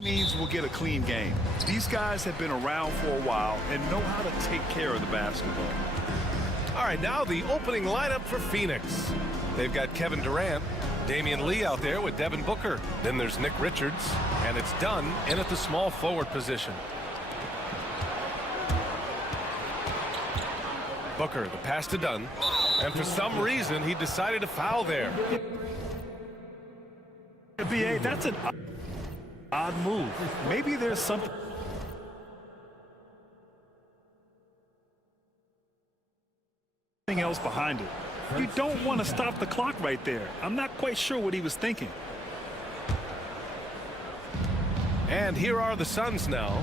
Means we'll get a clean game. These guys have been around for a while and know how to take care of the basketball. All right, now the opening lineup for Phoenix. They've got Kevin Durant, Damian Lee out there with Devin Booker. Then there's Nick Richards, and it's Dunn in at the small forward position. Booker, the pass to Dunn, and for some reason he decided to foul there. BA, that's an odd move. Maybe there's something else behind it. You don't want to stop the clock right there. I'm not quite sure what he was thinking. And here are the Suns now.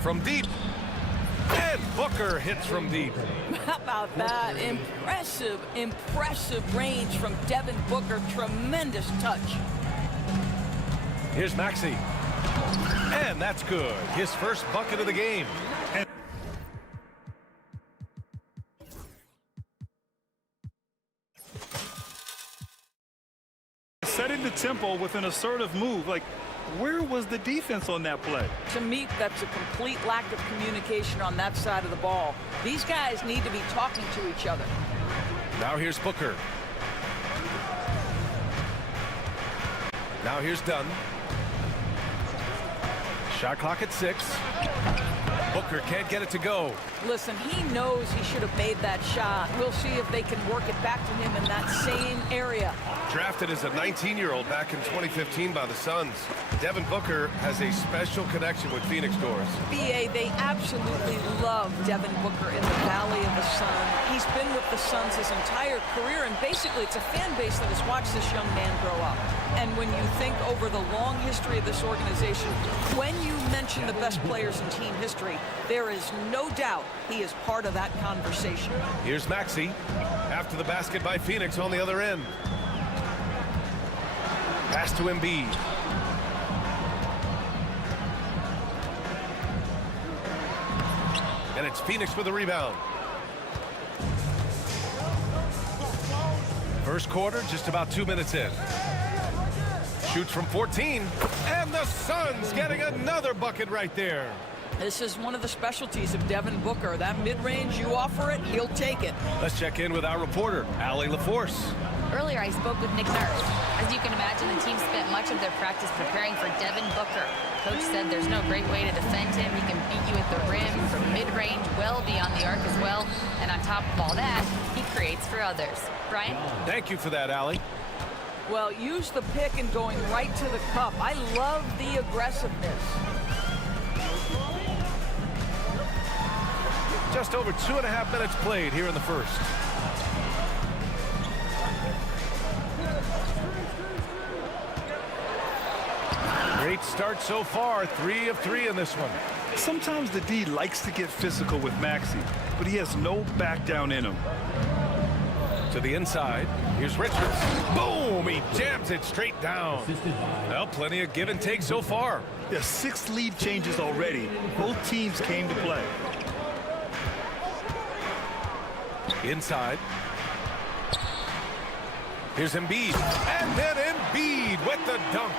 From deep. And Booker hits from deep. How about that? Impressive, impressive range from Devin Booker. Tremendous touch. Here's Maxey. And that's good. His first bucket of the game. Setting the tempo with an assertive move. Like, where was the defense on that play? To me, that's a complete lack of communication on that side of the ball. These guys need to be talking to each other. Now here's Booker. Now here's Dunn. Shot clock at 6. Booker can't get it to go. Listen, he knows he should have made that shot. We'll see if they can work it back to him in that same area. Drafted as a 19-year-old back in 2015 by the Suns, Devin Booker has a special connection with Phoenix Doors. BA, they absolutely love Devin Booker in the Valley of the Sun. He's been with the Suns his entire career, and basically it's a fan base that has watched this young man grow up. And when you think over the long history of this organization, when you mention the best players in team history, there is no doubt he is part of that conversation. Here's Maxey. After the basket by Phoenix on the other end. Pass to Embiid. And it's Phoenix with the rebound. First quarter, just about 2 minutes in. Shoots from 14, and the Suns getting another bucket right there. This is one of the specialties of Devin Booker. That mid-range, you offer it, he'll take it. Let's check in with our reporter, Allie LaForce. Earlier, I spoke with Nick Nurse. As you can imagine, the team spent much of their practice preparing for Devin Booker. Coach said there's no great way to defend him. He can beat you at the rim, from mid-range, well beyond the arc as well. And on top of all that, he creates for others. Brian? Thank you for that, Allie. Well, use the pick and going right to the cup. I love the aggressiveness. Just over 2.5 minutes played here in the first. Great start so far, 3 of 3 in this one. Sometimes the D likes to get physical with Maxey, but he has no back down in him. To the inside, here's Richards. Boom, he jams it straight down. Well, plenty of give and take so far. There's 6 lead changes already. Both teams came to play. Inside. Here's Embiid. And then Embiid with the dunk.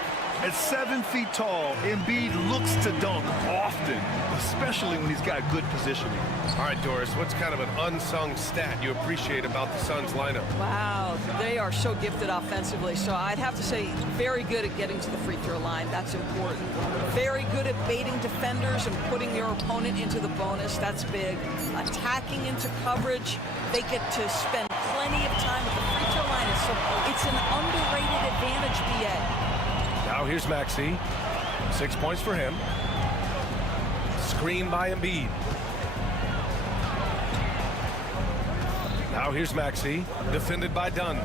At 7 feet tall, Embiid looks to dunk often, especially when he's got good positioning. All right, Doris, what's kind of an unsung stat you appreciate about the Suns lineup? Wow, they are so gifted offensively. So I'd have to say very good at getting to the free throw line. That's important. Very good at baiting defenders and putting your opponent into the bonus. That's big. Attacking into coverage. They get to spend plenty of time at the free throw line. So it's an underrated advantage, BA. Now here's Maxey. 6 points for him. Screen by Embiid. Now here's Maxey. Defended by Dunn.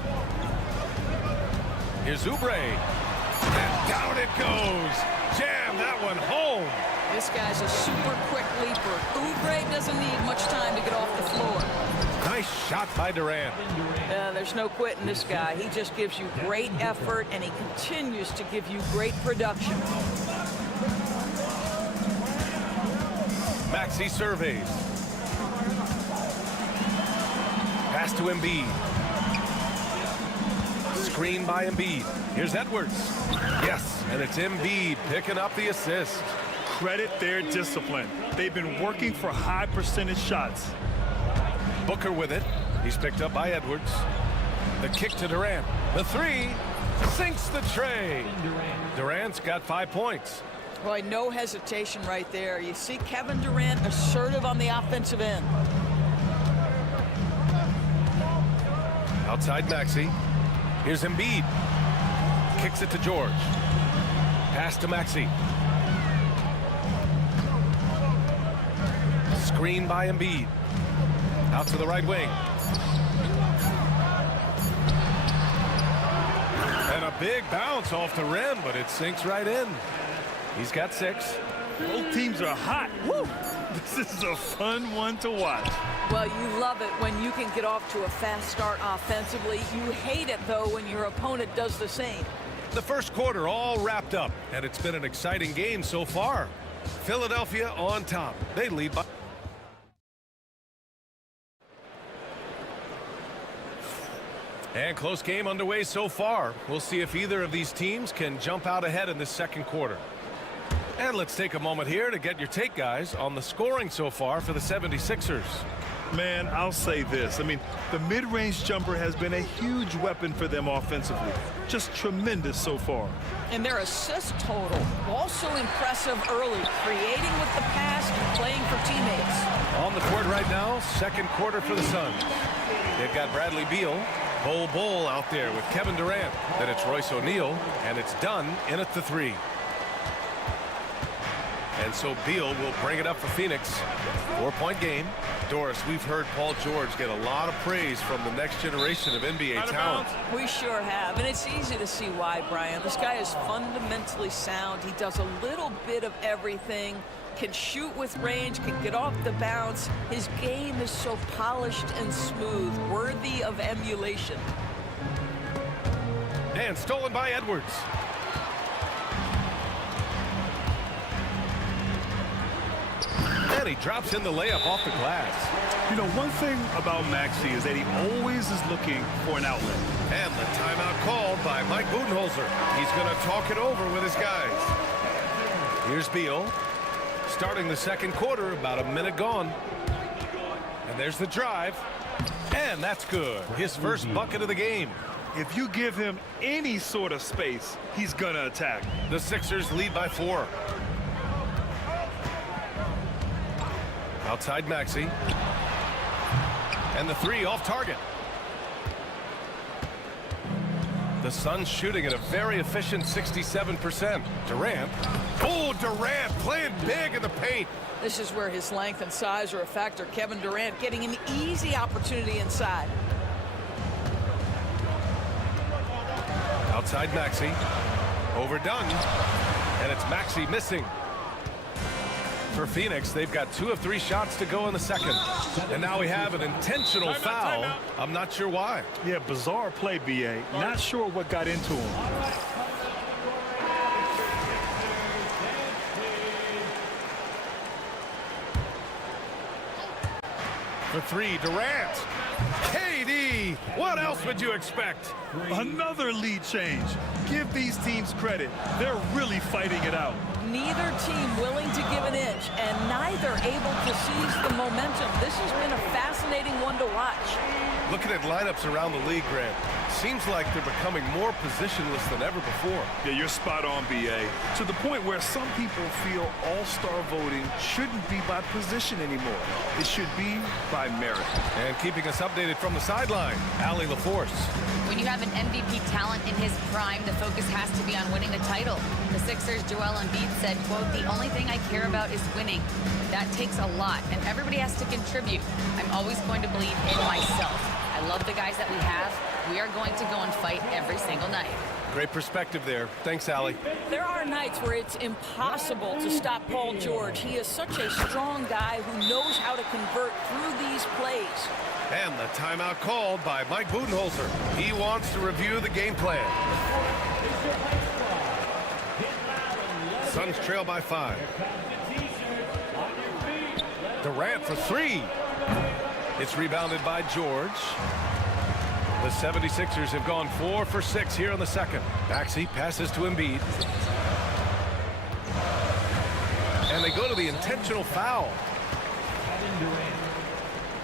Here's Oubre. And down it goes. Jam that one home. This guy's a super quick leaper. Oubre doesn't need much time to get off the floor. Nice shot by Durant. There's no quitting this guy. He just gives you great effort, and he continues to give you great production. Maxey surveys. Pass to Embiid. Screen by Embiid. Here's Edwards. Yes, and it's Embiid picking up the assist. Credit their discipline. They've been working for high percentage shots. Booker with it. He's picked up by Edwards. The kick to Durant. The three sinks the tray. Durant's got 5 points. Boy, no hesitation right there. You see Kevin Durant assertive on the offensive end. Outside Maxey. Here's Embiid. Kicks it to George. Pass to Maxey. Screen by Embiid. Out to the right wing. And a big bounce off the rim, but it sinks right in. He's got 6. Both teams are hot. Woo! This is a fun one to watch. Well, you love it when you can get off to a fast start offensively. You hate it, though, when your opponent does the same. The first quarter all wrapped up, and it's been an exciting game so far. Philadelphia on top. They lead by... And close game underway so far. We'll see if either of these teams can jump out ahead in this second quarter. And let's take a moment here to get your take, guys, on the scoring so far for the 76ers. Man, I'll say this. I mean, the mid-range jumper has been a huge weapon for them offensively. Just tremendous so far. And their assist total, also impressive early, creating with the pass and playing for teammates. On the court right now, second quarter for the Suns. They've got Bradley Beal. Bull out there with Kevin Durant. Then it's Royce O'Neal, and it's done in at the 3. And so Beal will bring it up for Phoenix. 4-point game. Doris, we've heard Paul George get a lot of praise from the next generation of NBA talent. We sure have, and it's easy to see why, Brian. This guy is fundamentally sound. He does a little bit of everything. Can shoot with range, can get off the bounce. His game is so polished and smooth, worthy of emulation. And stolen by Edwards. And he drops in the layup off the glass. You know, one thing about Maxey is that he always is looking for an outlet. And the timeout called by Mike Budenholzer. He's going to talk it over with his guys. Here's Beal. Starting the second quarter, about a minute gone. And there's the drive. And that's good. His first bucket of the game. If you give him any sort of space, he's gonna attack. The Sixers lead by 4. Outside Maxey. And the 3 off target. The Suns shooting at a very efficient 67%. Durant. Oh, Durant playing big in the paint. This is where his length and size are a factor. Kevin Durant getting an easy opportunity inside. Outside Maxey. Overdone. And it's Maxey missing. For Phoenix, they've got 2 of 3 shots to go in the second. And now we have an intentional foul. I'm not sure why. Yeah, bizarre play, BA. Not sure what got into him. For 3, Durant. KD, what else would you expect? Another lead change. Give these teams credit. They're really fighting it out. Neither team willing to give an inch, and neither able to seize the momentum. This has been a fascinating one to watch. Looking at lineups around the league, Grant, seems like they're becoming more positionless than ever before. Yeah, you're spot on, BA. To the point where some people feel all-star voting shouldn't be by position anymore. It should be by merit. And keeping us updated from the sideline, Allie LaForce. When you have an MVP talent in his prime, the focus has to be on winning the title. The Sixers' Joel Embiid said, quote, "The only thing I care about is winning. That takes a lot, and everybody has to contribute. I'm always going to believe in myself. I love the guys that we have. We are going to go and fight every single night." Great perspective there. Thanks, Allie. There are nights where it's impossible to stop Paul George. He is such a strong guy who knows how to convert through these plays. And the timeout called by Mike Budenholzer. He wants to review the game plan. Suns trail by 5. Durant for 3. It's rebounded by George. The 76ers have gone 4 for 6 here in the second. Maxey passes to Embiid. And they go to the intentional foul. Kevin Durant.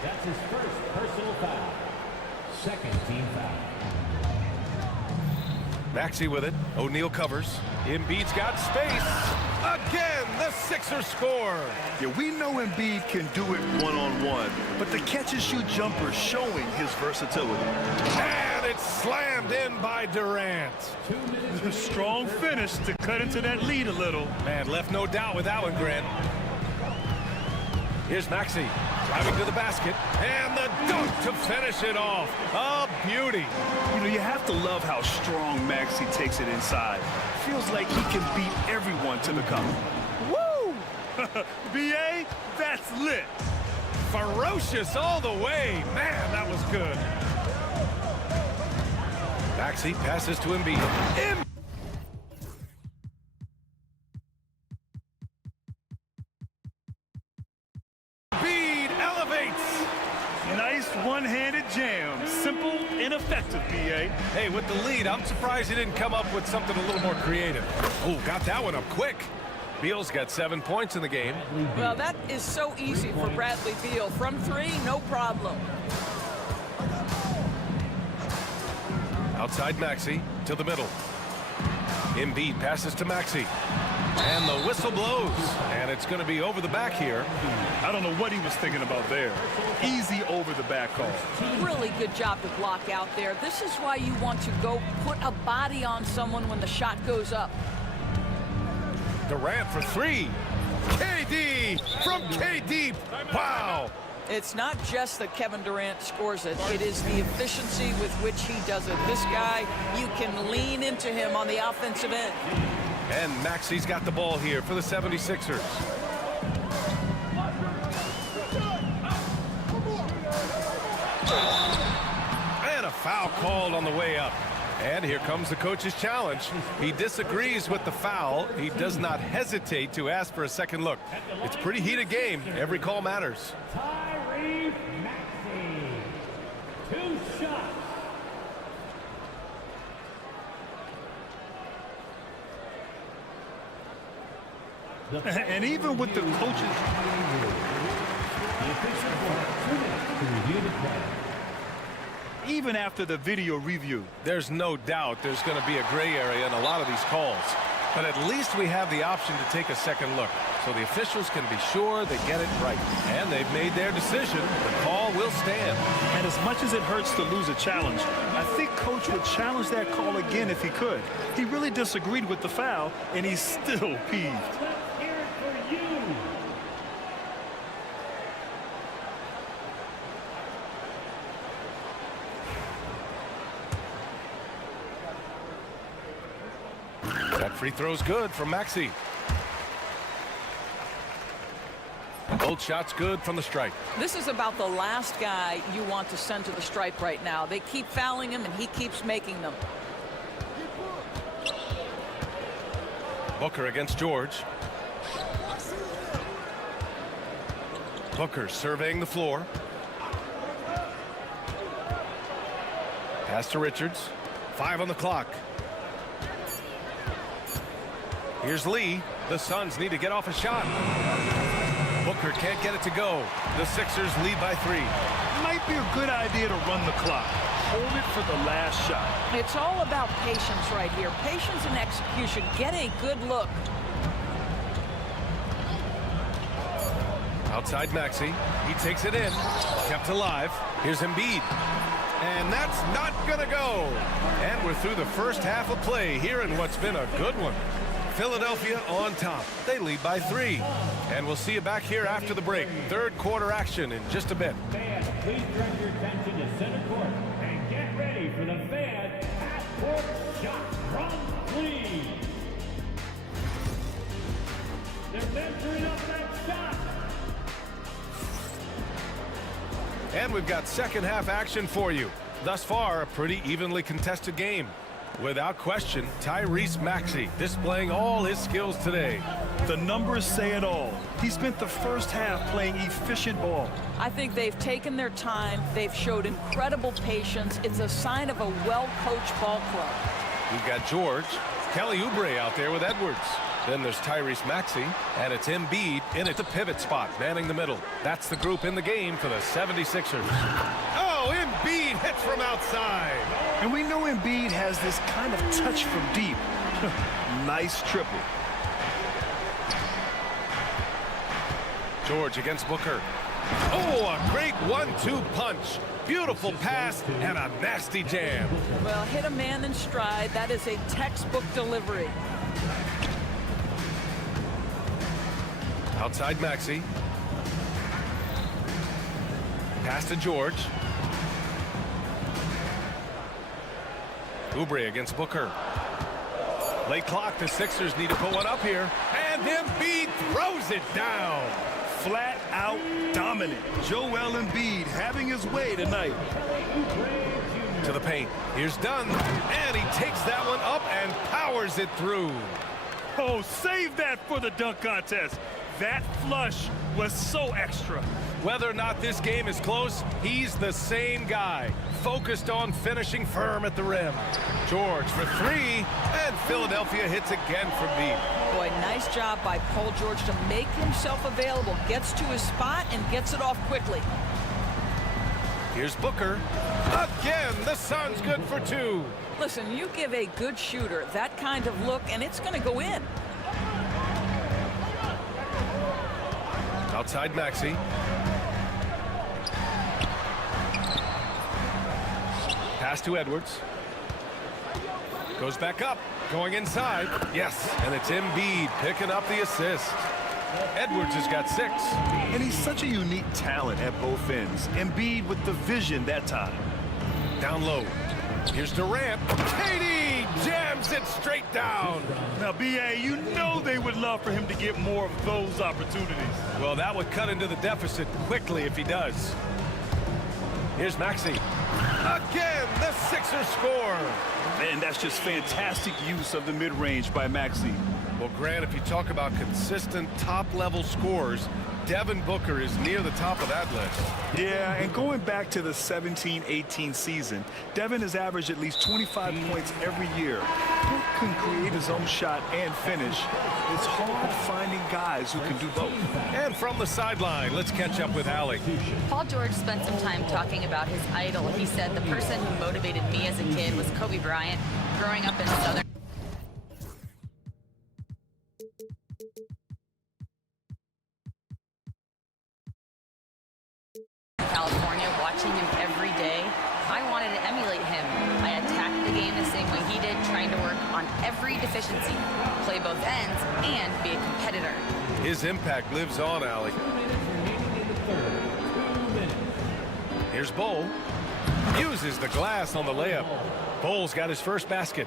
That's his first personal foul. Second team foul. Maxey with it. O'Neal covers. Embiid's got space. Again, the Sixers score. Yeah, we know Embiid can do it one-on-one, but the catch-and-shoot jumper showing his versatility. And it's slammed in by Durant. Strong finish to cut into that lead a little. Man, left no doubt with that one, Grant. Here's Maxey driving to the basket, and the dunk to finish it off. A beauty. You know, you have to love how strong Maxey takes it inside. Feels like he can beat everyone to the cup. Woo! BA, that's lit. Ferocious all the way. Man, that was good. Maxey passes to Embiid. Nice one-handed jam. Simple and effective, BA. Hey, with the lead, I'm surprised he didn't come up with something a little more creative. Oh, got that one up quick. Beal's got 7 points in the game. Well, that is so easy for Bradley Beal. From 3, no problem. Outside Maxey to the middle. Embiid passes to Maxey. And the whistle blows. And it's going to be over the back here. I don't know what he was thinking about there. Easy over the back call. Really good job to block out there. This is why you want to go put a body on someone when the shot goes up. Durant for 3. KD from KD. Wow. It's not just that Kevin Durant scores it. It is the efficiency with which he does it. This guy, you can lean into him on the offensive end. And Maxey's got the ball here for the 76ers. And a foul called on the way up. And here comes the coach's challenge. He disagrees with the foul. He does not hesitate to ask for a second look. It's a pretty heated game. Every call matters. Tyrese Maxey. 2 shots. And even with the coaches... Even after the video review. There's no doubt there's going to be a gray area in a lot of these calls. But at least we have the option to take a second look. So the officials can be sure they get it right. And they've made their decision. The call will stand. And as much as it hurts to lose a challenge, I think Coach would challenge that call again if he could. He really disagreed with the foul, and he's still peeved. That free throw's good from Maxey. Both shots good from the stripe. This is about the last guy you want to send to the stripe right now. They keep fouling him, and he keeps making them. Booker against George. Booker surveying the floor. Pass to Richards. 5 on the clock. Here's Lee. The Suns need to get off a shot. Booker can't get it to go. The Sixers lead by 3. Might be a good idea to run the clock. Hold it for the last shot. It's all about patience right here. Patience and execution. Get a good look. Outside Maxey. He takes it in. Kept alive. Here's Embiid. And that's not going to go. And we're through the first half of play here in what's been a good one. Philadelphia on top. They lead by 3. And we'll see you back here after the break. Third quarter action in just a bit. Fans, please direct your attention to center court and get ready for the fan half-court shot from 3. They're measuring up that shot. And we've got second half action for you. Thus far, a pretty evenly contested game. Without question, Tyrese Maxey displaying all his skills today. The numbers say it all. He spent the first half playing efficient ball. I think they've taken their time. They've showed incredible patience. It's a sign of a well-coached ball club. We've got George, Kelly Oubre out there with Edwards. Then there's Tyrese Maxey, and it's Embiid in at the pivot spot, manning the middle. That's the group in the game for the 76ers. Oh, Embiid hits from outside. And we know Embiid has this kind of touch from deep. Nice triple. George against Booker. Oh, a great 1-2 punch. Beautiful pass and a nasty jam. Well, hit a man in stride. That is a textbook delivery. Outside Maxey. Pass to George. Oubre against Booker. Late clock, the Sixers need to put one up here. And Embiid throws it down. Flat out dominant. Joel Embiid having his way tonight. To the paint. Here's Dunn. And he takes that one up and powers it through. Oh, save that for the dunk contest. That flush was so extra. Whether or not this game is close, he's the same guy. Focused on finishing firm at the rim. George for three, and Philadelphia hits again from deep. Boy, nice job by Paul George to make himself available. Gets to his spot and gets it off quickly. Here's Booker. Again, the Suns good for two. Listen, you give a good shooter that kind of look, and it's going to go in. Outside Maxey. Pass to Edwards. Goes back up. Going inside. Yes, and it's Embiid picking up the assist. Edwards has got 6. And he's such a unique talent at both ends. Embiid with the vision that time. Down low. Here's Durant. Katie jams it straight down. Now, B.A., you know they would love for him to get more of those opportunities. Well, that would cut into the deficit quickly if he does. Here's Maxey. Again, the Sixers score. Man, that's just fantastic use of the mid-range by Maxey. Well, Grant, if you talk about consistent top-level scores, Devin Booker is near the top of that list. Yeah, and going back to the 17-18 season, Devin has averaged at least 25 points every year. Book can create his own shot and finish. It's hard finding guys who can do both. And from the sideline, let's catch up with Allie. Paul George spent some time talking about his idol. He said, the person who motivated me as a kid was Kobe Bryant. Growing up in Southern California, watching him every day, I wanted to emulate him. I attacked the game the same way he did, trying to work on every deficiency, play both ends, and be a competitor. His impact lives on, Allie. Here's Bowl. Uses the glass on the layup. Bowl's got his first basket.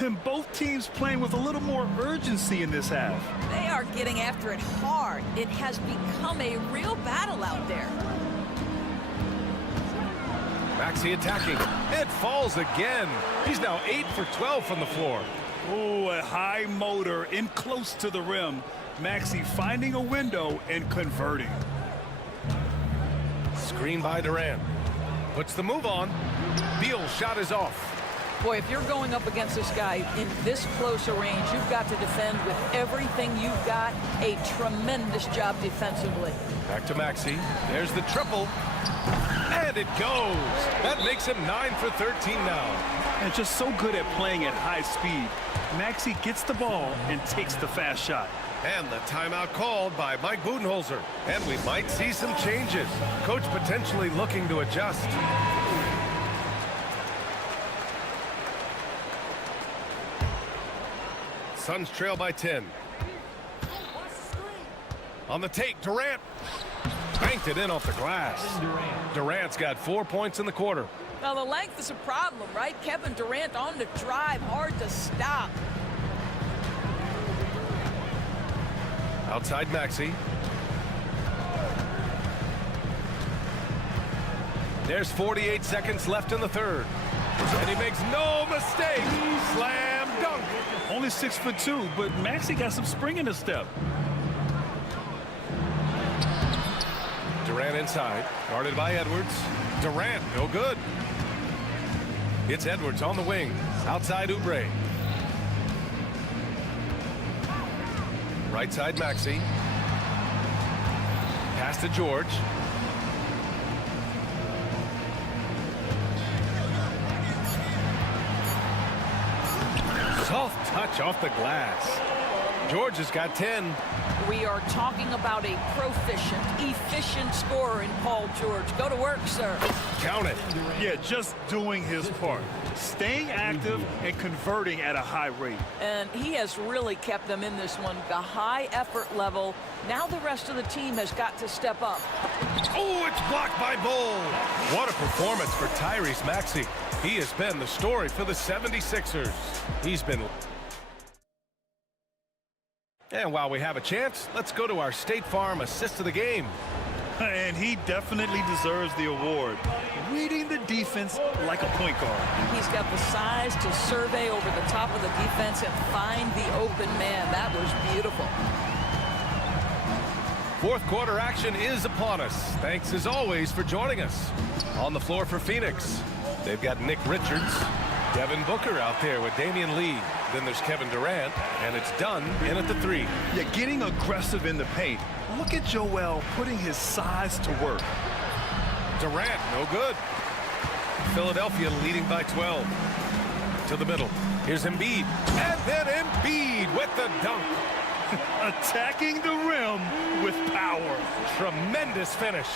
And both teams playing with a little more urgency in this half. They are getting after it hard. It has become a real battle out there. Maxey attacking. It falls again. He's now 8 for 12 from the floor. Oh, a high motor in close to the rim. Maxey finding a window and converting. Screen by Durant. Puts the move on. Beal's shot is off. Boy, if you're going up against this guy in this close a range, you've got to defend with everything you've got. A tremendous job defensively. Back to Maxey. There's the triple. And it goes. That makes him 9 for 13 now. And just so good at playing at high speed. Maxey gets the ball and takes the fast shot. And the timeout called by Mike Budenholzer. And we might see some changes. Coach potentially looking to adjust. Suns trail by 10. On the take, Durant. Banked it in off the glass. Durant's got 4 points in the quarter. Now, the length is a problem, right? Kevin Durant on the drive, hard to stop. Outside Maxey. There's 48 seconds left in the third. And he makes no mistake. Slam dunk. Only 6'2", but Maxey got some spring in his step. Durant inside, guarded by Edwards. Durant, no good. It's Edwards on the wing, outside Oubre. Right side Maxey. Pass to George. Soft touch off the glass. George has got 10. We are talking about a proficient, efficient scorer in Paul George. Go to work, sir. Count it. Yeah, just doing his part. Staying active and converting at a high rate. And he has really kept them in this one. The high effort level. Now the rest of the team has got to step up. Oh, it's blocked by Bull. What a performance for Tyrese Maxey. He has been the story for the 76ers. He's been... And while we have a chance, let's go to our State Farm assist of the game. And he definitely deserves the award. Reading the defense like a point guard. He's got the size to survey over the top of the defense and find the open man. That was beautiful. Fourth quarter action is upon us. Thanks as always for joining us. On the floor for Phoenix, they've got Nick Richards, Devin Booker out there with Damian Lee. Then there's Kevin Durant, and it's done in at the three. Yeah, getting aggressive in the paint. Look at Joel putting his size to work. Durant, no good. Philadelphia leading by 12. To the middle. Here's Embiid. And then Embiid with the dunk. Attacking the rim with power. Tremendous finish.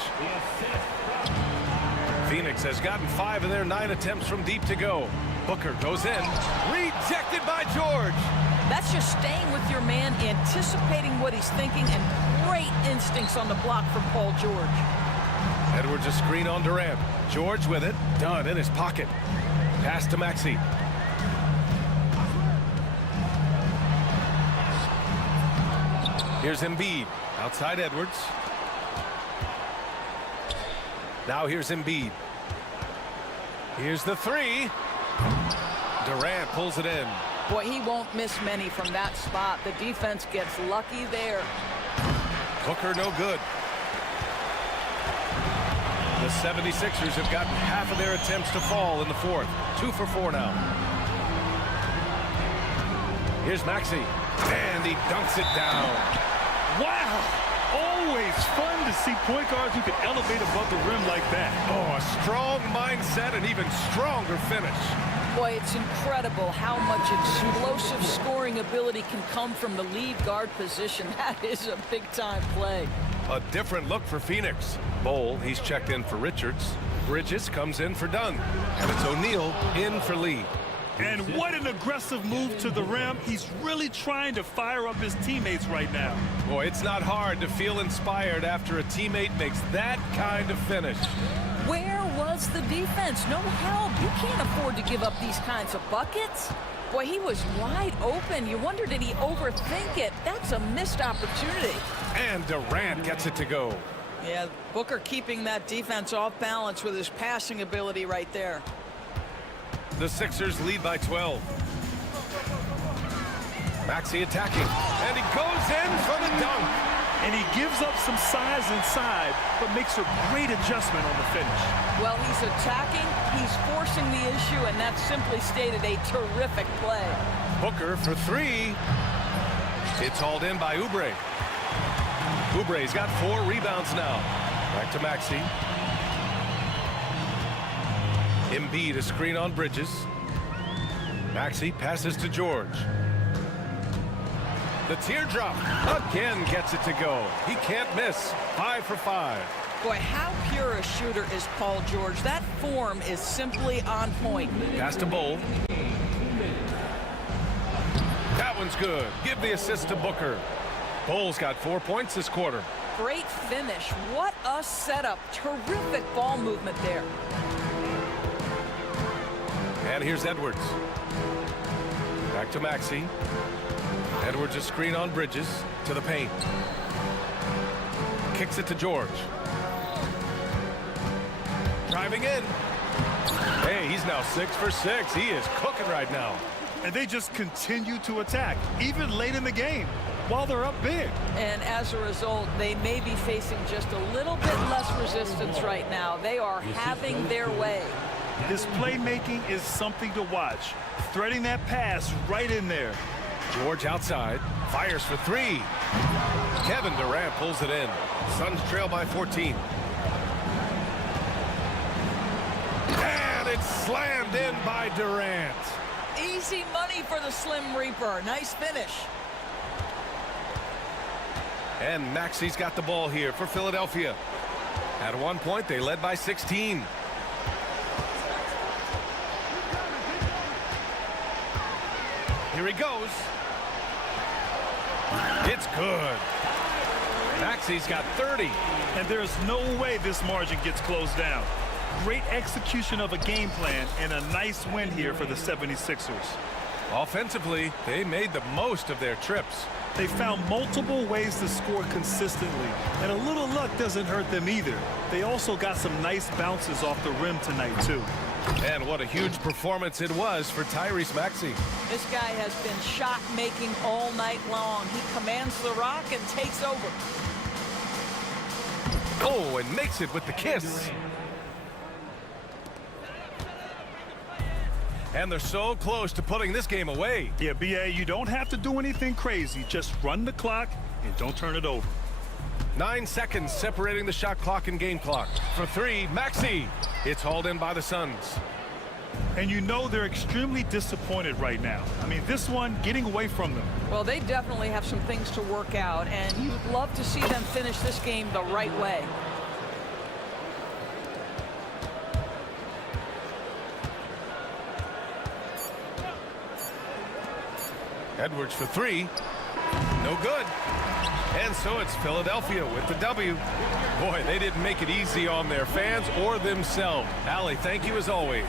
Phoenix has gotten 5 of their 9 attempts from deep to go. Booker goes in. Rejected by George. That's just staying with your man, anticipating what he's thinking, and great instincts on the block from Paul George. Edwards a screen on Durant. George with it. Done in his pocket. Pass to Maxey. Here's Embiid. Outside Edwards. Now here's Embiid. Here's the three. Durant pulls it in. Boy, he won't miss many from that spot. The defense gets lucky there. Booker no good. The 76ers have gotten half of their attempts to fall in the fourth. 2 for 4 now. Here's Maxey. And he dunks it down. Wow! Always fun to see point guards who can elevate above the rim like that. Oh, a strong mindset and even stronger finish. Boy, it's incredible how much explosive scoring ability can come from the lead guard position. That is a big-time play. A different look for Phoenix. Bowl, he's checked in for Richards. Bridges comes in for Dunn. And it's O'Neal in for Lee. And what an aggressive move to the rim. He's really trying to fire up his teammates right now. Boy, it's not hard to feel inspired after a teammate makes that kind of finish. Where was the defense? No help. You can't afford to give up these kinds of buckets. Boy, he was wide open. You wonder, did he overthink it? That's a missed opportunity. And Durant gets it to go. Yeah, Booker keeping that defense off balance with his passing ability right there. The Sixers lead by 12. Maxey attacking. And he goes in for the dunk. And he gives up some size inside, but makes a great adjustment on the finish. Well, he's attacking, he's forcing the issue, and that's simply stated a terrific play. Booker for 3. It's hauled in by Oubre. Oubre's got 4 rebounds now. Back to Maxey. Embiid a screen on Bridges. Maxey passes to George. The teardrop again gets it to go. He can't miss. 5 for 5. Boy, how pure a shooter is Paul George. That form is simply on point. Pass to Bull. That one's good. Give the assist to Booker. Bull's got 4 points this quarter. Great finish. What a setup. Terrific ball movement there. And here's Edwards. Back to Maxey. Edwards a screen on Bridges to the paint. Kicks it to George. Driving in. Hey, he's now 6 for 6. He is cooking right now. And they just continue to attack, even late in the game, while they're up big. And as a result, they may be facing just a little bit less resistance right now. They are having their way. His playmaking is something to watch. Threading that pass right in there. George outside, fires for 3. Kevin Durant pulls it in. Suns trail by 14. And it's slammed in by Durant. Easy money for the Slim Reaper. Nice finish. And Maxey's got the ball here for Philadelphia. At one point, they led by 16. Here he goes. It's good. Maxey's got 30. And there's no way this margin gets closed down. Great execution of a game plan and a nice win here for the 76ers. Offensively, they made the most of their trips. They found multiple ways to score consistently, and a little luck doesn't hurt them either. They also got some nice bounces off the rim tonight, too. And what a huge performance it was for Tyrese Maxey. This guy has been shot-making all night long. He commands the rock and takes over. Oh, and makes it with the kiss. And they're so close to putting this game away. Yeah, B.A., you don't have to do anything crazy. Just run the clock and don't turn it over. 9 seconds separating the shot clock and game clock. For 3, Maxey. It's hauled in by the Suns. And you know they're extremely disappointed right now. I mean, this one getting away from them. Well, they definitely have some things to work out, and you'd love to see them finish this game the right way. Edwards for 3. No good. And so it's Philadelphia with the W. Boy, they didn't make it easy on their fans or themselves. Allie, thank you as always.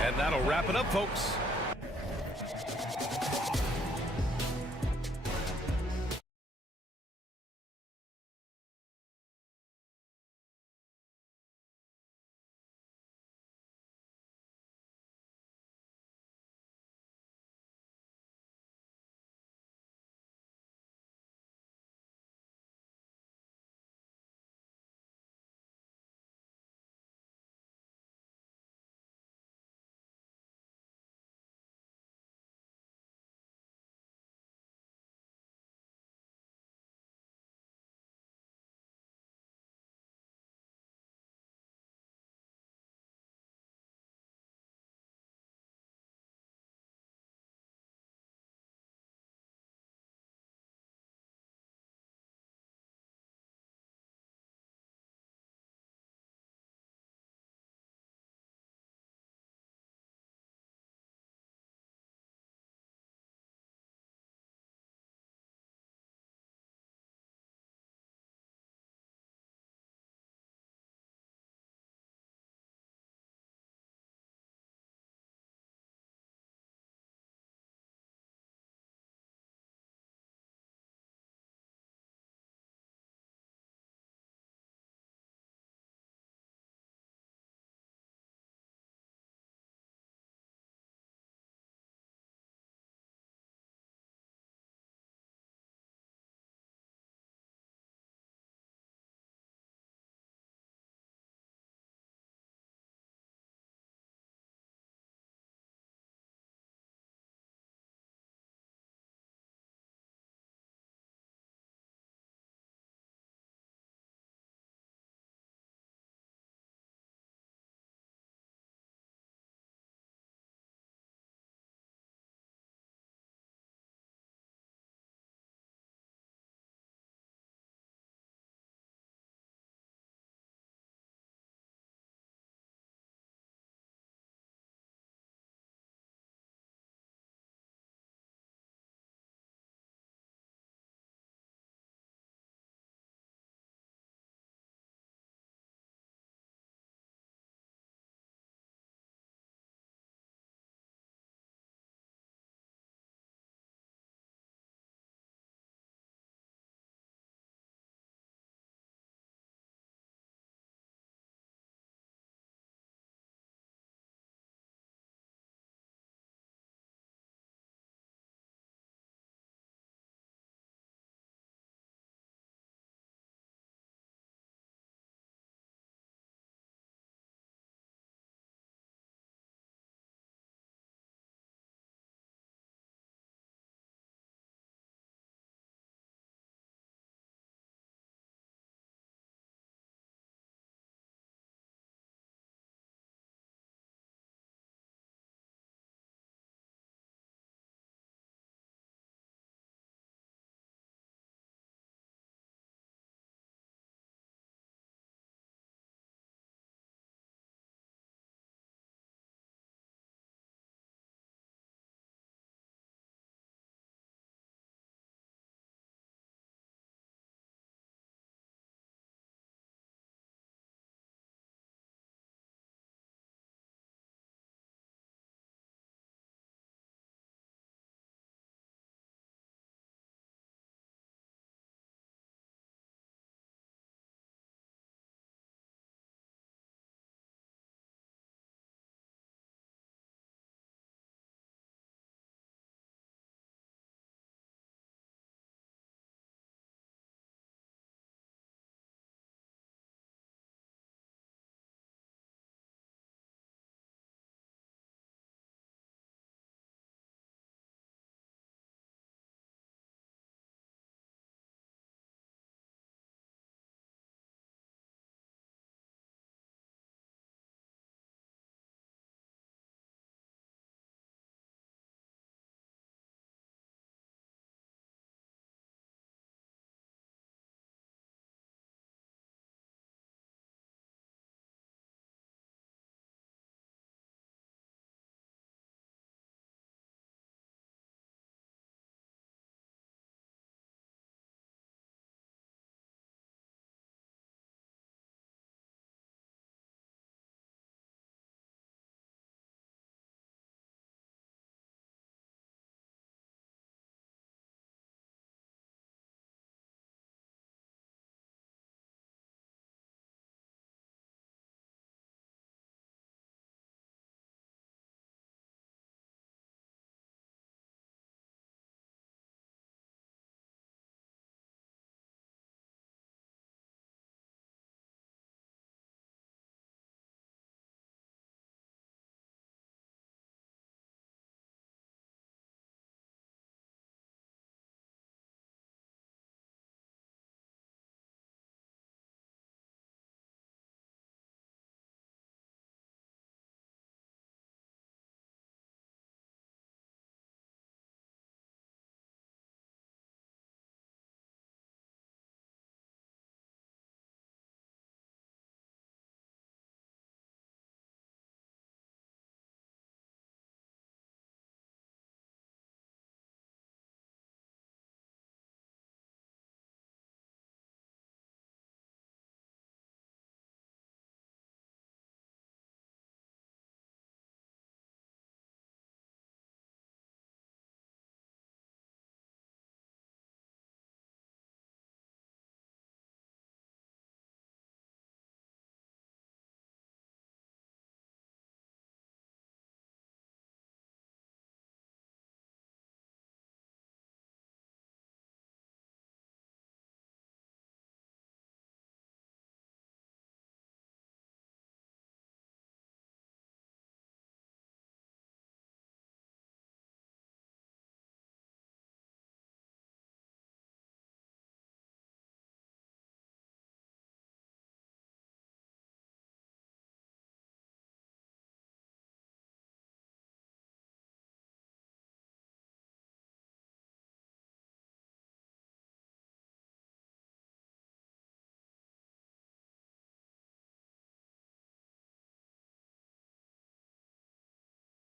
And that'll wrap it up, folks.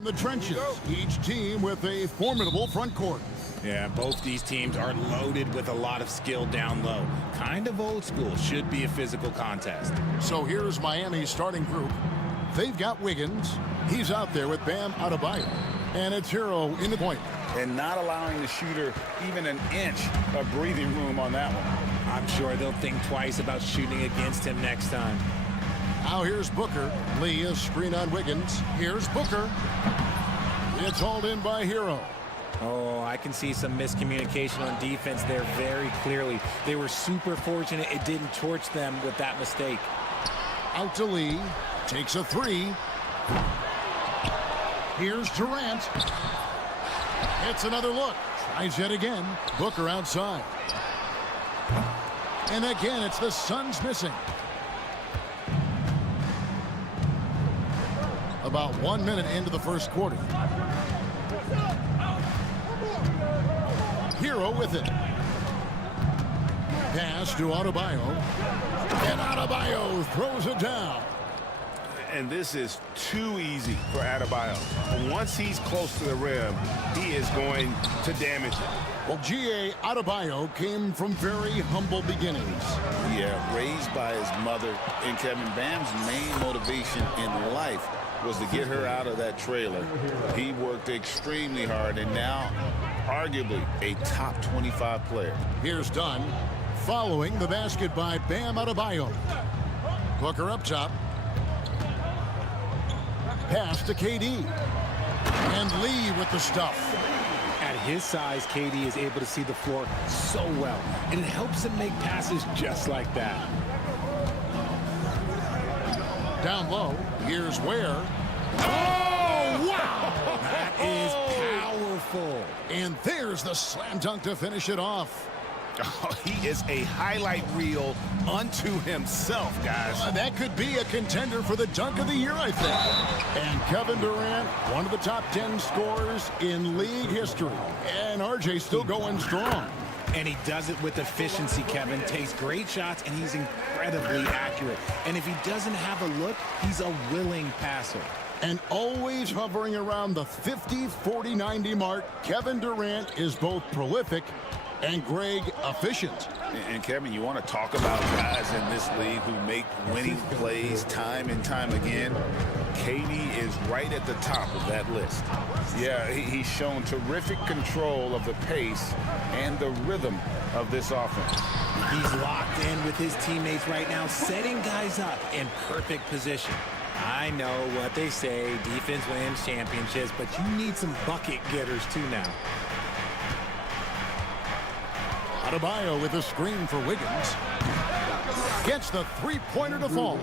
The trenches, each team with a formidable front court. Yeah, both these teams are loaded with a lot of skill down low. Kind of old school, should be a physical contest. So here's Miami's starting group. They've got Wiggins. He's out there with Bam Adebayo. And it's Hero in the point. And not allowing the shooter even an inch of breathing room on that one. I'm sure they'll think twice about shooting against him next time. Now here's Booker. Lee is screen on Wiggins. Here's Booker. It's hauled in by Hero. Oh, I can see some miscommunication on defense there very clearly. They were super fortunate it didn't torch them with that mistake. Out to Lee. Takes a three. Here's Durant. It's another look. Tries yet again. Booker outside. And again, it's the Suns missing. About 1 minute into the first quarter. Hero with it. Pass to Adebayo. And Adebayo throws it down. And this is too easy for Adebayo. Once he's close to the rim, he is going to damage it. Well, G.A. Adebayo came from very humble beginnings. Yeah, raised by his mother. And Kevin, Bam's main motivation in life was to get her out of that trailer. He worked extremely hard and now arguably a top 25 player. Here's Dunn following the basket by Bam Adebayo. Booker up top. Pass to KD. And Lee with the stuff. At his size, KD is able to see the floor so well, and it helps him make passes just like that. Down low, here's Ware. Oh, wow! That is powerful. And there's the slam dunk to finish it off. Oh, he is a highlight reel unto himself, guys. That could be a contender for the dunk of the year, I think. And Kevin Durant, one of the top 10 scorers in league history. And RJ still going strong. And he does it with efficiency, Kevin. Takes great shots, and he's incredibly accurate. And if he doesn't have a look, he's a willing passer. And always hovering around the 50, 40, 90 mark, Kevin Durant is both prolific and Greg efficient. And Kevin, you want to talk about guys in this league who make winning plays time and time again. KD is right at the top of that list. Yeah, he's shown terrific control of the pace and the rhythm of this offense. He's locked in with his teammates right now, setting guys up in perfect position. I know what they say, defense wins championships, but you need some bucket getters too now. Adebayo with a screen for Wiggins. Gets the three-pointer to fall.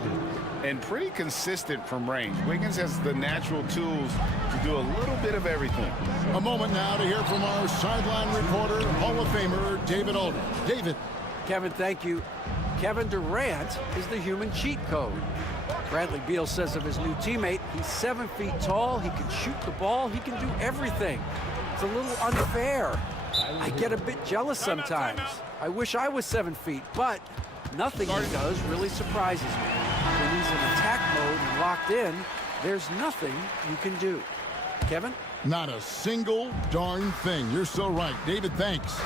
And pretty consistent from range. Wiggins has the natural tools to do a little bit of everything. A moment now to hear from our sideline reporter, Hall of Famer David Aldridge. David. Kevin, thank you. Kevin Durant is the human cheat code. Bradley Beal says of his new teammate, he's 7 feet tall, he can shoot the ball, he can do everything. It's a little unfair. I get a bit jealous sometimes. I wish I was 7 feet, but nothing he does really surprises me. When he's in attack mode and locked in, there's nothing you can do. Kevin? Not a single darn thing. You're so right. David, thanks.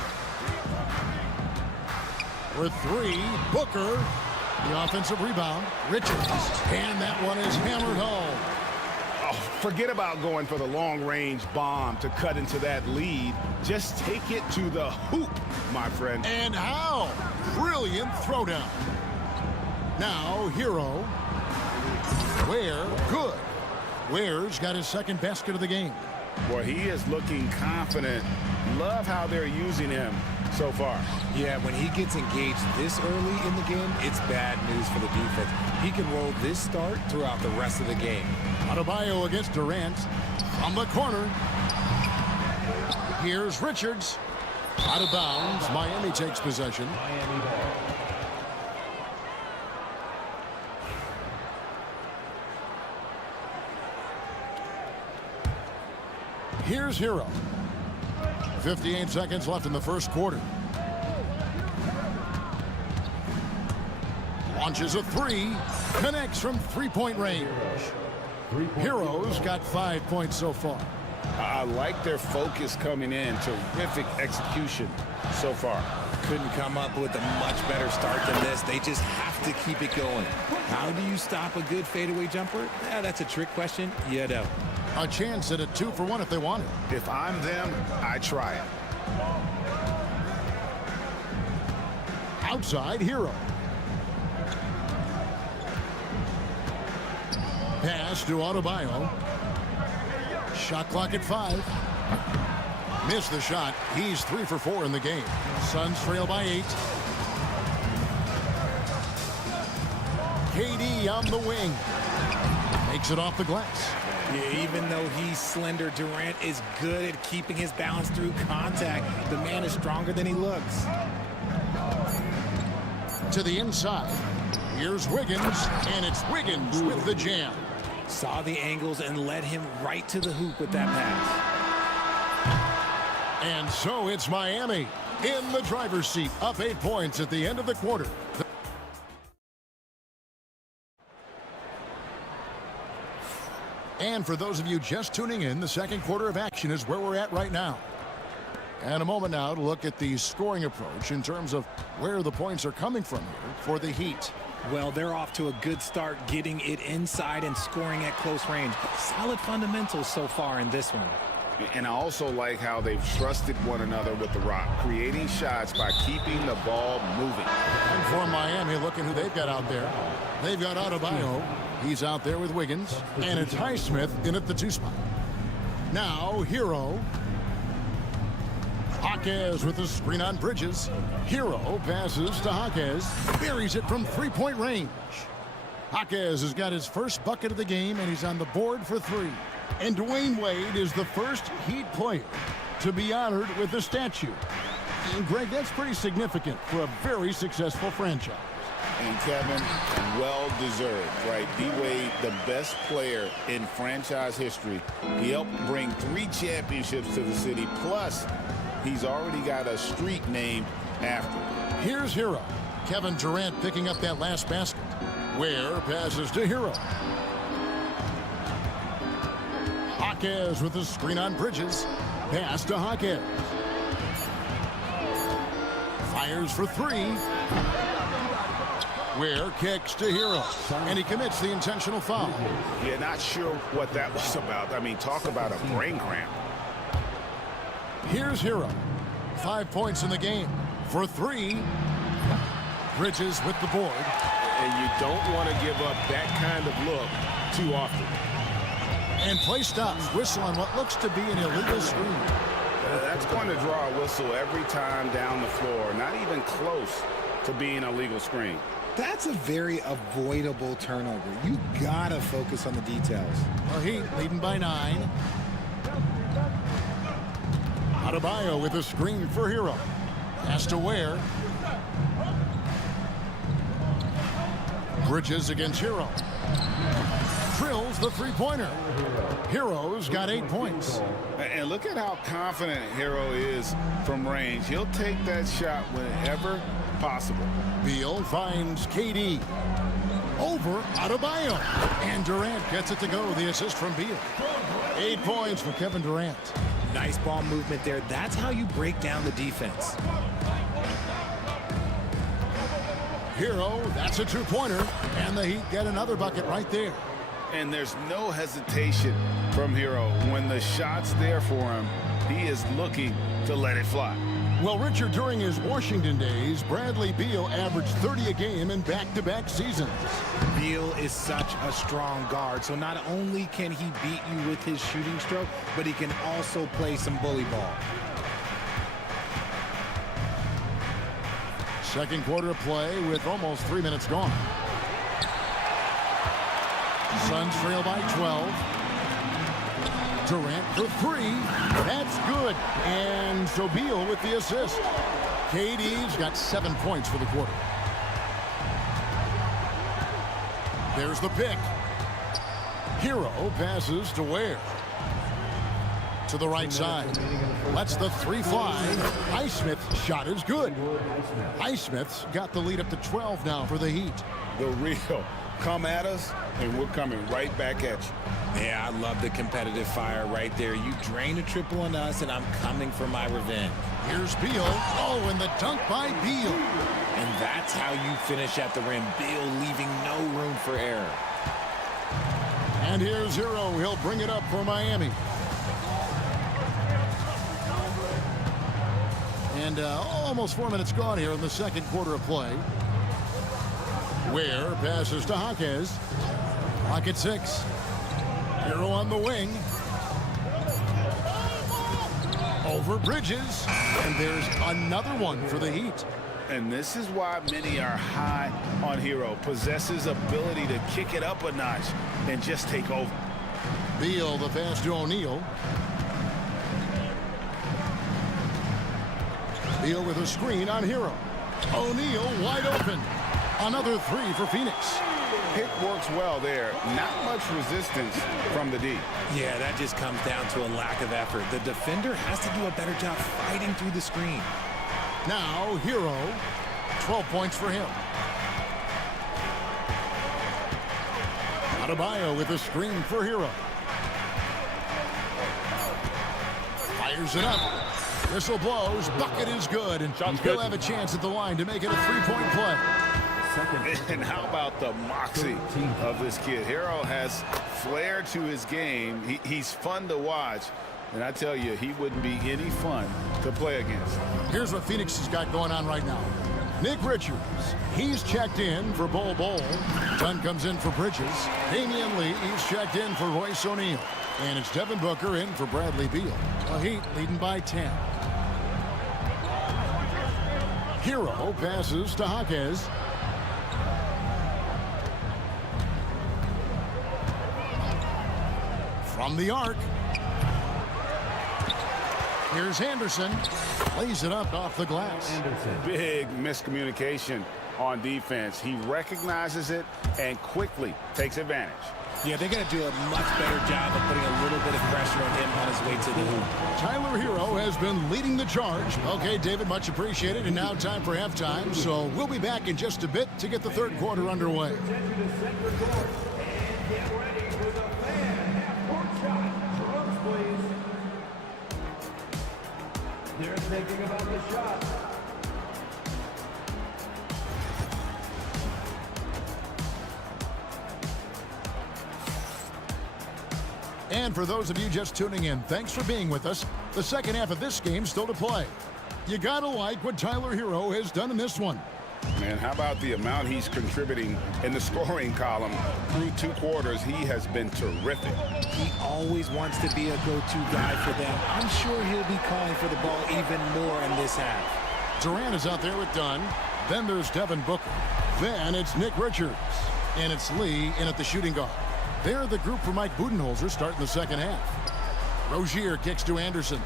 For three, Booker. The offensive rebound, Richards. And that one is hammered home. Oh, forget about going for the long-range bomb to cut into that lead. Just take it to the hoop, my friend. And how? Brilliant throwdown. Now, Hero. Ware, good. Ware's got his second basket of the game. Boy, he is looking confident. Love how they're using him so far. Yeah, when he gets engaged this early in the game, it's bad news for the defense. He can roll this start throughout the rest of the game. Adebayo against Durant. From the corner. Here's Richards. Out of bounds. Miami takes possession. Here's Hero. 58 seconds left in the first quarter. Launches a three. Connects from three-point range. Heroes got 5 points so far. I like their focus coming in. Terrific execution so far. Couldn't come up with a much better start than this. They just have to keep it going. How do you stop a good fadeaway jumper? That's a trick question. You know. A chance at a 2-for-1 if they want it. If I'm them, I try it. Outside Hero. Pass to Adebayo. Shot clock at 5. Missed the shot. He's 3 for 4 in the game. Suns trail by 8. KD on the wing. Makes it off the glass. Yeah, even though he's slender, Durant is good at keeping his balance through contact. The man is stronger than he looks. To the inside. Here's Wiggins, and it's Wiggins with the jam. Saw the angles and led him right to the hoop with that pass. And so it's Miami in the driver's seat, up 8 points at the end of the quarter. And for those of you just tuning in, the second quarter of action is where we're at right now. And a moment now to look at the scoring approach in terms of where the points are coming from here for the Heat. Well, they're off to a good start getting it inside and scoring at close range. Solid fundamentals so far in this one. And I also like how they've trusted one another with the rock, creating shots by keeping the ball moving. And for Miami, looking who they've got out there. They've got Adebayo. He's out there with Wiggins. And it's Highsmith in at the 2 spot. Now, Hero. Hawkes with a screen on Bridges. Hero passes to Hawkes. Buries it from 3-point range. Hawkes has got his first bucket of the game, and he's on the board for 3. And Dwayne Wade is the first Heat player to be honored with a statue. And Greg, that's pretty significant for a very successful franchise. And Kevin, well-deserved, right? D-Wade, the best player in franchise history. He helped bring 3 championships to the city, plus he's already got a street named after him. Here's Hero. Kevin Durant picking up that last basket. Ware passes to Hero. Hawkes with a screen on Bridges. Pass to Hawkes. Fires for 3. Ware kicks to Hero. And he commits the intentional foul. Yeah, not sure what that was about. I mean, talk about a brain cramp. Here's Hero. 5 points in the game. For 3. Bridges with the board. And you don't want to give up that kind of look too often. And play stops. Whistle on what looks to be an illegal screen. That's going to draw a whistle every time down the floor. Not even close to being a legal screen. That's a very avoidable turnover. You gotta focus on the details. The Heat leading by 9. Adebayo with a screen for Hero. Pass to Ware. Bridges against Hero. Drills the 3-pointer. Hero's got 8 points. And look at how confident Hero is from range. He'll take that shot whenever possible. Beal finds KD. Over Adebayo. And Durant gets it to go. The assist from Beal. 8 points for Kevin Durant. Nice ball movement there. That's how you break down the defense. Hero, that's a 2-pointer. And the Heat get another bucket right there. And there's no hesitation from Hero. When the shot's there for him, he is looking to let it fly. Well, Richard, during his Washington days, Bradley Beal averaged 30 a game in back-to-back seasons. Beal is such a strong guard, so not only can he beat you with his shooting stroke, but he can also play some bully ball. Second quarter of play with almost 3 minutes gone. Suns trail by 12. Durant for 3. That's good. And so Beal with the assist. KD's got 7 points for the quarter. There's the pick. Hero passes to Ware. To the right side. Lets the 3 fly. Highsmith's shot is good. Highsmith's got the lead up to 12 now for the Heat. The real come at us, and we're coming right back at you. Yeah, I love the competitive fire right there. You drain a triple on us, and I'm coming for my revenge. Here's Beal. Oh, and the dunk by Beal. And that's how you finish at the rim. Beal leaving no room for error. And here's Hero. He'll bring it up for Miami. And almost 4 minutes gone here in the second quarter of play. Ware passes to Hawkes. Clock at 6. Hero on the wing. Over Bridges. And there's another one for the Heat. And this is why many are high on Hero. Possesses ability to kick it up a notch and just take over. Beal, the pass to O'Neal. Beal with a screen on Hero. O'Neal wide open. Another three for Phoenix. Pick works well there. Not much resistance from the D. Yeah, that just comes down to a lack of effort. The defender has to do a better job fighting through the screen. Now Hero, 12 points for him. Adebayo with a screen for Hero. Fires it up. Whistle blows. Bucket is good. And he'll have a chance at the line to make it a three-point play. And how about the moxie of this kid? Hero has flair to his game. He's fun to watch. And I tell you, he wouldn't be any fun to play against. Here's what Phoenix has got going on right now. Nick Richards, he's checked in for Bol Bol. Dunn comes in for Bridges. Damian Lee, he's checked in for Royce O'Neal. And it's Devin Booker in for Bradley Beal. The Heat leading by 10. Hero passes to Hawkes. From the arc. Here's Anderson. Lays it up off the glass. Big miscommunication on defense. He recognizes it and quickly takes advantage. Yeah, they're going to do a much better job of putting a little bit of pressure on him on his way to the hoop. Tyler Hero has been leading the charge. Okay, David, much appreciated. And now time for halftime. So we'll be back in just a bit to get the third quarter underway. They're thinking about the shot. And for those of you just tuning in, thanks for being with us. The second half of this game still to play. You gotta like what Tyler Hero has done in this one. Man, how about the amount he's contributing in the scoring column through 2 quarters? He has been terrific. He always wants to be a go-to guy for them. I'm sure he'll be calling for the ball even more in this half. Durant is out there with Dunn. Then there's Devin Booker. Then it's Nick Richards. And it's Lee in at the shooting guard. They're the group for Mike Budenholzer starting the second half. Rozier kicks to Anderson.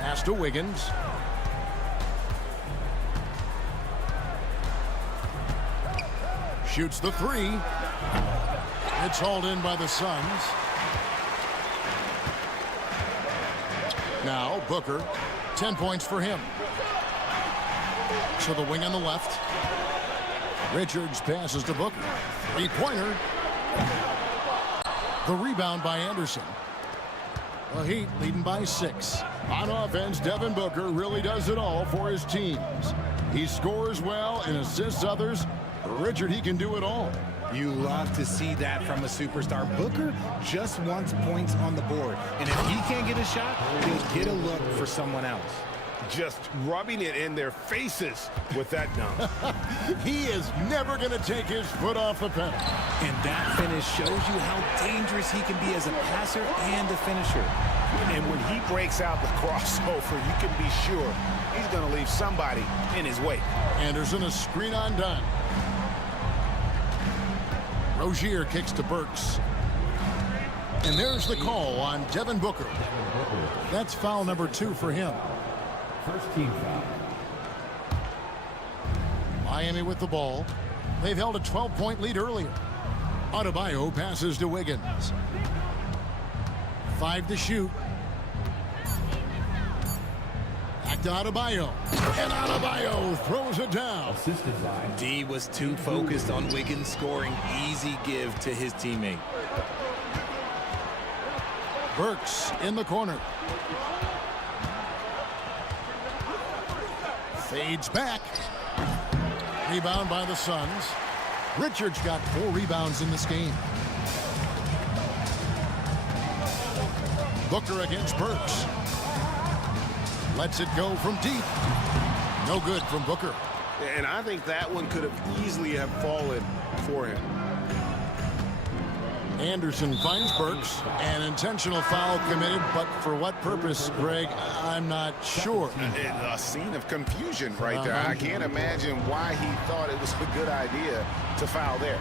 Pass to Wiggins. Shoots the three. It's hauled in by the Suns. Now Booker, 10 points for him. So the wing on the left. Richards passes to Booker. Three-pointer. The rebound by Anderson. The Heat leading by 6. On offense, Devin Booker really does it all for his teams. He scores well and assists others. Richard, he can do it all. You love to see that from a superstar. Booker just wants points on the board. And if he can't get a shot, he'll get a look for someone else. Just rubbing it in their faces with that dunk. He is never going to take his foot off the pedal. And that finish shows you how dangerous he can be as a passer and a finisher. And when he breaks out the crossover, you can be sure he's going to leave somebody in his way. Anderson, a screen on Dunn. Rozier kicks to Burks. And there's the call on Devin Booker. That's foul number 2 for him. First team foul. Miami with the ball. They've held a 12-point lead earlier. Adebayo passes to Wiggins. 5 to shoot. Back to Adebayo. And Adebayo throws it down. Assisted by D was too focused on Wiggins scoring. Easy give to his teammate. Burks in the corner. Fades back. Rebound by the Suns. Richards got 4 rebounds in this game. Booker against Burks. Lets it go from deep. No good from Booker. And I think that one could have easily have fallen for him. Anderson finds Burks. An intentional foul committed, but for what purpose, Greg? I'm not sure. A scene of confusion right there. I can't imagine why he thought it was a good idea to foul there.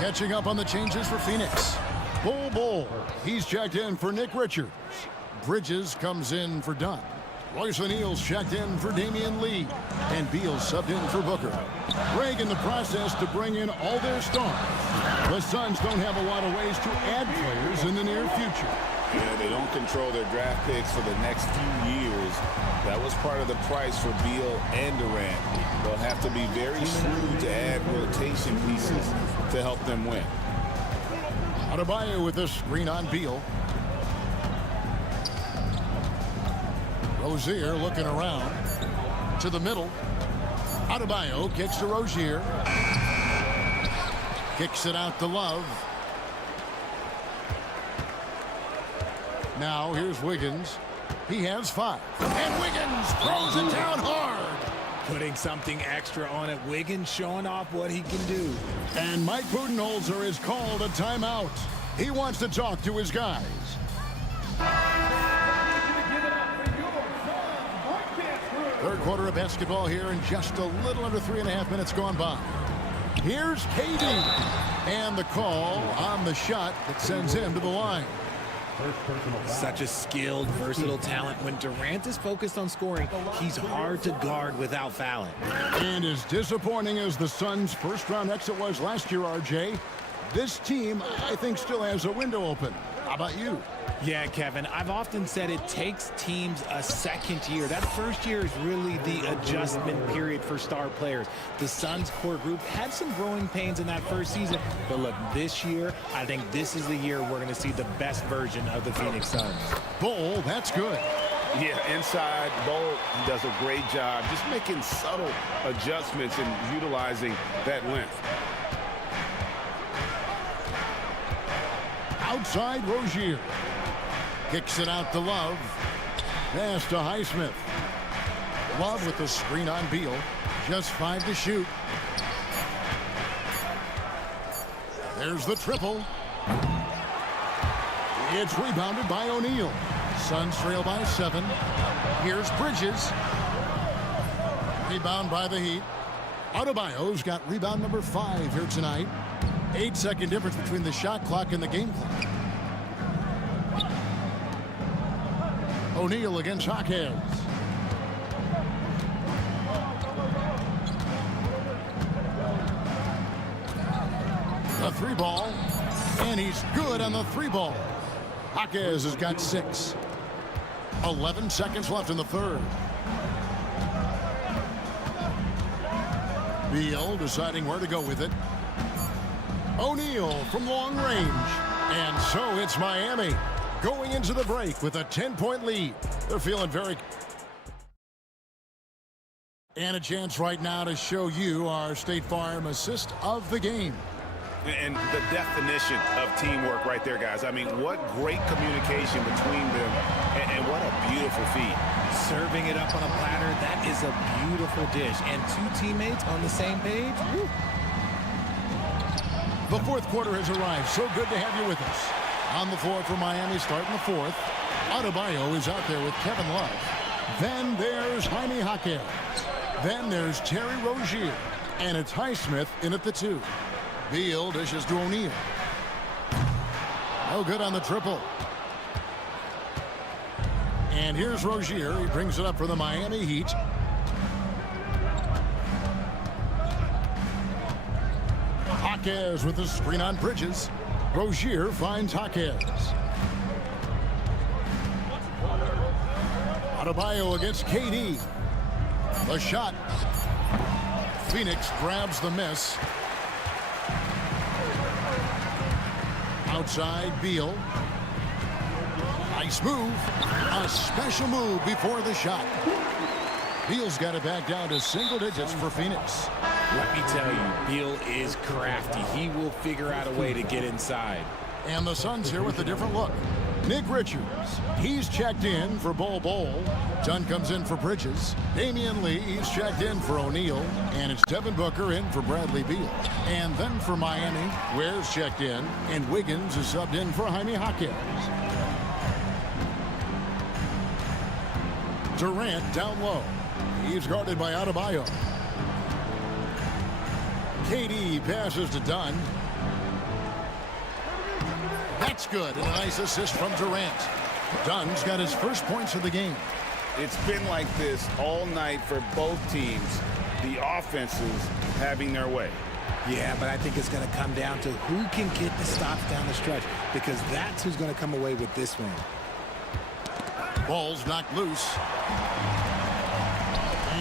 Catching up on the changes for Phoenix. Bull. He's checked in for Nick Richards. Bridges comes in for Dunn. Royce O'Neal's checked in for Damian Lee. And Beal subbed in for Booker. Greg in the process to bring in all their stars. The Suns don't have a lot of ways to add players in the near future. Yeah, they don't control their draft picks for the next few years. That was part of the price for Beal and Durant. They'll have to be very shrewd to add rotation pieces to help them win. Adebayo with a screen on Beal. Rozier looking around. To the middle. Adebayo kicks to Rozier. Kicks it out to Love. Now here's Wiggins. He has 5. And Wiggins throws it down hard. Putting something extra on it. Wiggins showing off what he can do. And Mike Budenholzer is called a timeout. He wants to talk to his guys. Third quarter of basketball here, and just a little under 3.5 minutes gone by. Here's KD. And the call on the shot that sends him to the line. Such a skilled, versatile talent. When Durant is focused on scoring, he's hard to guard without fouling. And as disappointing as the Suns' first-round exit was last year, RJ, this team, I think, still has a window open. How about you? Yeah, Kevin, I've often said it takes teams a second year. That first year is really the adjustment period for star players. The Suns core group had some growing pains in that first season, but look, this year, I think this is the year we're going to see the best version of the Phoenix Suns. Bull, that's good. Yeah, inside, Bull does a great job just making subtle adjustments and utilizing that length. Outside, Rozier. Kicks it out to Love. Pass to Highsmith. Love with the screen on Beal. Just 5 to shoot. There's the triple. It's rebounded by O'Neal. Suns trail by 7. Here's Bridges. Rebound by the Heat. Adebayo's got rebound number 5 here tonight. 8-second difference between the shot clock and the game clock. O'Neal against Hawkins. The 3-ball. And he's good on the 3-ball. Hawkins has got 6. 11 seconds left in the third. Beal deciding where to go with it. O'Neal from long range. And so it's Miami going into the break with a 10-point lead. They're feeling very... And a chance right now to show you our State Farm assist of the game. And the definition of teamwork right there, guys. I mean, what great communication between them, and what a beautiful feed. Serving it up on a platter, that is a beautiful dish. And 2 teammates on the same page. Woo. The fourth quarter has arrived. So good to have you with us. On the floor for Miami, starting the fourth. Adebayo is out there with Kevin Love. Then there's Jaime Hawkins. Then there's Terry Rozier. And it's Highsmith in at the 2. Beal dishes to O'Neal. No good on the triple. And here's Rozier. He brings it up for the Miami Heat. Hawkins with the screen on Bridges. Rozier finds Hawkins. Adebayo against KD. The shot. Phoenix grabs the miss. Outside, Beal. Nice move. A special move before the shot. Beal's got it back down to single digits for Phoenix. Let me tell you, Beal is crafty. He will figure out a way to get inside. And the Suns here with a different look. Nick Richards, he's checked in for Bol. Dunn comes in for Bridges. Damian Lee, he's checked in for O'Neal. And it's Devin Booker in for Bradley Beal. And then for Miami, Ware's checked in. And Wiggins is subbed in for Jaime Jaquez. Durant down low. He's guarded by Adebayo. KD passes to Dunn. That's good. And a nice assist from Durant. Dunn's got his first points of the game. It's been like this all night for both teams. The offenses having their way. Yeah, but I think it's going to come down to who can get the stops down the stretch, because that's who's going to come away with this one. Ball's knocked loose.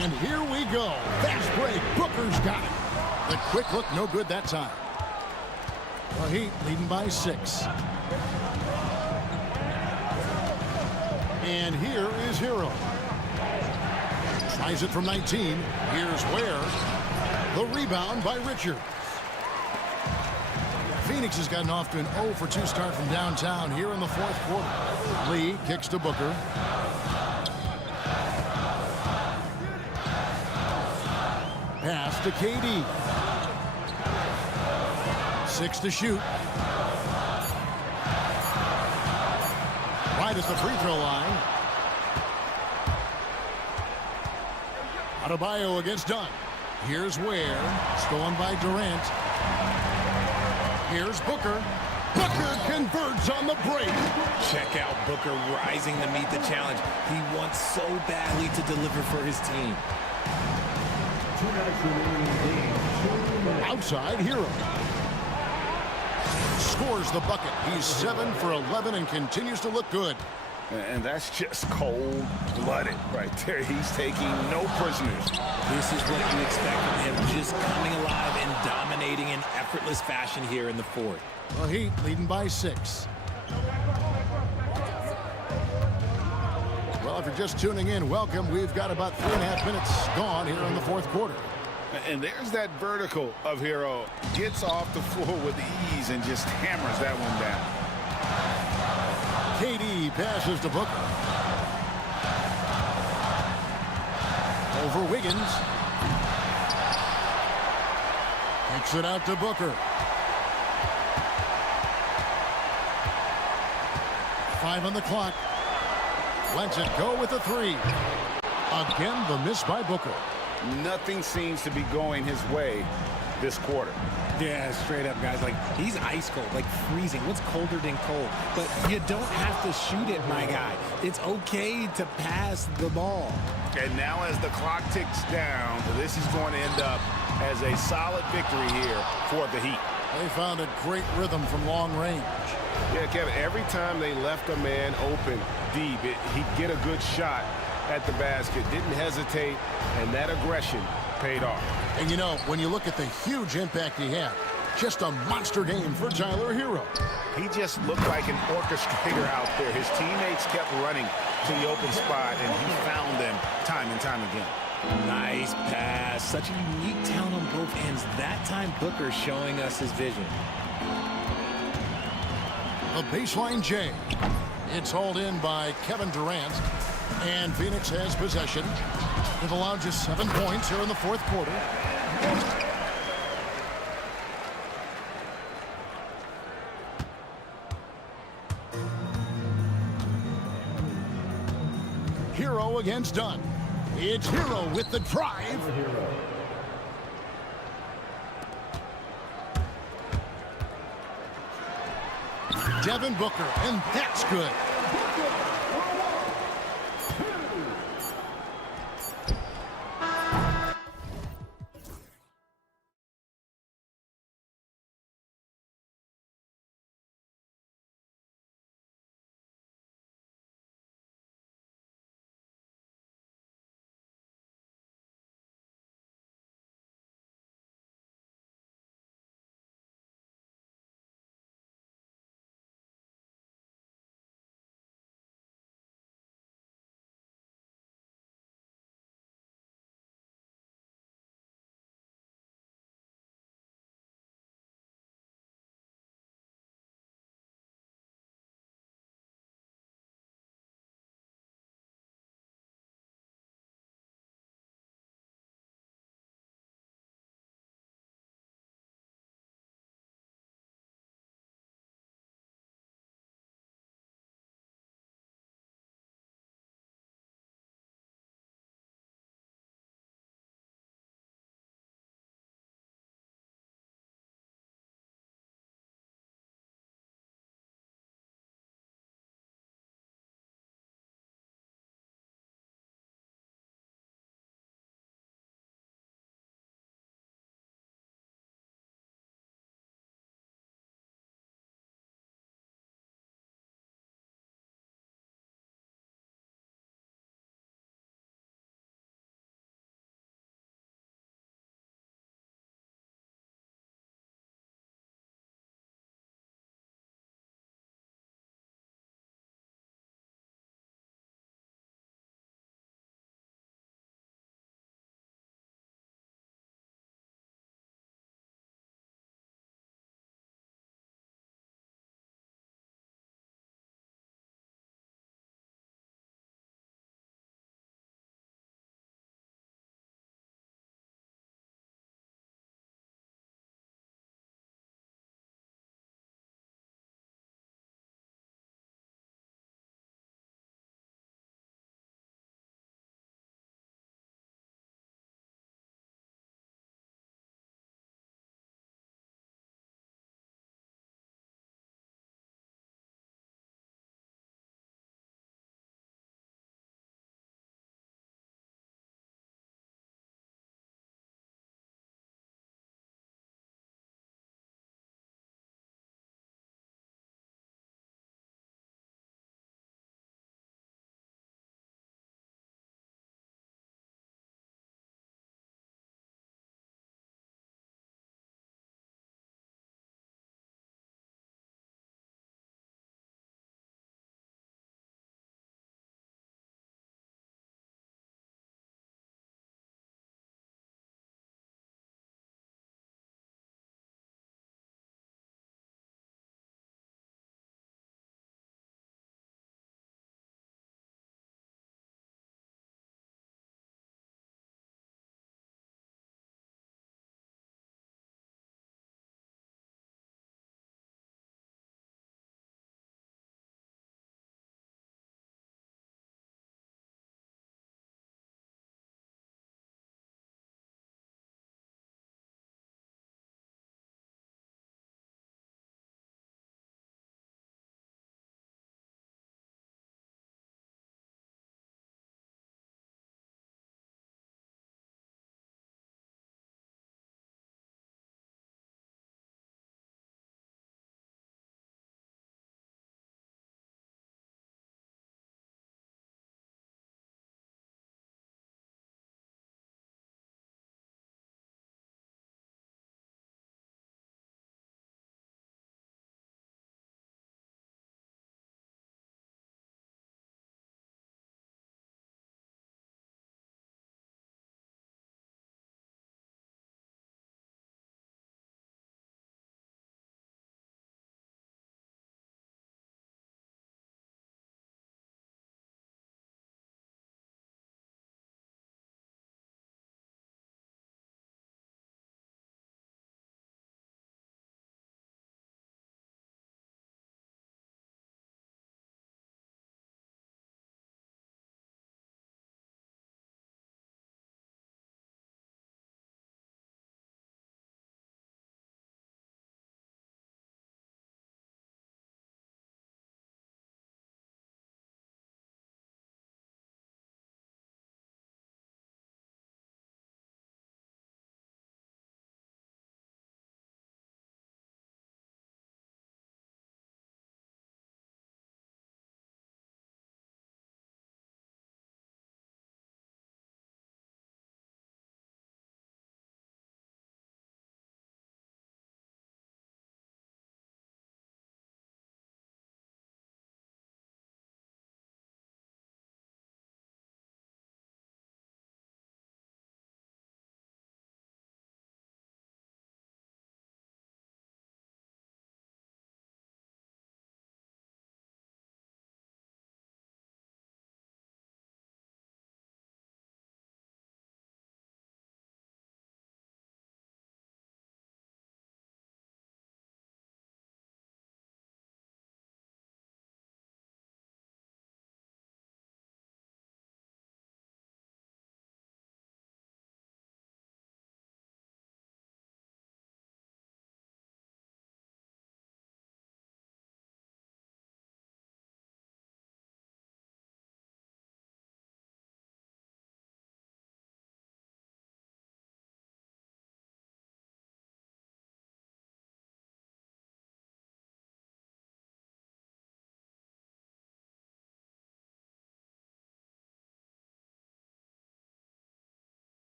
And here we go. Fast break. Booker's got it. The quick look, no good that time. The Heat leading by 6. And here is Hero. Tries it from 19. Here's Ware. The rebound by Richards. Phoenix has gotten off to an 0 for 2 start from downtown here in the fourth quarter. Lee kicks to Booker. Pass to KD. 6 to shoot. Right at the free throw line. Adebayo against Dunn. Here's Ware. Stolen by Durant. Here's Booker. Booker converts on the break. Check out Booker rising to meet the challenge. He wants so badly to deliver for his team. Outside, Hero. Scores the bucket. He's 7 for 11 and continues to look good. And that's just cold-blooded right there. He's taking no prisoners. This is what you expect from him, just coming alive and dominating in effortless fashion here in the fourth. The Heat leading by 6. Well, if you're just tuning in, welcome. We've got about 3.5 minutes gone here in the fourth quarter. And there's that vertical of Hero. Gets off the floor with ease and just hammers that one down. KD passes to Booker. Over Wiggins. Kicks it out to Booker. 5 on the clock. Lets it go with a 3. Again, the miss by Booker. Nothing seems to be going his way this quarter. Yeah, straight up, guys. Like, he's ice cold, like freezing. What's colder than cold? But you don't have to shoot it, my guy. It's okay to pass the ball. And now as the clock ticks down, this is going to end up as a solid victory here for the Heat. They found a great rhythm from long range. Yeah, Kevin, every time they left a man open deep, he'd get a good shot at the basket, didn't hesitate, and that aggression paid off. And you know, when you look at the huge impact he had, just a monster game for Tyler Hero. He just looked like an orchestrator out there. His teammates kept running to the open spot, and he found them time and time again. Nice pass. Such a unique talent on both ends. That time, Booker showing us his vision. A baseline J. It's hauled in by Kevin Durant. And Phoenix has possession. They've allowed just 7 points here in the fourth quarter. Hero against Dunn. It's Hero with the drive. Devin Booker, and that's good.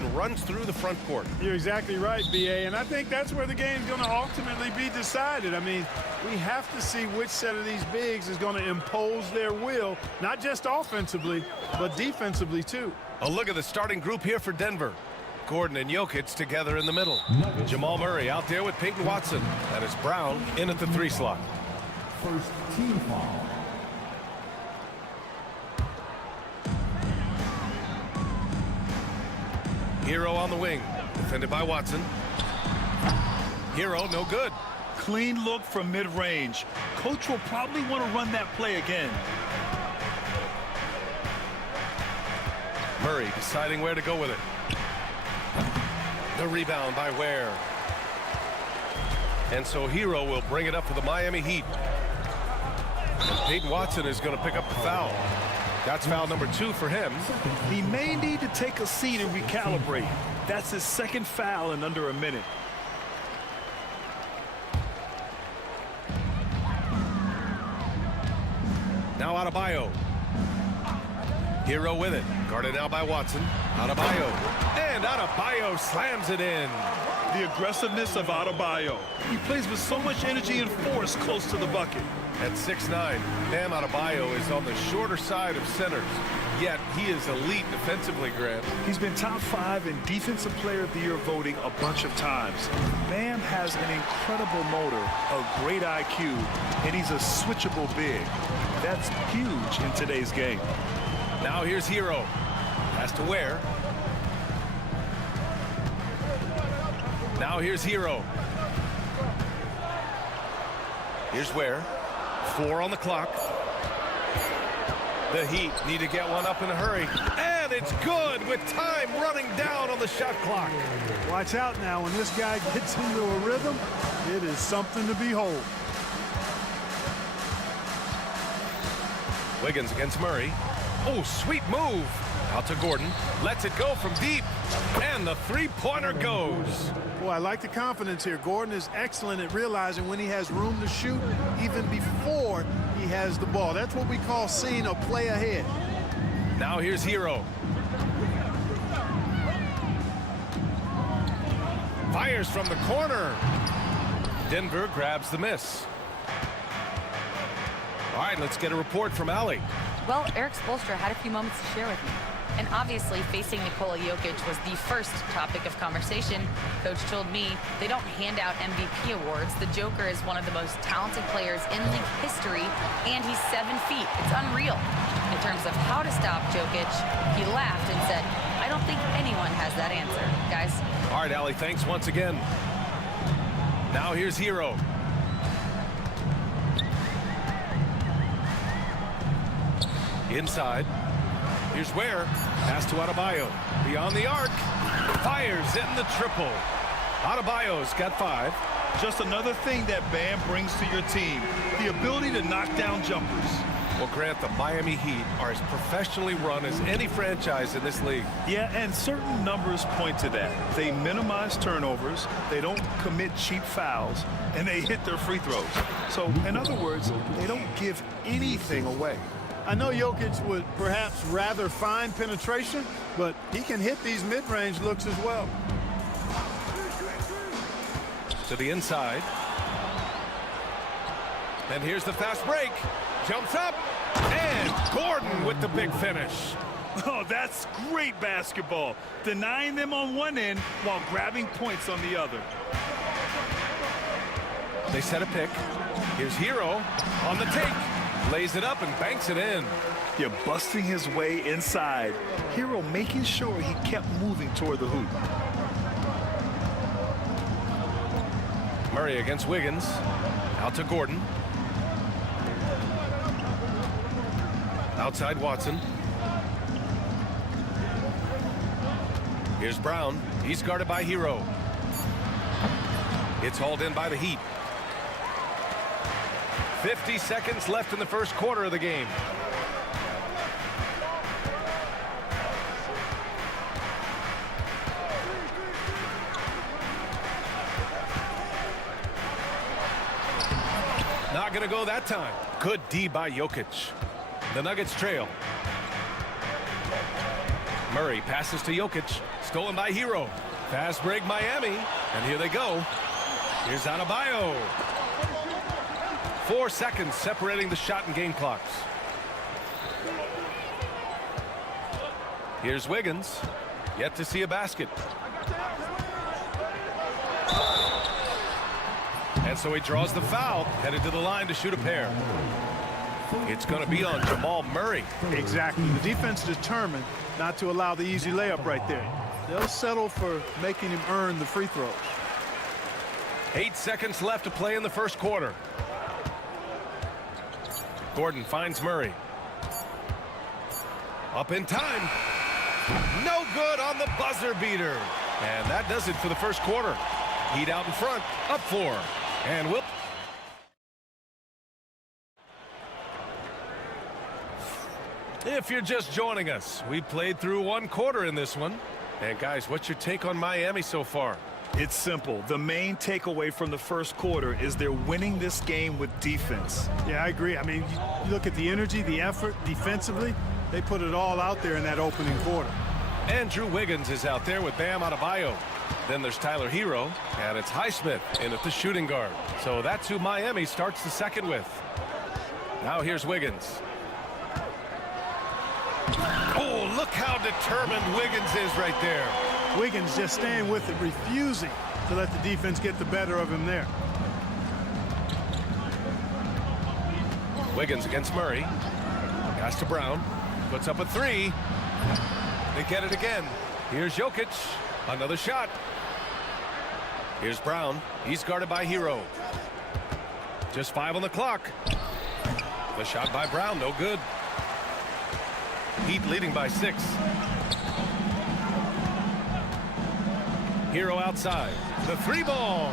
and runs through the front court. You're exactly right, B.A., and I think that's where the game's going to ultimately be decided. I mean, we have to see which set of these bigs is going to impose their will, not just offensively, but defensively, too. A look at the starting group here for Denver. Gordon and Jokic together in the middle. Jamal Murray out there with Peyton Watson. That is Brown in at the 3 slot. First team foul. Hero on the wing, defended by Watson. Hero, no good. Clean look from mid-range. Coach will probably want to run that play again. Murray deciding where to go with it. The rebound by Ware. And so Hero will bring it up for the Miami Heat. And Peyton Watson is going to pick up the foul. That's foul number 2 for him. He may need to take a seat and recalibrate. That's his second foul in under a minute. Now Adebayo. Hero with it. Guarded now by Watson. Adebayo. And Adebayo slams it in. The aggressiveness of Adebayo. He plays with so much energy and force close to the bucket. At 6'9", Bam Adebayo is on the shorter side of centers. Yet he is elite defensively, Grant. He's been top 5 in Defensive Player of the Year voting a bunch of times. Bam has an incredible motor, a great IQ, and he's a switchable big. That's huge in today's game. Now here's Hero. Has to Ware. Now here's Hero. Here's Ware. 4 on the clock. The Heat need to get one up in a hurry. And it's good with time running down on the shot clock. Watch out now. When this guy gets into a rhythm, it is something to behold. Wiggins against Murray. Oh, sweet move. Out to Gordon. Lets it go from deep. And the three-pointer goes. Boy, I like the confidence here. Gordon is excellent at realizing when he has room to shoot, even before he has the ball. That's what we call seeing a play ahead. Now here's Hero. Fires from the corner. Denver grabs the miss. All right, let's get a report from Allie. Well, Eric Spoelstra had a few moments to share with me. And obviously, facing Nikola Jokic was the first topic of conversation. Coach told me they don't hand out MVP awards. The Joker is one of the most talented players in league history, and he's 7 feet. It's unreal. In terms of how to stop Jokic, he laughed and said, I don't think anyone has that answer, guys. All right, Allie, thanks once again. Now here's Hero. Inside. Here's Ware. Pass to Adebayo. Beyond the arc. Fires in the triple. Adebayo's got 5. Just another thing that Bam brings to your team, the ability to knock down jumpers. Well, Grant, the Miami Heat are as professionally run as any franchise in this league. Yeah, and certain numbers point to that. They minimize turnovers, they don't commit cheap fouls, and they hit their free throws. So, in other words, they don't give anything away. I know Jokic would perhaps rather find penetration, but he can hit these mid-range looks as well. To the inside. And here's the fast break. Jumps up. And Gordon with the big finish. Oh, that's great basketball. Denying them on one end while grabbing points on the other. They set a pick. Here's Hero on the take. Lays it up and banks it in. You're busting his way inside. Hero making sure he kept moving toward the hoop. Murray against Wiggins. Out to Gordon. Outside Watson. Here's Brown. He's guarded by Hero. It's hauled in by the Heat. 50 seconds left in the first quarter of the game. Not going to go that time. Good D by Jokic. The Nuggets trail. Murray passes to Jokic. Stolen by Hero. Fast break Miami. And here they go. Here's Adebayo. 4 seconds separating the shot and game clocks. Here's Wiggins. Yet to see a basket. And so he draws the foul, headed to the line to shoot a pair. It's going to be on Jamal Murray. Exactly. The defense is determined not to allow the easy layup right there. They'll settle for making him earn the free throws. 8 seconds left to play in the first quarter. Gordon finds Murray. Up in time. No good on the buzzer beater. And that does it for the first quarter. Heat out in front. Up 4. And we'll... If you're just joining us, we played through 1 quarter in this one. And guys, what's your take on Miami so far? It's simple. The main takeaway from the first quarter is they're winning this game with defense. Yeah, I agree. I mean, you look at the energy, the effort defensively, they put it all out there in that opening quarter. Andrew Wiggins is out there with Bam Adebayo. Then there's Tyler Hero, and it's Highsmith in at the shooting guard. So that's who Miami starts the second with. Now here's Wiggins. Oh, look how determined Wiggins is right there. Wiggins just staying with it, refusing to let the defense get the better of him there. Wiggins against Murray. Pass to Brown. Puts up a 3. They get it again. Here's Jokic. Another shot. Here's Brown. He's guarded by Hero. Just 5 on the clock. The shot by Brown, no good. Heat leading by 6. Hero outside. The 3 ball.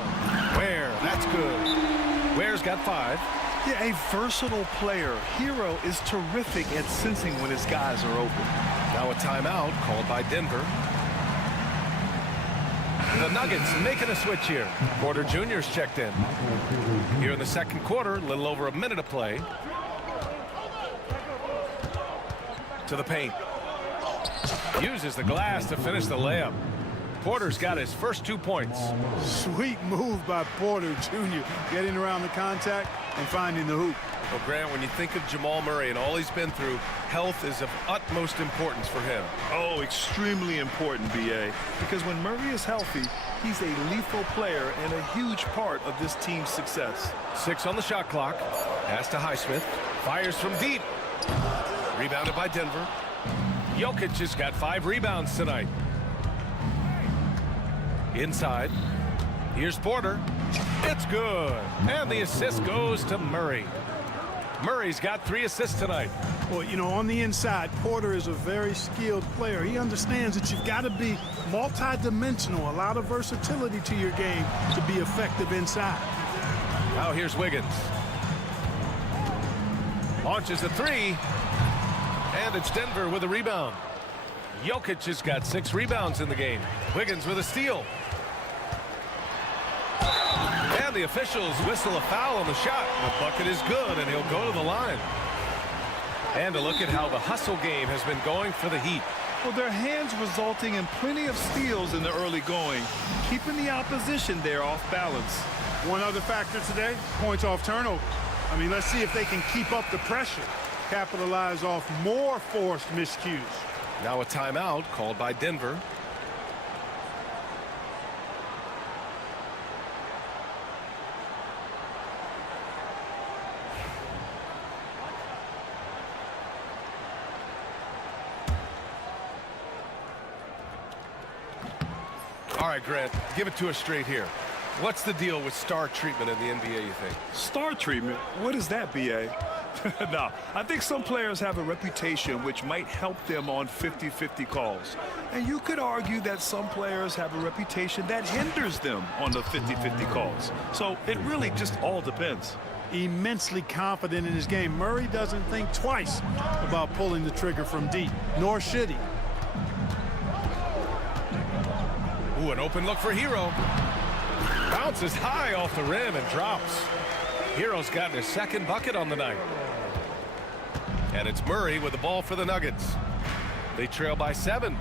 Ware, that's good. Ware's got 5. Yeah, a versatile player. Hero is terrific at sensing when his guys are open. Now a timeout called by Denver. The Nuggets making a switch here. Porter Jr.'s checked in. Here in the second quarter, a little over a minute of play. To the paint. Uses the glass to finish the layup. Porter's got his first 2 points. Sweet move by Porter Jr. Getting around the contact and finding the hoop. Well, Grant, when you think of Jamal Murray and all he's been through, health is of utmost importance for him. Oh, extremely important, B.A. Because when Murray is healthy, he's a lethal player and a huge part of this team's success. 6 on the shot clock. Pass to Highsmith. Fires from deep. Rebounded by Denver. Jokic has got 5 rebounds tonight. Inside. Here's Porter. It's good. And the assist goes to Murray. Murray's got 3 assists tonight. Well, you know, on the inside, Porter is a very skilled player. He understands that you've got to be multi-dimensional, a lot of versatility to your game to be effective inside. Now here's Wiggins. Launches a 3. And it's Denver with a rebound. Jokic has got 6 rebounds in the game. Wiggins with a steal. And the officials whistle a foul on the shot. The bucket is good, and he'll go to the line. And a look at how the hustle game has been going for the Heat. Well, their hands resulting in plenty of steals in the early going, keeping the opposition there off balance. One other factor today, points off turnover. I mean, let's see if they can keep up the pressure, capitalize off more forced miscues. Now a timeout called by Denver. All right, Grant, give it to us straight here. What's the deal with star treatment in the NBA, you think? Star treatment? What is that, B.A.? No, I think some players have a reputation which might help them on 50-50 calls. And you could argue that some players have a reputation that hinders them on the 50-50 calls. So it really just all depends. Immensely confident in his game. Murray doesn't think twice about pulling the trigger from deep, nor should he. Ooh, an open look for Hero. Bounces high off the rim and drops. Hero's gotten his second bucket on the night. And it's Murray with the ball for the Nuggets. They trail by 7.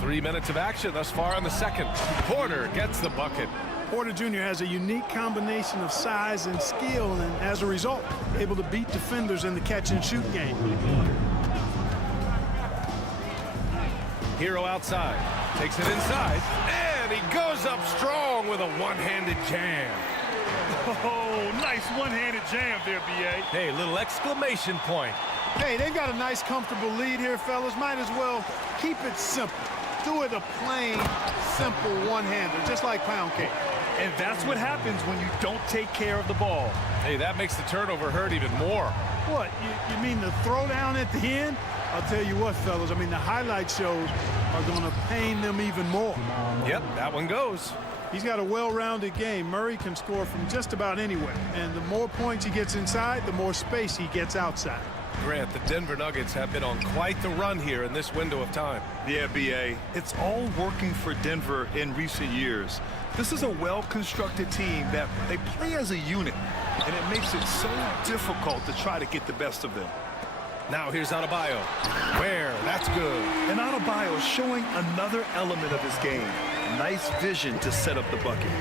3 minutes of action thus far in the second. Porter gets the bucket. Porter Jr. has a unique combination of size and skill, and as a result, able to beat defenders in the catch-and-shoot game. Hero outside, takes it inside, and he goes up strong with a one-handed jam. Oh, nice one-handed jam there, B.A. Hey, little exclamation point. Hey, they've got a nice, comfortable lead here, fellas. Might as well keep it simple. Do it a plain, simple one-hander, just like pound cake. And that's what happens when you don't take care of the ball. Hey, that makes the turnover hurt even more. What, you mean the throwdown at the end? I'll tell you what, fellas, I mean, the highlight shows are going to pain them even more. Yep, that one goes. He's got a well-rounded game. Murray can score from just about anywhere. And the more points he gets inside, the more space he gets outside. Grant, the Denver Nuggets have been on quite the run here in this window of time. Yeah, B.A., it's all working for Denver in recent years. This is a well-constructed team that they play as a unit, and it makes it so difficult to try to get the best of them. Now here's Adebayo. Where? That's good. And Adebayo showing another element of his game. Nice vision to set up the bucket.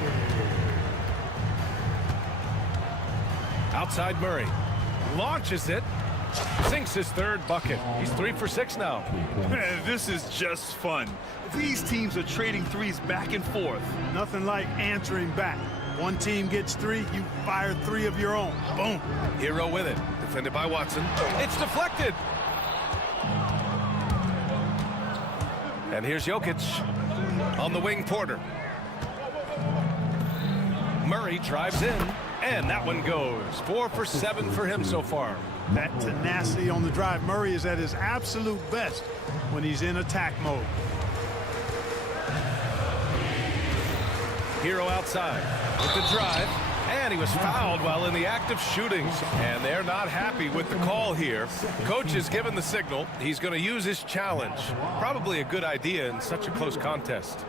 Outside Murray. Launches it. Sinks his third bucket. He's 3 for 6 now. This is just fun. These teams are trading threes back and forth. Nothing like answering back. One team gets 3, you fire 3 of your own. Boom. Hero with it. Defended by Watson. It's deflected. And here's Jokic. On the wing, Porter. Murray drives in. And that one goes. 4 for 7 for him so far. That tenacity on the drive. Murray is at his absolute best when he's in attack mode. Hero outside with the drive, and he was fouled while in the act of shooting. And they're not happy with the call here. Coach has given the signal. He's going to use his challenge. Probably a good idea in such a close contest.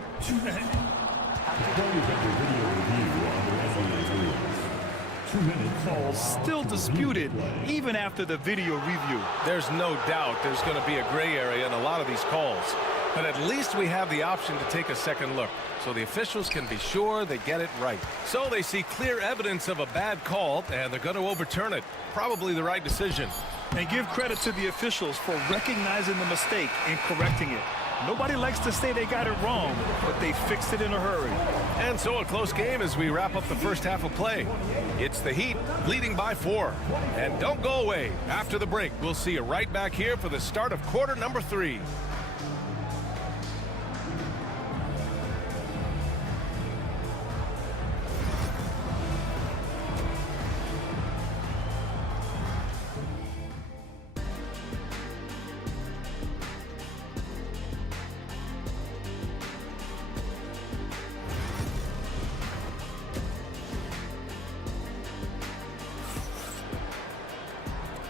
Still disputed even after the video review. There's no doubt there's going to be a gray area in a lot of these calls. But at least we have the option to take a second look, so the officials can be sure they get it right. So they see clear evidence of a bad call, and they're going to overturn it. Probably the right decision. And give credit to the officials for recognizing the mistake and correcting it. Nobody likes to say they got it wrong, but they fixed it in a hurry. And so a close game as we wrap up the first half of play. It's the Heat leading by 4. And don't go away. After the break, we'll see you right back here for the start of quarter number 3.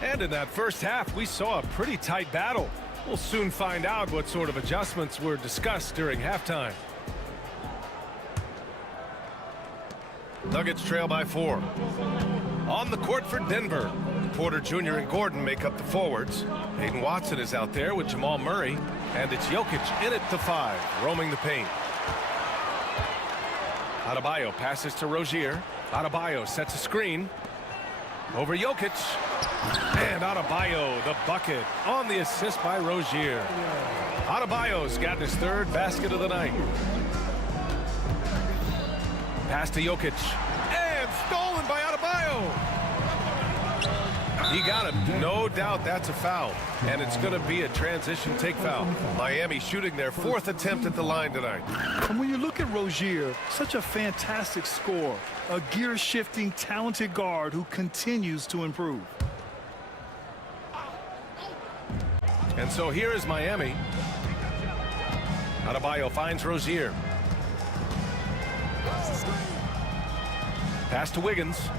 And in that first half, we saw a pretty tight battle. We'll soon find out what sort of adjustments were discussed during halftime. Nuggets trail by 4. On the court for Denver, Porter Jr. and Gordon make up the forwards. Hayden Watson is out there with Jamal Murray. And it's Jokic in at the 5, roaming the paint. Adebayo passes to Rozier. Adebayo sets a screen. Over Jokic. And Adebayo, the bucket, on the assist by Rozier. Adebayo's got his 3rd basket of the night. Pass to Jokic. And stolen by Adebayo. He got him. No doubt that's a foul. And it's going to be a transition take foul. Miami shooting their 4th attempt at the line tonight. And when you look at Rozier, such a fantastic scorer, a gear-shifting, talented guard who continues to improve. And so here is Miami. Adebayo finds Rozier. Pass to Wiggins.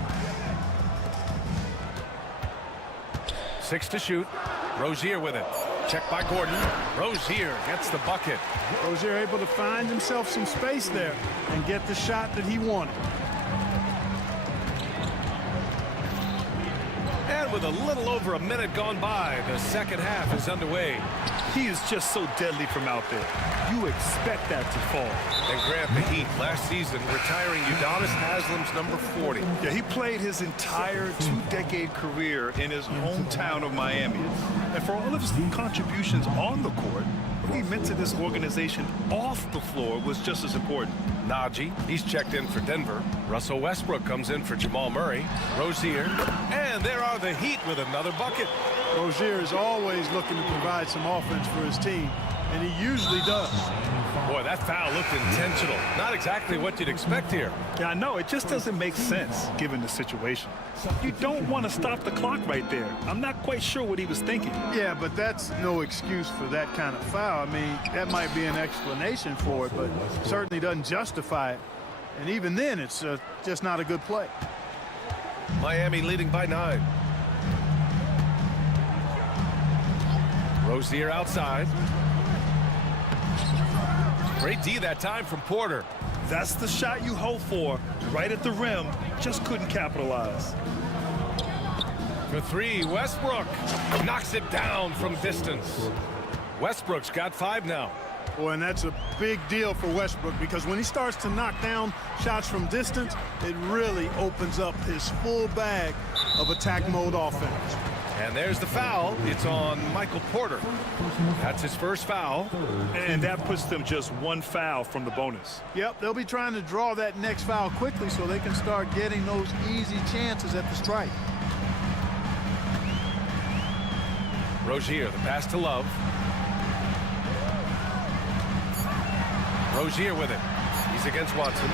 6 to shoot. Rozier with it. Check by Gordon. Rozier gets the bucket. Rozier able to find himself some space there and get the shot that he wanted. And And with a little over a minute gone by, the second half is underway. He is just so deadly from out there. You expect that to fall. And Grant, the Heat last season retiring Udonis Haslam's number 40. Yeah, he played his entire two-decade career in his hometown of Miami. And for all of his contributions on the court, what he meant to this organization off the floor was just as important. Najee, he's checked in for Denver. Russell Westbrook comes in for Jamal Murray. Rozier, and there are the Heat with another bucket. Rozier is always looking to provide some offense for his team, and he usually does. Boy, that foul looked intentional. Not exactly what you'd expect here. Yeah, I know. It just doesn't make sense, given the situation. You don't want to stop the clock right there. I'm not quite sure what he was thinking. Yeah, but that's no excuse for that kind of foul. I mean, that might be an explanation for it, but certainly doesn't justify it. And even then, it's just not a good play. Miami leading by 9. Rozier outside. Great D that time from Porter. That's the shot you hope for, right at the rim. Just couldn't capitalize. For 3, Westbrook knocks it down from distance. Westbrook's got 5 now. Boy, and that's a big deal for Westbrook, because when he starts to knock down shots from distance, it really opens up his full bag of attack mode offense. And there's the foul. It's on Michael Porter. That's his first foul. And that puts them just 1 foul from the bonus. Yep, they'll be trying to draw that next foul quickly so they can start getting those easy chances at the strike. Rozier, the pass to Love. Rozier with it. He's against Watson.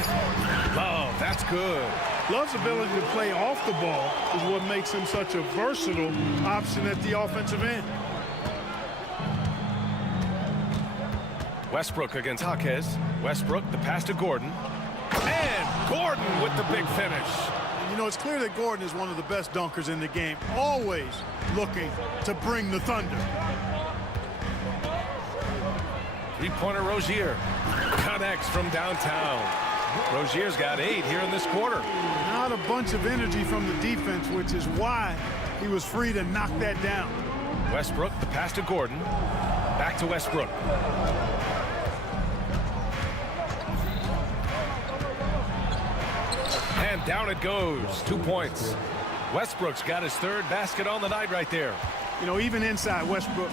Love, that's good. Love's ability to play off the ball is what makes him such a versatile option at the offensive end. Westbrook against Jaquez. Westbrook, the pass to Gordon. And Gordon with the big finish. You know, it's clear that Gordon is one of the best dunkers in the game, always looking to bring the thunder. Three-pointer Rozier connects from downtown. Rozier's got 8 here in this quarter. Not a bunch of energy from the defense, which is why he was free to knock that down. Westbrook, the pass to Gordon. Back to Westbrook. And down it goes. 2 points. Westbrook's got his 3rd basket on the night right there. You know, even inside, Westbrook,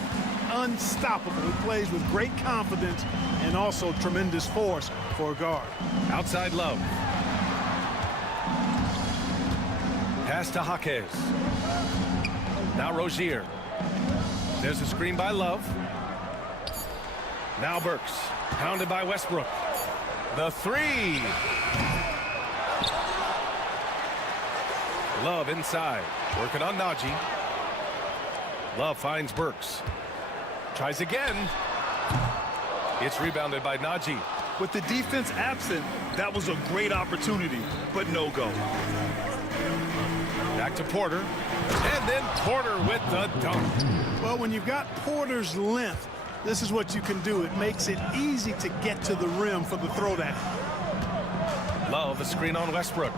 unstoppable. He plays with great confidence and also tremendous force for a guard. Outside Love. Pass to Jaquez. Now Rozier. There's a screen by Love. Now Burks. Pounded by Westbrook. The 3. Love inside. Working on Najee. Love finds Burks. Tries again. It's rebounded by Najee. With the defense absent, that was a great opportunity, but no go. Back to Porter. And then Porter with the dunk. Well, when you've got Porter's length, this is what you can do. It makes it easy to get to the rim for the throwdown. Love, the screen on Westbrook.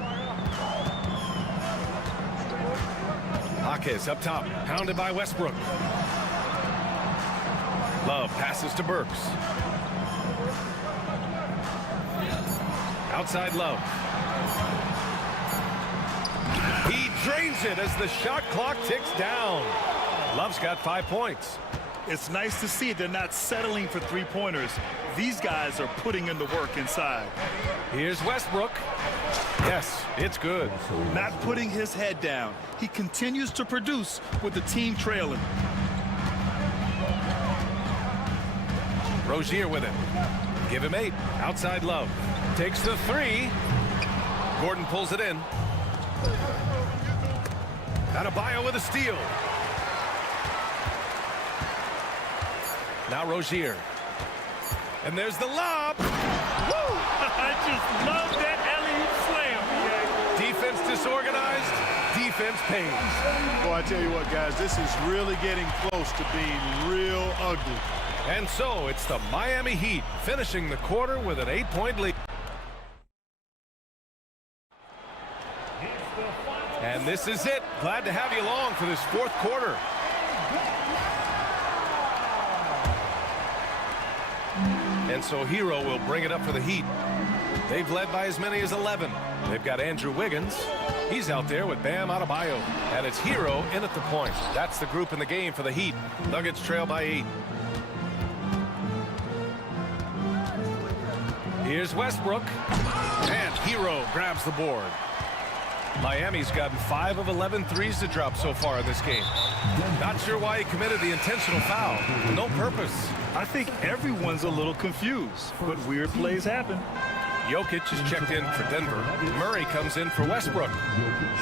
Jaquez up top, pounded by Westbrook. Love passes to Burks. Outside Love. He drains it as the shot clock ticks down. Love's got 5 points. It's nice to see they're not settling for 3-pointers. These guys are putting in the work inside. Here's Westbrook. Yes, it's good. Not putting his head down. He continues to produce with the team trailing. Rozier with it. Give him 8. Outside Love. Takes the 3. Gordon pulls it in. Adebayo with a steal. Now Rozier. And there's the lob. Woo! I just love that alley-oop slam. Defense disorganized. Defense pays. Boy, I tell you what, guys, this is really getting close to being real ugly. And so it's the Miami Heat finishing the quarter with an 8-point lead. And And this is it. Glad to have you along for this fourth quarter. And so Hero will bring it up for the Heat. They've led by as many as 11. They've got Andrew Wiggins. He's out there with Bam Adebayo. And it's Hero in at the point. That's the group in the game for the Heat. Nuggets trail by 8. Here's Westbrook. And Hero grabs the board. Miami's gotten 5 of 11 threes to drop so far in this game. Not sure why he committed the intentional foul. No purpose. I think everyone's a little confused, but weird plays happen. Jokic is checked in for Denver. Murray comes in for Westbrook.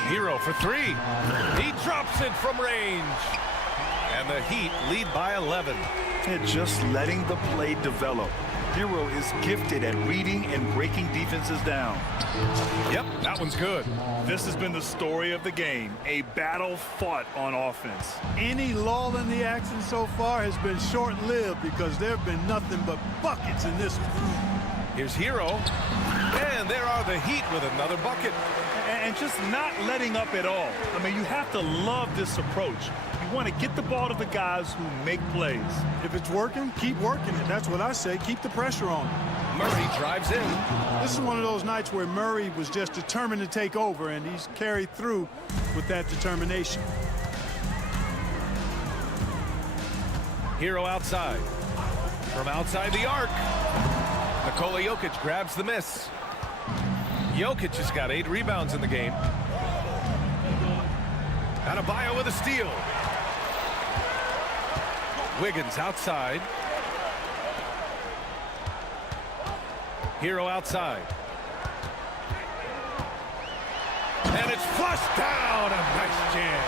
Hero for 3. He drops it from range. And the Heat lead by 11. And just letting the play develop. Hero is gifted at reading and breaking defenses down. Yep, that one's good. This has been the story of the game, a battle fought on offense. Any lull in the action so far has been short-lived because there have been nothing but buckets in this one. Here's Hero. And there are the Heat with another bucket. And just not letting up at all. I mean, you have to love this approach. You want to get the ball to the guys who make plays. If it's working, keep working it. That's what I say. Keep the pressure on. Murray drives in. This is one of those nights where Murray was just determined to take over, and he's carried through with that determination. Hero outside. From outside the arc. Nikola Jokic grabs the miss. Jokic has got 8 rebounds in the game. Adebayo with a steal. Wiggins outside. Hero outside. And it's flushed down. A nice jam.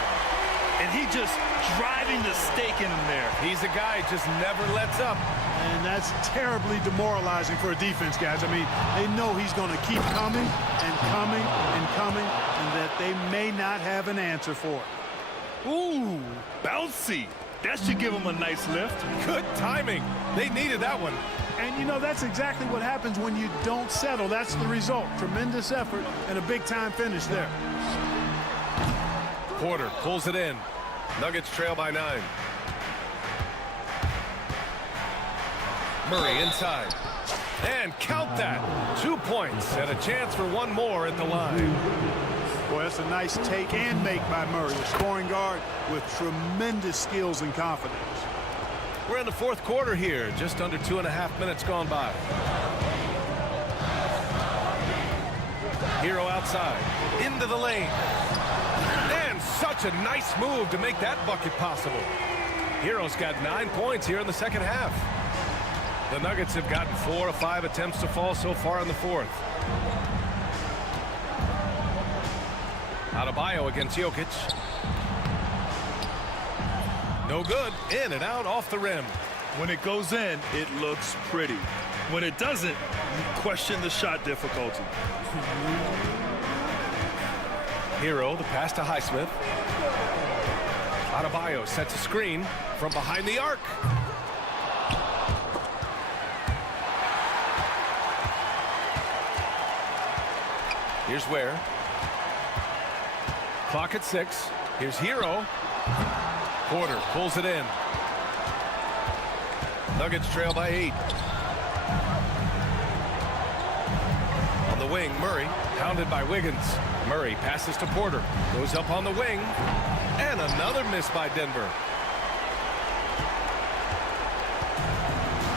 And he just driving the stake in him there. He's a guy who just never lets up. And that's terribly demoralizing for a defense, guys. I mean, they know he's going to keep coming and coming and coming, and that they may not have an answer for it. Ooh, bouncy. That should give him a nice lift. Good timing. They needed that one. And, you know, that's exactly what happens when you don't settle. That's the result. Tremendous effort and a big-time finish there. Porter pulls it in. Nuggets trail by 9. Murray inside. And count that. 2 points and a chance for one more at the line. Boy, that's a nice take and make by Murray, a scoring guard with tremendous skills and confidence. We're in the fourth quarter here. Just under 2.5 minutes gone by. Hero outside. Into the lane. And such a nice move to make that bucket possible. Hero's got 9 points here in the second half. The Nuggets have gotten 4 of 5 attempts to fall so far in the fourth. Adebayo against Jokic. No good. In and out off the rim. When it goes in, it looks pretty. When it doesn't, you question the shot difficulty. Hero, the pass to Highsmith. Adebayo sets a screen from behind the arc. Here's Ware. Clock at 6. Here's Hero. Porter pulls it in. Nuggets trail by 8. On the wing, Murray, hounded by Wiggins. Murray passes to Porter. Goes up on the wing. And another miss by Denver.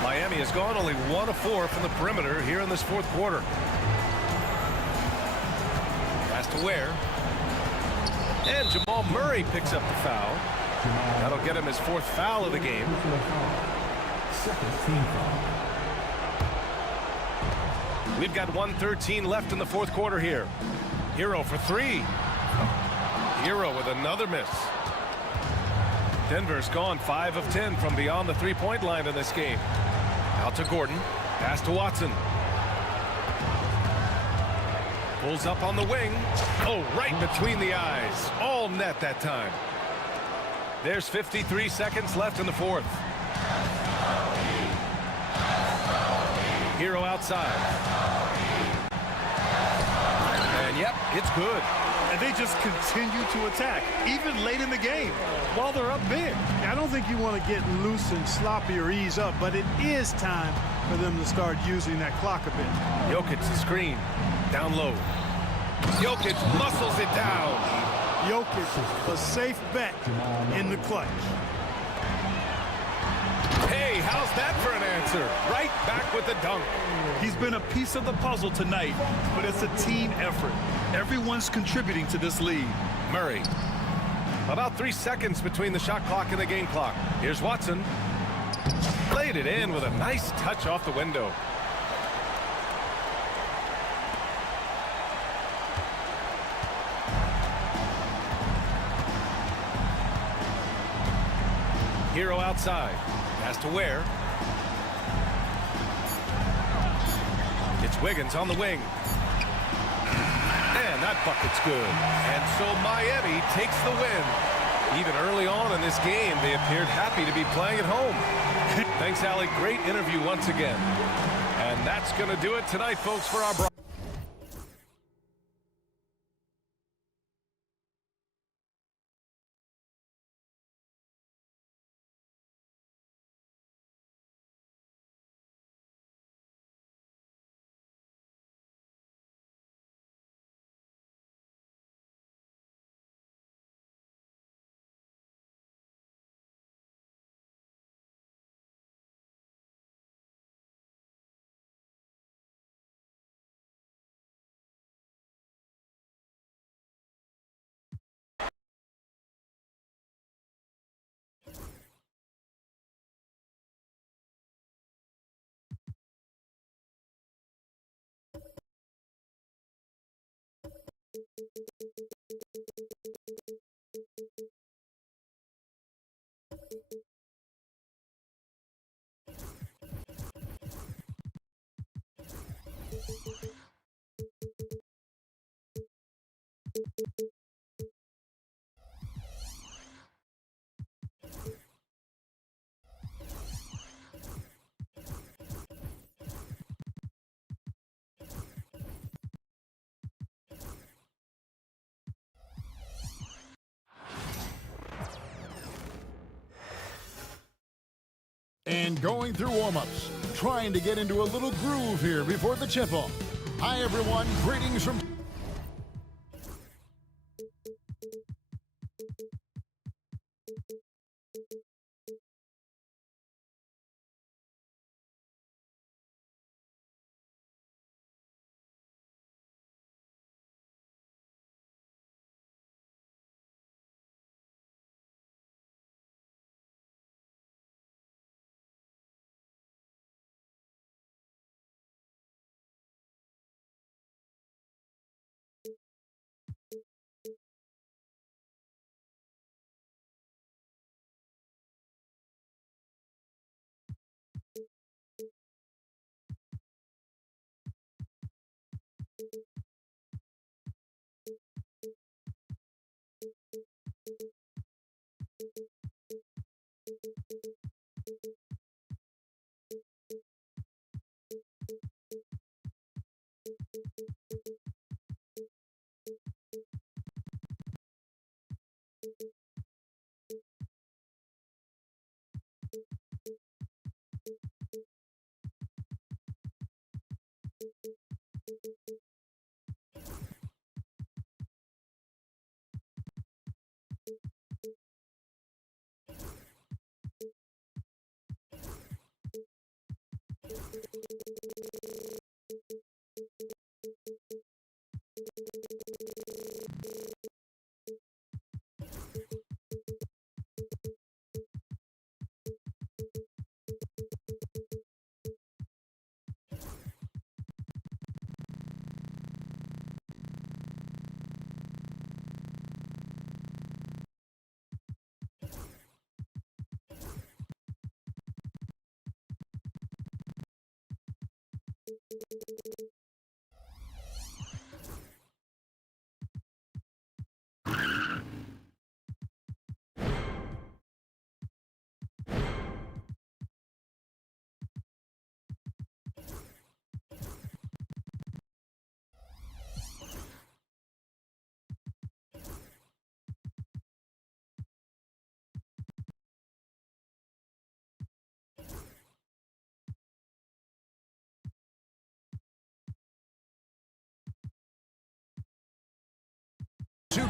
Miami has gone only 1 of 4 from the perimeter here in this fourth quarter. Pass to Ware. And Jamal Murray picks up the foul. That'll get him his 4th foul of the game. We've got 1:13 left in the fourth quarter here. Hero for 3. Hero with another miss. Denver's gone 5 of 10 from beyond the three-point line in this game. Out to Gordon. Pass to Watson. Pulls up on the wing. Oh, right between the eyes. All net that time. There's 53 seconds left in the fourth. Hero outside. And yep, it's good. And they just continue to attack, even late in the game, while they're up big. I don't think you want to get loose and sloppy or ease up, but it is time for them to start using that clock a bit. Jokic the screen, down low. Jokic muscles it down. Jokic, a safe bet in the clutch. Hey, how's that for an answer? Right back with the dunk. He's been a piece of the puzzle tonight, but it's a team effort. Everyone's contributing to this lead. Murray. About 3 seconds between the shot clock and the game clock. Here's Watson. Played it in with a nice touch off the window. Hero outside. Has to Ware. It's Wiggins on the wing. And that bucket's good. And so Miami takes the win. Even early on in this game, they appeared happy to be playing at home. Thanks, Allie. Great interview once again. And that's going to do it tonight, folks, for our broadcast. And going through warm-ups, trying to get into a little groove here before the tip-off. Hi, everyone. Greetings from...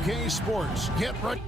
2K Sports. Get ready.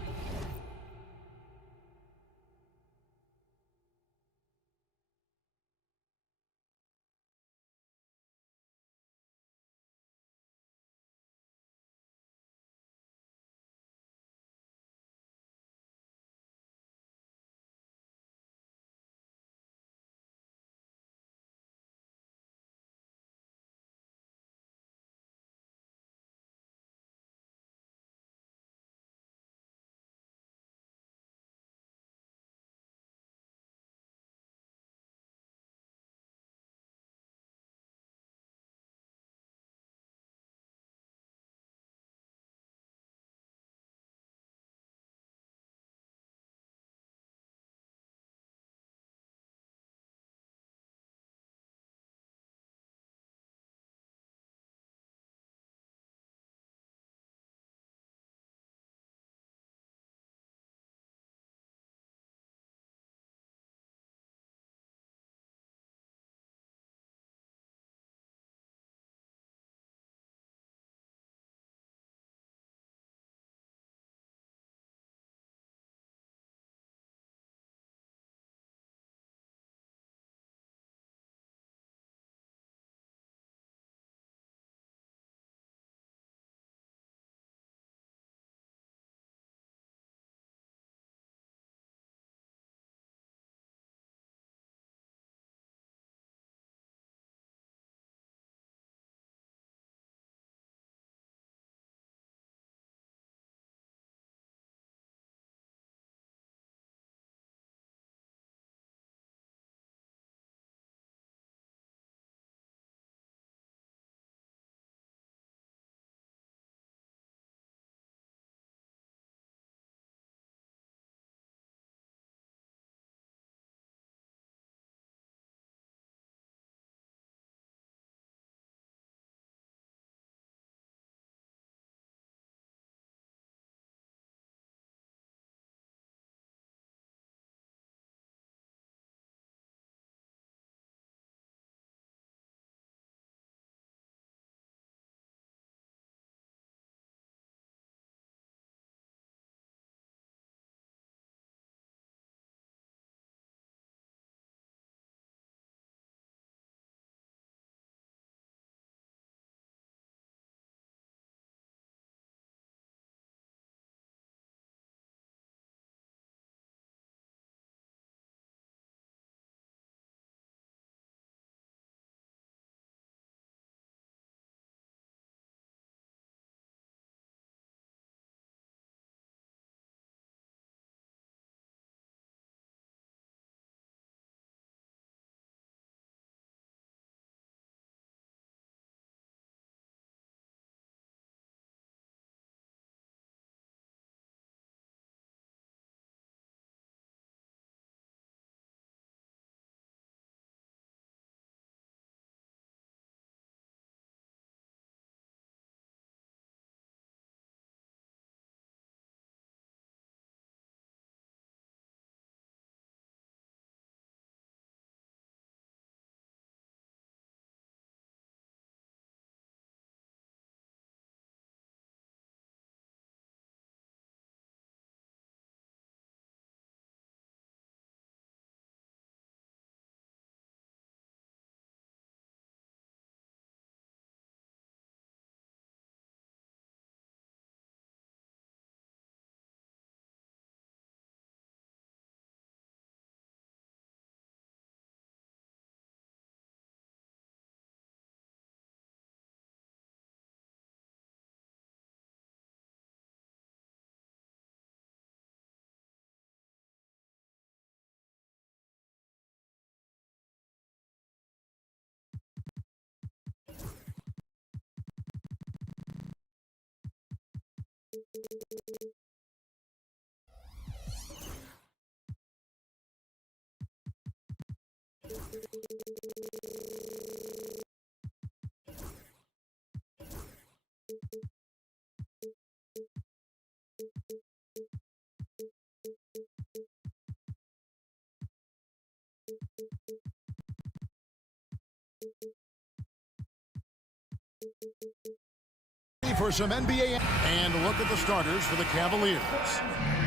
for some NBA. And look at the starters for the Cavaliers.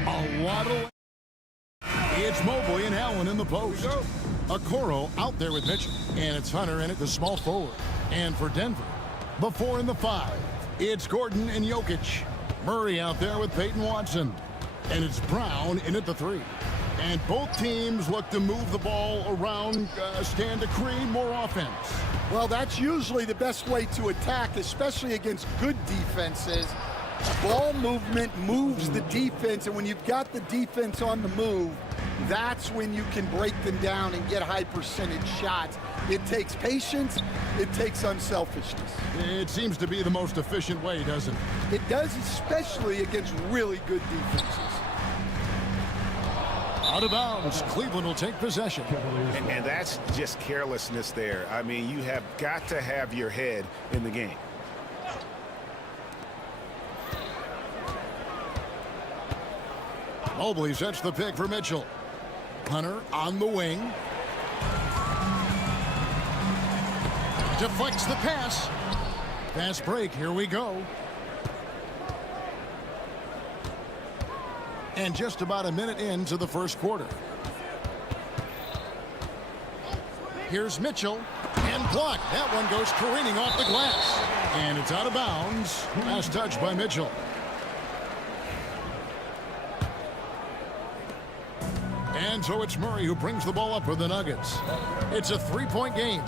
A Waddle. It's Mobley and Allen in the post. Okoro out there with Mitchell. And it's Hunter in at the small forward. And for Denver, the 4 and the 5. It's Gordon and Jokic. Murray out there with Peyton Watson. And it's Brown in at the 3. And both teams look to move the ball around, stand to create more offense. Well, that's usually the best way to attack, especially against good defenses. Ball movement moves the defense, and when you've got the defense on the move, that's when you can break them down and get high percentage shots. It takes patience, it takes unselfishness. It seems to be the most efficient way, doesn't it? It does, especially against really good defenses. Out of bounds, Cleveland will take possession. And that's just carelessness there. I mean, you have got to have your head in the game. Mobley sets the pick for Mitchell. Hunter on the wing. Deflects the pass. Fast break, here we go. And just about a minute into the first quarter. Here's Mitchell. And blocked. That one goes careening off the glass. And it's out of bounds. Last touch by Mitchell. And so it's Murray who brings the ball up for the Nuggets. It's a three-point game.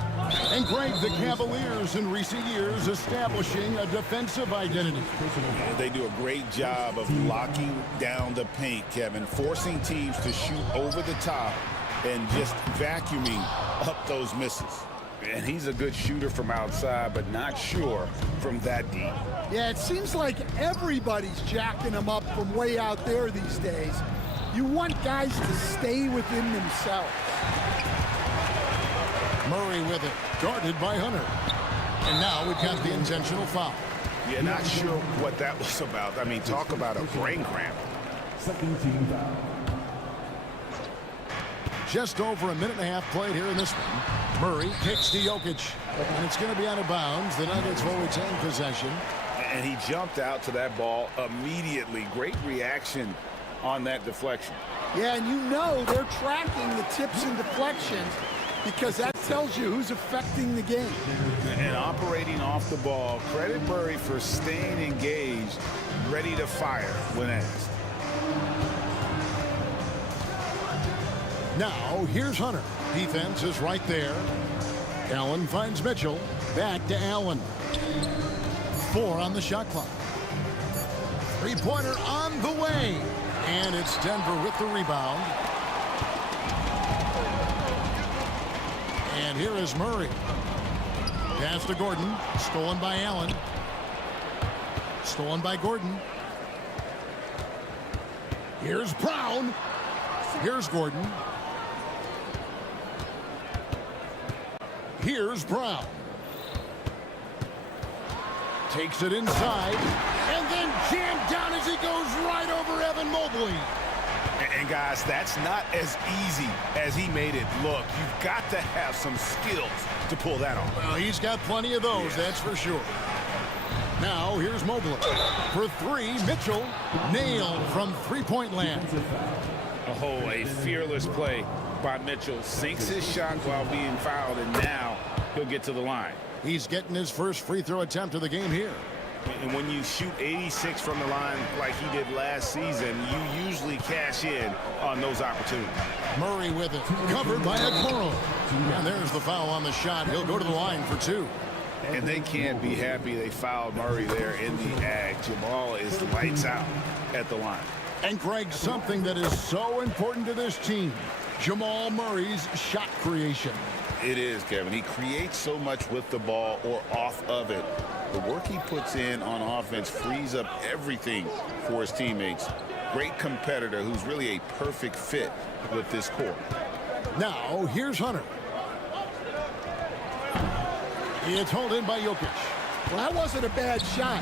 And Greg, the Cavaliers in recent years establishing a defensive identity. They do a great job of locking down the paint, Kevin, forcing teams to shoot over the top and just vacuuming up those misses. And he's a good shooter from outside, but not sure from that deep. Yeah, it seems like everybody's jacking him up from way out there these days. You want guys to stay within themselves. Murray with it, guarded by Hunter. And now we've got the intentional foul. Yeah, not sure what that was about. I mean, talk about a brain cramp. Second team foul. Just over a minute and a half played here in this one. Murray kicks to Jokic. And it's going to be out of bounds. The Nuggets will retain possession. And he jumped out to that ball immediately. Great reaction on that deflection. Yeah, and you know they're tracking the tips and deflections because that tells you who's affecting the game. And operating off the ball, credit Murray for staying engaged, ready to fire when asked. Now, here's Hunter. Defense is right there. Allen finds Mitchell. Back to Allen. 4 on the shot clock. Three-pointer on the way. And it's Denver with the rebound. And here is Murray. Pass to Gordon. Stolen by Allen. Stolen by Gordon. Here's Brown. Here's Gordon. Here's Brown. Takes it inside. And then jammed down as he goes right over Evan Mobley. And guys, that's not as easy as he made it look. You've got to have some skills to pull that off. Well, he's got plenty of those, that's for sure. Now, here's Mobley. For 3, Mitchell nailed from three-point land. Oh, a fearless play by Mitchell. Sinks his shot while being fouled, and now he'll get to the line. He's getting his first free throw attempt of the game here. And when you shoot 86 from the line like he did last season, you usually cash in on those opportunities. Murray with it, covered by Okoro. And there's the foul on the shot. He'll go to the line for 2. And they can't be happy they fouled Murray there in the act. Jamal is lights out at the line. And Greg, something that is so important to this team, Jamal Murray's shot creation. It is, Kevin. He creates so much with the ball or off of it. The work he puts in on offense frees up everything for his teammates. Great competitor who's really a perfect fit with this core. Now, here's Hunter. It's hauled in by Jokic. Well, that wasn't a bad shot.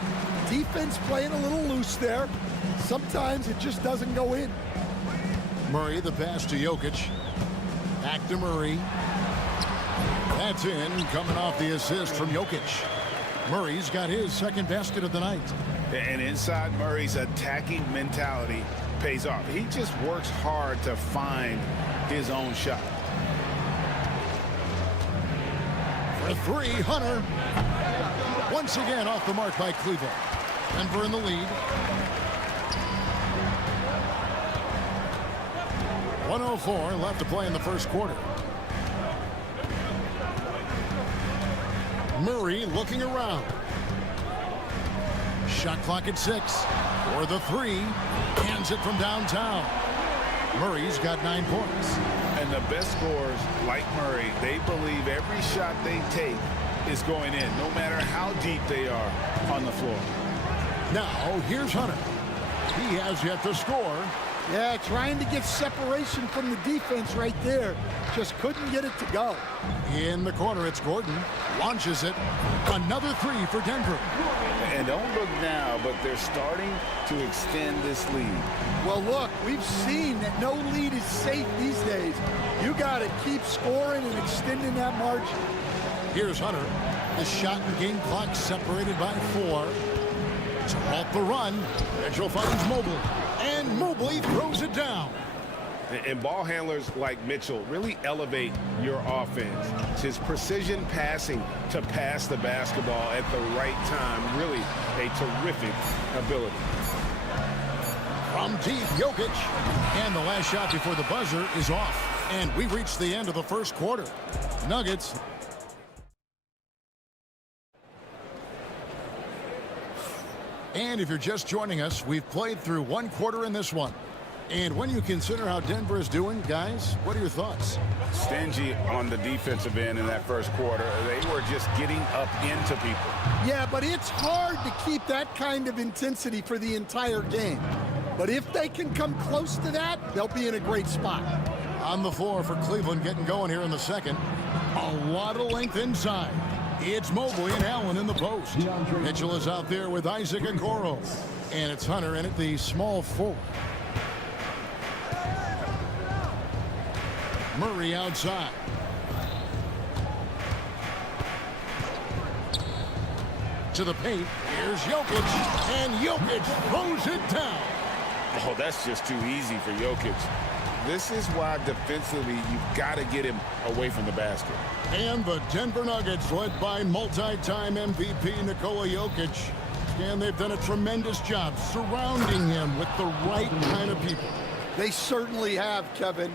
Defense playing a little loose there. Sometimes it just doesn't go in. Murray, the pass to Jokic. Back to Murray. That's in, coming off the assist from Jokic. Murray's got his second basket of the night. And inside Murray's attacking mentality pays off. He just works hard to find his own shot. For three, Hunter. Once again off the mark by Cleveland. Denver in the lead. 1:04 left to play in the first quarter. Murray looking around. Shot clock at 6. For the three. Hands it from downtown. Murray's got 9 points. And the best scorers, like Murray, they believe every shot they take is going in, no matter how deep they are on the floor. Now, here's Hunter. He has yet to score. Yeah, trying to get separation from the defense right there. Just couldn't get it to go. In the corner, it's Gordon. Launches it. Another three for Denver. And don't look now, but they're starting to extend this lead. Well, look, we've seen that no lead is safe these days. You got to keep scoring and extending that margin. Here's Hunter. The shot and game clock separated by 4. To halt the run, Mitchell finds Mobley. And Mobley throws it down. And ball handlers like Mitchell really elevate your offense. It's his precision passing to pass the basketball at the right time. Really a terrific ability. From deep, Jokic. And the last shot before the buzzer is off. And we've reached the end of the first quarter. Nuggets. And if you're just joining us, we've played through one quarter in this one. And when you consider how Denver is doing, guys, what are your thoughts? Stingy on the defensive end in that first quarter. They were just getting up into people. Yeah, but it's hard to keep that kind of intensity for the entire game. But if they can come close to that, they'll be in a great spot. On the floor for Cleveland, getting going here in the second. A lot of length inside. It's Mobley and Allen in the post. Mitchell is out there with Isaac Okoro. And it's Hunter in at the small forward. Murray outside. To the paint. Here's Jokic. And Jokic throws it down. Oh, that's just too easy for Jokic. This is why defensively you've got to get him away from the basket. And the Denver Nuggets, led by multi-time MVP Nikola Jokic. And they've done a tremendous job surrounding him with the right kind of people. They certainly have, Kevin.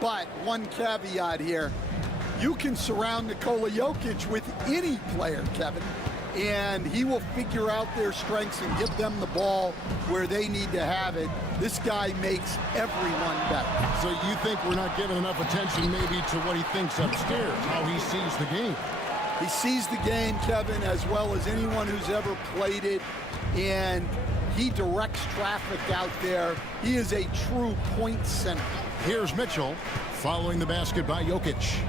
But one caveat here. You can surround Nikola Jokic with any player, Kevin. And he will figure out their strengths and get them the ball where they need to have it. This guy makes everyone better. So you think we're not giving enough attention maybe to what he thinks upstairs, how he sees the game? He sees the game, Kevin, as well as anyone who's ever played it. And he directs traffic out there. He is a true point center. Here's Mitchell following the basket by Jokic.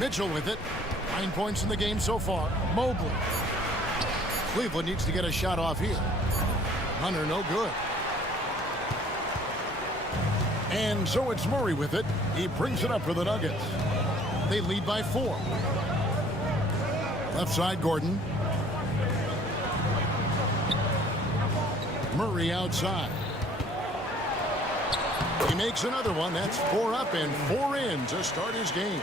Mitchell with it. 9 points in the game so far. Mobley. Cleveland needs to get a shot off here. Hunter, no good. And so it's Murray with it. He brings it up for the Nuggets. They lead by 4. Left side, Gordon. Murray outside. He makes another one. That's 4 up and 4 in to start his game.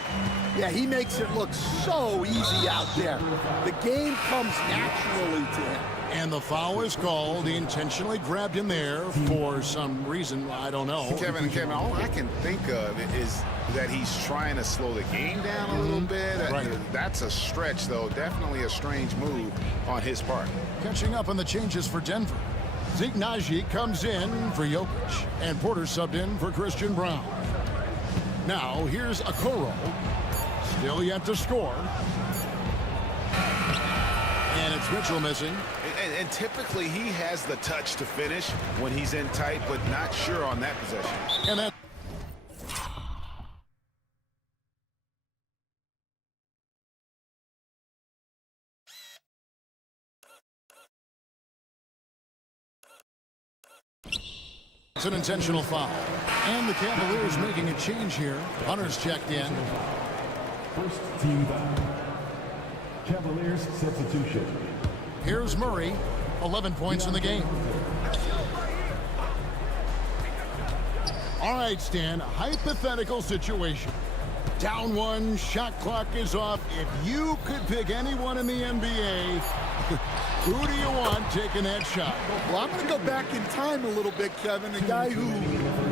Yeah, he makes it look so easy out there. The game comes naturally to him. And the foul is called. He intentionally grabbed him there for some reason. I don't know. Kevin, all I can think of is that he's trying to slow the game down a little bit. Right. That's a stretch, though. Definitely a strange move on his part. Catching up on the changes for Denver. Zeke Naji comes in for Jokic, and Porter subbed in for Christian Brown. Now, here's Okoro. Still yet to score. And it's Mitchell missing. And typically, he has the touch to finish when he's in tight, but not sure on that possession. And that. It's an intentional foul. And the Cavaliers making a change here. Hunter's checked in. First team foul. Cavaliers substitution. Here's Murray, 11 points in the game. All right, Stan, hypothetical situation. Down one, shot clock is off. If you could pick anyone in the NBA, who do you want taking that shot? Well, I'm going to go back in time a little bit, Kevin. The guy who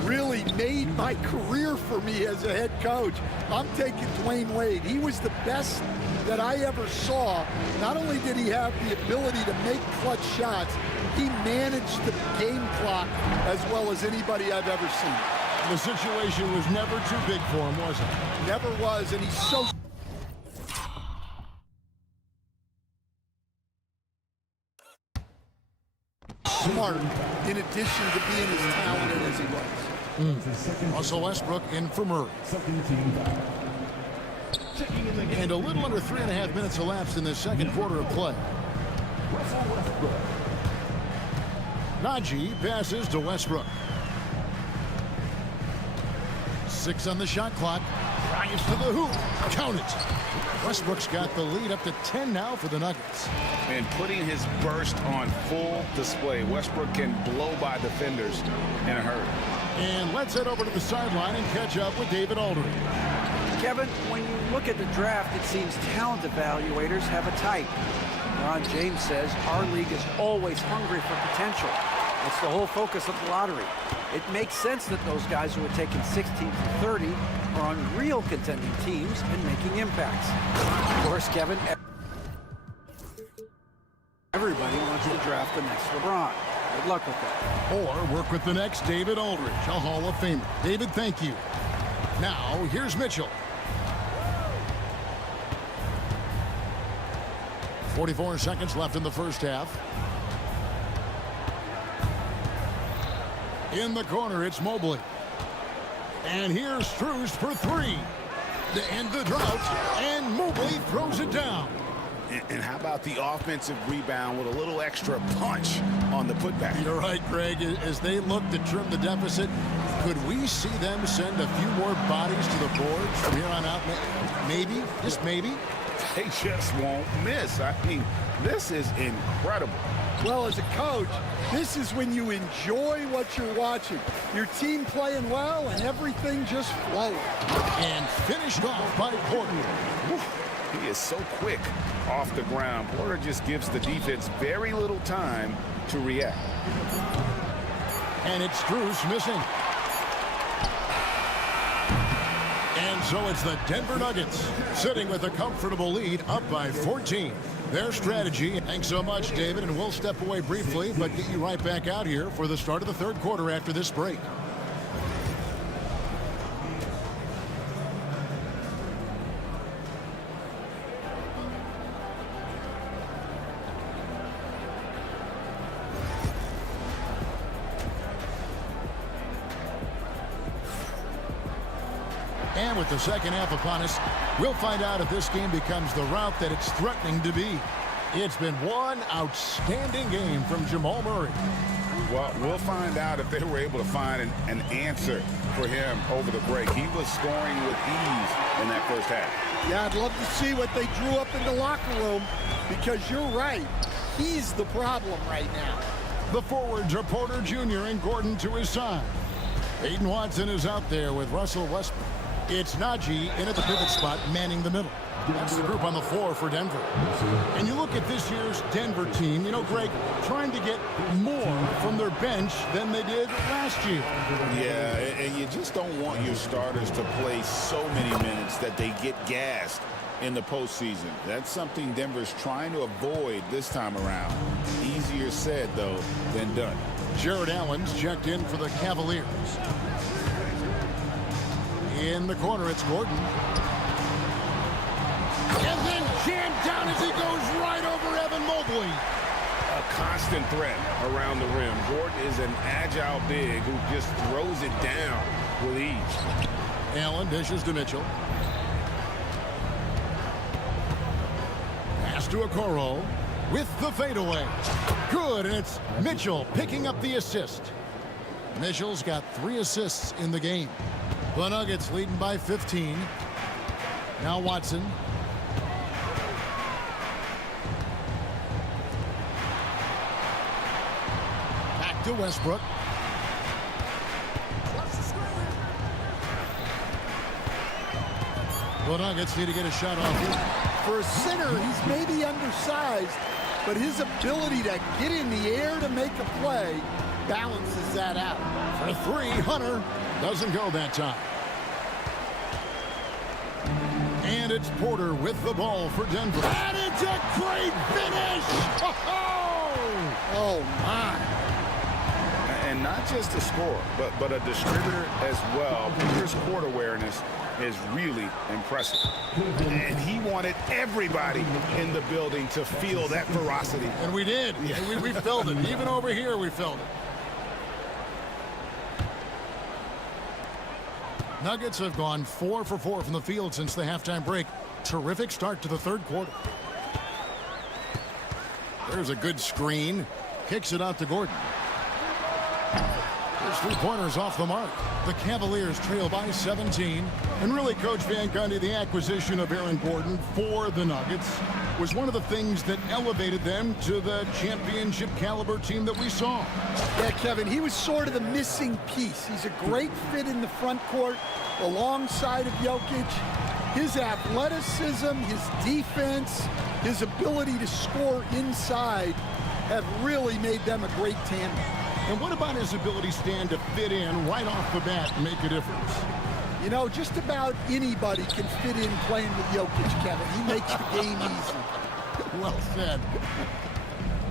really made my career for me as a head coach. I'm taking Dwayne Wade. He was the best that I ever saw. Not only did he have the ability to make clutch shots, he managed the game clock as well as anybody I've ever seen. The situation was never too big for him, was it? Never was, and he's so smart in addition to being as talented as he was. Russell Westbrook in for Murray. Second team foul. Checking in the game. And a little under 3.5 minutes elapsed in the second quarter of play. Russell Westbrook. Najee passes to Westbrook. 6 on the shot clock. Drives to the hoop. Count it. Westbrook's got the lead up to 10 now for the Nuggets. And putting his burst on full display. Westbrook can blow by defenders in a hurry. And let's head over to the sideline and catch up with David Aldridge. Kevin, when you look at the draft, it seems talent evaluators have a type. Ron James says our league is always hungry for potential. That's the whole focus of the lottery. It makes sense that those guys who are taken 16 through 30 are on real contending teams and making impacts. Of course, Kevin, everybody wants to draft the next LeBron. Good luck with that. Or work with the next David Aldridge, a Hall of Famer. David, thank you. Now, here's Mitchell. 44 seconds left in the first half. In the corner, it's Mobley. And here's Strus for 3 to end the drought, and Mobley throws it down. And how about the offensive rebound with a little extra punch on the putback? You're right, Greg. As they look to trim the deficit, could we see them send a few more bodies to the boards from here on out? Maybe, just maybe. They just won't miss. I mean, this is incredible. Well, as a coach, this is when you enjoy what you're watching. Your team playing well and everything just flowing. And finished off by Porter. He is so quick off the ground. Porter just gives the defense very little time to react. And it's Strus missing. And so it's the Denver Nuggets sitting with a comfortable lead up by 14. Their strategy. Thanks so much, David, and we'll step away briefly, but get you right back out here for the start of the third quarter after this break. And with the second half upon us, we'll find out if this game becomes the route that it's threatening to be. It's been one outstanding game from Jamal Murray. Well, we'll find out if they were able to find an answer for him over the break. He was scoring with ease in that first half. Yeah, I'd love to see what they drew up in the locker room, because you're right. He's the problem right now. The forwards are Porter Jr. and Gordon to his side. Aiden Watson is out there with Russell Westbrook. It's Najee in at the pivot spot, manning the middle. That's the group on the floor for Denver. And you look at this year's Denver team, you know, Greg, trying to get more from their bench than they did last year. Yeah, and you just don't want your starters to play so many minutes that they get gassed in the postseason. That's something Denver's trying to avoid this time around. Easier said, though, than done. Jared Allen's checked in for the Cavaliers. In the corner, it's Gordon. And then jammed down as he goes right over Evan Mobley. A constant threat around the rim. Gordon is an agile big who just throws it down with ease. Allen dishes to Mitchell. Pass to Okoro with the fadeaway. Good, and it's Mitchell picking up the assist. Mitchell's got 3 assists in the game. The Nuggets leading by 15. Now Watson. Back to Westbrook. The Nuggets need to get a shot off here. For a center, he's maybe undersized, but his ability to get in the air to make a play balances that out. For three, Hunter doesn't go that time. And it's Porter with the ball for Denver. And it's a great finish! Oh, my. And not just a scorer, but a distributor as well. Porter's court awareness is really impressive. And he wanted everybody in the building to feel that ferocity. And we did. Yeah. We felt it. Even over here, we felt it. Nuggets have gone 4 for 4 from the field since the halftime break. Terrific start to the third quarter. There's a good screen. Kicks it out to Gordon. His three-pointers off the mark. The Cavaliers trail by 17. And really, Coach Van Gundy, the acquisition of Aaron Gordon for the Nuggets was one of the things that elevated them to the championship caliber team that we saw. Yeah, Kevin, he was sort of the missing piece. He's a great fit in the front court alongside of Jokic. His athleticism, his defense, his ability to score inside have really made them a great tandem. And what about his ability, Stan, to fit in right off the bat and make a difference? You know, just about anybody can fit in playing with Jokic, Kevin. He makes the game easy. Well said.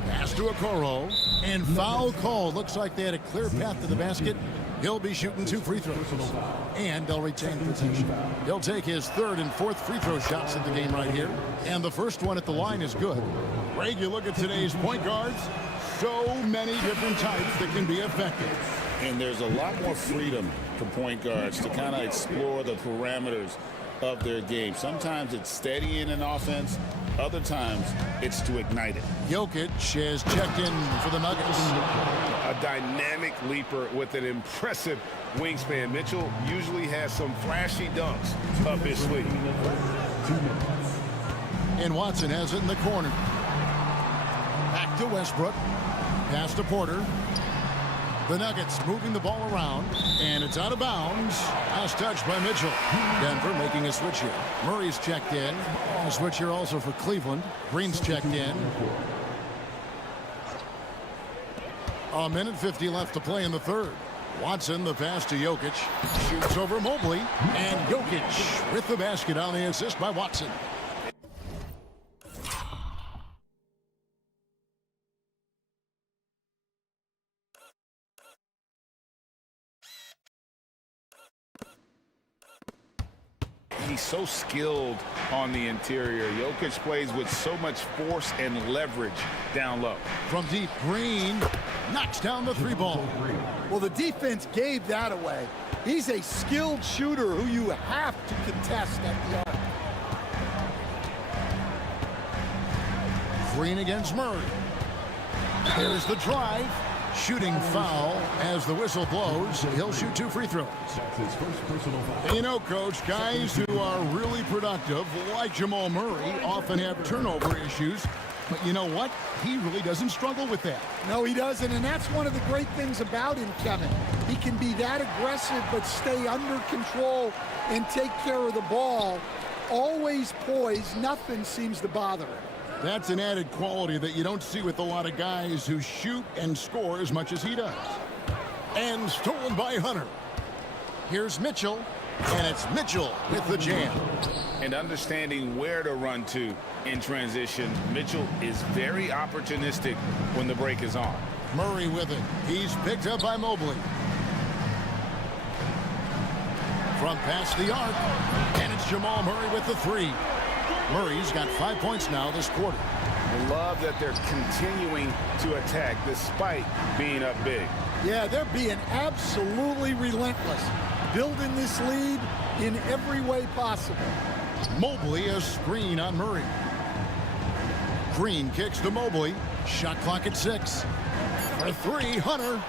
Pass to Okoro. And foul call. Looks like they had a clear path to the basket. He'll be shooting 2 free throws. And they'll retain possession. He'll take his third and fourth free throw shots in the game right here. And the first one at the line is good. Greg, you look at today's point guards. So many different types that can be effective. And there's a lot more freedom for point guards to kind of explore the parameters of their game. Sometimes it's steadying an offense. Other times it's to ignite it. Jokic has checked in for the Nuggets. A dynamic leaper with an impressive wingspan. Mitchell usually has some flashy dunks up his sleeve. And Watson has it in the corner. Back to Westbrook. Pass to Porter. The Nuggets moving the ball around, and it's out of bounds. Last touch by Mitchell. Denver making a switch here. Murray's checked in. A switch here also for Cleveland. Green's checked in. A minute 50 left to play in the third. Watson, the pass to Jokic. Shoots over Mobley. And Jokic with the basket on the assist by Watson. He's so skilled on the interior. Jokic plays with so much force and leverage down low. From deep, Green knocks down the three ball. Well, the defense gave that away. He's a skilled shooter who you have to contest at the arc. Green against Murray. Here's the drive. Shooting foul as the whistle blows. He'll shoot 2 free throws. You know, Coach, guys who are really productive, like Jamal Murray, often have turnover issues. But you know what? He really doesn't struggle with that. No, he doesn't, and that's one of the great things about him, Kevin. He can be that aggressive but stay under control and take care of the ball. Always poised. Nothing seems to bother him. That's an added quality that you don't see with a lot of guys who shoot and score as much as he does. And stolen by Hunter. Here's Mitchell, and it's Mitchell with the jam. And understanding where to run to in transition, Mitchell is very opportunistic when the break is on. Murray with it. He's picked up by Mobley. From past the arc, and it's Jamal Murray with the 3. Murray's got 5 points now this quarter. I love that they're continuing to attack despite being up big. Yeah, they're being absolutely relentless, building this lead in every way possible. Mobley a screen on Murray. Green kicks to Mobley. Shot clock at 6. For 3, Hunter.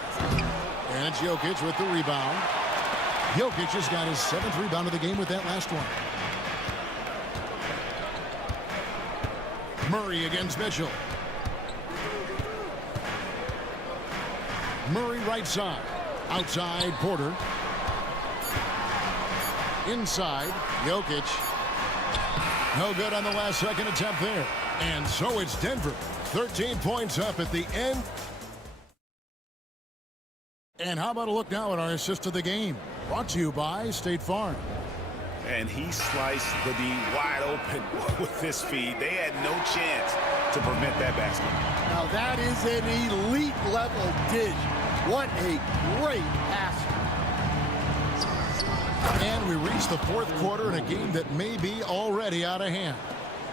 And it's Jokic with the rebound. Jokic has got his 7th rebound of the game with that last one. Murray against Mitchell. Murray right side. Outside, Porter. Inside, Jokic. No good on the last second attempt there. And so it's Denver. 13 points up at the end. And how about a look now at our assist of the game? Brought to you by State Farm. And he sliced the D wide open with this feed. They had no chance to prevent that basket. Now that is an elite level dish. What a great pass. And we reach the fourth quarter in a game that may be already out of hand.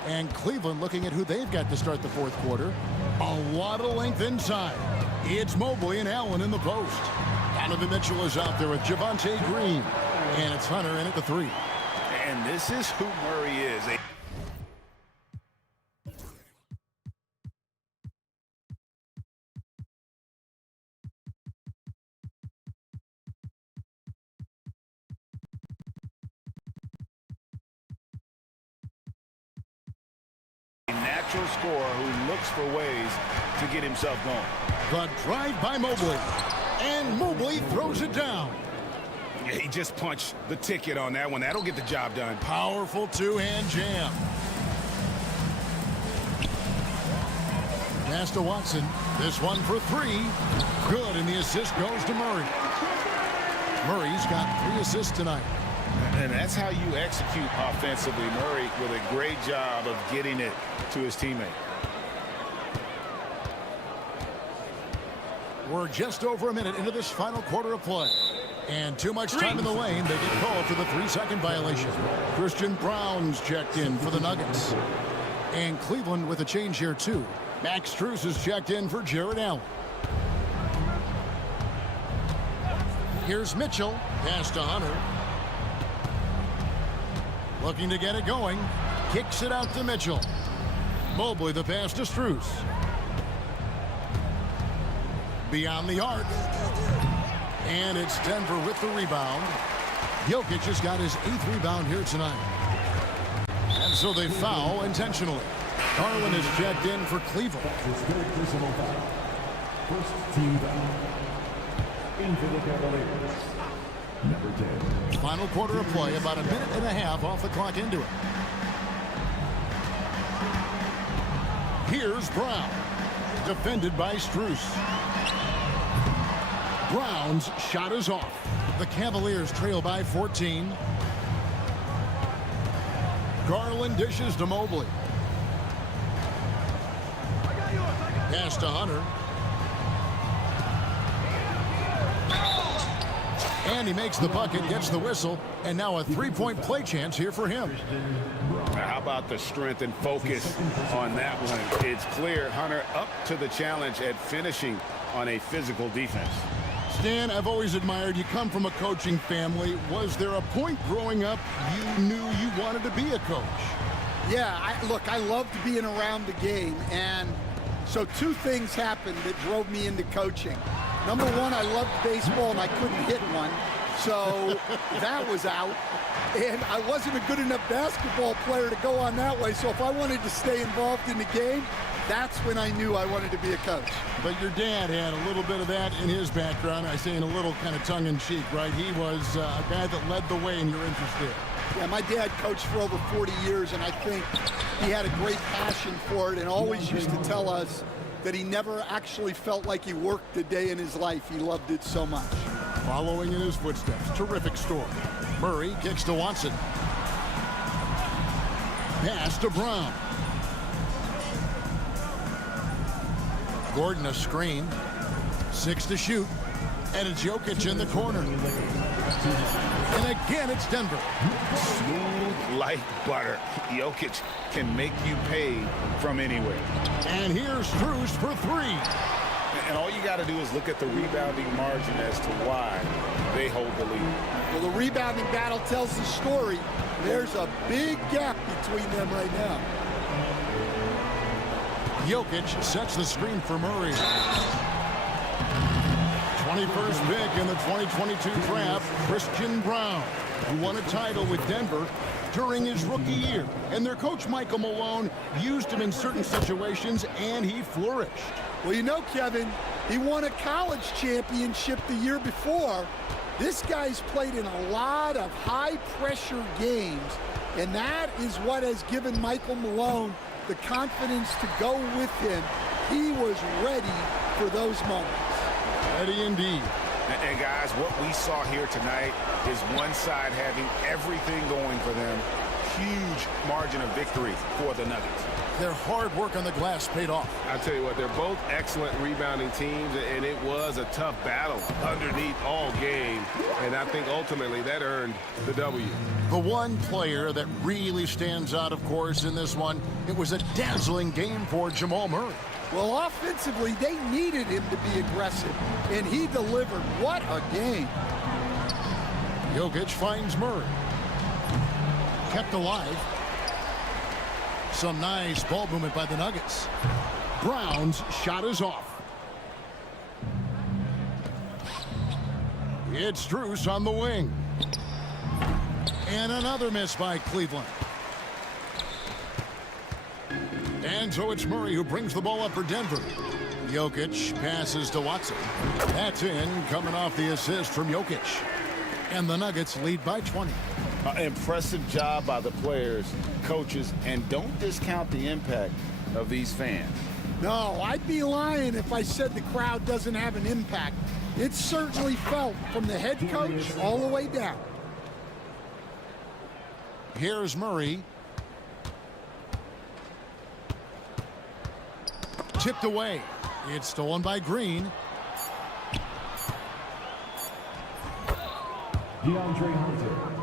And Cleveland looking at who they've got to start the fourth quarter. A lot of length inside. It's Mobley and Allen in the post. Donovan Mitchell is out there with Javonte Green. And it's Hunter in at the three. And this is who Murray is. A natural scorer who looks for ways to get himself going. The drive by Mobley. And Mobley throws it down. Yeah, he just punched the ticket on that one. That'll get the job done. Powerful two-hand jam. Pass to Watson. This one for three. Good, and the assist goes to Murray. Murray's got 3 assists tonight. And that's how you execute offensively. Murray with a great job of getting it to his teammate. We're just over a minute into this final quarter of play. And too much time in the lane. They get called for the 3-second violation. Christian Brown's checked in for the Nuggets. And Cleveland with a change here, too. Max Strus is checked in for Jared Allen. Here's Mitchell. Pass to Hunter. Looking to get it going. Kicks it out to Mitchell. Mobley the pass to Strus. Beyond the arc. And it's Denver with the rebound. Jokic has got his 8th rebound here tonight. And so they foul intentionally. Garland is checked in for Cleveland. First team foul. In for the Cavaliers. Number 10. Final quarter of play, about a minute and a half off the clock into it. Here's Brown. Defended by Strus. Brown's shot is off. The Cavaliers trail by 14. Garland dishes to Mobley. Pass to Hunter. And he makes the bucket, gets the whistle, and now a 3-point play chance here for him. How about the strength and focus on that one? It's clear Hunter up to the challenge at finishing on a physical defense. Stan, I've always admired you. Come from a coaching family. Was there a point growing up you knew you wanted to be a coach? Yeah, look, I loved being around the game, and so 2 things happened that drove me into coaching. Number 1, I loved baseball, and I couldn't hit one, so that was out. And I wasn't a good enough basketball player to go on that way, so if I wanted to stay involved in the game, that's when I knew I wanted to be a coach. But your dad had a little bit of that in his background. I say in a little kind of tongue-in-cheek, right? He was a guy that led the way in your interest there. Yeah, my dad coached for over 40 years, and I think he had a great passion for it and always used to tell us that he never actually felt like he worked a day in his life. He loved it so much. Following in his footsteps, terrific story. Murray kicks to Watson. Pass to Brown. Gordon a screen. 6 to shoot. And it's Jokic in the corner. And again, it's Denver. Smooth like butter. Jokic can make you pay from anywhere. And here's Strus for 3. And all you got to do is look at the rebounding margin as to why they hold the lead. Well, the rebounding battle tells the story. There's a big gap between them right now. Jokic sets the screen for Murray. 21st pick in the 2022 draft, Christian Brown, who won a title with Denver during his rookie year. And their coach, Michael Malone, used him in certain situations, and he flourished. Well, you know, Kevin, he won a college championship the year before. This guy's played in a lot of high-pressure games, and that is what has given Michael Malone the confidence to go with him. He was ready for those moments. Ready indeed. And guys, what we saw here tonight is one side having everything going for them. Huge margin of victory for the Nuggets. Their hard work on the glass paid off. I tell you what, they're both excellent rebounding teams, and it was a tough battle underneath all game. And I think ultimately that earned the W. The one player that really stands out, of course, in this one, it was a dazzling game for Jamal Murray. Well, offensively, they needed him to be aggressive, and he delivered. What a game. Jokic finds Murray. Kept alive. Some nice ball movement by the Nuggets. Brown's shot is off. It's Strus on the wing. And another miss by Cleveland. And so it's Murray who brings the ball up for Denver. Jokic passes to Watson. That's in, coming off the assist from Jokic. And the Nuggets lead by 20. Impressive job by the players, coaches, and don't discount the impact of these fans. No, I'd be lying if I said the crowd doesn't have an impact. It's certainly felt from the head coach all the way down. Here's Murray. Tipped away. It's stolen by Green. DeAndre Hunter.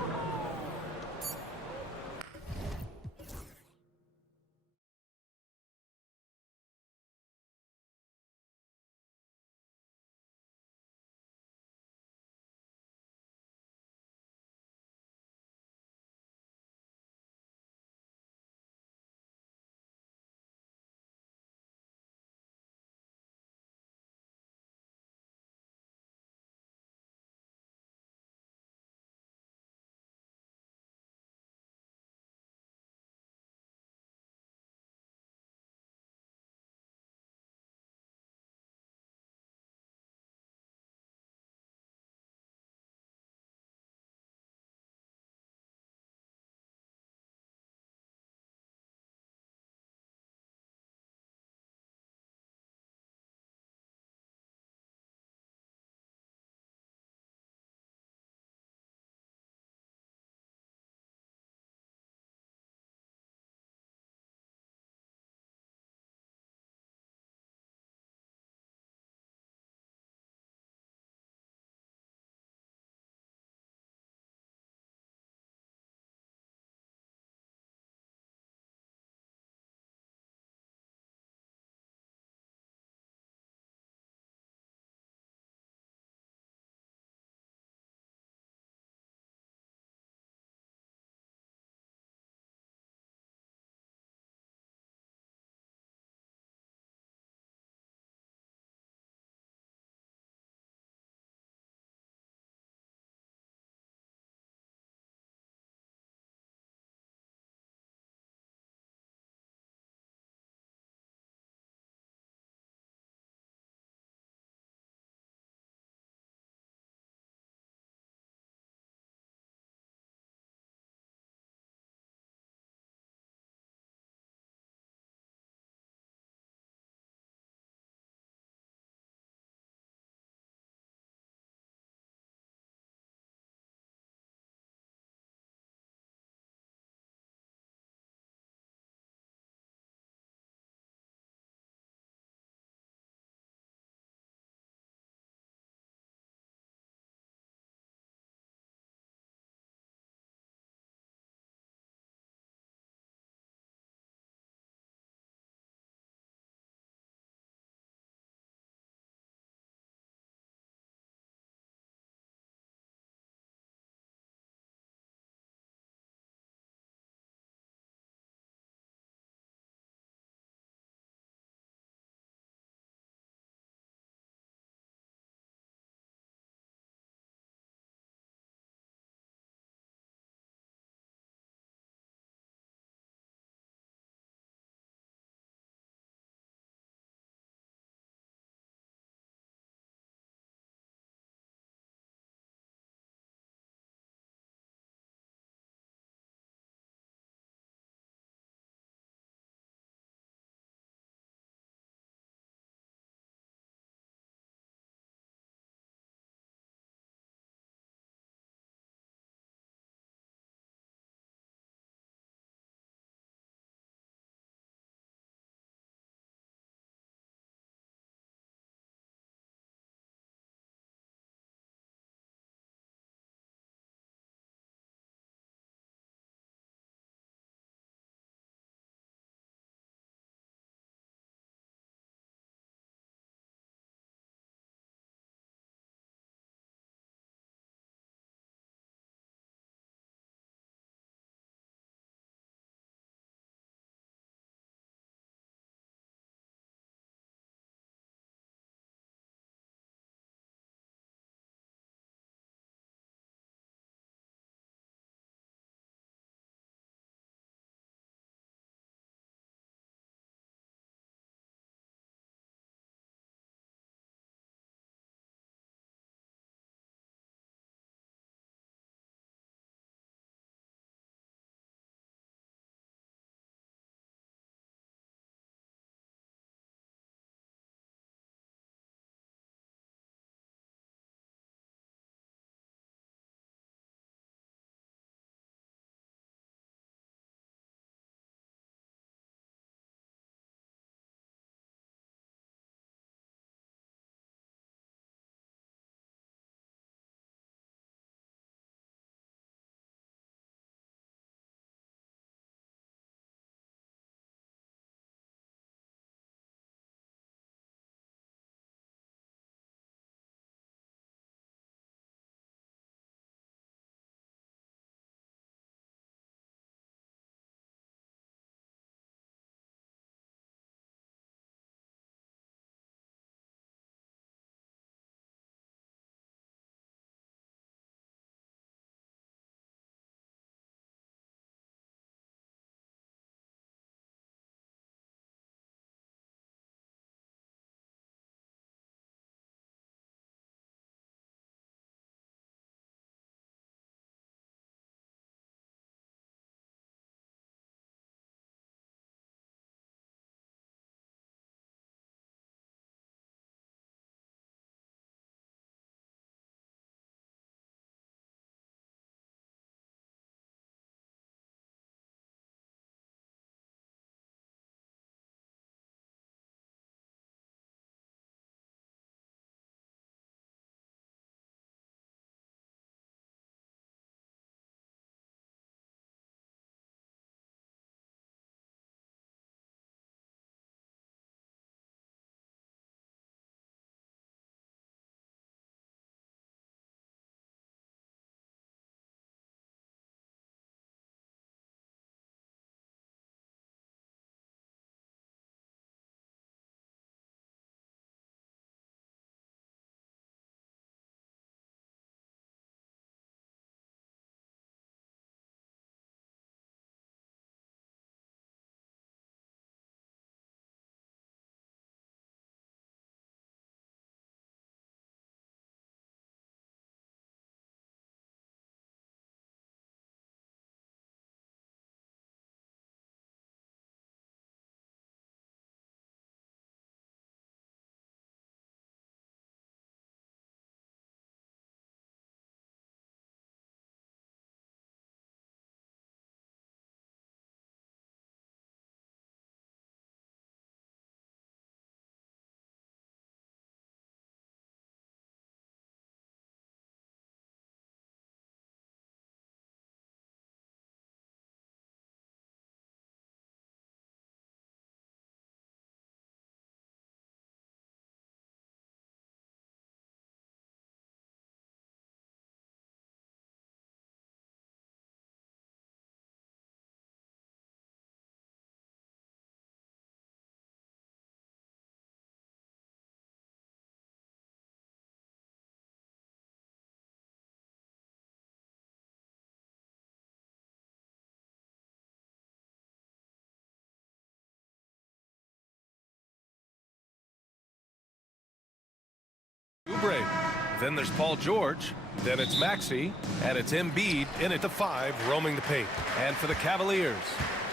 Oubre. Then there's Paul George. Then it's Maxey. And it's Embiid in at the 5, roaming the paint. And for the Cavaliers,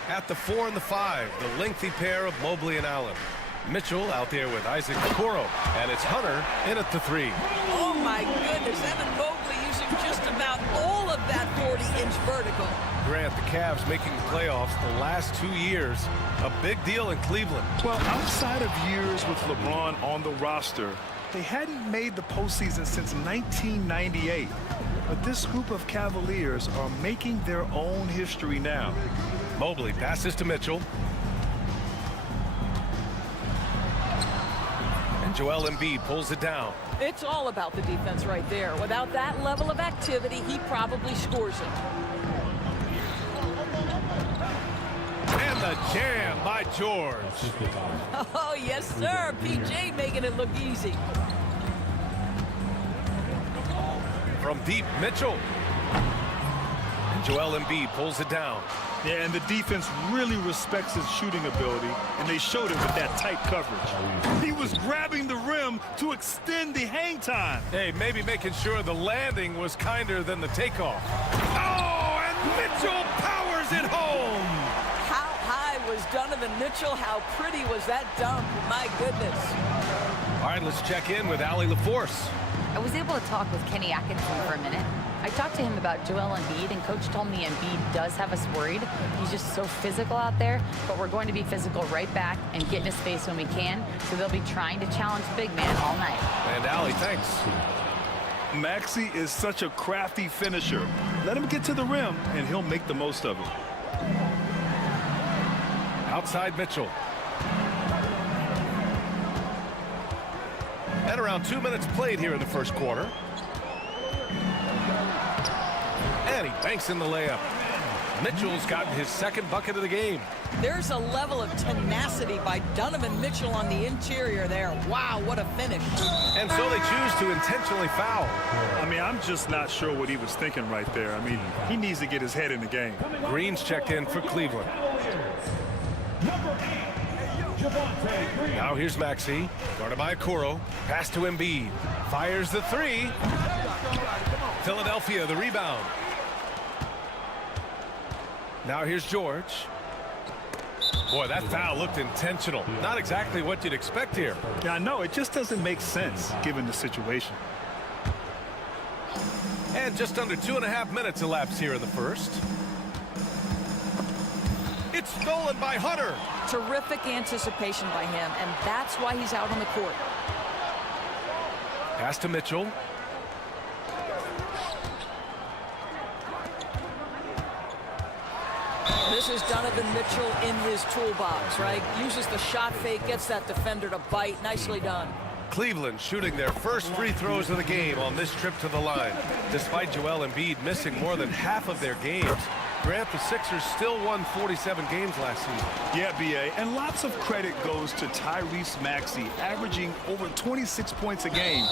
at the 4 and the 5, the lengthy pair of Mobley and Allen. Mitchell out there with Isaac Okoro. And it's Hunter in at the 3. Oh, my goodness. Evan Mobley using just about all of that 40-inch vertical. Grant, the Cavs making the playoffs the last 2 years. A big deal in Cleveland. Well, outside of years with LeBron on the roster, they hadn't made the postseason since 1998. But this group of Cavaliers are making their own history now. Mobley passes to Mitchell. And Joel Embiid pulls it down. It's all about the defense right there. Without that level of activity, he probably scores it. And the jam by George. Oh, yes, sir. PJ making it look easy. From deep, Mitchell. And Joel Embiid pulls it down. Yeah, and the defense really respects his shooting ability, and they showed it with that tight coverage. He was grabbing the rim to extend the hang time. Hey, maybe making sure the landing was kinder than the takeoff. Oh, and Mitchell powers it home. How high was Donovan Mitchell? How pretty was that dunk? My goodness. All right, let's check in with Allie LaForce. I was able to talk with Kenny Atkinson for a minute. I talked to him about Joel Embiid, and Coach told me Embiid does have us worried. He's just so physical out there, but we're going to be physical right back and get in his face when we can, so they'll be trying to challenge the big man all night. And Allie, thanks. Maxey is such a crafty finisher. Let him get to the rim, and he'll make the most of it. Outside Mitchell. And around 2 minutes played here in the first quarter. And he banks in the layup. Mitchell's gotten his second bucket of the game. There's a level of tenacity by Donovan Mitchell on the interior there. Wow, what a finish. And so they choose to intentionally foul. I mean, I'm just not sure what he was thinking right there. I mean, he needs to get his head in the game. Green's checked in for Cleveland. Now here's Maxey, guarded by Okoro. Pass to Embiid. Fires the 3. Philadelphia, the rebound. Now here's George. Boy, that foul looked intentional. Not exactly what you'd expect here. Yeah, I know. It just doesn't make sense given the situation. And just under 2.5 minutes elapsed here in the first. It's stolen by Hunter. Terrific anticipation by him, and that's why he's out on the court. Pass to Mitchell. This is Donovan Mitchell in his toolbox, right? Uses the shot fake, gets that defender to bite. Nicely done. Cleveland shooting their first free throws of the game on this trip to the line. Despite Joel Embiid missing more than half of their games, Grant, the Sixers still won 47 games last season. Yeah, B.A., and lots of credit goes to Tyrese Maxey, averaging over 26 points a game.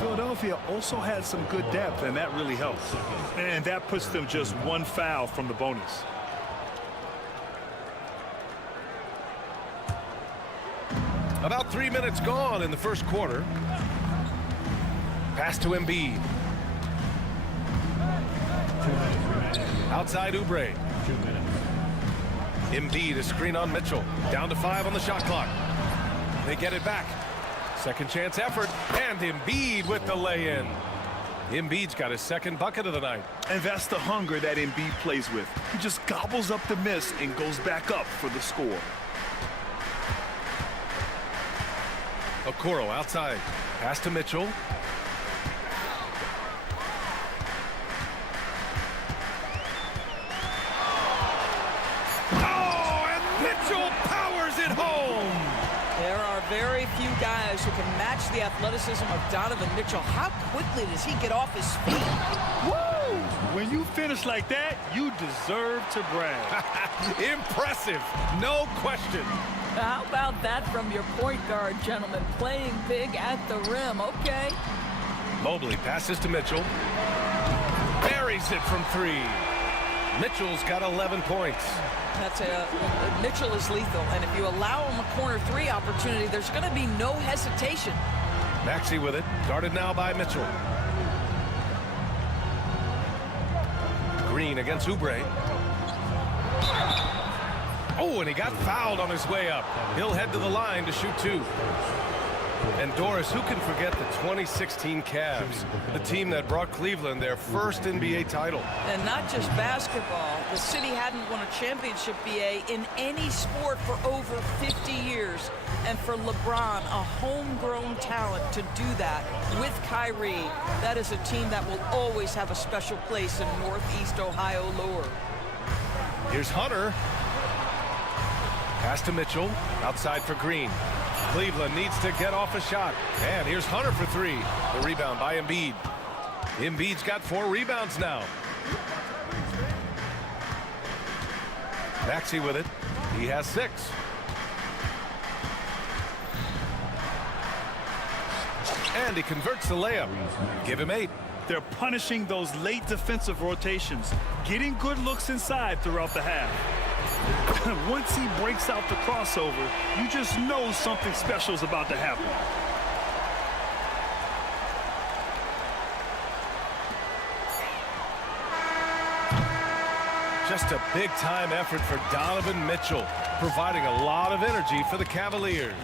Philadelphia also had some good depth, and that really helps. And that puts them just one foul from the bonus. About 3 minutes gone in the first quarter. Pass to Embiid. Outside Oubre. Embiid, a screen on Mitchell. Down to 5 on the shot clock. They get it back. Second chance effort. And Embiid with the lay-in. Embiid's got his second bucket of the night. And that's the hunger that Embiid plays with. He just gobbles up the miss and goes back up for the score. Okoro outside. Pass to Mitchell. Oh, and Mitchell powers it home. There are very few guys who can match the athleticism of Donovan Mitchell. How quickly does he get off his feet? Woo! When you finish like that, you deserve to brag. Impressive, no question. How about that from your point guard, gentlemen? Playing big at the rim. Okay. Mobley passes to Mitchell. Buries it from 3. Mitchell's got 11 points. That's Mitchell is lethal, and if you allow him a corner 3 opportunity, there's going to be no hesitation. Maxey with it. Guarded now by Mitchell. Green against Oubre. Oh, and he got fouled on his way up. He'll head to the line to shoot two. And Doris, who can forget the 2016 Cavs, the team that brought Cleveland their first NBA title? And not just basketball. The city hadn't won a championship, BA, in any sport for over 50 years. And for LeBron, a homegrown talent, to do that with Kyrie, that is a team that will always have a special place in Northeast Ohio lore. Here's Hunter. Pass to Mitchell. Outside for Green. Cleveland needs to get off a shot. And here's Hunter for three. The rebound by Embiid. Embiid's got 4 rebounds now. Maxey with it. He has 6. And he converts the layup. Give him 8. They're punishing those late defensive rotations, getting good looks inside throughout the half. Once he breaks out the crossover, you just know something special is about to happen. Just a big-time effort for Donovan Mitchell, providing a lot of energy for the Cavaliers.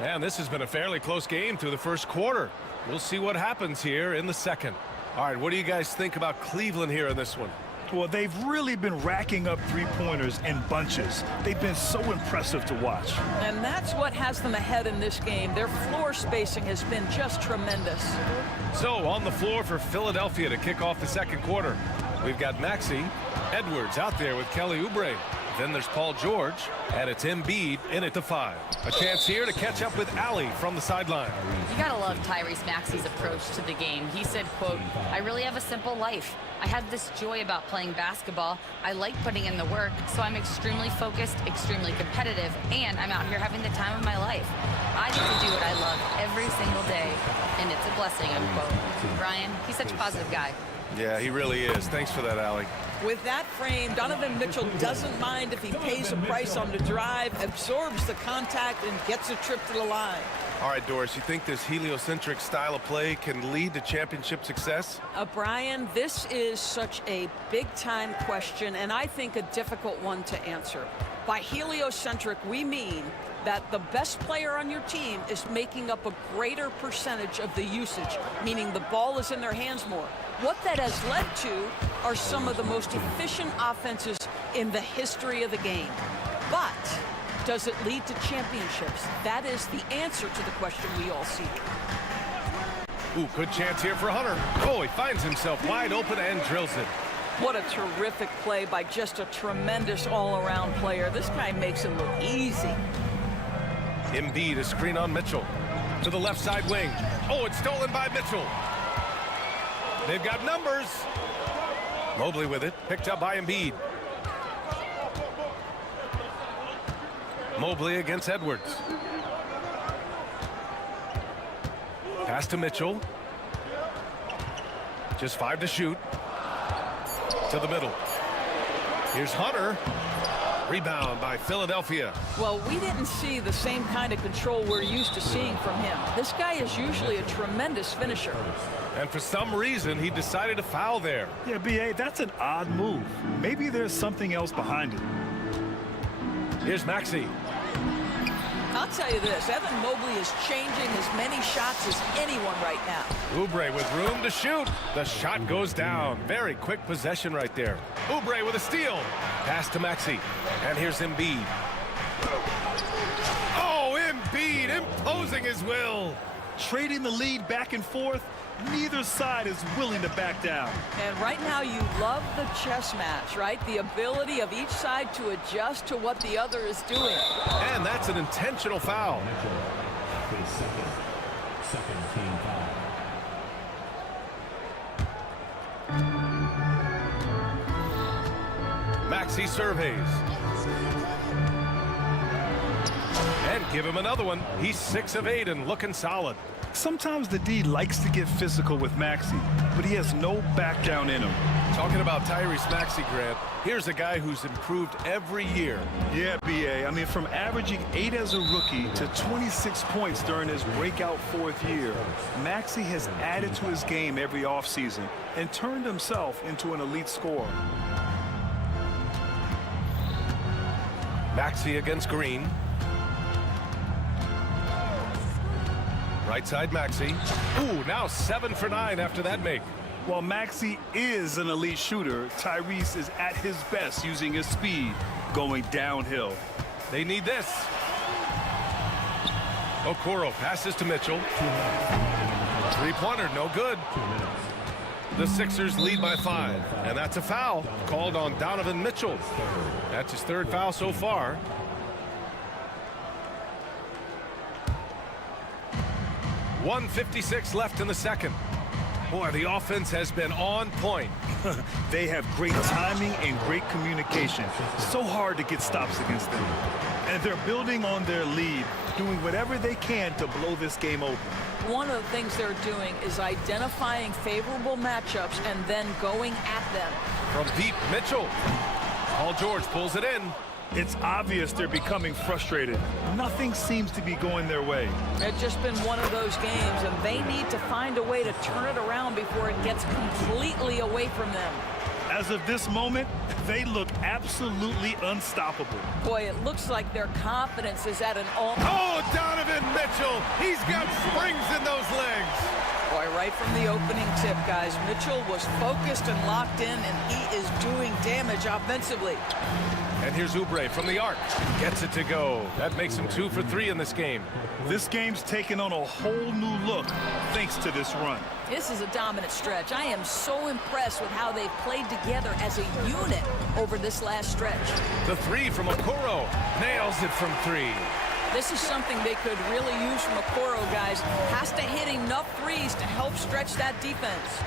And this has been a fairly close game through the first quarter. We'll see what happens here in the second. All right, what do you guys think about Cleveland here in this one? Well, they've really been racking up three-pointers in bunches. They've been so impressive to watch. And that's what has them ahead in this game. Their floor spacing has been just tremendous. So on the floor for Philadelphia to kick off the second quarter, we've got Maxey, Edwards out there with Kelly Oubre. Then there's Paul George, and it's Embiid in at the 5. A chance here to catch up with Allie from the sideline. You gotta love Tyrese Maxey's approach to the game. He said, quote, "I really have a simple life. I have this joy about playing basketball. I like putting in the work, so I'm extremely focused, extremely competitive, and I'm out here having the time of my life. I get to do what I love every single day, and it's a blessing," unquote. Brian, he's such a positive guy. Yeah, he really is. Thanks for that, Allie. With that frame, Donovan Mitchell doesn't mind if he pays a price on the drive, absorbs the contact, and gets a trip to the line. All right, Doris, you think this heliocentric style of play can lead to championship success? Brian, this is such a big-time question, and I think a difficult one to answer. By heliocentric, we mean that the best player on your team is making up a greater percentage of the usage, meaning the ball is in their hands more. What that has led to are some of the most efficient offenses in the history of the game. But does it lead to championships? That is the answer to the question we all seek. Ooh, good chance here for Hunter. Oh, he finds himself wide open and drills it. What a terrific play by just a tremendous all-around player. This guy makes it look easy. Embiid, a screen on Mitchell. To the left side wing. Oh, it's stolen by Mitchell. They've got numbers. Mobley with it, picked up by Embiid. Mobley against Edwards. Pass to Mitchell. Just 5 to shoot. To the middle. Here's Hunter. Rebound by Philadelphia. Well, we didn't see the same kind of control we're used to seeing from him. This guy is usually a tremendous finisher. And for some reason, he decided to foul there. Yeah, B.A., that's an odd move. Maybe there's something else behind it. Here's Maxey. I'll tell you this, Evan Mobley is changing as many shots as anyone right now. Oubre with room to shoot. The shot goes down. Very quick possession right there. Oubre with a steal. Pass to Maxey. And here's Embiid. Oh, Embiid imposing his will. Trading the lead back and forth, neither side is willing to back down. And right now you love the chess match, right? The ability of each side to adjust to what the other is doing. And that's an intentional foul. Second team foul. Maxey surveys. And give him another one. He's 6 of 8 and looking solid. Sometimes the D likes to get physical with Maxey, but he has no back down in him. Talking about Tyrese Maxey, Grant, here's a guy who's improved every year. Yeah, B.A. I mean, from averaging 8 as a rookie to 26 points during his breakout 4th year, Maxey has added to his game every offseason and turned himself into an elite scorer. Maxey against Green. Right side Maxey. Ooh, now 7 for 9 after that make. While Maxey is an elite shooter, Tyrese is at his best using his speed going downhill. They need this. Okoro passes to Mitchell. Three-pointer, no good. The Sixers lead by 5, and that's a foul called on Donovan Mitchell. That's his 3rd foul so far. .156 left in the second. Boy, the offense has been on point. They have great timing and great communication. So hard to get stops against them. And they're building on their lead, doing whatever they can to blow this game open. One of the things they're doing is identifying favorable matchups and then going at them. From deep, Mitchell. Paul George pulls it in. It's obvious they're becoming frustrated. Nothing seems to be going their way. It's just been one of those games, and they need to find a way to turn it around before it gets completely away from them. As of this moment, they look absolutely unstoppable. Boy, it looks like their confidence is at an all... Oh, Donovan Mitchell! He's got springs in those legs! Boy, right from the opening tip, guys, Mitchell was focused and locked in, and he is doing damage offensively. And here's Oubre from the arc. Gets it to go. That makes him 2 for 3 in this game. This game's taken on a whole new look thanks to this run. This is a dominant stretch. I am so impressed with how they've played together as a unit over this last stretch. The 3 from Okoro. Nails it from 3. This is something they could really use from Okoro, guys. Has to hit enough threes to help stretch that defense.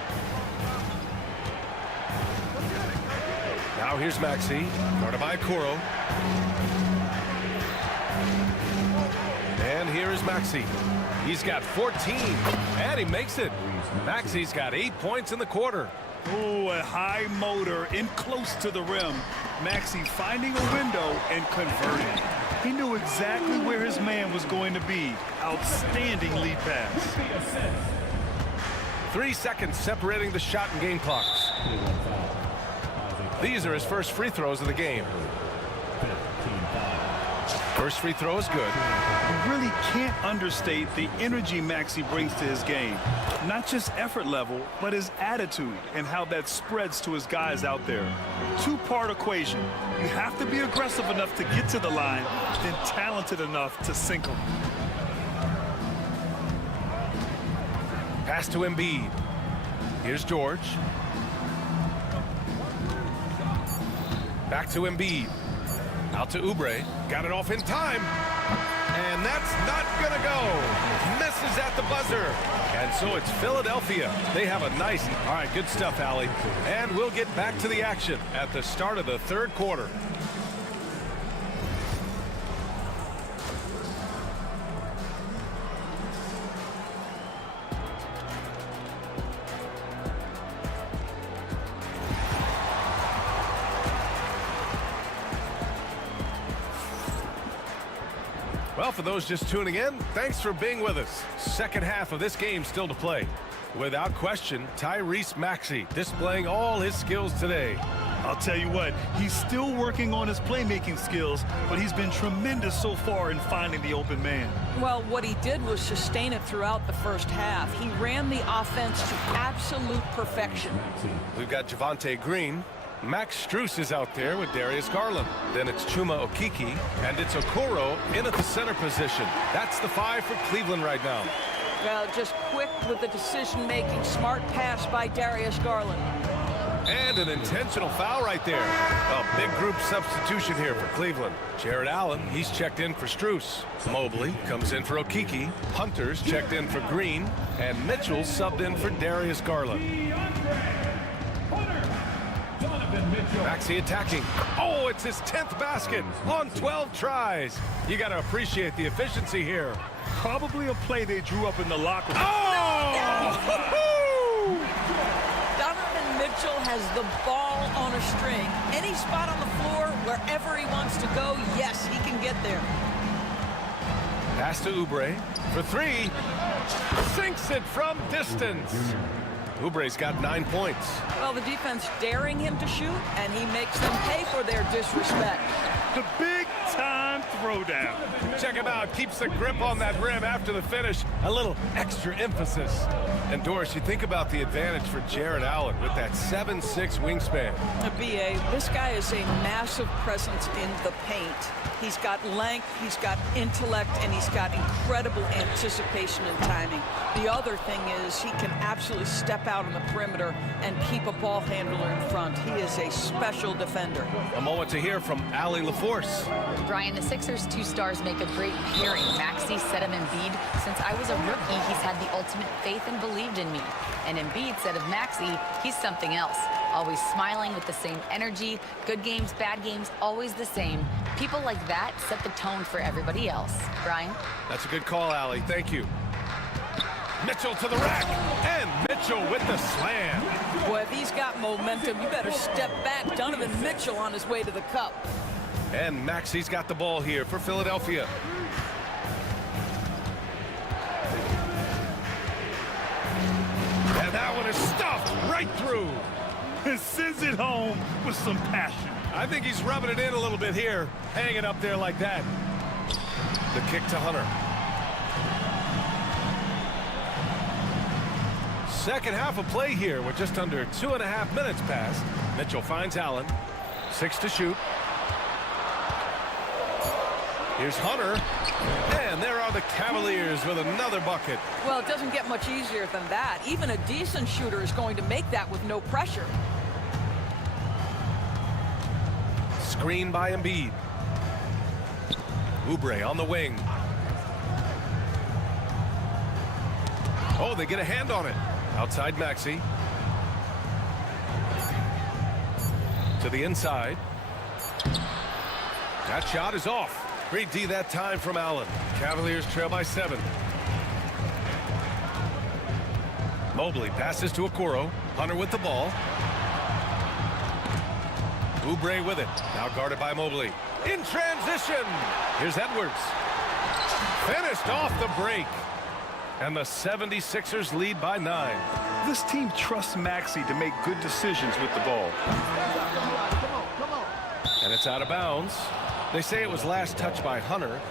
Now here's Maxey, guarded by Okoro. And here is Maxey. He's got 14, and he makes it. Maxey's got 8 points in the quarter. Ooh, a high motor in close to the rim. Maxey finding a window and converting. He knew exactly where his man was going to be. Outstanding lead pass. 3 seconds separating the shot and game clocks. These are his first free throws of the game. First free throw is good. You really can't understate the energy Maxey brings to his game. Not just effort level, but his attitude and how that spreads to his guys out there. Two-part equation. You have to be aggressive enough to get to the line, then talented enough to sink them. Pass to Embiid. Here's George. Back to Embiid. Out to Oubre. Got it off in time. And that's not going to go. Misses at the buzzer. And so it's Philadelphia. They have a nice... All right, good stuff, Allie. And we'll get back to the action at the start of the 3rd quarter. Well, for those just tuning in, thanks for being with us. Second half of this game still to play. Without question, Tyrese Maxey displaying all his skills today. I'll tell you what, he's still working on his playmaking skills, but he's been tremendous so far in finding the open man. Well, what he did was sustain it throughout the first half. He ran the offense to absolute perfection. We've got Javonte Green. Max Strus is out there with Darius Garland. Then it's Chuma Okeke, and it's Okoro in at the center position. That's the 5 for Cleveland right now. Well, just quick with the decision-making, smart pass by Darius Garland. And an intentional foul right there. A big group substitution here for Cleveland. Jared Allen, he's checked in for Strus. Mobley comes in for Okeke. Hunter's checked in for Green. And Mitchell subbed in for Darius Garland. Maxey attacking. Oh, it's his 10th basket on 12 tries. You got to appreciate the efficiency here. Probably a play they drew up in the locker room. Oh! Donovan Mitchell has the ball on a string. Any spot on the floor, wherever he wants to go, yes, he can get there. Pass to Oubre for three. Sinks it from distance. Oubre's got 9 points. Well, the defense daring him to shoot, and he makes them pay for their disrespect. The big-time throwdown. Check him out. Keeps the grip on that rim after the finish. A little extra emphasis. And Doris, you think about the advantage for Jared Allen with that 7'6" wingspan. BA, this guy is a massive presence in the paint. He's got length, he's got intellect, and he's got incredible anticipation and timing. The other thing is he can absolutely step out on the perimeter and keep a ball handler in front. He is a special defender. A moment to hear from Allie LaForce. Brian, the Sixers' two stars make a great pairing. Maxey said of Embiid, since I was a rookie, he's had the ultimate faith and believed in me. And Embiid said of Maxey, he's something else. Always smiling with the same energy. Good games, bad games, always the same. People like that set the tone for everybody else. Brian? That's a good call, Allie. Thank you. Mitchell to the rack, and Mitchell with the slam. Boy, if he's got momentum, you better step back. Donovan Mitchell on his way to the cup. And Maxey's got the ball here for Philadelphia. And that one is stuffed right through. And sends it home with some passion. I think he's rubbing it in a little bit here, hanging up there like that. The kick to Hunter. Second half of play here with just under 2.5 minutes passed. Mitchell finds Allen. 6 to shoot. Here's Hunter. And there are the Cavaliers with another bucket. Well, it doesn't get much easier than that. Even a decent shooter is going to make that with no pressure. Screen by Embiid. Oubre on the wing. Oh, they get a hand on it. Outside Maxey. To the inside. That shot is off. Great D that time from Allen. Cavaliers trail by 7. Mobley passes to Okoro. Hunter with the ball. Oubre with it. Now guarded by Mobley. In transition. Here's Edwards. Finished off the break. And the 76ers lead by 9. This team trusts Maxey to make good decisions with the ball. And it's out of bounds. They say it was last touched by Hunter.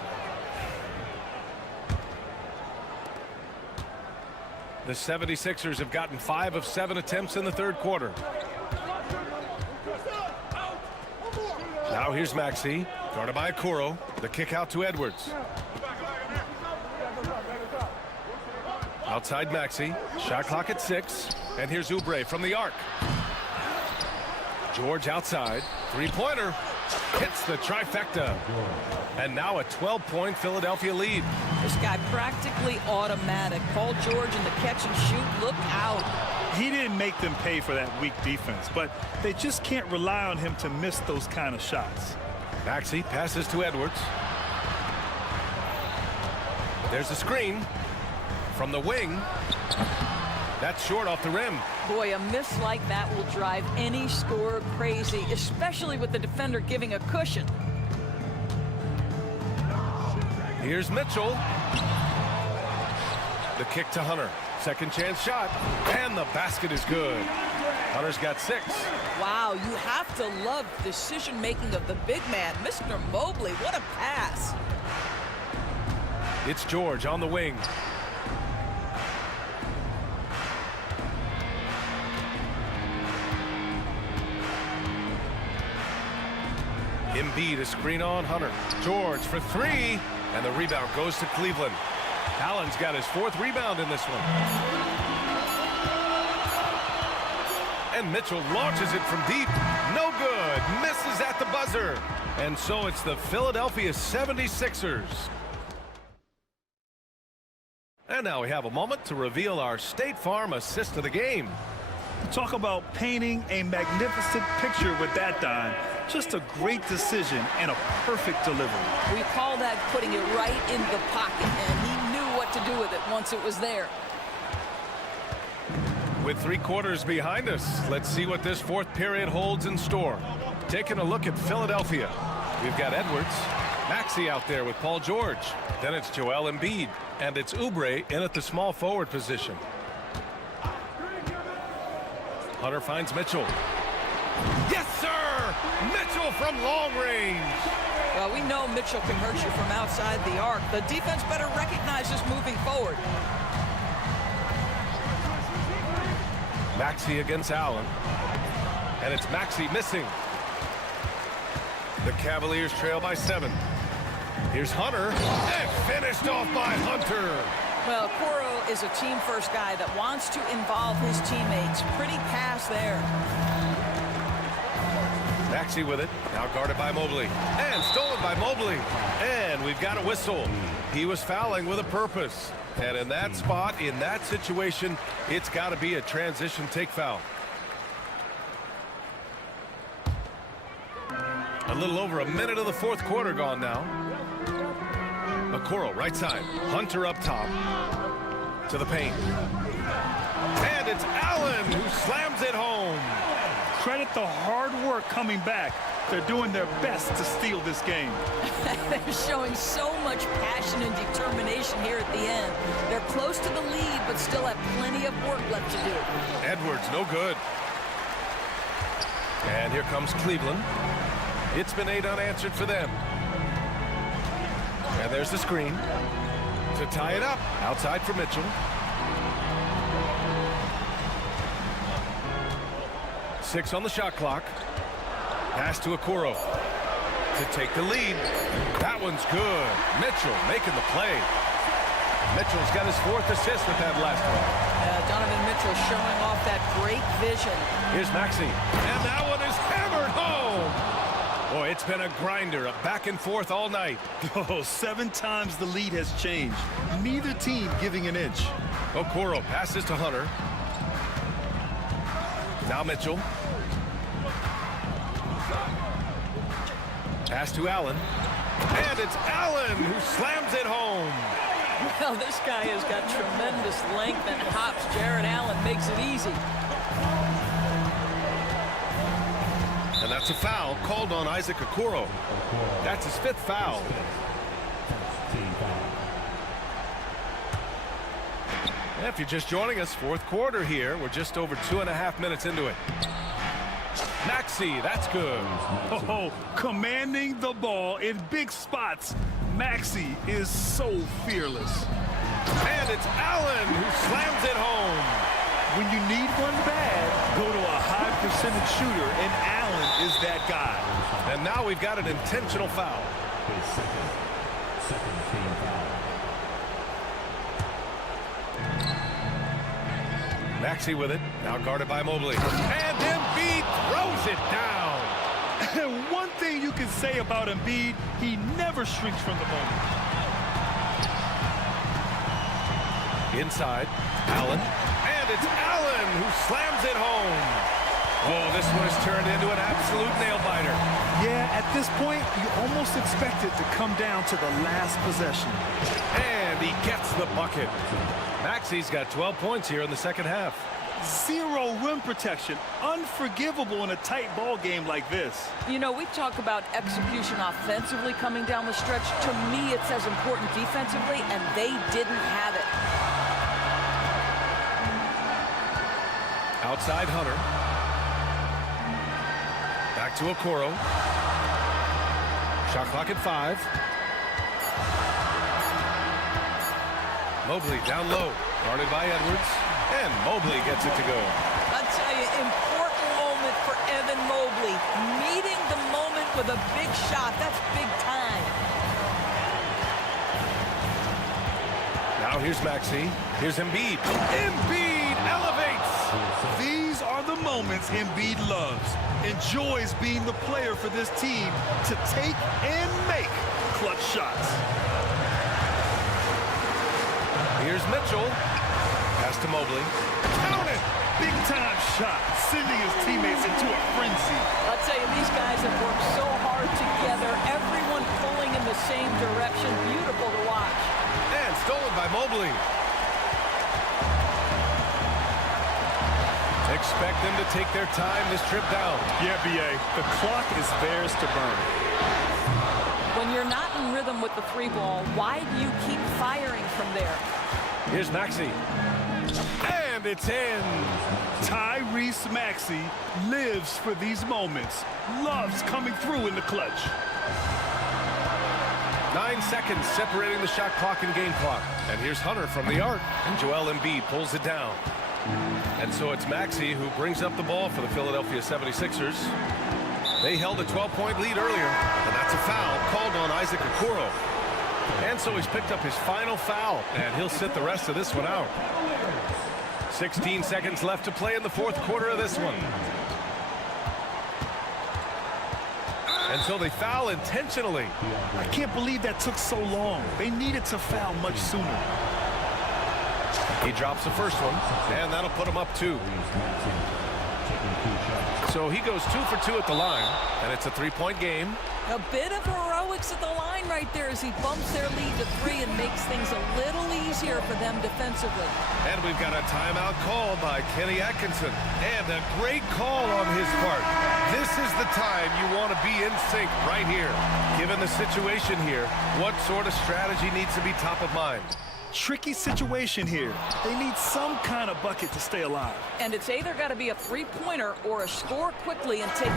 The 76ers have gotten 5 of 7 attempts in the third quarter. Now here's Maxey, guarded by Okoro. The kick out to Edwards. Outside Maxey, shot clock at 6, and here's Oubre from the arc. George outside, three-pointer, hits the trifecta. And now a 12-point Philadelphia lead. This guy practically automatic. Paul George in the catch and shoot, look out. He didn't make them pay for that weak defense, but they just can't rely on him to miss those kind of shots. Maxey passes to Edwards. There's a screen from the wing. That's short off the rim. Boy, a miss like that will drive any scorer crazy, especially with the defender giving a cushion. Here's Mitchell. The kick to Hunter. Second chance shot. And the basket is good. Hunter's got 6. Wow, you have to love decision-making of the big man. Mr. Mobley, what a pass. It's George on the wing. Embiid, a screen on Hunter. George for 3, and the rebound goes to Cleveland. Allen's got his 4th rebound in this one. And Mitchell launches it from deep. No good. Misses at the buzzer. And so it's the Philadelphia 76ers. And now we have a moment to reveal our State Farm assist of the game. Talk about painting a magnificent picture with that dime. Just a great decision and a perfect delivery. We call that putting it right in the pocket, and he knew what to do with it once it was there. With 3 quarters behind us, let's see what this fourth period holds in store. Taking a look at Philadelphia. We've got Edwards, Maxey out there with Paul George. Then it's Joel Embiid, and it's Oubre in at the small forward position. Hunter finds Mitchell. Yes, sir! Mitchell from long range. Well, we know Mitchell can hurt you from outside the arc. The defense better recognize this moving forward. Maxey against Allen. And it's Maxey missing. The Cavaliers trail by 7. Here's Hunter. And finished off by Hunter. Well, Okoro is a team-first guy that wants to involve his teammates. Pretty pass there. Maxey with it. Now guarded by Mobley. And stolen by Mobley. And we've got a whistle. He was fouling with a purpose. And in that spot, in that situation, it's got to be a transition take foul. A little over a minute of the fourth quarter gone now. Okoro, right side. Hunter up top. To the paint. And it's Allen who slams it home. Credit the hard work coming back. They're doing their best to steal this game. They're showing so much passion and determination here at the end. They're close to the lead, but still have plenty of work left to do. Edwards, no good. And here comes Cleveland. It's been 8 unanswered for them. And there's the screen to tie it up. Outside for Mitchell. 6 on the shot clock. Pass to Okoro to take the lead. That one's good. Mitchell making the play. Mitchell's got his 4th assist with that last one. Donovan Mitchell showing off that great vision. Here's Maxey. And that one is hammered home. Boy, it's been a grinder, a back and forth all night. Oh, 7 times the lead has changed. Neither team giving an inch. Okoro passes to Hunter. Now Mitchell. Pass to Allen. And it's Allen who slams it home. Well, this guy has got tremendous length and hops. Jared Allen makes it easy. And that's a foul called on Isaac Okoro. That's his 5th foul. And if you're just joining us, fourth quarter here. We're just over 2.5 minutes into it. Maxey, that's good. Oh, commanding the ball in big spots. Maxey is so fearless. And it's Allen who slams it home. When you need one bad, go to a high percentage shooter, and Allen is that guy. And now we've got an intentional foul. Second team foul. Maxey with it, now guarded by Mobley. And Embiid throws it down. And one thing you can say about Embiid, he never shrinks from the moment. Inside, Allen. And it's Allen who slams it home. Oh, this one has turned into an absolute nail-biter. Yeah, at this point, you almost expect it to come down to the last possession. And he gets the bucket. Maxey's got 12 points here in the second half. 0 rim protection. Unforgivable in a tight ball game like this. You know, we talk about execution offensively coming down the stretch. To me, it's as important defensively, and they didn't have it. Outside Hunter. Back to Okoro. Shot clock at 5. Mobley down low, guarded by Edwards, and Mobley gets it to go. I'll tell you, important moment for Evan Mobley. Meeting the moment with a big shot. That's big time. Now here's Maxey. Here's Embiid. Embiid elevates. These are the moments Embiid loves. Enjoys being the player for this team to take and make clutch shots. Here's Mitchell. Pass to Mobley. Count it! Big-time shot, sending his teammates into a frenzy. I'll tell you, these guys have worked so hard together, everyone pulling in the same direction. Beautiful to watch. And stolen by Mobley. Expect them to take their time this trip down. Yeah, B.A., the clock is theirs to burn. When you're not in rhythm with the three ball, why do you keep firing from there? Here's Maxey. And it's in. Tyrese Maxey lives for these moments, loves coming through in the clutch. 9 seconds separating the shot clock and game clock. And here's Hunter from the arc, and Joel Embiid pulls it down. And so it's Maxey who brings up the ball for the Philadelphia 76ers. They held a 12-point lead earlier, and that's a foul called on Isaac Okoro. And so he's picked up his final foul, and he'll sit the rest of this one out. 16 seconds left to play in the fourth quarter of this one. And so they foul intentionally. I can't believe that took so long. They needed to foul much sooner. He drops the first one, and that'll put him up 2. So he goes 2 for 2 at the line, and it's a 3-point game. A bit of heroics at the line right there as he bumps their lead to 3 and makes things a little easier for them defensively. And we've got a timeout called by Kenny Atkinson, and a great call on his part. This is the time you want to be in sync right here. Given the situation here, what sort of strategy needs to be top of mind? Tricky situation here. They need some kind of bucket to stay alive. And it's either got to be a three-pointer or a score quickly and take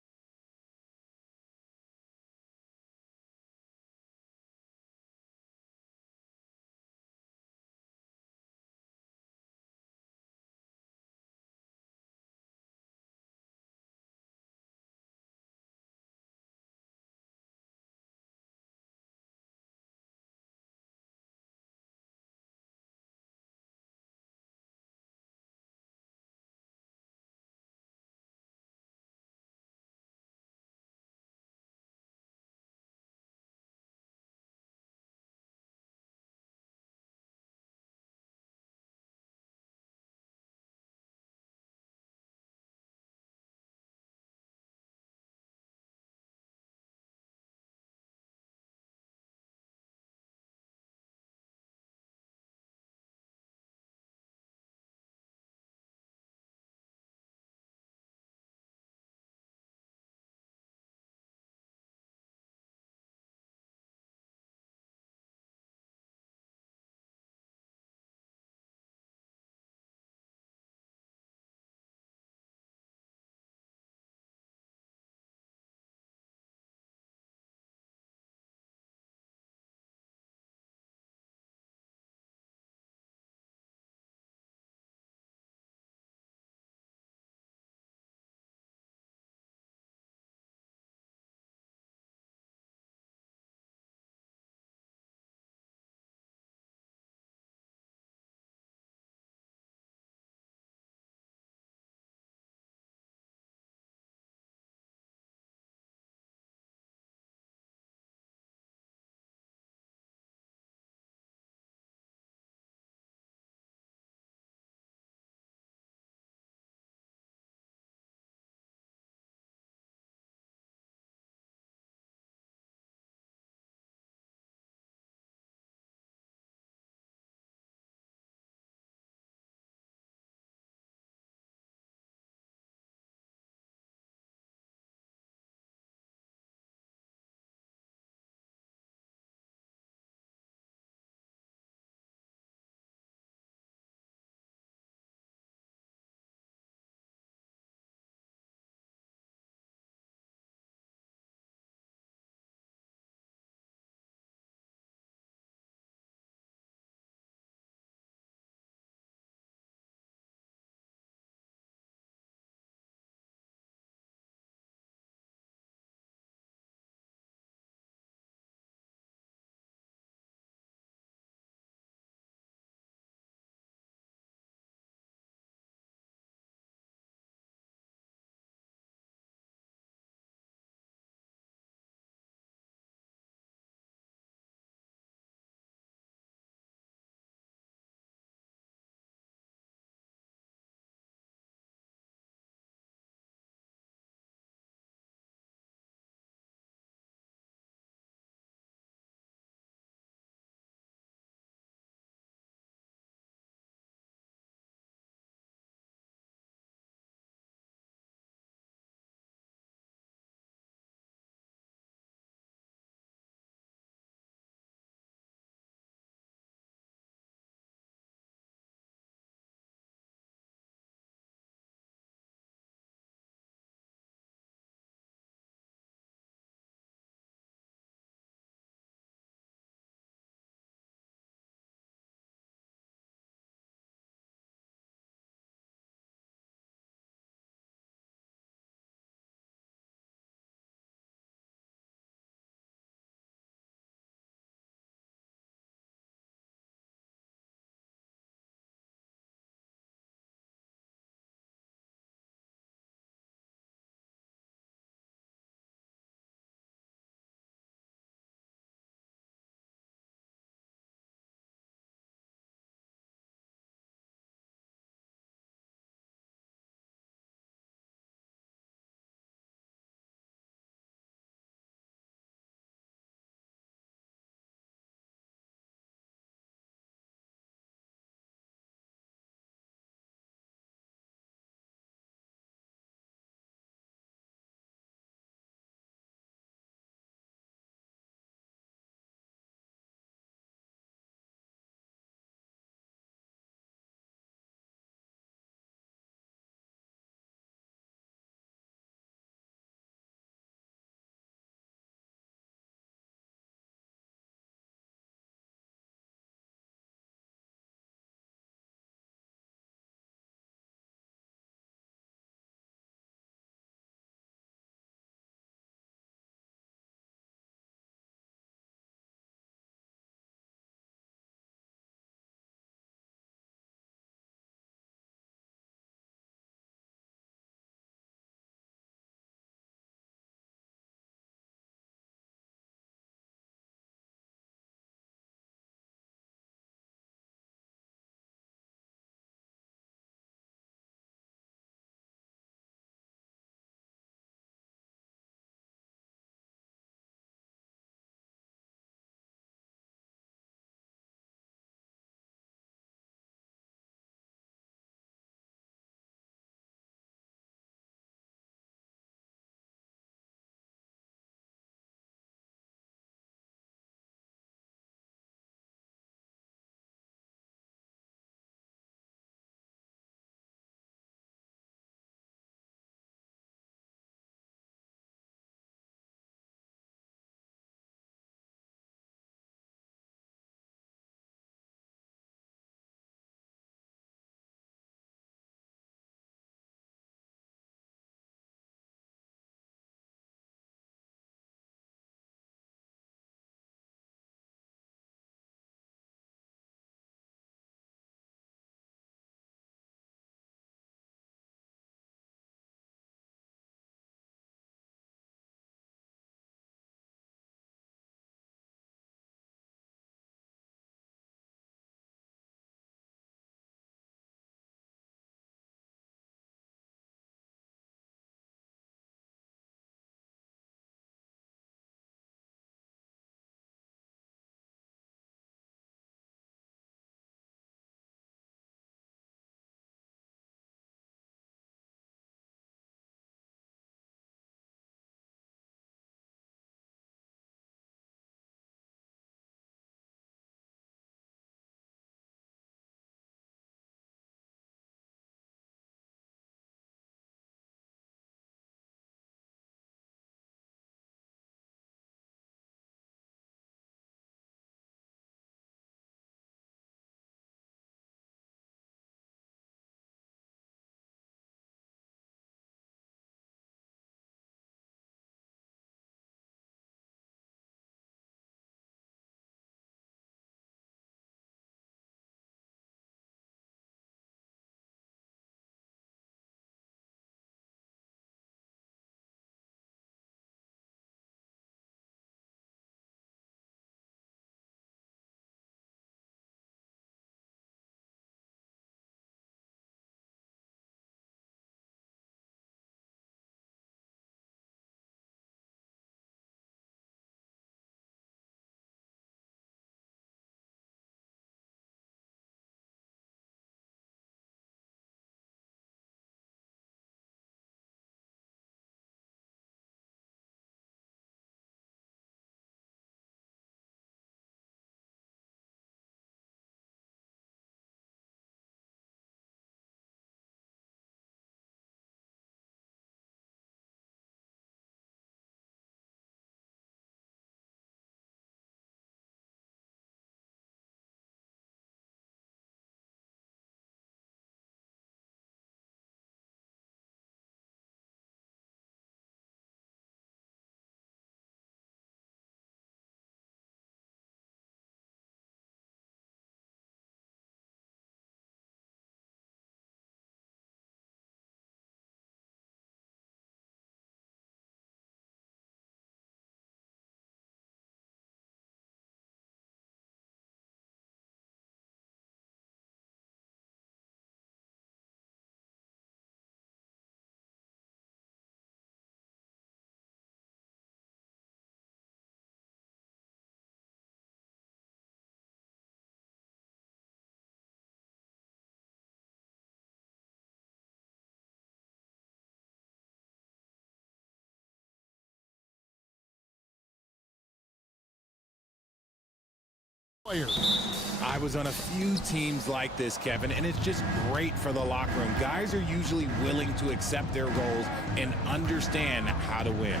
I was on a few teams like this, Kevin, and it's just great for the locker room. Guys are usually willing to accept their roles and understand how to win.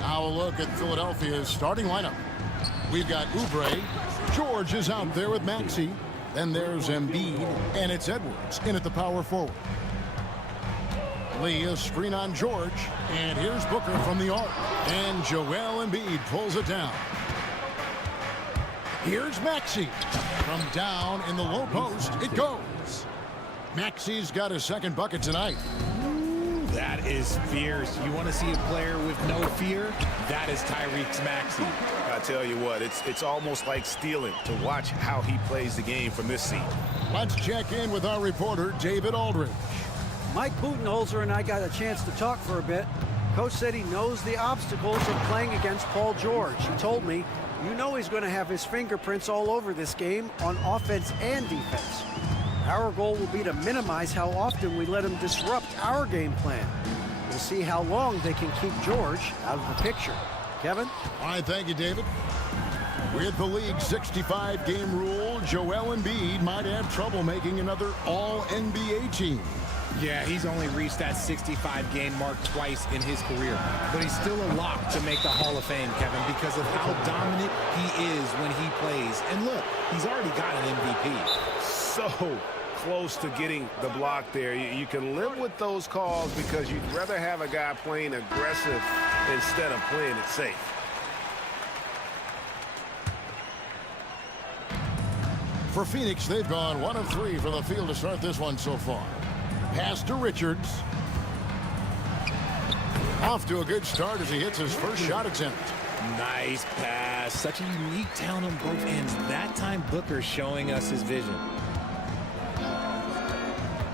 Now a look at Philadelphia's starting lineup. We've got Oubre. George is out there with Maxey. Then there's Embiid, and it's Edwards in at the power forward. Lee, a screen on George, and here's Booker from the arc. And Joel Embiid pulls it down. Here's Maxey. From down in the low post, it goes. Maxey's got his second bucket tonight. That is fierce. You want to see a player with no fear? That is Tyrese Maxey. I tell you what, it's almost like stealing to watch how he plays the game from this seat. Let's check in with our reporter, David Aldridge. Mike Budenholzer and I got a chance to talk for a bit. Coach said he knows the obstacles of playing against Paul George. He told me, you know he's going to have his fingerprints all over this game on offense and defense. Our goal will be to minimize how often we let him disrupt our game plan. We'll see how long they can keep George out of the picture. Kevin? All right, thank you, David. With the league's 65-game rule, Joel Embiid might have trouble making another All-NBA team. Yeah, he's only reached that 65-game mark twice in his career. But he's still a lock to make the Hall of Fame, Kevin, because of how dominant he is when he plays. And look, he's already got an MVP. So close to getting the block there. You can live with those calls because you'd rather have a guy playing aggressive instead of playing it safe. For Phoenix, they've gone 1 of 3 from the field to start this one so far. Pass to Richards. Off to a good start as he hits his first shot attempt. Nice pass. Such a unique talent on both ends. That time, Booker showing us his vision.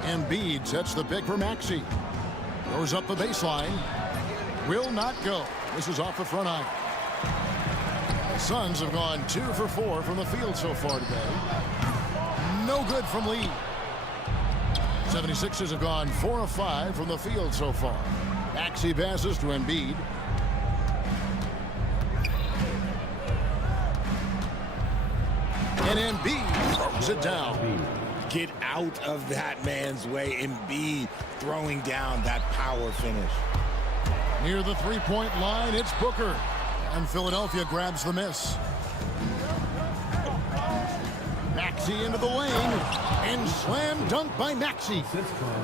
Embiid sets the pick for Maxey. Goes up the baseline. Will not go. This is off the front iron. The Suns have gone 2 for 4 from the field so far today. No good from Lee. 76ers have gone 4 of 5 from the field so far. Maxey passes to Embiid. And Embiid throws it down. Get out of that man's way. Embiid throwing down that power finish. Near the three-point line, it's Booker. And Philadelphia grabs the miss. Maxey into the lane. And slam dunk by Maxey.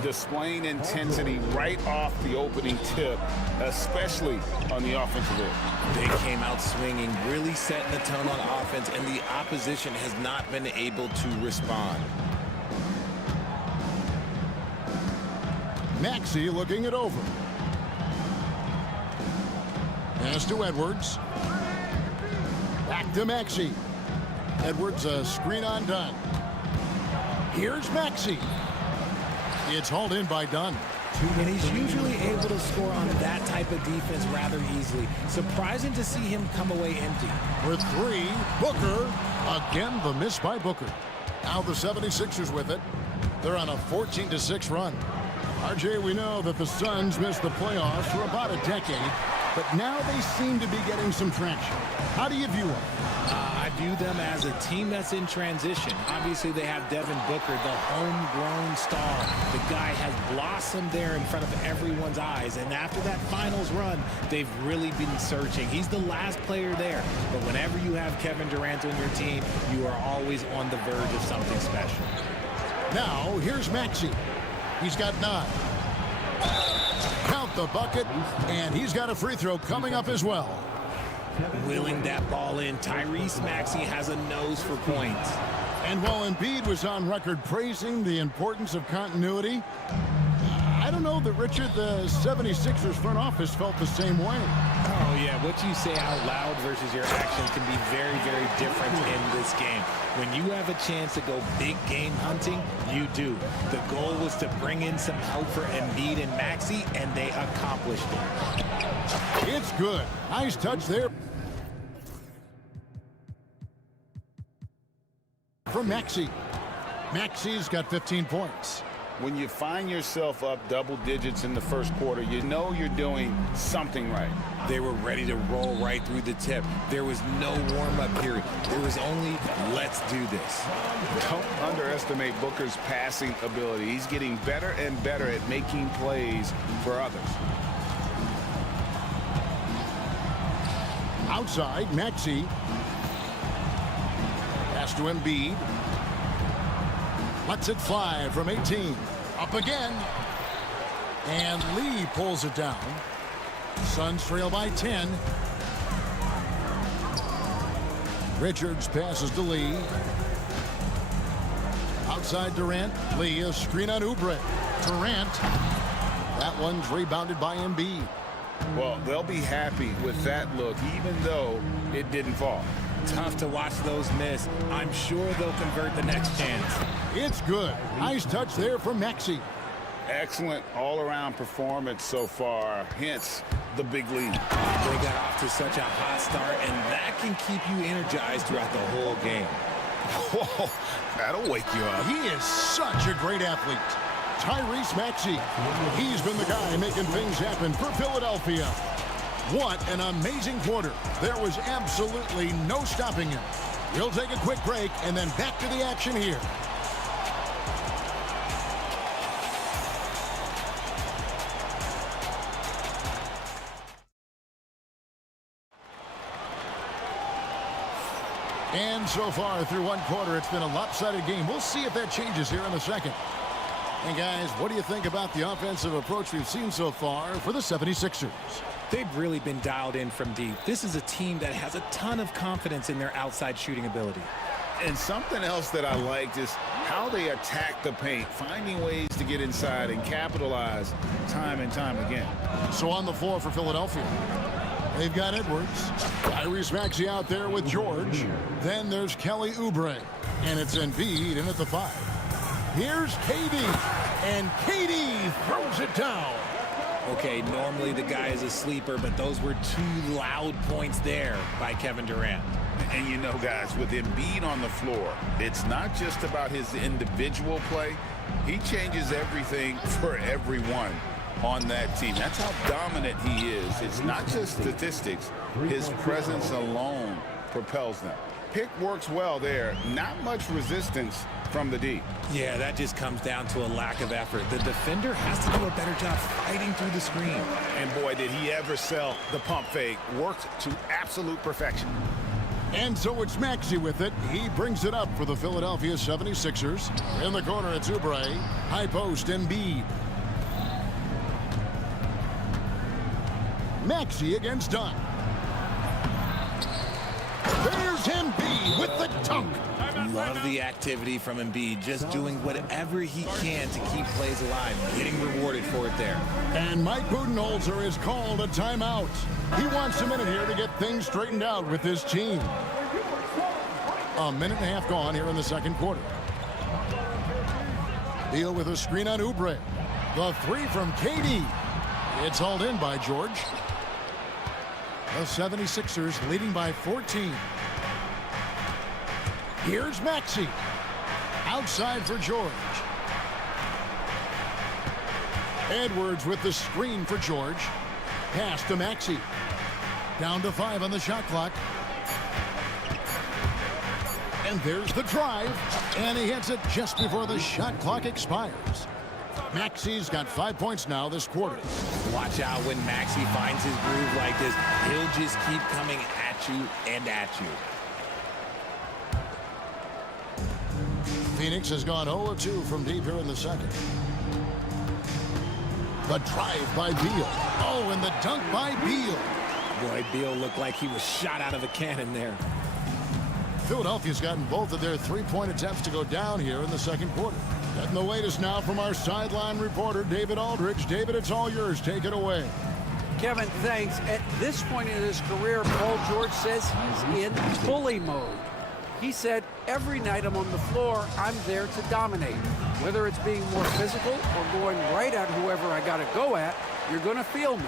Displaying intensity right off the opening tip, especially on the offensive end. They came out swinging, really setting the tone on offense, and the opposition has not been able to respond. Maxey looking it over. Pass to Edwards. Back to Maxey. Edwards, a screen on Dunn. Here's Maxey. It's hauled in by Dunn. And he's usually able to score on that type of defense rather easily. Surprising to see him come away empty. With 3, Booker. Again, the miss by Booker. Now the 76ers with it. They're on a 14-6 run. RJ, we know that the Suns missed the playoffs for about a decade, but now they seem to be getting some traction. How do you view them? I view them as a team that's in transition. Obviously, they have Devin Booker, the homegrown star. The guy has blossomed there in front of everyone's eyes, and after that finals run, they've really been searching. He's the last player there, but whenever you have Kevin Durant on your team, you are always on the verge of something special. Now, here's Maxey. He's got 9. Count the bucket, and he's got a free throw coming up as well. Willing that ball in. Tyrese Maxey has a nose for points. And while Embiid was on record praising the importance of continuity, I don't know that, Richard, the 76ers front office felt the same way. Oh, yeah. What you say out loud versus your actions can be very, very different in this game. When you have a chance to go big game hunting, you do. The goal was to bring in some help for Embiid and Maxey, and they accomplished it. It's good. Nice touch there from Maxey. Maxey's got 15 points. When you find yourself up double digits in the first quarter, you know you're doing something right. They were ready to roll right through the tip. There was no warm-up period. There was only, let's do this. Don't underestimate Booker's passing ability. He's getting better and better at making plays for others. Outside, Maxey. Pass to Embiid. Lets it fly from 18. Up again. And Lee pulls it down. Suns trail by 10. Richards passes to Lee. Outside Durant. Lee, a screen on Oubre. Durant. That one's rebounded by Embiid. Well, they'll be happy with that look, even though it didn't fall. Tough to watch those miss. I'm sure they'll convert the next chance. It's good. Nice touch there from Maxey. Excellent all-around performance so far, hence the big lead. They got off to such a hot start, and that can keep you energized throughout the whole game. Whoa, that'll wake you up. He is such a great athlete. Tyrese Maxey. He's been the guy making things happen for Philadelphia. What an amazing quarter. There was absolutely no stopping him. We'll take a quick break and then back to the action here. And so far through one quarter, it's been a lopsided game. We'll see if that changes here in a second. And guys, what do you think about the offensive approach we've seen so far for the 76ers? They've really been dialed in from deep. This is a team that has a ton of confidence in their outside shooting ability. And something else that I liked is how they attack the paint, finding ways to get inside and capitalize time and time again. So on the floor for Philadelphia, they've got Edwards. Tyrese Maxey out there with George. Then there's Kelly Oubre. And it's Embiid in at the 5. Here's KD. And KD throws it down. Okay, normally the guy is a sleeper, but those were two loud points there by Kevin Durant. And you know, guys, with Embiid on the floor, it's not just about his individual play. He changes everything for everyone on that team. That's how dominant he is. It's not just statistics. His presence alone propels them. Pick works well there. Not much resistance from the D. Yeah, that just comes down to a lack of effort. The defender has to do a better job fighting through the screen. And boy, did he ever sell the pump fake. Worked to absolute perfection. And so it's Maxey with it. He brings it up for the Philadelphia 76ers. In the corner, it's Oubre. High post, Embiid. Maxey against Dunn. There's Embiid with the dunk. Love the activity from Embiid, just doing whatever he can to keep plays alive, getting rewarded for it there. And Mike Budenholzer has called a timeout. He wants a minute here to get things straightened out with his team. A minute and a half gone here in the second quarter. Deal with a screen on Oubre. The 3 from KD. It's hauled in by George. The 76ers leading by 14. Here's Maxey. Outside for George. Edwards with the screen for George. Pass to Maxey. Down to 5 on the shot clock. And there's the drive. And he hits it just before the shot clock expires. Maxey's got 5 points now this quarter. Watch out when Maxey finds his groove like this. He'll just keep coming at you and at you. Phoenix has gone 0-2 from deep here in the second. The drive by Beal. Oh, and the dunk by Beal. Boy, Beal looked like he was shot out of a cannon there. Philadelphia's gotten both of their three-point attempts to go down here in the second quarter. Getting the latest now from our sideline reporter, David Aldridge. David, it's all yours. Take it away. Kevin, thanks. At this point in his career, Paul George says he's in bully mode. He said, every night I'm on the floor, I'm there to dominate. Whether it's being more physical or going right at whoever I got to go at, you're going to feel me.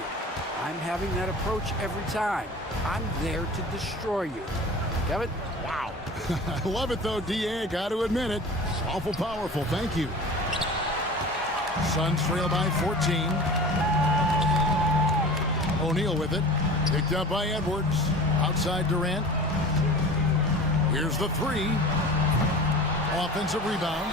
I'm having that approach every time. I'm there to destroy you. Kevin? Wow. I love it, though, D.A. Got to admit it. Awful powerful. Thank you. Suns trail by 14. O'Neal with it. Picked up by Edwards. Outside Durant. Here's the three. Offensive rebound.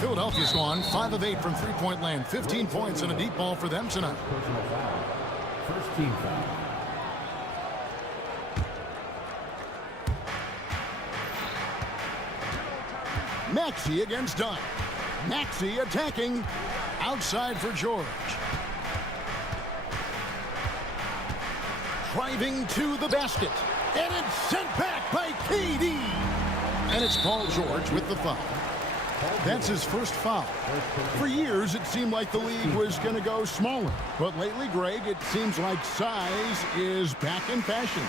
Philadelphia's gone 5 of 8 from three-point land. 15 points and a deep ball for them tonight. First team foul. Maxey against Dunn. Maxey attacking. Outside for George. Driving to the basket. And it's sent back by KD. And it's Paul George with the foul. That's his first foul. For years, it seemed like the league was going to go smaller. But lately, Greg, it seems like size is back in fashion.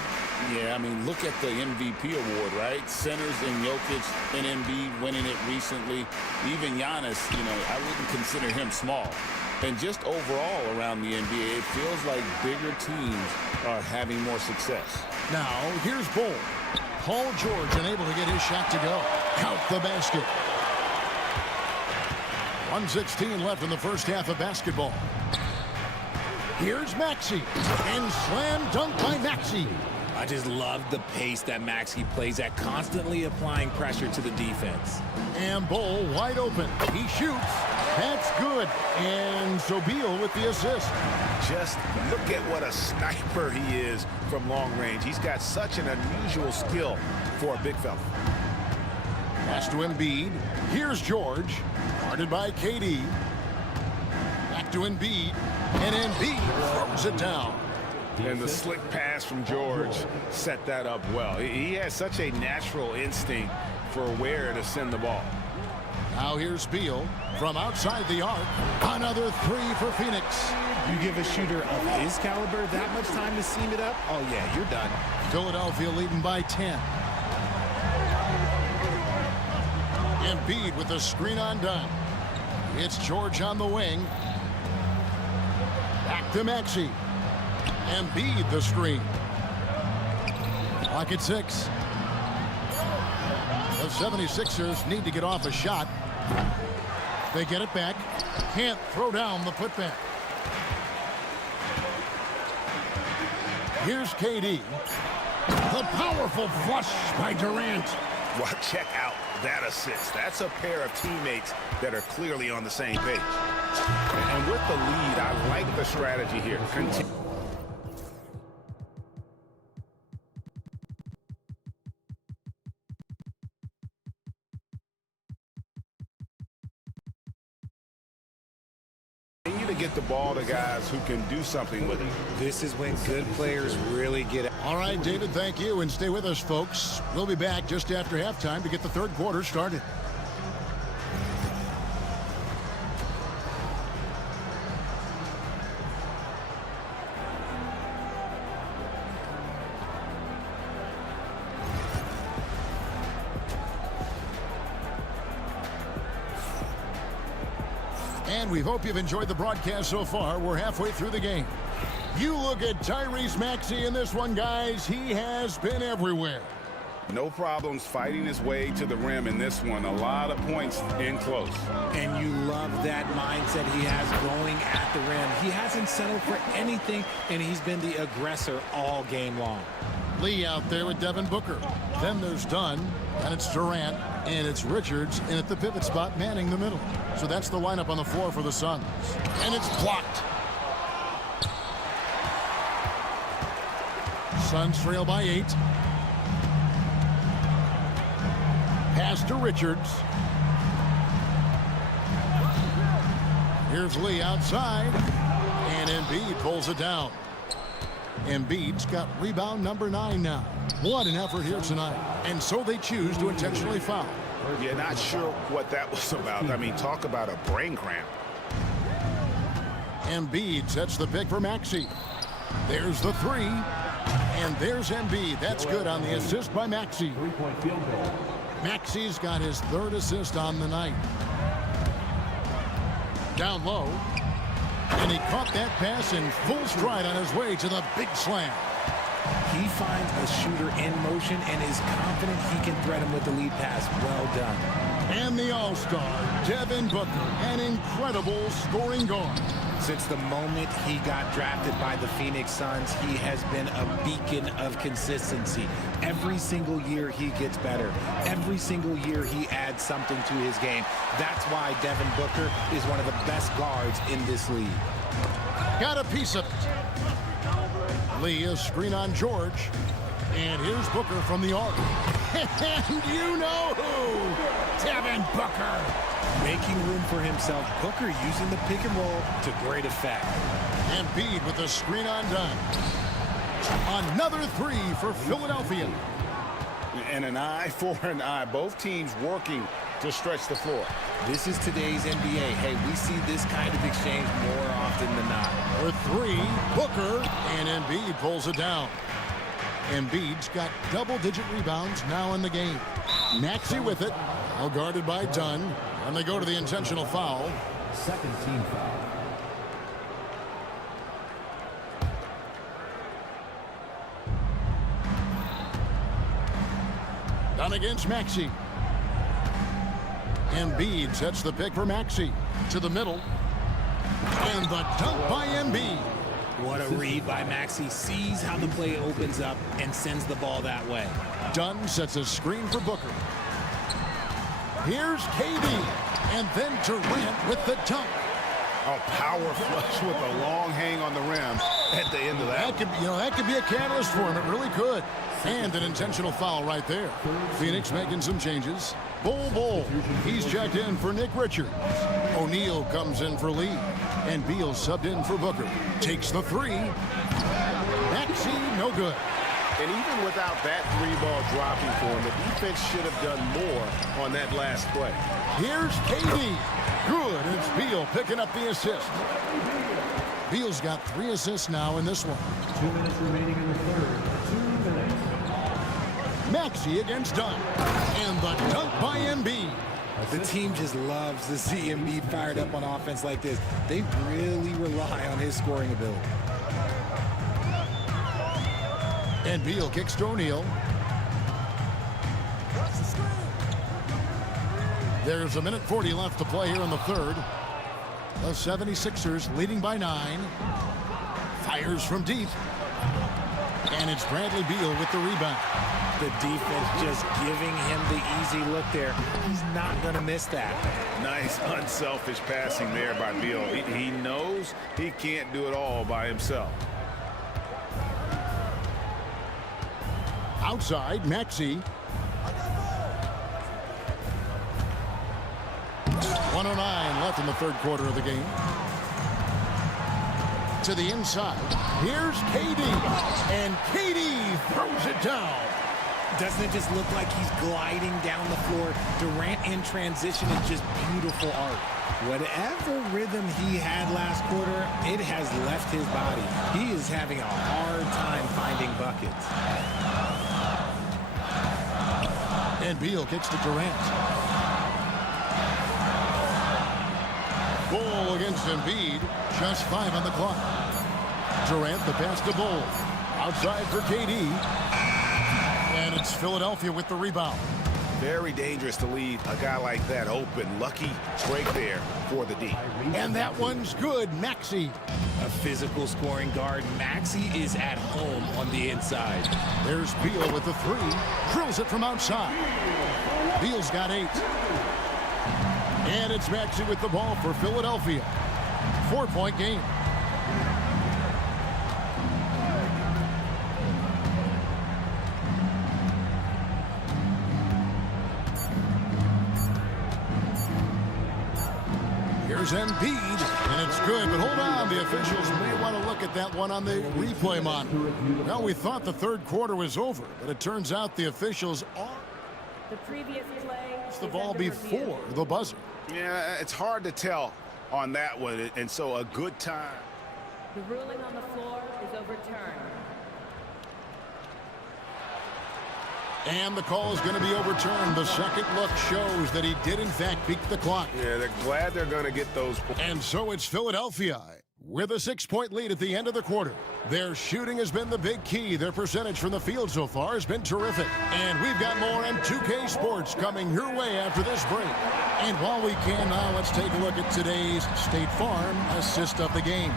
Yeah, I mean, look at the MVP award, right? Centers and Jokic and Embiid winning it recently. Even Giannis, you know, I wouldn't consider him small. And just overall around the NBA, it feels like bigger teams are having more success. Now, here's Bull. Paul George unable to get his shot to go. Count the basket. 1:16 left in the first half of basketball. Here's Maxey. And slam dunk by Maxey. I just love the pace that Maxey plays at, constantly applying pressure to the defense. And Bull wide open. He shoots. That's good. And so Beal with the assist. Just look at what a sniper he is from long range. He's got such an unusual skill for a big fella. Pass to Embiid. Here's George. Guarded by KD. Back to Embiid. And Embiid throws it down. And the slick pass from George set that up well. He has such a natural instinct for where to send the ball. Now here's Beal from outside the arc. Another three for Phoenix. You give a shooter of his caliber that much time to seam it up, oh yeah, you're done. Philadelphia leading by 10. Embiid with a screen on Dunn. It's George on the wing. Back to Maxey. Embiid the screen. Clock at 6. The 76ers need to get off a shot. They get it back. Can't throw down the putback. Here's KD. The powerful flush by Durant. Well, check out that assist. That's a pair of teammates that are clearly on the same page. And with the lead, I like the strategy here. Continue to get the ball to guys who can do something with it. This is when good players really get it. All right, David, thank you. And stay with us, folks. We'll be back just after halftime to get the third quarter started. And we hope you've enjoyed the broadcast so far. We're halfway through the game. You look at Tyrese Maxey in this one, guys. He has been everywhere. No problems fighting his way to the rim in this one. A lot of points in close. And you love that mindset he has going at the rim. He hasn't settled for anything, and he's been the aggressor all game long. Lee out there with Devin Booker. Then there's Dunn, and it's Durant, and it's Richards, and at the pivot spot, manning the middle. So that's the lineup on the floor for the Suns. And it's blocked. Suns trail by 8. Pass to Richards. Here's Lee outside. And Embiid pulls it down. Embiid's got rebound number 9 now. What an effort here tonight. And so they choose to intentionally foul. Yeah, not sure what that was about. I mean, talk about a brain cramp. Embiid sets the pick for Maxey. There's the three. And there's Embiid. That's good on the assist by Maxey. Three-point field goal. Maxey's got his third assist on the night. Down low. And he caught that pass in full stride on his way to the big slam. He finds a shooter in motion and is confident he can threat him with the lead pass. Well done. And the all-star, Devin Booker, an incredible scoring guard. Since the moment he got drafted by the Phoenix Suns, he has been a beacon of consistency. Every single year he gets better. Every single year he adds something to his game. That's why Devin Booker is one of the best guards in this league. Got a piece of it. Lee, a screen on George. And here's Booker from the arc. And you know who? Devin Booker. Making room for himself, Booker using the pick and roll to great effect. Embiid with a screen on done. Another three for Philadelphia. And an eye for an eye. Both teams working to stretch the floor. This is today's NBA. Hey, we see this kind of exchange more often than not. For three, Booker, and Embiid pulls it down. Embiid's got double-digit rebounds now in the game. Maxey with it, well guarded by Dunn. And they go to the intentional foul. Second team foul. Dunn against Maxey. Embiid sets the pick for Maxey. To the middle. And the dunk by Embiid. What a read by Maxey. Sees how the play opens up and sends the ball that way. Dunn sets a screen for Booker. Here's KD, and then Durant with the dunk. A power flush with a long hang on the rim at the end of that. That could be a catalyst for him. It really could. And an intentional foul right there. Phoenix making some changes. Bull. He's checked in for Nick Richards. O'Neal comes in for Lee. And Beal subbed in for Booker. Takes the three. Maxey, no good. And even without that three-ball dropping for him, the defense should have done more on that last play. Here's KD. Good. It's Beal picking up the assist. Beal's got 3 assists now in this one. 2 minutes remaining in the third. 2 minutes. Maxey against Dunn. And the dunk by Embiid. The team just loves to see Embiid fired up on offense like this. They really rely on his scoring ability. And Beal kicks to O'Neal. There's 1:40 left to play here in the third. The 76ers leading by 9. Fires from deep. And it's Bradley Beal with the rebound. The defense just giving him the easy look there. He's not going to miss that. Nice, unselfish passing there by Beal. He knows he can't do it all by himself. Outside, Maxey. 1:09 left in the third quarter of the game. To the inside. Here's KD. And KD throws it down. Doesn't it just look like he's gliding down the floor? Durant in transition is just beautiful art. Whatever rhythm he had last quarter, it has left his body. He is having a hard time finding buckets. And Beal kicks to Durant. Bull against Embiid. Just 5 on the clock. Durant the pass to Bull. Outside for KD. And it's Philadelphia with the rebound. Very dangerous to leave a guy like that open. Lucky break there for the D. And that one's good. Maxey. A physical scoring guard. Maxey is at home on the inside. There's Beal with the 3. Drills it from outside. Beal's got 8. And it's Maxey with the ball for Philadelphia. 4-point game. Here's Embiid, and it's good, but hold on. The officials may want to look at that one on the replay monitor. Well, we thought the third quarter was over, but it turns out the officials are. The previous play It's the ball before the buzzer. Yeah, it's hard to tell on that one, and so a good time. The ruling on the floor is overturned. And the call is going to be overturned. The second look shows that he did, in fact, beat the clock. Yeah, they're glad they're going to get those. And so it's Philadelphia With a 6-point lead at the end of the quarter. Their shooting has been the big key. Their percentage from the field so far has been terrific. And we've got more M2K Sports coming your way after this break. And while we can now, let's take a look at today's State Farm assist of the game.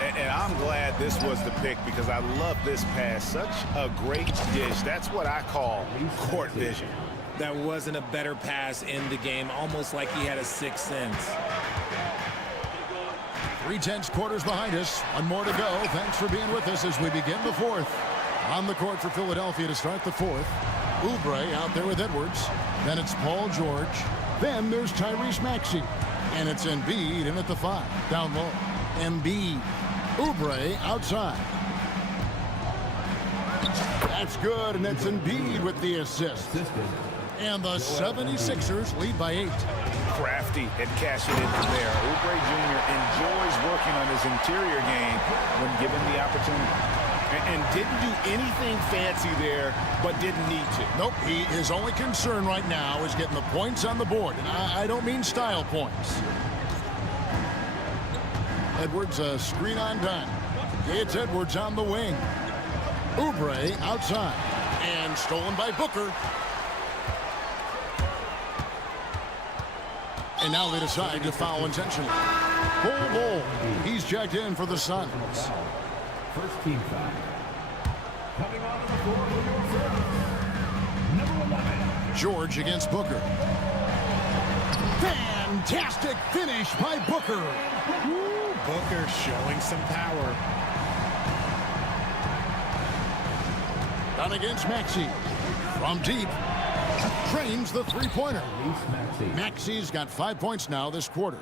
And I'm glad this was the pick because I love this pass. Such a great dish. That's what I call court vision. That wasn't a better pass in the game, almost like he had a sixth sense. 3/10 quarters behind us. One more to go. Thanks for being with us as we begin the fourth. On the court for Philadelphia to start the fourth. Oubre out there with Edwards. Then it's Paul George. Then there's Tyrese Maxey. And it's Embiid in at the 5. Down low. Embiid. Oubre outside. That's good, and it's Embiid with the assist. And the 76ers lead by 8. Crafty and cashing in from there. Oubre Jr. enjoys working on his interior game when given the opportunity. And didn't do anything fancy there, but didn't need to. Nope, his only concern right now is getting the points on the board. And I don't mean style points. Edwards, a screen on dime. It's Edwards on the wing. Oubre outside. And stolen by Booker. And now they decide to foul intentionally. Bol. He's checked in for the Suns. First team foul. Coming onto the floor for your service. Number 11. George against Booker. Fantastic finish by Booker. Ooh, Booker showing some power. Down against Maxey. From deep. Trains the three-pointer. Maxey's got 5 points now this quarter.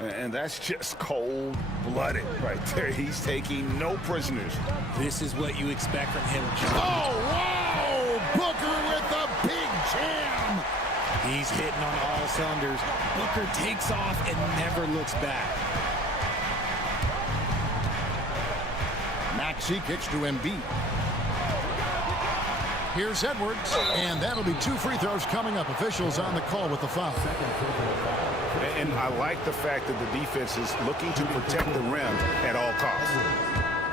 And that's just cold-blooded right there. He's taking no prisoners. This is what you expect from him. Oh, wow! Booker with the big jam! He's hitting on all cylinders. Booker takes off and never looks back. Maxey kicks to Embiid. Here's Edwards, and that'll be 2 free throws coming up. Officials on the call with the foul. And I like the fact that the defense is looking to protect the rim at all costs.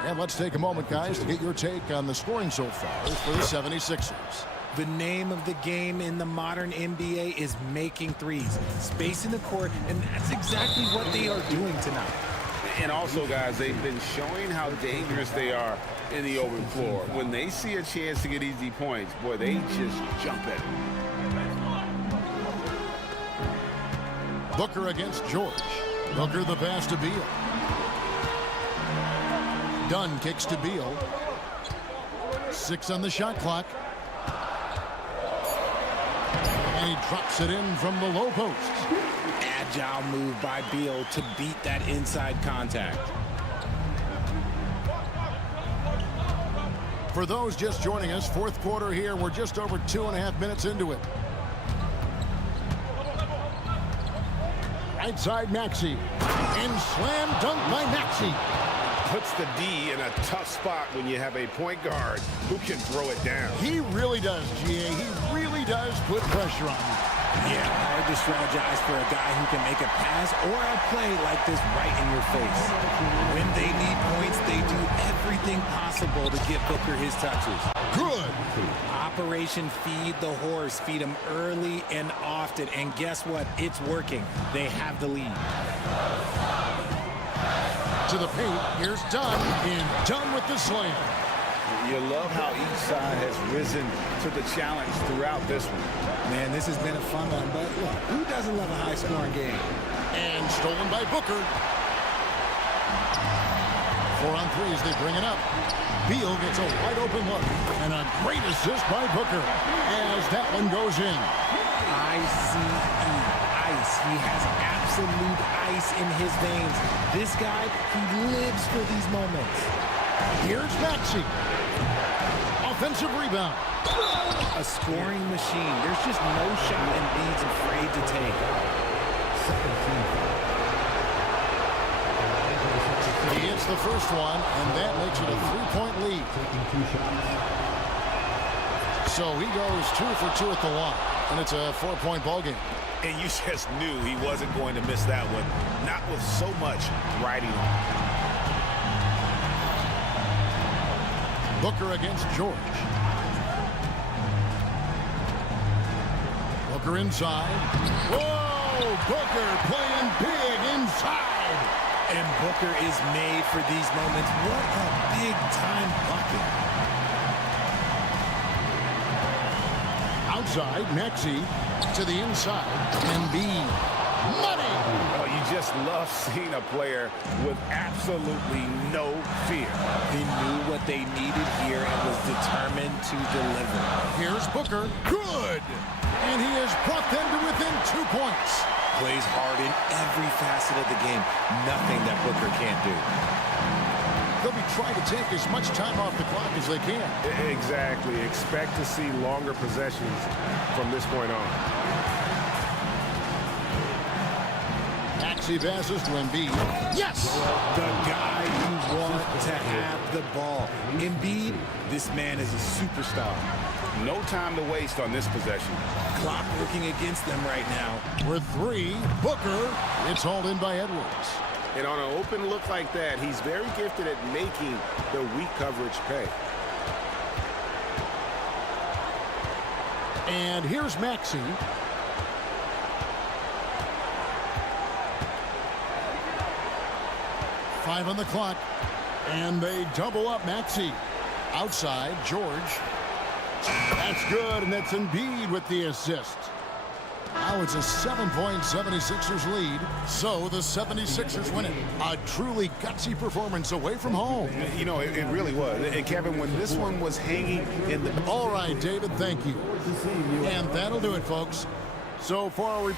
And let's take a moment, guys, to get your take on the scoring so far for the 76ers. The name of the game in the modern NBA is making threes. Space in the court, and that's exactly what they are doing tonight. And also, guys, they've been showing how dangerous they are in the open floor. When they see a chance to get easy points, boy, they just jump at it. Booker against George. Booker the pass to Beal. Dunn kicks to Beal. 6 on the shot clock. And he drops it in from the low post. Agile move by Beal to beat that inside contact. For those just joining us, fourth quarter here. We're just over 2.5 minutes into it. Right side Maxey. And slam dunk by Maxey. Puts the D in a tough spot when you have a point guard who can throw it down. He really does, GA. He really does put pressure on you. Yeah, hard to strategize for a guy who can make a pass or a play like this right in your face. When they need points, they do everything possible to get Booker his touches. Good. Operation Feed the Horse. Feed him early and often. And guess what? It's working. They have the lead. To the paint. Here's Dunn. And Dunn with the slam. You love how each side has risen to the challenge throughout this one. Man, this has been a fun one, but look, who doesn't love a high-scoring game? And stolen by Booker. 4 on 3 as they bring it up. Beal gets a wide-open look. And a great assist by Booker as that one goes in. ICE. Ice. He has absolute ice in his veins. This guy, he lives for these moments. Here's Maxey. Offensive rebound. A scoring machine. There's just no shot Embiid's afraid to take. He hits the first one, and that makes it a 3-point lead. So he goes 2 for 2 at the line, and it's a 4-point ball game. And you just knew he wasn't going to miss that one, not with so much riding on. Booker against George. Booker inside. Whoa! Booker playing big inside. And Booker is made for these moments. What a big-time bucket. Outside, Maxey to the inside. Embiid. Money! Oh, you just love seeing a player with absolutely no fear. They knew what they needed here and was determined to deliver. Here's Booker. Good! And he has brought them to within 2 points. Plays hard in every facet of the game. Nothing that Booker can't do. They'll be trying to take as much time off the clock as they can. Exactly. Expect to see longer possessions from this point on. Maxey passes to Embiid. Yes! The guy you want to have the ball. Embiid, this man is a superstar. No time to waste on this possession. Clock working against them right now. With 3, Booker. It's hauled in by Edwards. And on an open look like that, he's very gifted at making the weak coverage pay. And here's Maxey. Five on the clock. And they double up Maxey. Outside, George. That's good, and that's Embiid with the assist. Now it's a 7-point 76ers lead, so the 76ers win it. A truly gutsy performance away from home. You know, it really was. And Kevin, when this one was hanging in the... All right, David, thank you. And that'll do it, folks. So for our...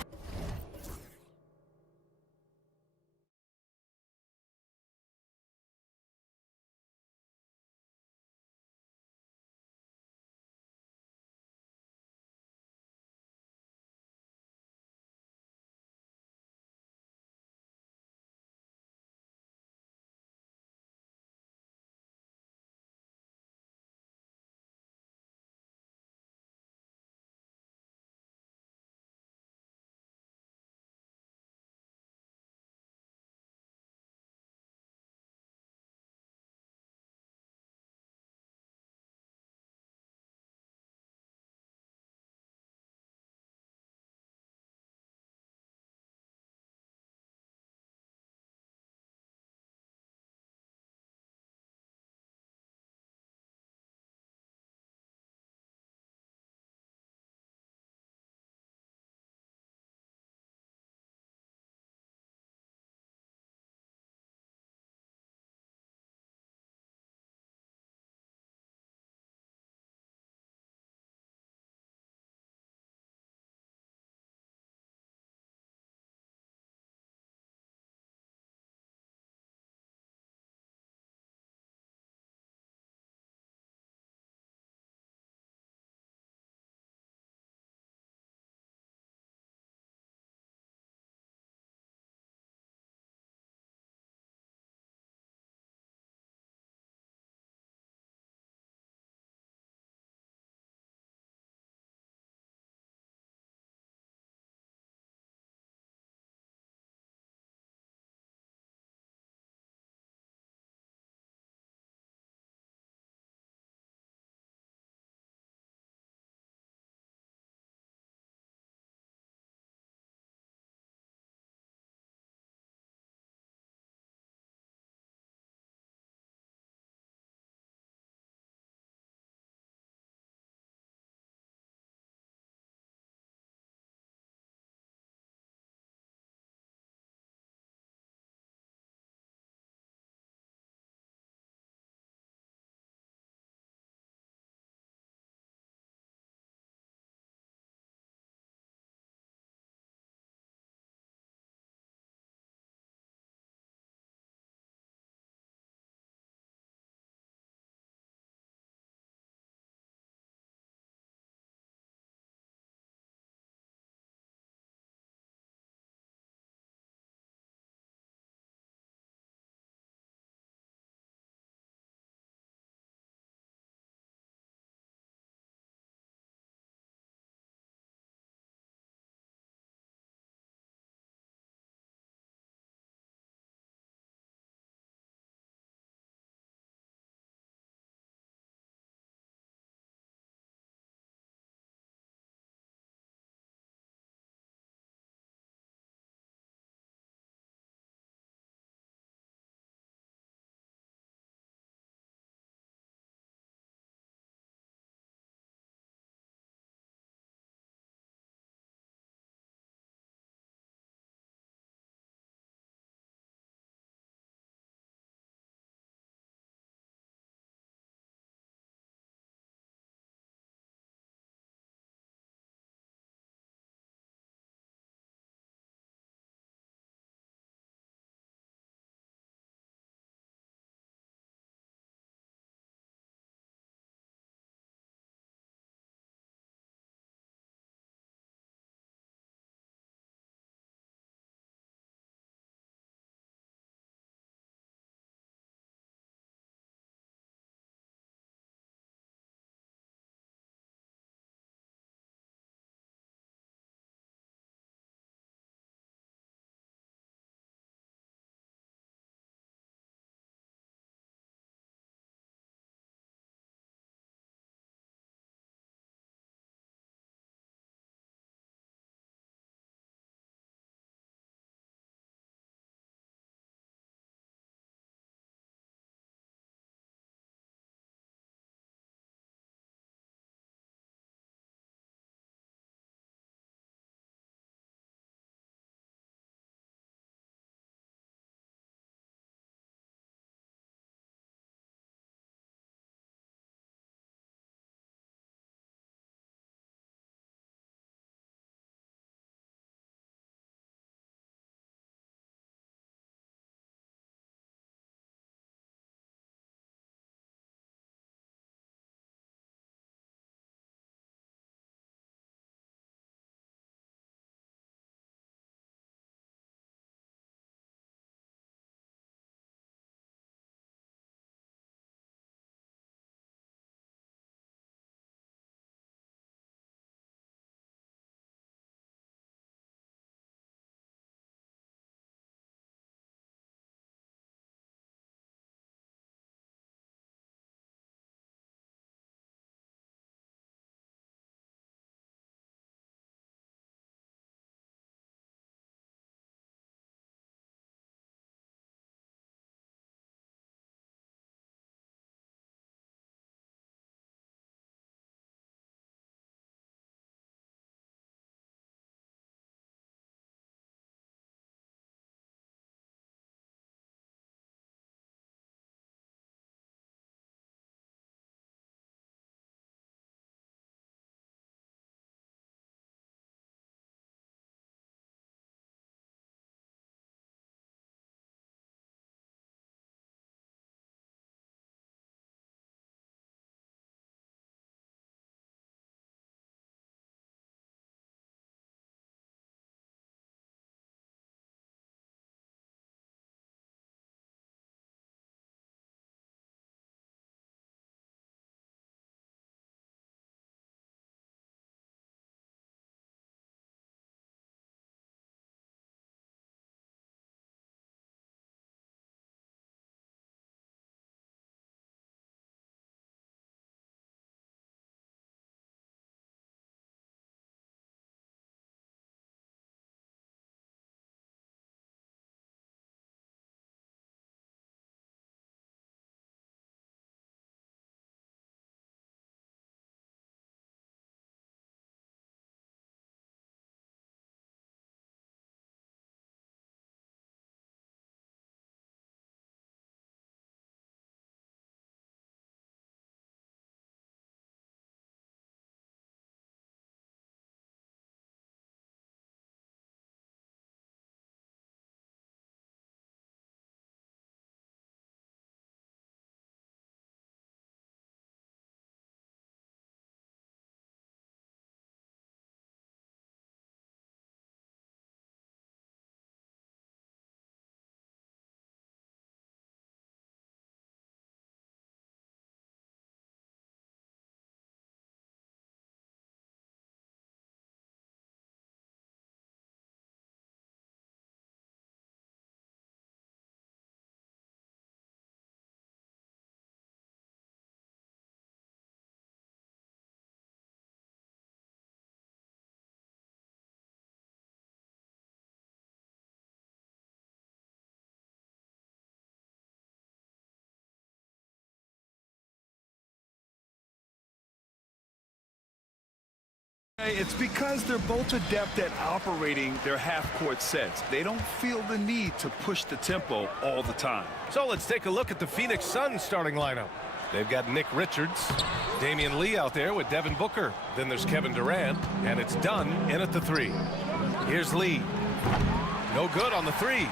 Trey, it's because they're both adept at operating their half-court sets. They don't feel the need to push the tempo all the time. So let's take a look at the Phoenix Suns starting lineup. They've got Nick Richards, Damian Lee out there with Devin Booker. Then there's Kevin Durant, and it's Dunn in at the 3. Here's Lee. No good on the 3.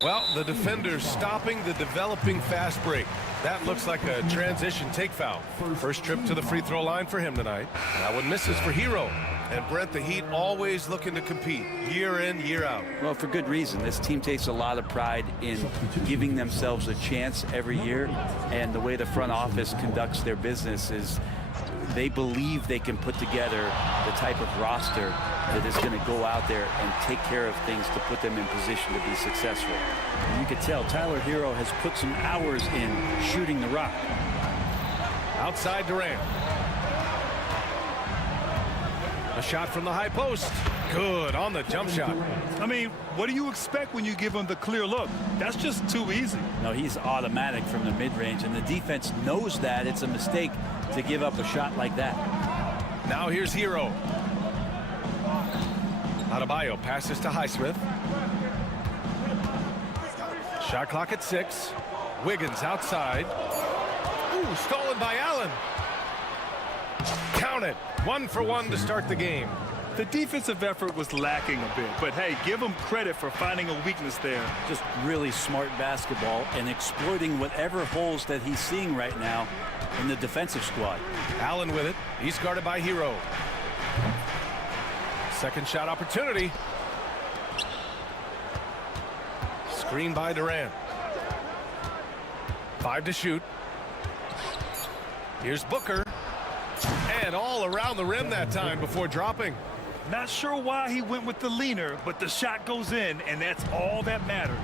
Well, the defender's stopping the developing fast break. That looks like a transition take foul. First trip to the free throw line for him tonight. That one misses for Hero. And Brent, the Heat always looking to compete year in, year out. Well, for good reason. This team takes a lot of pride in giving themselves a chance every year. And the way the front office conducts their business is they believe they can put together the type of roster that is going to go out there and take care of things to put them in position to be successful. And you can tell Tyler Hero has put some hours in shooting the rock. Outside Durant. A shot from the high post. Good on the jump shot. I mean, what do you expect when you give him the clear look? That's just too easy. No, he's automatic from the mid-range, and the defense knows that it's a mistake to give up a shot like that. Now here's Hero. Adebayo passes to Highsmith. Shot clock at 6. Wiggins outside. Ooh, stolen by Allen. Count it. 1 for 1 to start the game. The defensive effort was lacking a bit, but hey, give him credit for finding a weakness there. Just really smart basketball and exploiting whatever holes that he's seeing right now in the defensive squad. Allen with it. He's guarded by Hero. Second shot opportunity. Screen by Durant. 5 to shoot. Here's Booker. And all around the rim that time before dropping. Not sure why he went with the leaner, but the shot goes in, and that's all that matters.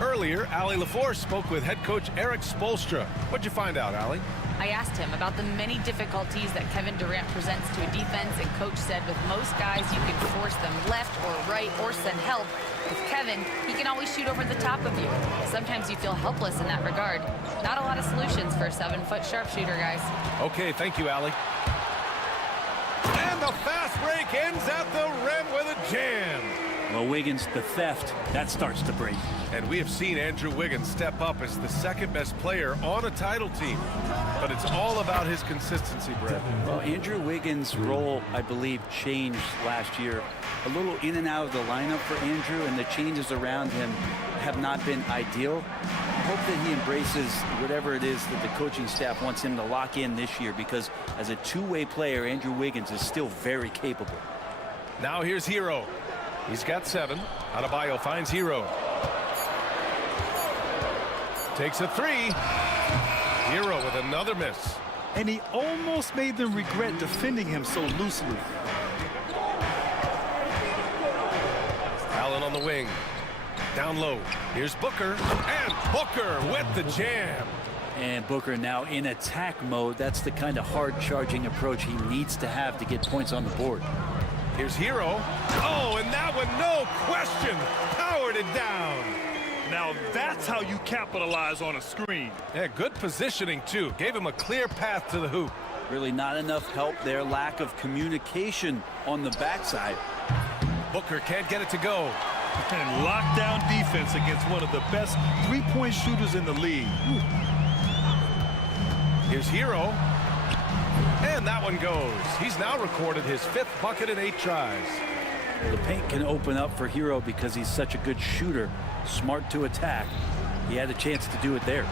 Earlier, Ali LaForce spoke with head coach Eric Spoelstra. What'd you find out, Ali? I asked him about the many difficulties that Kevin Durant presents to a defense, and coach said with most guys you can force them left or right or send help. With Kevin, he can always shoot over the top of you. Sometimes you feel helpless in that regard. Not a lot of solutions for a 7-foot sharpshooter, guys. Okay, thank you, Ali. And the fast break ends at the rim with a jam. Well, Wiggins, the theft, that starts to break. And we have seen Andrew Wiggins step up as the second best player on a title team. But it's all about his consistency, Brett. Well, Andrew Wiggins' role, I believe, changed last year. A little in and out of the lineup for Andrew, and the changes around him have not been ideal. I hope that he embraces whatever it is that the coaching staff wants him to lock in this year, because as a two-way player, Andrew Wiggins is still very capable. Now here's Hero. He's got 7. Adebayo finds Hero. Takes a 3. Hero with another miss. And he almost made them regret defending him so loosely. Allen on the wing. Down low. Here's Booker. And Booker with the jam. And Booker now in attack mode. That's the kind of hard-charging approach he needs to have to get points on the board. Here's Hero. Oh, and that one, no question, powered it down. Now that's how you capitalize on a screen. Yeah, good positioning, too. Gave him a clear path to the hoop. Really not enough help there. Lack of communication on the backside. Booker can't get it to go. And lockdown defense against one of the best three-point shooters in the league. Here's Hero. And that one goes. He's now recorded his 5th bucket in 8 tries. The paint can open up for Hero because he's such a good shooter. Smart to attack. He had a chance to do it there.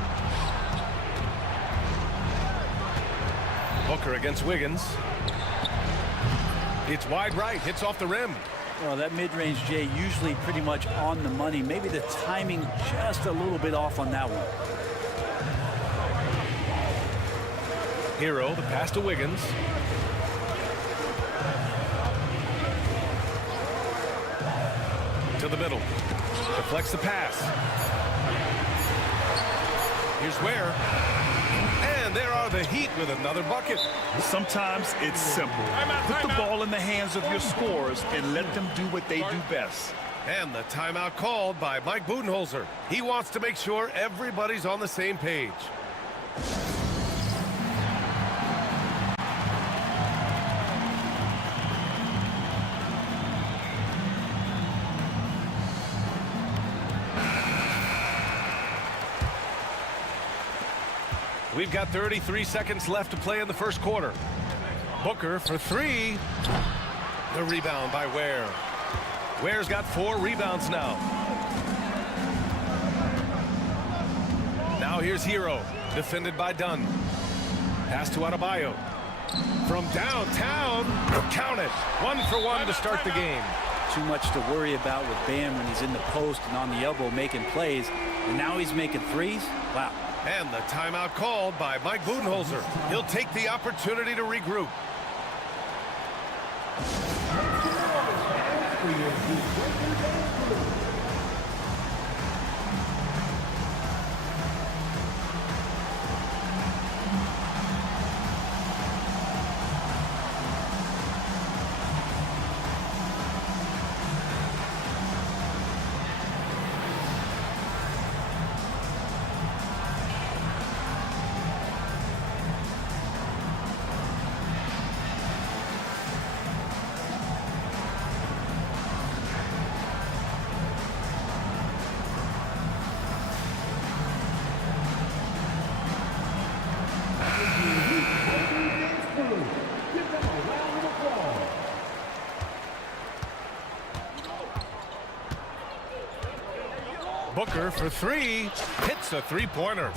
Booker against Wiggins. It's wide right. Hits off the rim. Well, that mid-range, Jay, usually pretty much on the money. Maybe the timing just a little bit off on that one. Hero, the pass to Wiggins. To the middle. Deflects the pass. Here's Ware. And there are the Heat with another bucket. Sometimes it's simple. Put the ball in the hands of your scorers and let them do what they do best. And the timeout called by Mike Budenholzer. He wants to make sure everybody's on the same page. We've got 33 seconds left to play in the first quarter. Booker for three. The rebound by Ware. Ware's got 4 rebounds now. Now here's Hero, defended by Dunn. Pass to Adebayo. From downtown, count it. 1 for 1 to start the game. Too much to worry about with Bam when he's in the post and on the elbow making plays. And now he's making threes? Wow. And the timeout called by Mike Budenholzer. He'll take the opportunity to regroup. Booker for three, hits a three-pointer.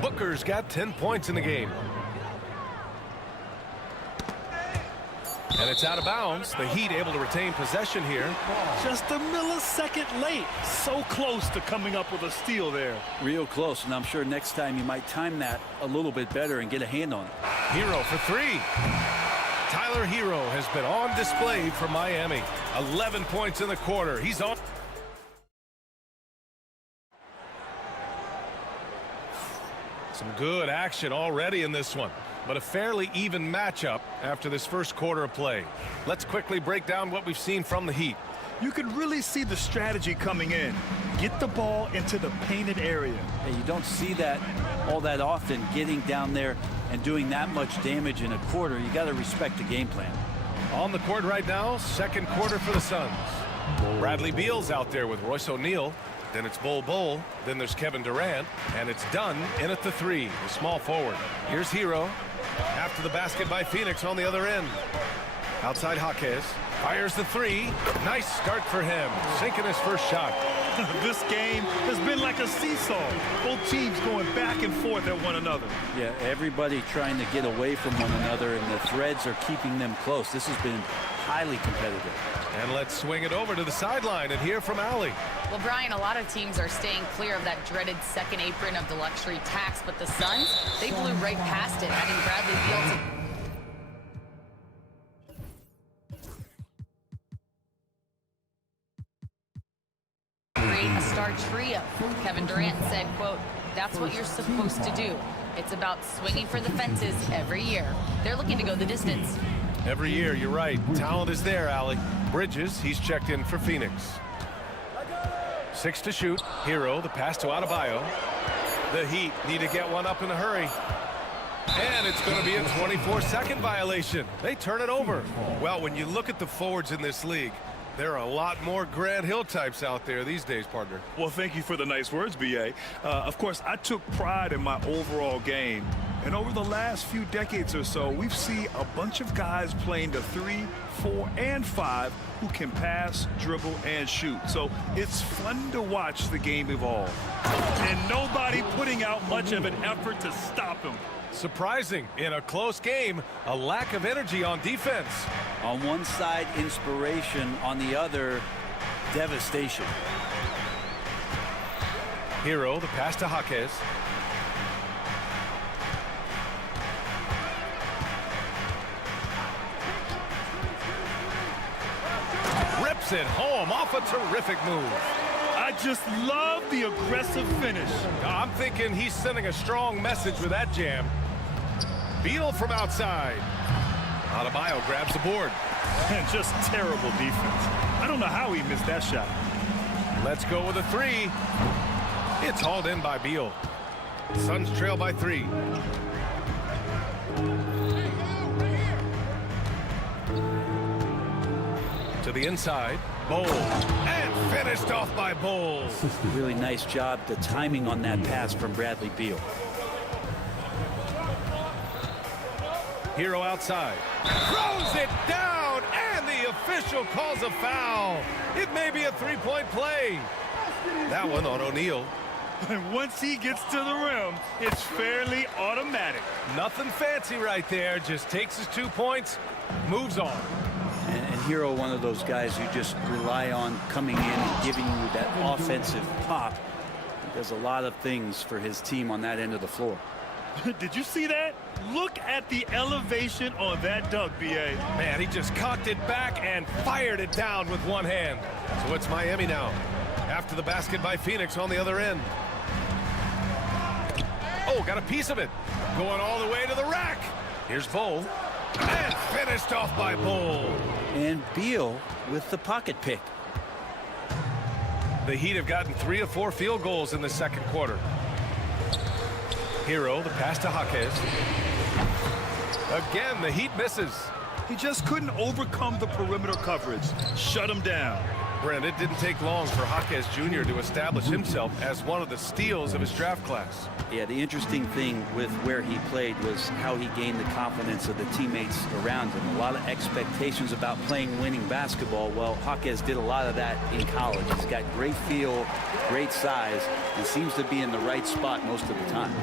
Booker's got 10 points in the game. And it's out of bounds. The Heat able to retain possession here. Just a millisecond late. So close to coming up with a steal there. Real close, and I'm sure next time you might time that a little bit better and get a hand on it. Hero for three. Tyler Hero has been on display for Miami. 11 points in the quarter. He's on. Some good action already in this one, but a fairly even matchup after this first quarter of play. Let's quickly break down what we've seen from the Heat. You could really see the strategy coming in. Get the ball into the painted area. Hey, you don't see that all that often, getting down there and doing that much damage in a quarter. You got to respect the game plan. On the court right now, second quarter for the Suns. Bradley Beal's out there with Royce O'Neal. Then it's Bol, then there's Kevin Durant, and it's Dunn in at the three, the small forward. Here's Hero, after the basket by Phoenix on the other end. Outside Jaquez, fires the three, nice start for him, sinking his first shot. This game has been like a seesaw, both teams going back and forth at one another. Yeah, everybody trying to get away from one another, and the threads are keeping them close. This has been highly competitive. And let's swing it over to the sideline and hear from Allie. Well, Brian, a lot of teams are staying clear of that dreaded second apron of the luxury tax, but the Suns, they blew right past it, adding Bradley Beal to create a star trio. Kevin Durant said, quote, "That's what you're supposed to do. It's about swinging for the fences every year. They're looking to go the distance." Every year, you're right. Talent is there, Allie. Bridges, he's checked in for Phoenix. 6 to shoot. Hero, the pass to Adebayo. The Heat need to get one up in a hurry. And it's going to be a 24-second violation. They turn it over. Well, when you look at the forwards in this league, there are a lot more Grant Hill types out there these days, partner. Well, thank you for the nice words, B.A. Of course, I took pride in my overall game. And over the last few decades or so, we've seen a bunch of guys playing the 3, 4, and 5 who can pass, dribble, and shoot. So it's fun to watch the game evolve. And nobody putting out much of an effort to stop him. Surprising, in a close game, a lack of energy on defense. On one side, inspiration. On the other, devastation. Hero, the pass to Jaquez. Rips it home off a terrific move. I just love the aggressive finish. I'm thinking he's sending a strong message with that jam. Beal from outside. Adebayo grabs the board. And just terrible defense. I don't know how he missed that shot. Let's go with a three. It's hauled in by Beal. Suns trail by 3. To the inside, Bowles, and finished off by Bowles. Really nice job, the timing on that pass from Bradley Beal. Hero outside, throws it down, and the official calls a foul. It may be a three-point play. That one on O'Neal. And once he gets to the rim, it's fairly automatic. Nothing fancy right there, just takes his 2 points, moves on. And Hero, one of those guys who just rely on coming in and giving you that offensive pop. He does a lot of things for his team on that end of the floor. Did you see that? Look at the elevation on that dunk, B.A. Man, he just cocked it back and fired it down with one hand. So it's Miami now, after the basket by Phoenix on the other end. Oh, got a piece of it. Going all the way to the rack. Here's Bowl. And finished off by Bowl. And Beal with the pocket pick. The Heat have gotten 3 of 4 field goals in the second quarter. Hero, the pass to Jaquez. Again, the Heat misses. He just couldn't overcome the perimeter coverage. Shut him down. Brent, it didn't take long for Jaquez Jr. to establish himself as one of the steals of his draft class. Yeah, the interesting thing with where he played was how he gained the confidence of the teammates around him. A lot of expectations about playing winning basketball. Well, Jaquez did a lot of that in college. He's got great feel, great size, and seems to be in the right spot most of the time.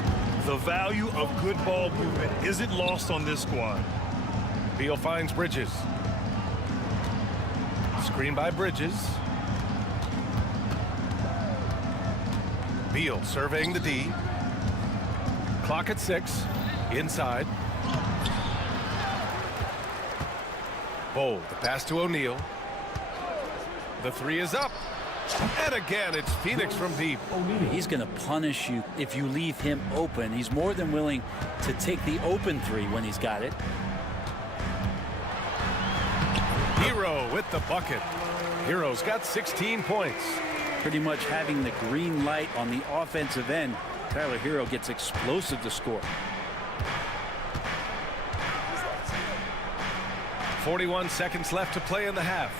The value of good ball movement isn't lost on this squad. Beal finds Bridges. Screen by Bridges. Beal surveying the D. Clock at 6. Inside. Bowl, the pass to O'Neal. The 3 is up. And again, it's Phoenix from deep. He's going to punish you if you leave him open. He's more than willing to take the open 3 when he's got it. Hero with the bucket. Hero's got 16 points. Pretty much having the green light on the offensive end. Tyler Hero gets explosive to score. 41 seconds left to play in the half.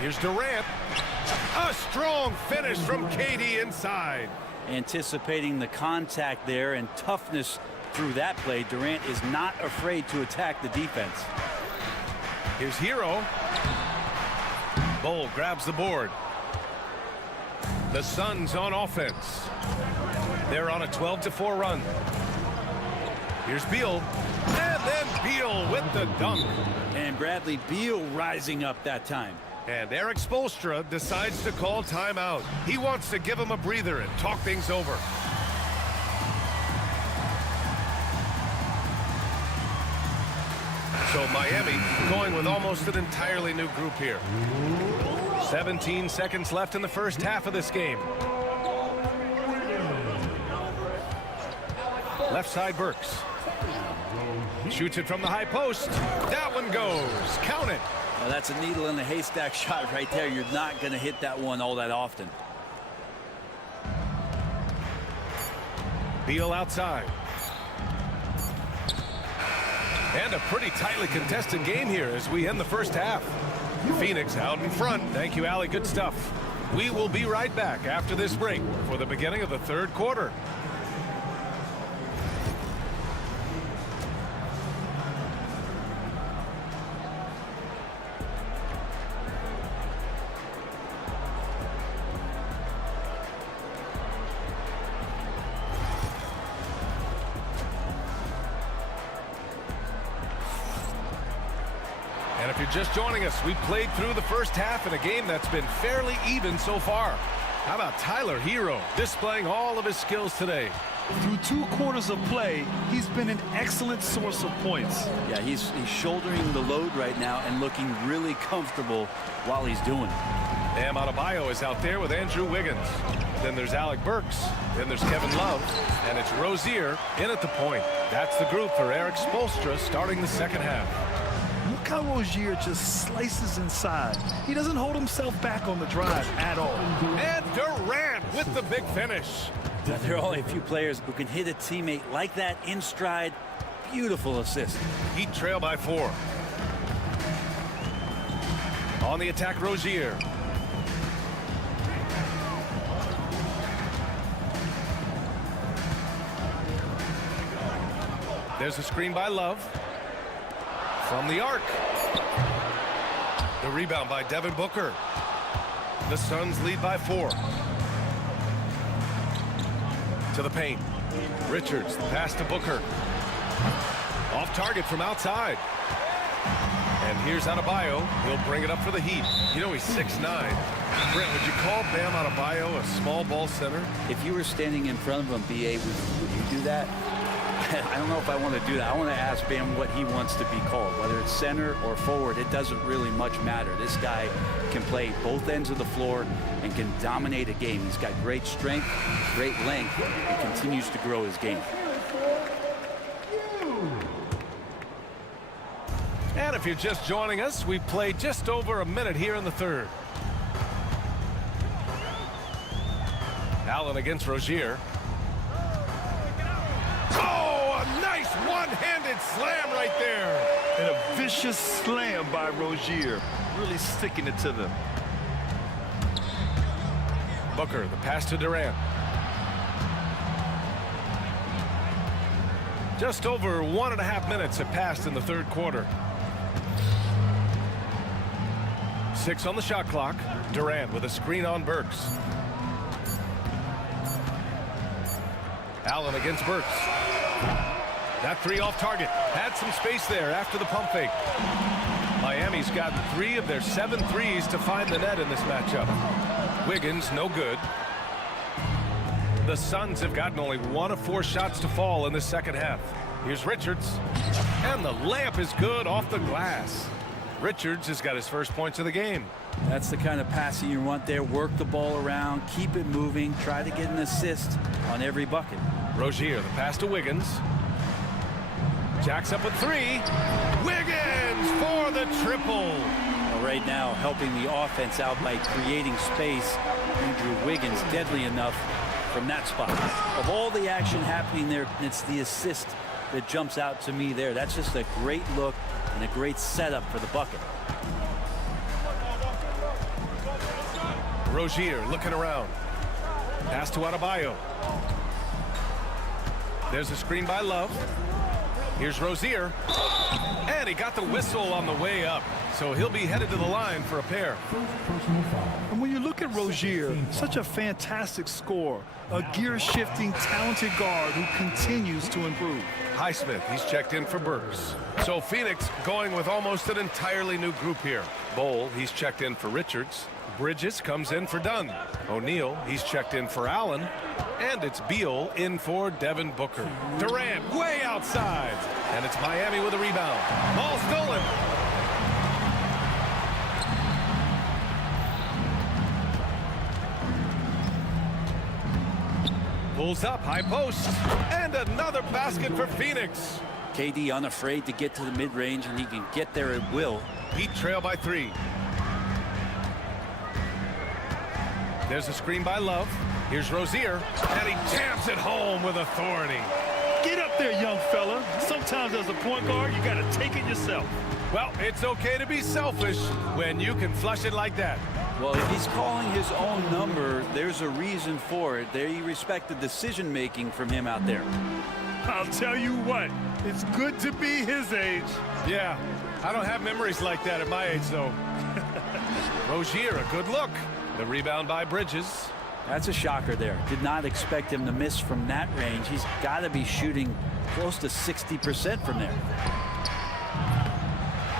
Here's Durant. A strong finish from KD inside. Anticipating the contact there and toughness through that play, Durant is not afraid to attack the defense. Here's Hero. Bowl grabs the board. The Suns on offense. They're on a 12-4 run. Here's Beal. And then Beal with the dunk. And Bradley Beal rising up that time. And Eric Spoelstra decides to call timeout. He wants to give him a breather and talk things over. So Miami going with almost an entirely new group here. 17 seconds left in the first half of this game. Left side Burks. Shoots it from the high post. That one goes. Count it. Well, that's a needle in the haystack shot right there. You're not going to hit that one all that often. Beal outside. And a pretty tightly contested game here as we end the first half. Phoenix out in front. Thank you, Allie. Good stuff. We will be right back after this break for the beginning of the third quarter. And if you're just joining us, we played through the first half in a game that's been fairly even so far. How about Tyler Hero displaying all of his skills today? Through 2 quarters of play, he's been an excellent source of points. Yeah, he's shouldering the load right now and looking really comfortable while he's doing it. Bam Adebayo is out there with Andrew Wiggins. Then there's Alec Burks. Then there's Kevin Love. And it's Rozier in at the point. That's the group for Eric Spoelstra starting the second half. Look how Rozier just slices inside. He doesn't hold himself back on the drive at all. And Durant with the big finish. There are only a few players who can hit a teammate like that in stride. Beautiful assist. Heat trail by 4. On the attack, Rozier. There's a screen by Love. From the arc. The rebound by Devin Booker. The Suns lead by 4. To the paint. Richards, the pass to Booker. Off target from outside. And here's Adebayo. He'll bring it up for the Heat. You know, he's 6'9". Brent, would you call Bam Adebayo a small ball center? If you were standing in front of him, BA, would you do that? I don't know if I want to do that. I want to ask Bam what he wants to be called, whether it's center or forward. It doesn't really much matter. This guy can play both ends of the floor and can dominate a game. He's got great strength, great length, and continues to grow his game. And if you're just joining us, we've played just over a minute here in the third. Allen against Rozier. Oh, a nice one-handed slam right there. And a vicious slam by Rozier, really sticking it to them. Booker, the pass to Durant. Just over 1.5 minutes have passed in the third quarter. 6 on the shot clock. Durant with a screen on Burks. Allen against Burks. That 3 off target. Had some space there after the pump fake. Miami's gotten 3 of their 7 threes to find the net in this matchup. Wiggins, no good. The Suns have gotten only 1 of 4 shots to fall in the second half. Here's Richards. And the layup is good off the glass. Richards has got his first points of the game. That's the kind of passing you want there. Work the ball around, keep it moving, try to get an assist on every bucket. Rozier, the pass to Wiggins. Jacks up with 3. Wiggins for the triple. Well, right now, helping the offense out by creating space. Andrew Wiggins, deadly enough from that spot. Of all the action happening there, it's the assist that jumps out to me there. That's just a great look and a great setup for the bucket. Rozier looking around. Pass to Adebayo. There's a screen by Love. Here's Rozier. And he got the whistle on the way up. So he'll be headed to the line for a pair. And when you look at Rozier, such a fantastic scorer, a gear-shifting, talented guard who continues to improve. Highsmith, he's checked in for Burks. So Phoenix going with almost an entirely new group here. Bowl, he's checked in for Richards. Bridges comes in for Dunn. O'Neal, he's checked in for Allen. And it's Beal in for Devin Booker. Durant way outside. And it's Miami with a rebound. Ball stolen. Pulls up, high post. And another basket for Phoenix. KD unafraid to get to the mid-range, and he can get there at will. Heat trail by 3. There's a screen by Love. Here's Rozier. And he jams it home with authority. Get up there, young fella. Sometimes as a point guard, you got to take it yourself. Well, it's okay to be selfish when you can flush it like that. Well, if he's calling his own number, there's a reason for it. They respect the decision-making from him out there. I'll tell you what, it's good to be his age. Yeah, I don't have memories like that at my age, though. Rozier, a good look. The rebound by Bridges. That's a shocker there. Did not expect him to miss from that range. He's got to be shooting close to 60% from there.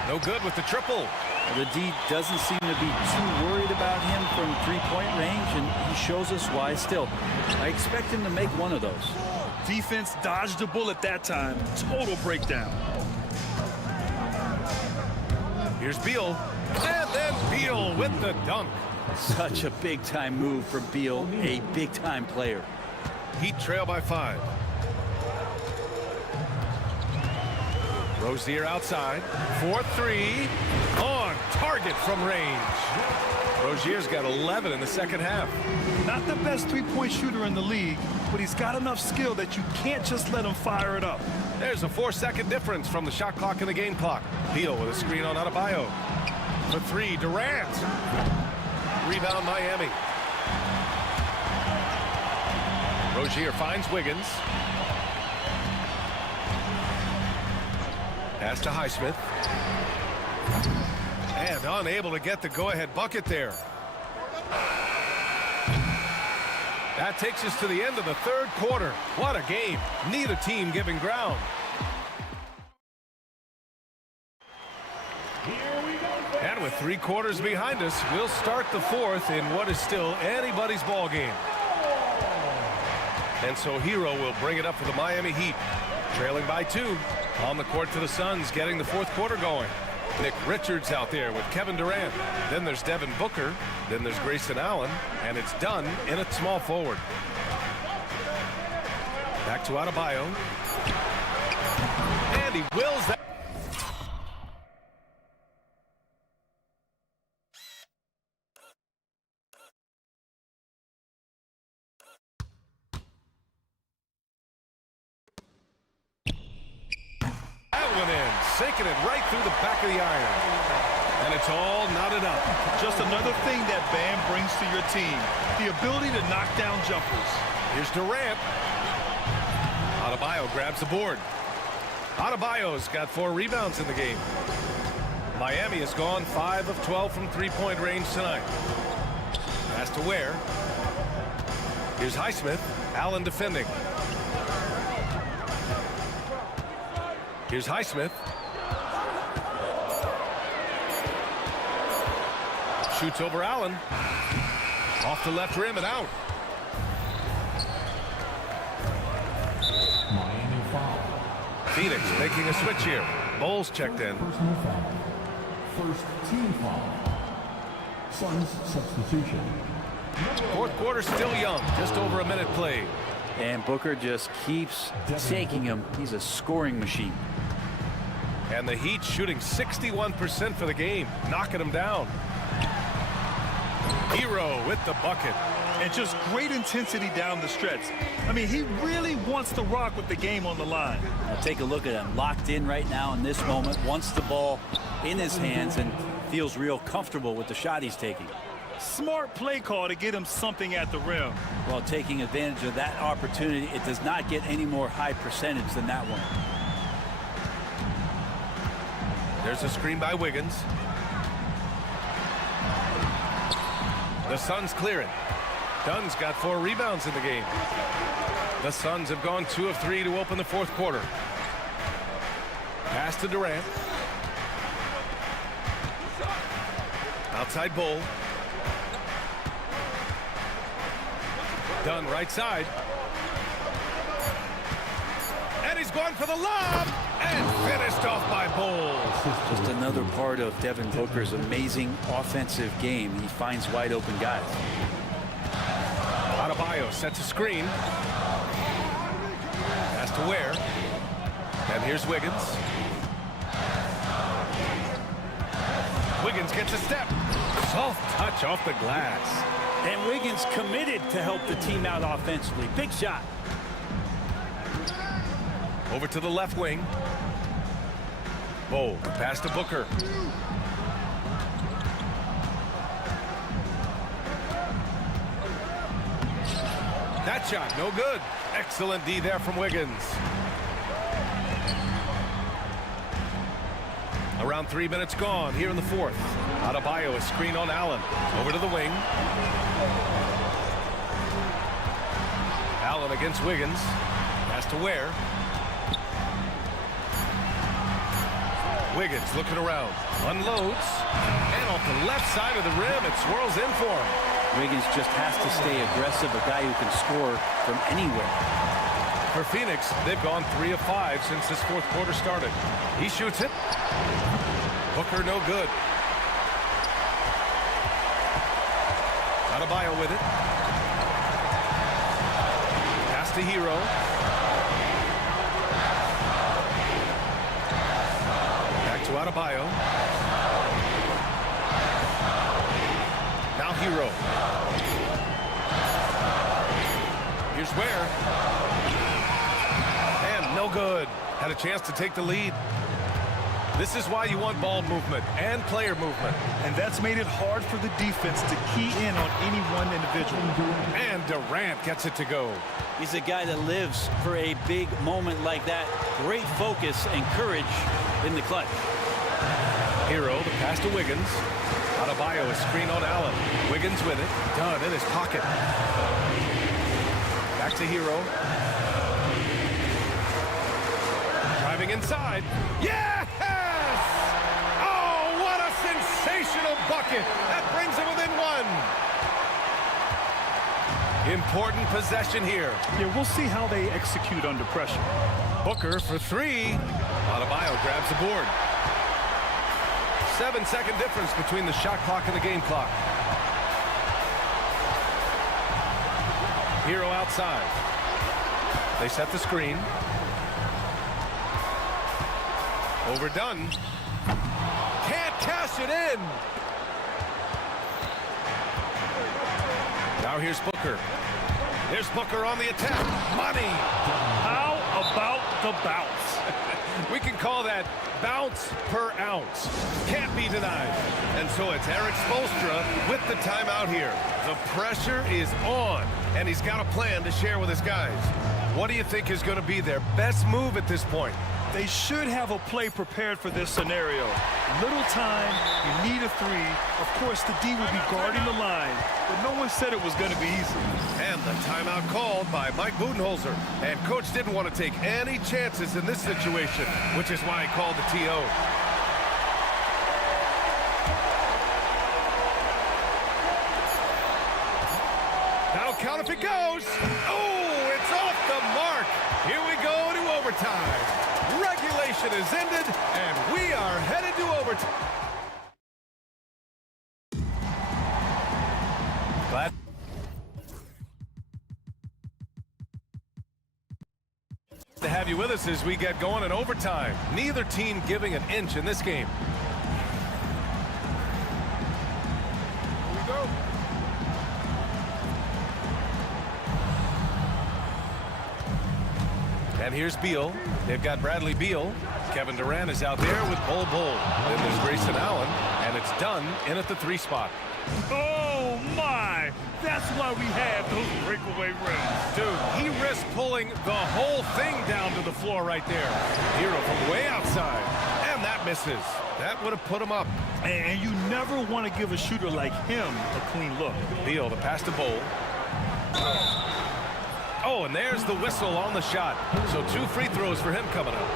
No good with the triple. The D doesn't seem to be too worried about him from three-point range, and he shows us why still. I expect him to make one of those. Defense dodged a bullet that time. Total breakdown. Here's Beal. And then Beal with the dunk. Such a big-time move from Beal, a big-time player. Heat trail by 5. Rozier outside. 4-3. On target from range. Rozier's got 11 in the second half. Not the best three-point shooter in the league, but he's got enough skill that you can't just let him fire it up. There's a 4-second difference from the shot clock and the game clock. Beal with a screen on Adebayo. For three, Durant. Rebound, Miami. Rozier finds Wiggins. Pass to Highsmith. And unable to get the go-ahead bucket there. That takes us to the end of the third quarter. What a game. Neither team giving ground. And with 3 quarters behind us, we'll start the fourth in what is still anybody's ball game. And so Hero will bring it up for the Miami Heat. Trailing by 2. On the court for the Suns, getting the fourth quarter going. Nick Richards out there with Kevin Durant. Then there's Devin Booker. Then there's Grayson Allen. And it's done in a small forward. Back to Adebayo. And he wills that. Sinking it right through the back of the iron. And it's all knotted up. Just another thing that Bam brings to your team. The ability to knock down jumpers. Here's Durant. Adebayo grabs the board. Adebayo's got 4 rebounds in the game. Miami has gone 5 of 12 from three-point range tonight. Pass to Ware. Here's Highsmith. Allen defending. Here's Highsmith. Shoots over Allen. Off the left rim and out. Miami foul. Phoenix making a switch here. Bulls checked in. Personal foul. First team foul. Suns substitution. Fourth quarter still young. Just over a minute played. And Booker just keeps taking him. He's a scoring machine. And the Heat shooting 61% for the game. Knocking him down. Hero with the bucket. And just great intensity down the stretch. I mean, he really wants to rock with the game on the line. Now take a look at him. Locked in right now in this moment. Wants the ball in his hands and feels real comfortable with the shot he's taking. Smart play call to get him something at the rim. Well, taking advantage of that opportunity, it does not get any more high percentage than that one. There's a screen by Wiggins. The Suns clear it. Dunn's got 4 rebounds in the game. The Suns have gone 2 of 3 to open the fourth quarter. Pass to Durant. Outside Bull. Dunn right side. And he's going for the lob. And finished off by Bull. Just another part of Devin Booker's amazing offensive game. He finds wide open guys. Adebayo sets a screen. Pass to Ware. And here's Wiggins. Wiggins gets a step. Soft touch off the glass. And Wiggins committed to help the team out offensively. Big shot. Over to the left wing. Bowl. Pass to Booker. That shot, no good. Excellent D there from Wiggins. Around 3 minutes gone here in the fourth. Adebayo, a screen on Allen. Over to the wing. Allen against Wiggins. Pass to Ware. Wiggins looking around. Unloads. And off the left side of the rim, it swirls in for him. Wiggins just has to stay aggressive, a guy who can score from anywhere. For Phoenix, they've gone 3 of 5 since this fourth quarter started. He shoots it. Booker no good. Adebayo with it. Pass to Hero. Adebayo. Now Hero. Here's Ware. And no good. Had a chance to take the lead. This is why you want ball movement and player movement. And that's made it hard for the defense to key in on any one individual. And Durant gets it to go. He's a guy that lives for a big moment like that. Great focus and courage in the clutch. Hero, the pass to Wiggins. Adebayo is screen on Allen. Wiggins with it. Done in his pocket. Back to Hero. Driving inside. Yes! Oh, what a sensational bucket. That brings him within one. Important possession here. Yeah, we'll see how they execute under pressure. Booker for three. Adebayo grabs the board. 7-second difference between the shot clock and the game clock. Hero outside. They set the screen. Overdone. Can't cash it in. Now here's Booker. There's Booker on the attack. Money. How about the bounce? We can call that bounce per ounce. Can't be denied. And so it's Eric Spoelstra with the timeout here. The pressure is on, and he's got a plan to share with his guys. What do you think is going to be their best move at this point? They should have a play prepared for this scenario. Little time, you need a three. Of course, the D will be guarding the line, but no one said it was going to be easy. And the timeout called by Mike Budenholzer. And coach didn't want to take any chances in this situation, which is why he called the TO. That'll count if it goes. Oh, it's off the mark. Here we go to overtime. Regulation is ended, and we are headed to overtime. Glad to have you with us as we get going in overtime. Neither team giving an inch in this game. Here we go. And here's Beal. They've got Bradley Beal. Kevin Durant is out there with Bol Bol. Then there's Grayson Allen, and it's done in at the three spot. Oh, my! That's why we have those breakaway rims. Dude, he risked pulling the whole thing down to the floor right there. Hero from way outside, and that misses. That would have put him up. And you never want to give a shooter like him a clean look. Beal, the pass to Bol. Oh, and there's the whistle on the shot. So 2 free throws for him coming up.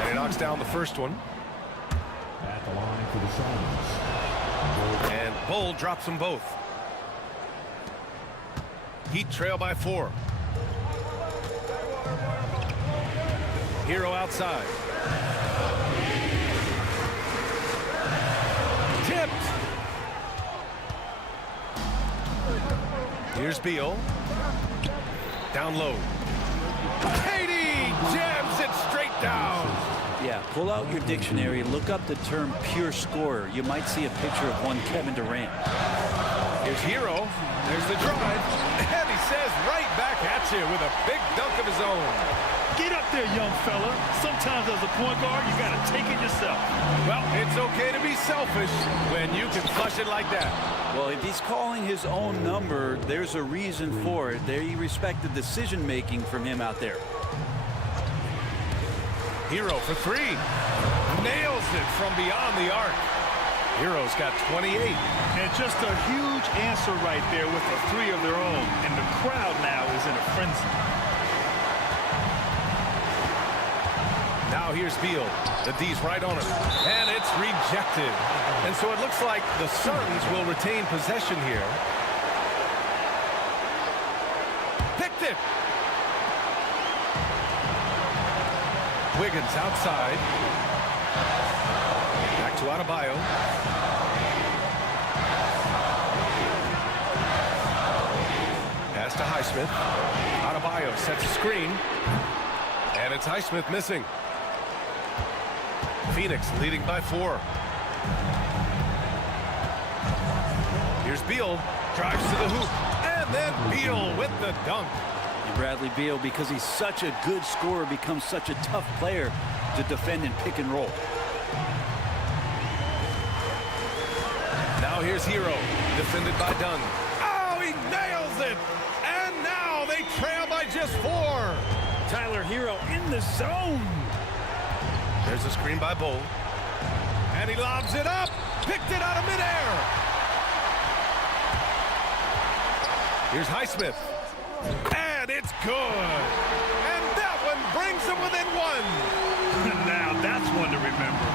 And he knocks down the first one. At the line for the Suns. And Bol drops them both. Heat trail by 4. Hero outside. Tipped. Here's Beal. Down low. Katie jams it straight down. Yeah, pull out your dictionary, look up the term pure scorer. You might see a picture of one Kevin Durant. Here's Hero. There's the drive. And he says right back at you with a big dunk of his own. Get up there, young fella. Sometimes as a point guard, you got to take it yourself. Well, it's okay to be selfish when you can flush it like that. Well, if he's calling his own number, there's a reason for it. They respect the decision-making from him out there. Hero for 3. Nails it from beyond the arc. Hero's got 28. And just a huge answer right there with a 3 of their own. And the crowd now is in a frenzy. Now here's Beal. The D's right on him. And it's rejected. And so it looks like the Suns will retain possession here. Picked it. Wiggins outside. Back to Adebayo. Pass to Highsmith. Adebayo sets a screen. And it's Highsmith missing. Phoenix leading by 4. Here's Beal, drives to the hoop, and then Beal with the dunk. And Bradley Beal, because he's such a good scorer, becomes such a tough player to defend and pick and roll. Now here's Hero, defended by Dunn. Oh, he nails it! And now they trail by just 4. Tyler Hero in the zone. There's a screen by Bull. And he lobs it up, picked it out of midair. Here's Highsmith. And it's good. And that one brings them within 1. Now that's one to remember.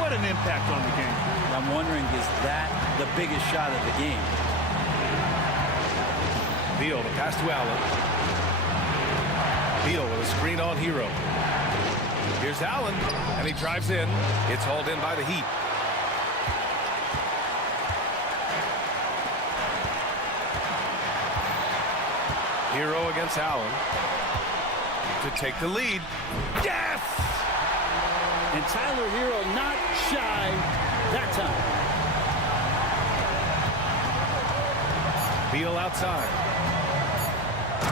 What an impact on the game. I'm wondering, is that the biggest shot of the game? Beal, the pass to Allen. Beal with a screen on Hero. Here's Allen, and he drives in. It's hauled in by the Heat. Hero against Allen to take the lead. Yes! And Tyler Hero not shy that time. Beal outside.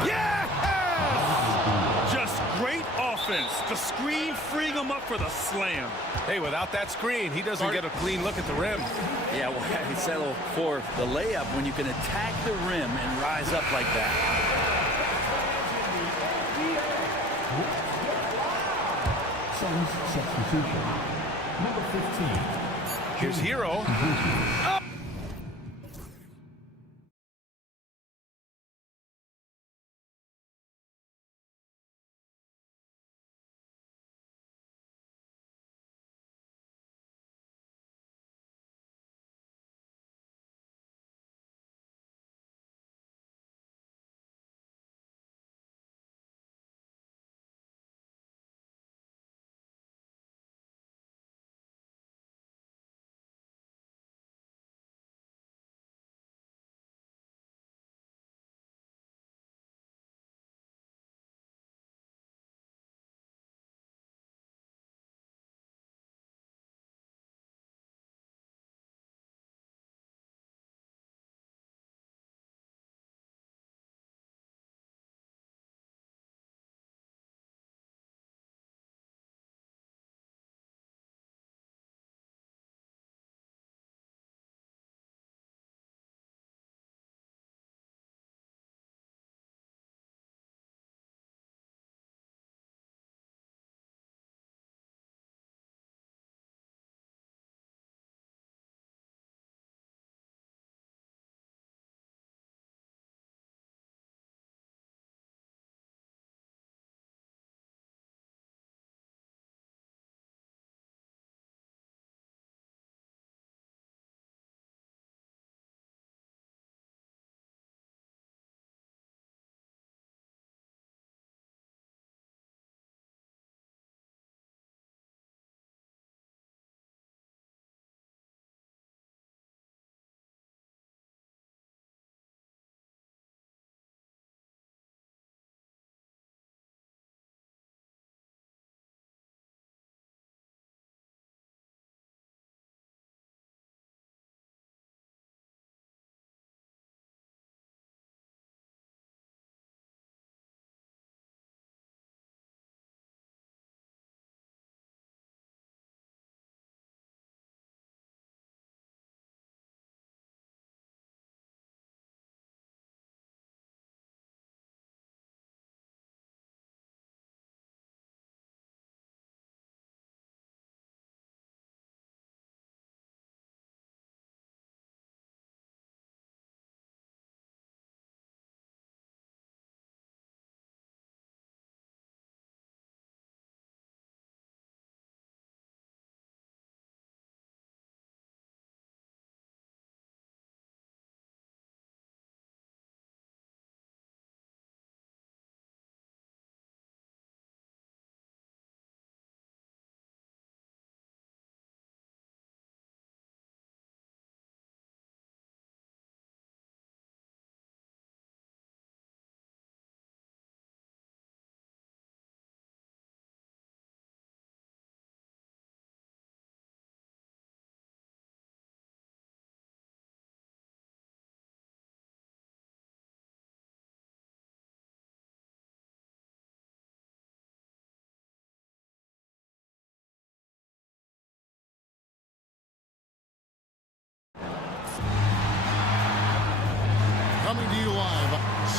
Yes! Just great offense. The screen freeing him up for the slam. Hey, without that screen, he doesn't get a clean look at the rim. Yeah, well, he settled for the layup when you can attack the rim and rise up like that. Suns substitution. Number 15. Here's Hero. Up!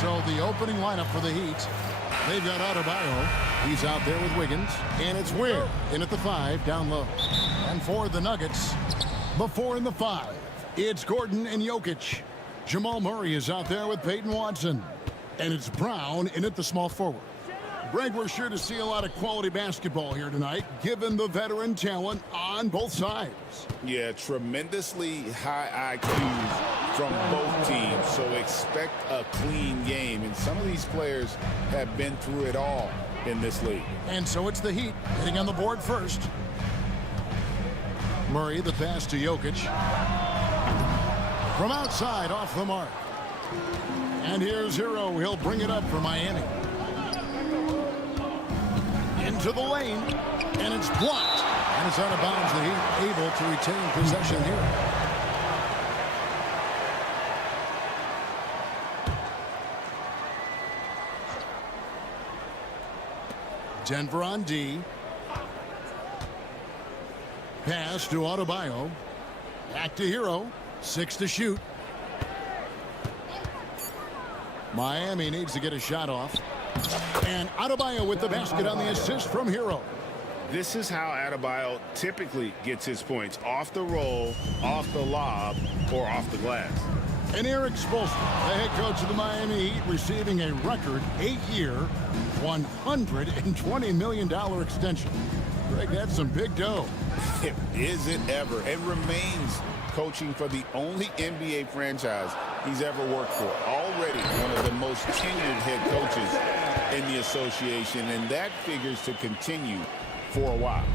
So the opening lineup for the Heat. They've got Adebayo. He's out there with Wiggins. And it's Weir in at the 5, down low. And for the Nuggets, the 4 and the 5. It's Gordon and Jokic. Jamal Murray is out there with Peyton Watson. And it's Brown in at the small forward. Greg, we're sure to see a lot of quality basketball here tonight, given the veteran talent on both sides. Yeah, tremendously high IQs from both teams, so expect a clean game. And some of these players have been through it all in this league. And so it's the Heat hitting on the board first. Murray, the pass to Jokic. From outside, off the mark. And here's Hero. He'll bring it up for Miami. Into the lane, and it's blocked. And it's out of bounds. The Heat able to retain possession here. Denver on D. Pass to Adebayo. Back to Hero. 6 to shoot. Miami needs to get a shot off. And Adebayo with the basket on the assist from Hero. This is how Adebayo typically gets his points. Off the roll, off the lob, or off the glass. And Eric Spoelstra, the head coach of the Miami Heat, receiving a record 8-year, $120 million extension. Greg, that's some big dough. Is it ever? It remains coaching for the only NBA franchise he's ever worked for. Already one of the most tenured head coaches in the association, and that figures to continue for a while.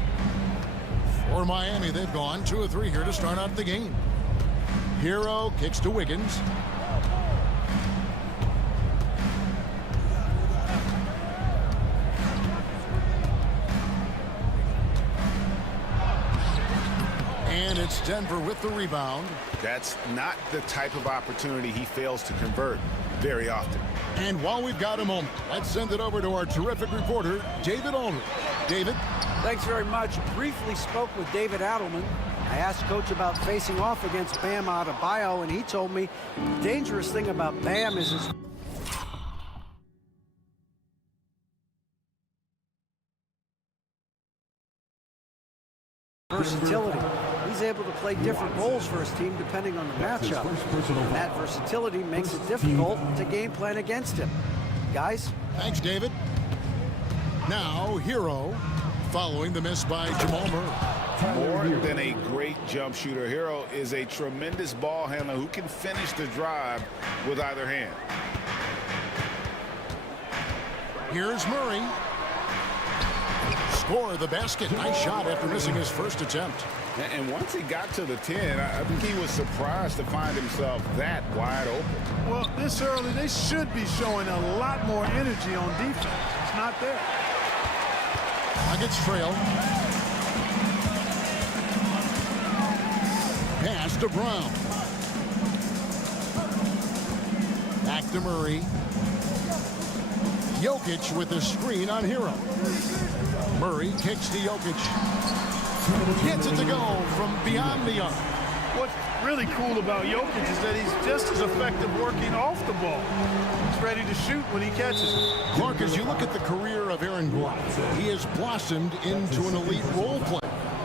For Miami, they've gone 2 of 3 here to start out the game. Hero kicks to Wiggins. And it's Denver with the rebound. That's not the type of opportunity he fails to convert very often. And while we've got a moment, let's send it over to our terrific reporter, David Aldridge. David? Thanks very much. Briefly spoke with David Adelman. I asked Coach about facing off against Bam Adebayo, and he told me the dangerous thing about Bam is his versatility. He's able to play different roles for his team depending on the matchup. And that versatility makes it difficult to game plan against him. Guys? Thanks, David. Now, Hero, following the miss by Jamal Murray. More than a great jump shooter, Hero is a tremendous ball handler who can finish the drive with either hand. Here's Murray. Score the basket. Nice shot after missing his first attempt. And once he got to the 10, I think he was surprised to find himself that wide open. Well, this early, they should be showing a lot more energy on defense. It's not there. Nuggets trail. Pass to Brown. Back to Murray. Jokic with the screen on Hero. Murray kicks to Jokic. Gets it to go from beyond the arc. What's really cool about Jokic is that he's just as effective working off the ball. He's ready to shoot when he catches it. Clark, as you look at the career of Aaron Gordon, he has blossomed into an elite role player.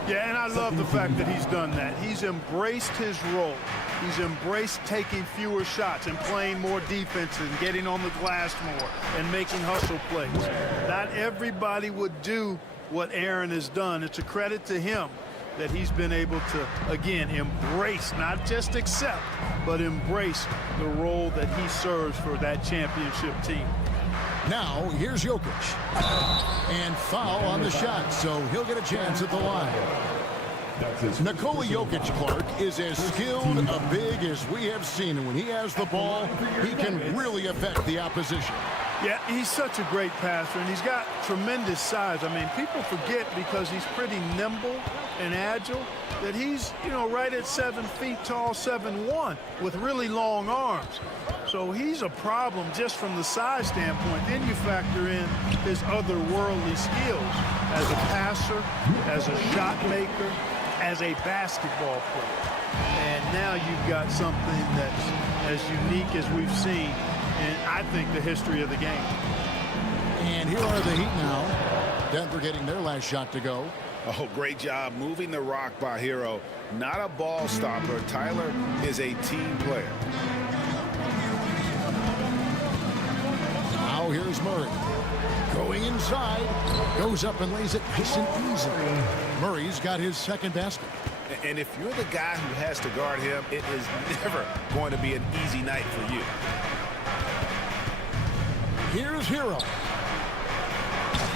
Yeah, and I love the fact that he's done that. He's embraced his role. He's embraced taking fewer shots and playing more defense and getting on the glass more and making hustle plays. Not everybody would do what Aaron has done. It's a credit to him that he's been able to, again, embrace, not just accept, but embrace the role that he serves for that championship team. Now, here's Jokic. And foul on the shot, so he'll get a chance at the line. Nikola Jokic, Clark, is as skilled a big as we have seen. And when he has the ball, he can really affect the opposition. Yeah, he's such a great passer, and he's got tremendous size. I mean, people forget because he's pretty nimble and agile that he's, you know, right at 7 feet tall, 7'1", with really long arms. So he's a problem just from the size standpoint. Then you factor in his otherworldly skills as a passer, as a shot maker, as a basketball player. And now you've got something that's as unique as we've seen in, I think, the history of the game. And here are the Heat now. Denver getting their last shot to go. Oh, great job moving the rock by Hero. Not a ball stopper. Tyler is a team player. Now here's Murray. Going inside. Goes up and lays it nice and easy. Murray's got his second basket. And if you're the guy who has to guard him, it is never going to be an easy night for you. Here's Hero.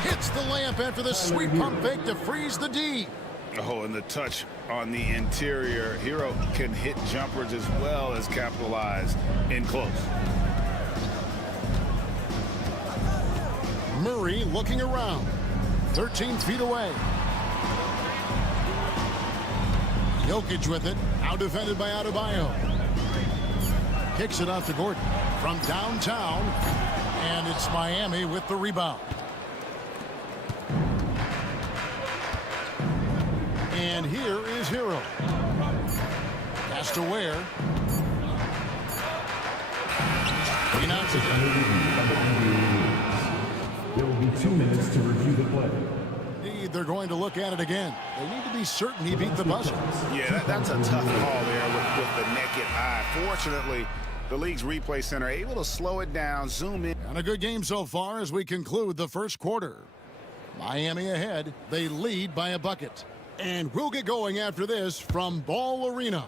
Hits the layup after the sweet pump fake to freeze the D. Oh, and the touch on the interior. Hero can hit jumpers as well as capitalize in close. Murray looking around. 13 feet away. Jokic with it. Now defended by Adebayo. Kicks it out to Gordon from downtown. And it's Miami with the rebound. And here is Hero. Pass to Ware. He knocks it down. There will be 2 minutes to review the play. They're going to look at it again. They need to be certain he beat the buzzer. Yeah, that's a tough call there with the naked eye. Fortunately, the league's replay center able to slow it down, zoom in. And a good game so far as we conclude the first quarter. Miami ahead. They lead by a bucket. And we'll get going after this from Ball Arena.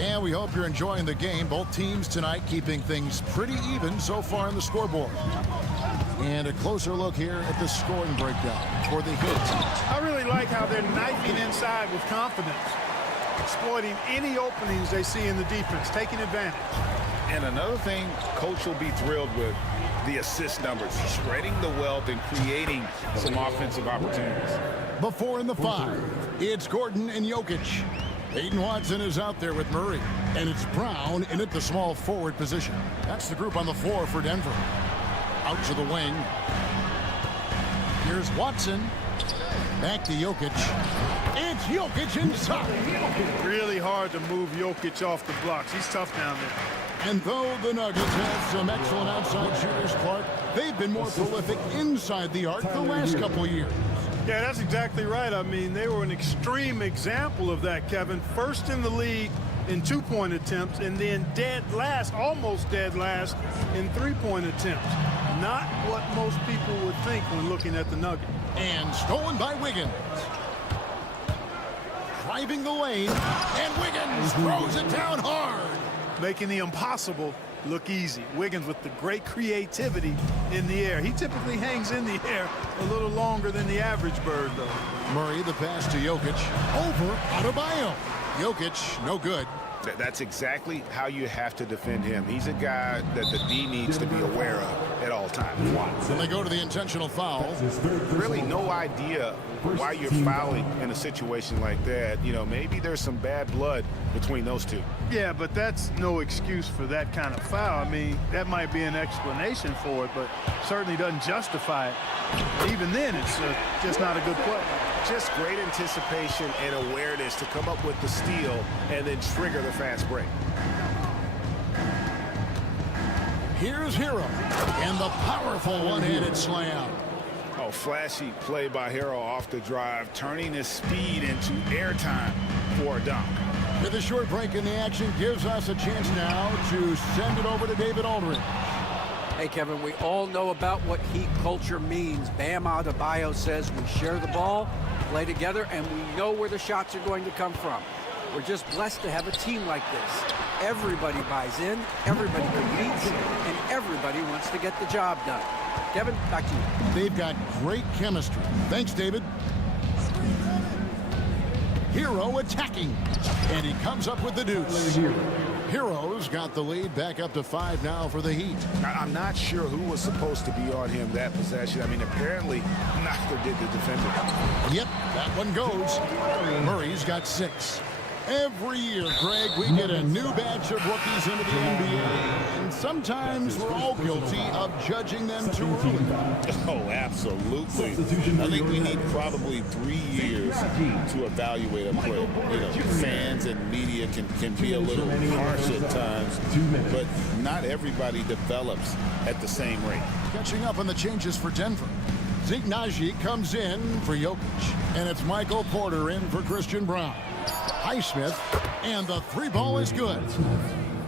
And we hope you're enjoying the game. Both teams tonight keeping things pretty even so far on the scoreboard. And a closer look here at the scoring breakdown for the Heat. I really like how they're knifing inside with confidence, exploiting any openings they see in the defense, taking advantage. And another thing Coach will be thrilled with, the assist numbers, spreading the wealth and creating some offensive opportunities. Before in the 5, it's Gordon and Jokic. Peyton Watson is out there with Murray. And it's Brown in at the small forward position. That's the group on the floor for Denver. Out to the wing. Here's Watson. Back to Jokic. It's Jokic inside. Really hard to move Jokic off the blocks. He's tough down there. And though the Nuggets have some excellent outside shooters, Clark, they've been more prolific inside the arc the last couple years. Yeah, that's exactly right. I mean, they were an extreme example of that, Kevin. First in the league in 2-point attempts, and then dead last, almost dead last, in 3-point attempts. Not what most people would think when looking at the Nuggets. And stolen by Wiggins. Driving the lane, and Wiggins throws it down hard. Making the impossible look easy. Wiggins with the great creativity in the air. He typically hangs in the air a little longer than the average bird, though. Murray, the pass to Jokic. Over Adebayo. Jokic, no good. That's exactly how you have to defend him. He's a guy that the D needs to be aware of at all times. When they go to the intentional foul. Really no idea why you're fouling in a situation like that. You know, maybe there's some bad blood between those two. Yeah, but that's no excuse for that kind of foul. I mean, that might be an explanation for it, but certainly doesn't justify it. Even then, it's just not a good play. Just great anticipation and awareness to come up with the steal and then trigger the fast break. Here's Hero. And the powerful one-handed slam. Oh, flashy play by Hero off the drive, turning his speed into airtime for a dunk. With a short break in the action gives us a chance now to send it over to David Aldridge. Hey, Kevin, we all know about what Heat culture means. Bam Adebayo says we share the ball, play together, and we know where the shots are going to come from. We're just blessed to have a team like this. Everybody buys in, everybody competes, and everybody wants to get the job done. Kevin, back to you. They've got great chemistry. Thanks, David. Hero attacking, and he comes up with the deuce. Hero's got the lead back up to 5 now for the Heat. I'm not sure who was supposed to be on him that possession. I mean, apparently neither did the defender. Yep, that one goes. Murray's got 6. Every year, Greg, we get a new batch of rookies into the NBA, and sometimes we're all guilty of judging them too early. Oh, absolutely. I think we need probably 3 years to evaluate a player. You know, fans and media can be a little harsh at times, but not everybody develops at the same rate. Catching up on the changes for Denver. Nagy comes in for Jokic, and it's Michael Porter in for Christian Brown. Highsmith, and the three ball is good.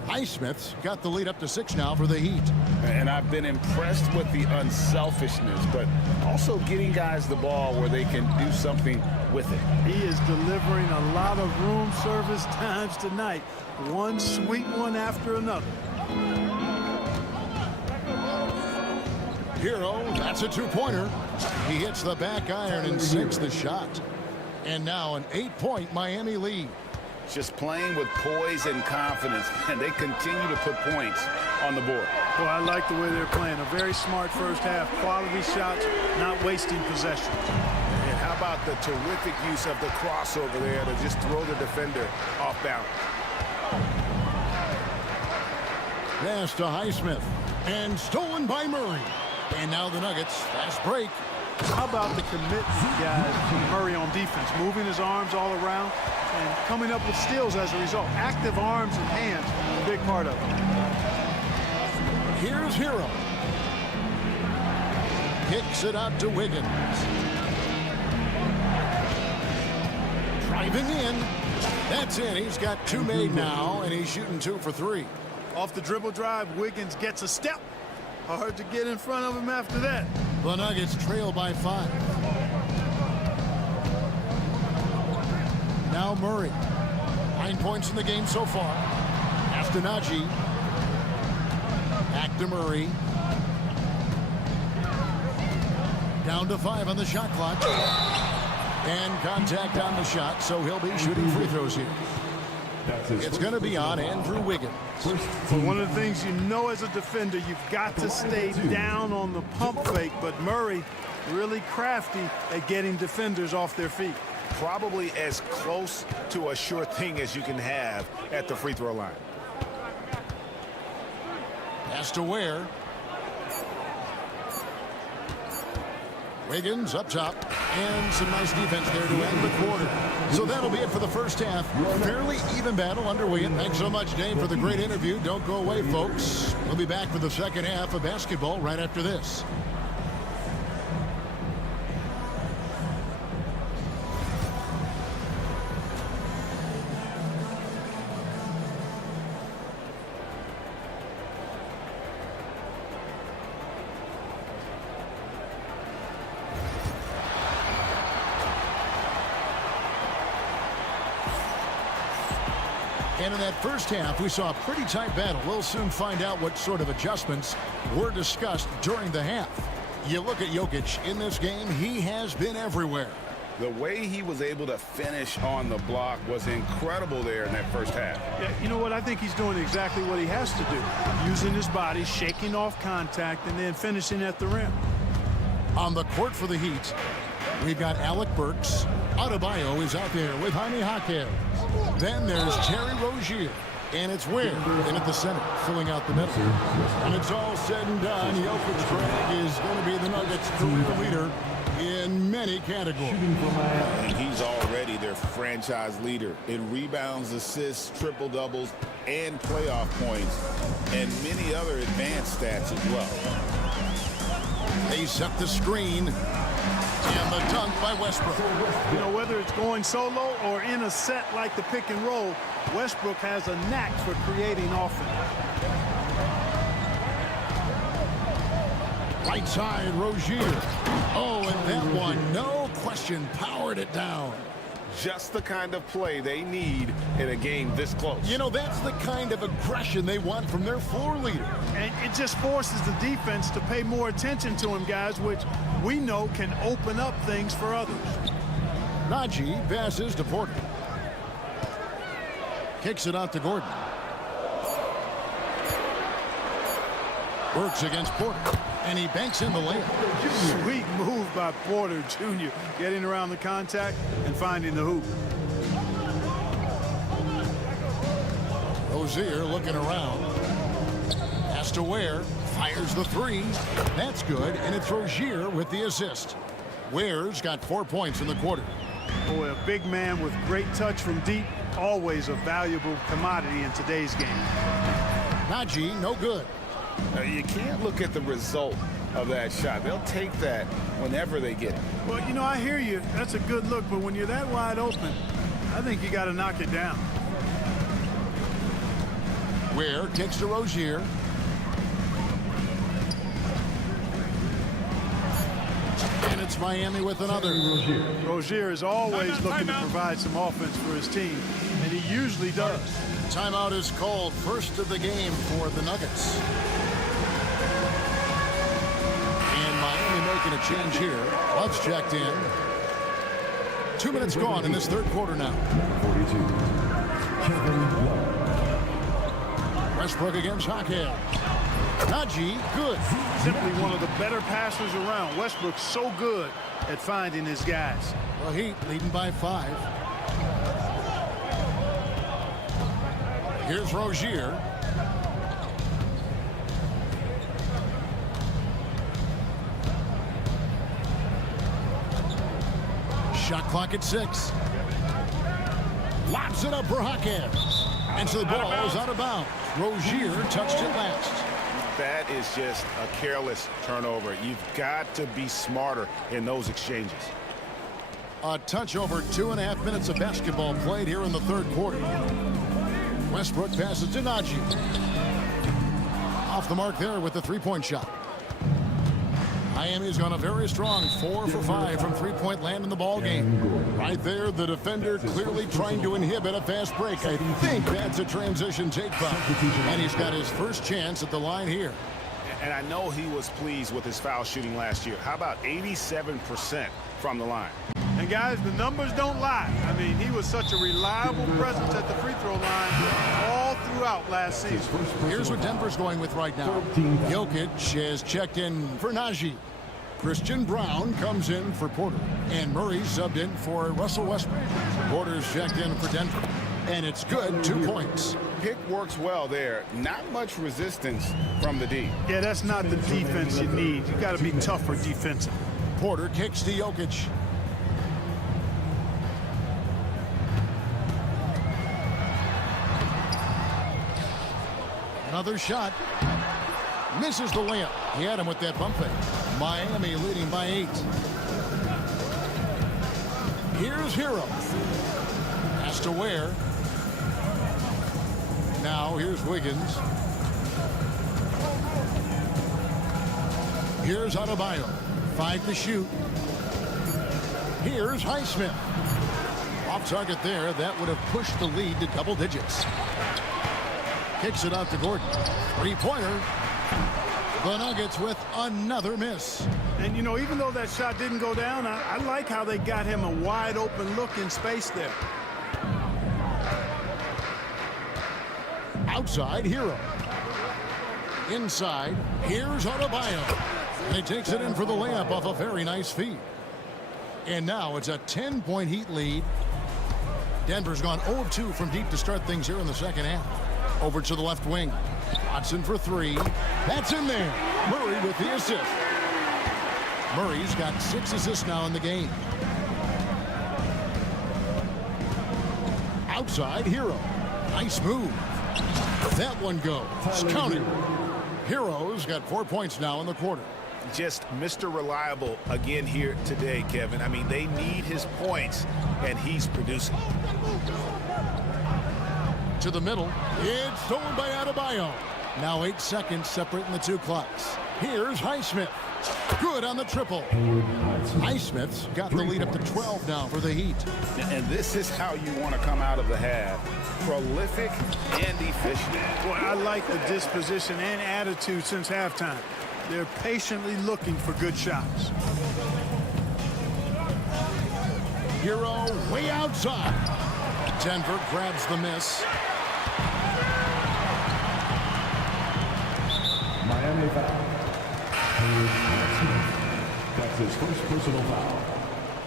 Highsmith's got the lead up to 6 now for the Heat. And I've been impressed with the unselfishness, but also getting guys the ball where they can do something with it. He is delivering a lot of room service times tonight. One sweet one after another. Hero, that's a two-pointer. He hits the back iron and sinks the shot. And now an 8-point Miami lead. Just playing with poise and confidence, and they continue to put points on the board. Well, I like the way they're playing. A very smart first half. Quality shots, not wasting possessions. And how about the terrific use of the crossover there to just throw the defender off balance. Pass to Highsmith. And stolen by Murray. And now the Nuggets. Fast break. How about the commitment, guys, to Murray on defense, moving his arms all around and coming up with steals as a result. Active arms and hands, a big part of it. Here's Hero. Kicks it out to Wiggins. Driving in. That's in. He's got 2 made now, and he's shooting 2 for 3. Off the dribble drive, Wiggins gets a step. Hard to get in front of him after that. The Nuggets trail by 5. Now Murray. 9 points in the game so far. After Nagy. Back to Murray. Down to 5 on the shot clock. And contact on the shot, so he'll be shooting free throws here. It's going to be on Andrew Wiggins. One of the things you know as a defender, you've got to stay down on the pump fake, but Murray really crafty at getting defenders off their feet. Probably as close to a sure thing as you can have at the free throw line. Pass to Ware. Wiggins up top, and some nice defense there to end the quarter. So that'll be it for the first half. Fairly even battle underway. Thanks so much, Dave, for the great interview. Don't go away, folks. We'll be back for the second half of basketball right after this. And in that first half, we saw a pretty tight battle. We'll soon find out what sort of adjustments were discussed during the half. You look at Jokic in this game, he has been everywhere. The way he was able to finish on the block was incredible there in that first half. Yeah, you know what? I think he's doing exactly what he has to do. Using his body, shaking off contact, and then finishing at the rim. On the court for the Heat, we've got Alec Burks. Adebayo is out there with Jaime Jaquez. Then there's Terry Rozier. And it's Ware in at the center, filling out the middle. When it's all said and done, Jokic, Greg, is going to be the Nuggets' career leader in many categories. And he's already their franchise leader in rebounds, assists, triple-doubles, and playoff points, and many other advanced stats as well. They set the screen. And the dunk by Westbrook. You know, whether it's going solo or in a set like the pick and roll, Westbrook has a knack for creating offense. Right side, Rozier. Oh, and that one, no question, powered it down. Just the kind of play they need in a game this close. You know, that's the kind of aggression they want from their floor leader. And it just forces the defense to pay more attention to him, guys, which we know can open up things for others. Nagy passes to Porter. Kicks it out to Gordon. Works against Porter. And he banks in the layup. Sweet move by Porter Jr. Getting around the contact and finding the hoop. Rozier looking around. Has to Ware. Fires the three. That's good, and it's Rozier with the assist. Ware's got 4 points in the quarter. Boy, a big man with great touch from deep, always a valuable commodity in today's game. Najee, no good. You can't look at the result of that shot. They'll take that whenever they get it. Well, you know, I hear you. That's a good look, but when you're that wide open, I think you got to knock it down. Ware kicks to Rozier. And it's Miami with another. Rozier is always looking to provide some offense for his team, and he usually does. Timeout is called. First of the game for the Nuggets. And Miami making a change here. Love's checked in. 2 minutes gone in this third quarter now. 42. Kevin Love. Westbrook against Hockey. Najee, good. Simply one of the better passers around. Westbrook's so good at finding his guys. Well, Heat leading by 5. Here's Rozier. Shot clock at 6. Lobs it up for Hawkins. And so the ball is out of bounds. Rozier touched it last. That is just a careless turnover. You've got to be smarter in those exchanges. A touch over 2.5 minutes of basketball played here in the third quarter. Westbrook passes to Najee. Off the mark there with the three-point shot. Miami's gone a very strong 4 for 5 from three-point land in the ball game. Right there, the defender clearly trying to inhibit a fast break. I think that's a transition take foul. And he's got his first chance at the line here. And I know he was pleased with his foul shooting last year. How about 87% from the line? And guys, the numbers don't lie. I mean, he was such a reliable presence at the free throw line all throughout last season. Here's what Denver's going with right now. Jokic has checked in for Najee. Christian Brown comes in for Porter. And Murray subbed in for Russell Westbrook. Porter's checked in for Denver. And it's good, 2 points. Pick works well there. Not much resistance from the D. Yeah, that's not the defense you need. You got to be tougher defensive. Porter kicks to Jokic. Another shot. Misses the layup. He had him with that bump fake. Miami leading by 8. Here's Hero. Has to Ware. Now here's Wiggins. Here's Adebayo. 5 to shoot. Here's Highsmith. Off target there. That would have pushed the lead to double digits. Kicks it out to Gordon. Three-pointer. The Nuggets with another miss. And, you know, even though that shot didn't go down, I like how they got him a wide-open look in space there. Outside, Hero. Inside, here's Adebayo. And he takes it in for the layup off a very nice feed. And now it's a 10-point Heat lead. Denver's gone 0 of 2 from deep to start things here in the second half. Over to the left wing. Watson for 3. That's in there. Murray with the assist. Murray's got 6 assists now in the game. Outside, Hero. Nice move. That one goes. Counted. Hero's got 4 points now in the quarter. Just Mr. Reliable again here today, Kevin. I mean, they need his points, and he's producing. To the middle. It's stolen by Adebayo. Now 8 seconds separating the two clocks. Here's Highsmith. Good on the triple. Highsmith's got the lead up to 12 now for the Heat. And this is how you want to come out of the half. Prolific and efficient. Well, I like the disposition and attitude since halftime. They're patiently looking for good shots. Hero way outside. Denver grabs the miss. Miami foul. That's his first personal foul.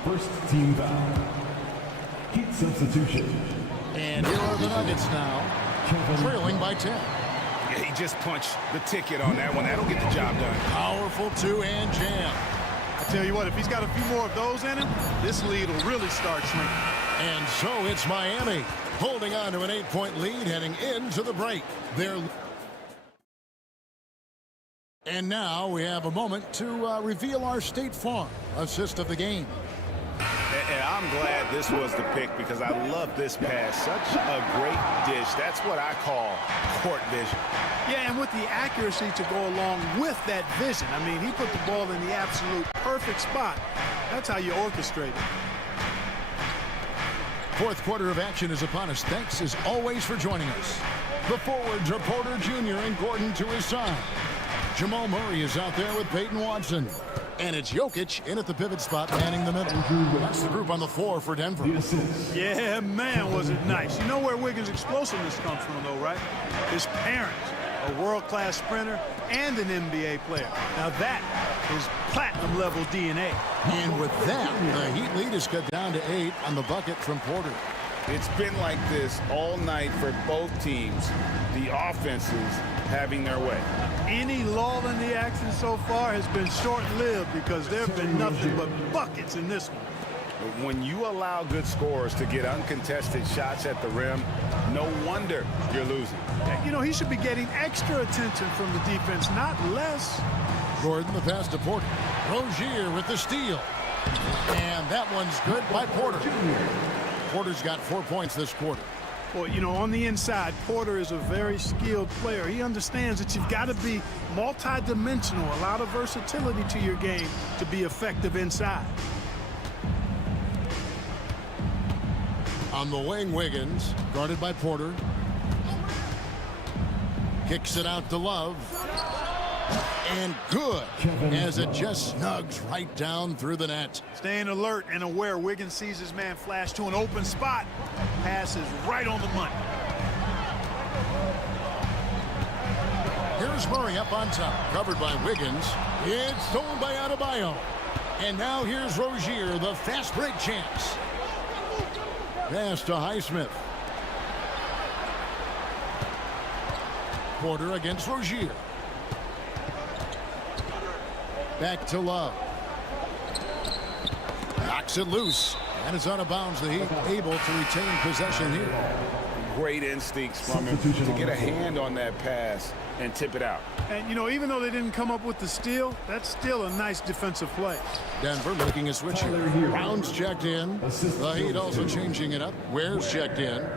First team foul. Heat substitution. And here are the Nuggets now. trailing by 10. Yeah, he just punched the ticket on that one. That'll get the job done. Powerful two-hand jam. I tell you what, if he's got a few more of those in him, this lead will really start shrinking. And so it's Miami holding on to an 8-point lead heading into the break. And now we have a moment to reveal our State Farm assist of the game. And I'm glad this was the pick because I love this pass. Such a great dish. That's what I call court vision. Yeah, and with the accuracy to go along with that vision. I mean, he put the ball in the absolute perfect spot. That's how you orchestrate it. Fourth quarter of action is upon us. Thanks, as always, for joining us. The forwards are Porter Jr. and Gordon to his side. Jamal Murray is out there with Peyton Watson. And it's Jokic in at the pivot spot, manning the middle. That's the group on the floor for Denver. Yeah, man, was it nice. You know where Wiggins' explosiveness comes from, though, right? His parents, a world-class sprinter and an NBA player. Now that is platinum-level DNA. And with that, the Heat lead is cut down to 8 on the bucket from Porter. It's been like this all night for both teams. The offenses having their way. Any lull in the action so far has been short-lived because there have been nothing but buckets in this one. When you allow good scorers to get uncontested shots at the rim, no wonder you're losing. You know, he should be getting extra attention from the defense, not less. Gordon, the pass to Porter. Rozier with the steal. And that one's good by Porter. Porter's got 4 points this quarter. Well, you know, on the inside, Porter is a very skilled player. He understands that you've got to be multi-dimensional, a lot of versatility to your game to be effective inside. On the wing, Wiggins, guarded by Porter. Kicks it out to Love. And good, as it just snugs right down through the net. Staying alert and aware, Wiggins sees his man flash to an open spot. Pass is right on the money. Here's Murray up on top, covered by Wiggins. It's stolen by Adebayo. And now here's Rozier, the fast break chance. Pass to Highsmith. Porter against Rozier. Back to Love. Knocks it loose. And it's out of bounds. The Heat able to retain possession here. Great instincts from him to get a hand on that pass and tip it out. And, you know, even though they didn't come up with the steal, that's still a nice defensive play. Denver making a switch here. Brown's checked in. The Heat also changing it up. Ware's checked in.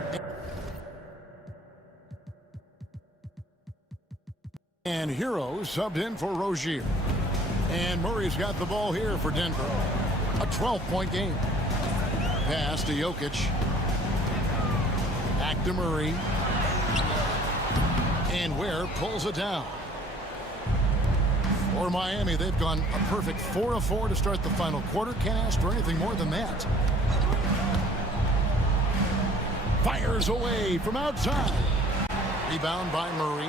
And Hero subbed in for Rozier. And Murray's got the ball here for Denver. A 12-point game. Pass to Jokic. Back to Murray. And Ware pulls it down. For Miami, they've gone a perfect 4 of 4 to start the final quarter. Can't ask for anything more than that. Fires away from outside. Rebound by Murray.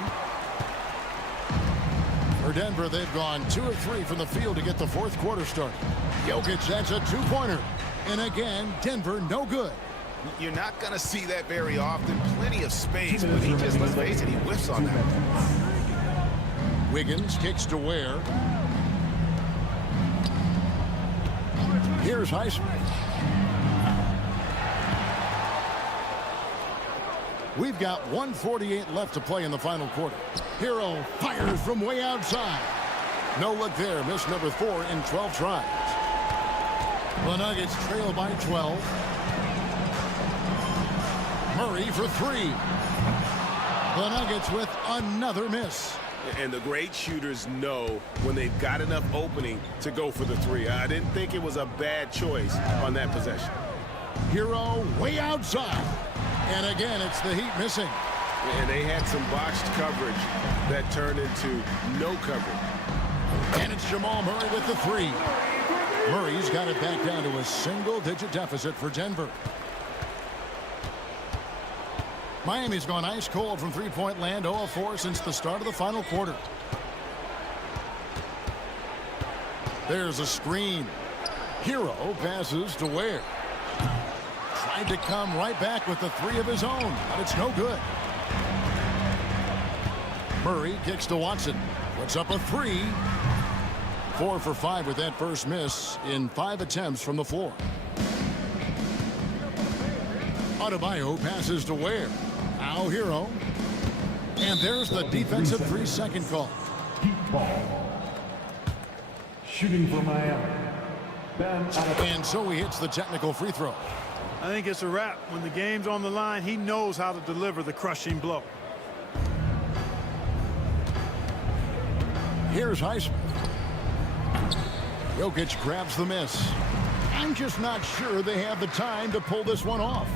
For Denver, they've gone 2 of 3 from the field to get the fourth quarter started. Jokic, that's a two-pointer. And again, Denver, no good. You're not going to see that very often. Plenty of space, but he just, let's face it, he whiffs on that. Wiggins kicks to Ware. Here's Highsmith. We've got 1:48 left to play in the final quarter. Hero fires from way outside. No look there. Miss number 4 in 12 tries. The Nuggets trail by 12. Murray for 3. The Nuggets with another miss. And the great shooters know when they've got enough opening to go for the 3. I didn't think it was a bad choice on that possession. Hero way outside. And again, it's the Heat missing. And they had some botched coverage that turned into no coverage. And it's Jamal Murray with the 3. Murray's got it back down to a single-digit deficit for Denver. Miami's gone ice cold from three-point land, 0 of 4 since the start of the final quarter. There's a screen. Hero passes to Ware. Tried to come right back with the 3 of his own, but it's no good. Murray kicks to Watson. Puts up a three. 4 for 5 with that first miss in 5 attempts from the floor. Adebayo passes to Ware. Now Hero. And there's the defensive 3-second call. Shooting for Miami. And so he hits the technical free throw. I think it's a wrap. When the game's on the line, he knows how to deliver the crushing blow. Here's Highsmith. Jokic grabs the miss. I'm just not sure they have the time to pull this one off.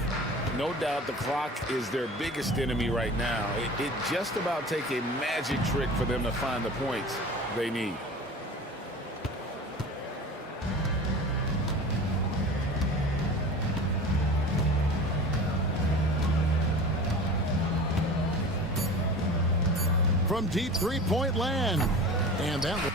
No doubt the clock is their biggest enemy right now. It just about take a magic trick for them to find the points they need. From deep three-point land. And that was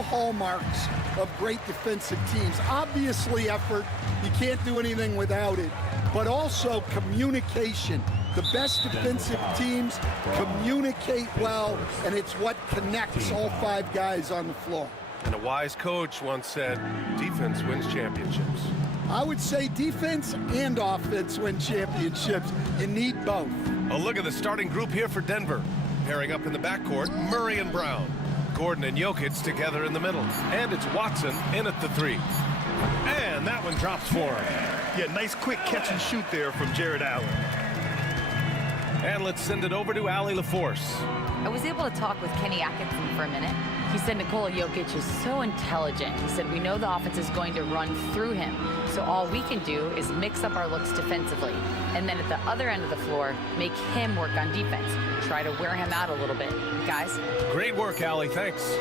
Hallmarks of great defensive teams. Obviously effort, you can't do anything without it, but also communication. The best defensive teams communicate well, and it's what connects all 5 guys on the floor. And a wise coach once said, defense wins championships. I would say defense and offense win championships. You need both. A look at the starting group here for Denver. Pairing up in the backcourt, Murray and Brown. Gordon and Jokic together in the middle. And it's Watson in at the 3. And that one drops for him. Yeah, nice quick catch and shoot there from Jared Allen. And let's send it over to Allie LaForce. I was able to talk with Kenny Atkinson for a minute. He said Nikola Jokic is so intelligent. He said we know the offense is going to run through him. So all we can do is mix up our looks defensively. And then at the other end of the floor, make him work on defense. Try to wear him out a little bit. Guys? Great work, Allie. Thanks.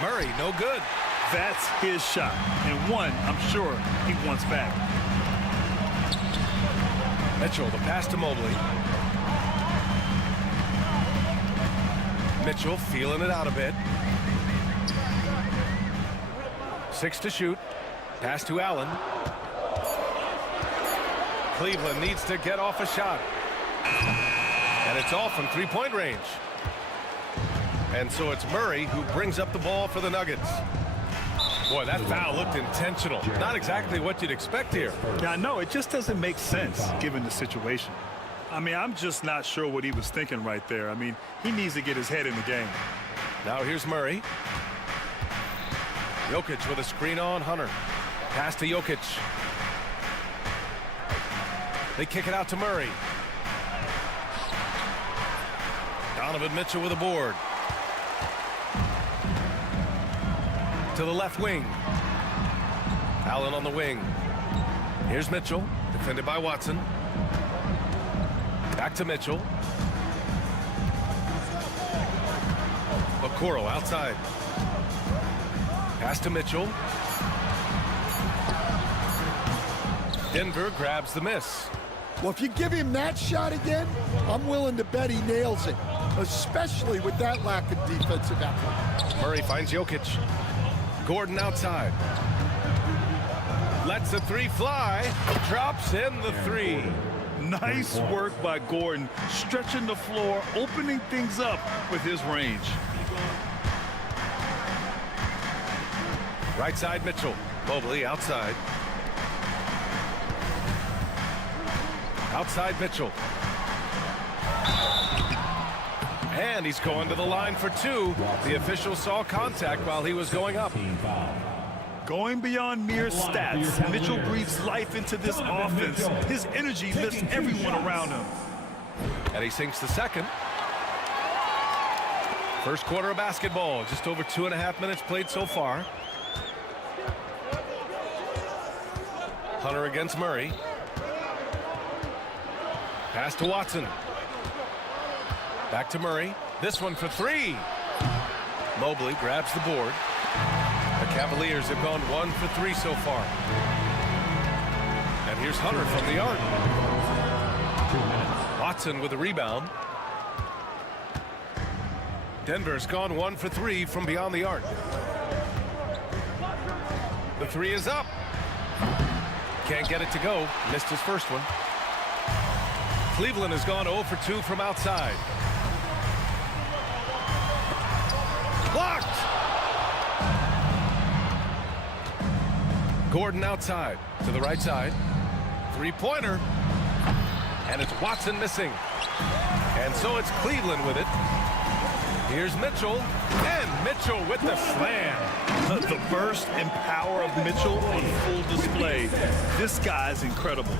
Murray, no good. That's his shot. And one, I'm sure, he wants back. Mitchell, the pass to Mobley. Mitchell feeling it out a bit. 6 to shoot. Pass to Allen. Cleveland needs to get off a shot. And it's all from three-point range. And so it's Murray who brings up the ball for the Nuggets. Boy, that foul looked intentional. Not exactly what you'd expect here. Yeah, I know. It just doesn't make sense given the situation. I mean, I'm just not sure what he was thinking right there. I mean, he needs to get his head in the game. Now here's Murray. Jokic with a screen on Hunter. Pass to Jokic. They kick it out to Murray. Donovan Mitchell with a board. To the left wing. Allen on the wing. Here's Mitchell, defended by Watson. Back to Mitchell. Okoro outside. Pass to Mitchell. Denver grabs the miss. Well, if you give him that shot again, I'm willing to bet he nails it, especially with that lack of defensive effort. Murray finds Jokic. Gordon outside. Lets the 3 fly. Drops in the 3. Nice work by Gordon, stretching the floor, opening things up with his range. Right side Mitchell. Mobley outside. Outside Mitchell. And he's going to the line for 2. The official saw contact while he was going up. Going beyond mere stats, Mitchell breathes life into this offense. His energy lifts everyone around him. And he sinks the second. First quarter of basketball, just over 2.5 minutes played so far. Hunter against Murray. Pass to Watson. Back to Murray. This one for 3. Mobley grabs the board. The Cavaliers have gone 1 for 3 so far. And here's Hunter from the arc. Watson with a rebound. Denver's gone 1 for 3 from beyond the arc. The 3 is up. Can't get it to go. Missed his first one. Cleveland has gone 0 for 2 from outside. Blocked! Gordon outside to the right side. 3-pointer. And it's Watson missing. And so it's Cleveland with it. Here's Mitchell. And Mitchell with the slam. The burst and power of Mitchell on full display. This guy's incredible.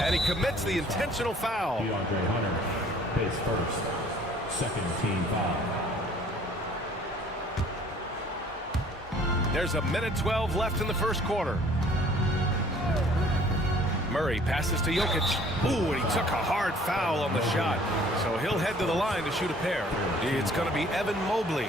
And he commits the intentional foul. DeAndre Hunter, his first, second team foul. There's 1:12 left in the first quarter. Murray passes to Jokic. Ooh, and he took a hard foul on the shot. So he'll head to the line to shoot a pair. It's going to be Evan Mobley.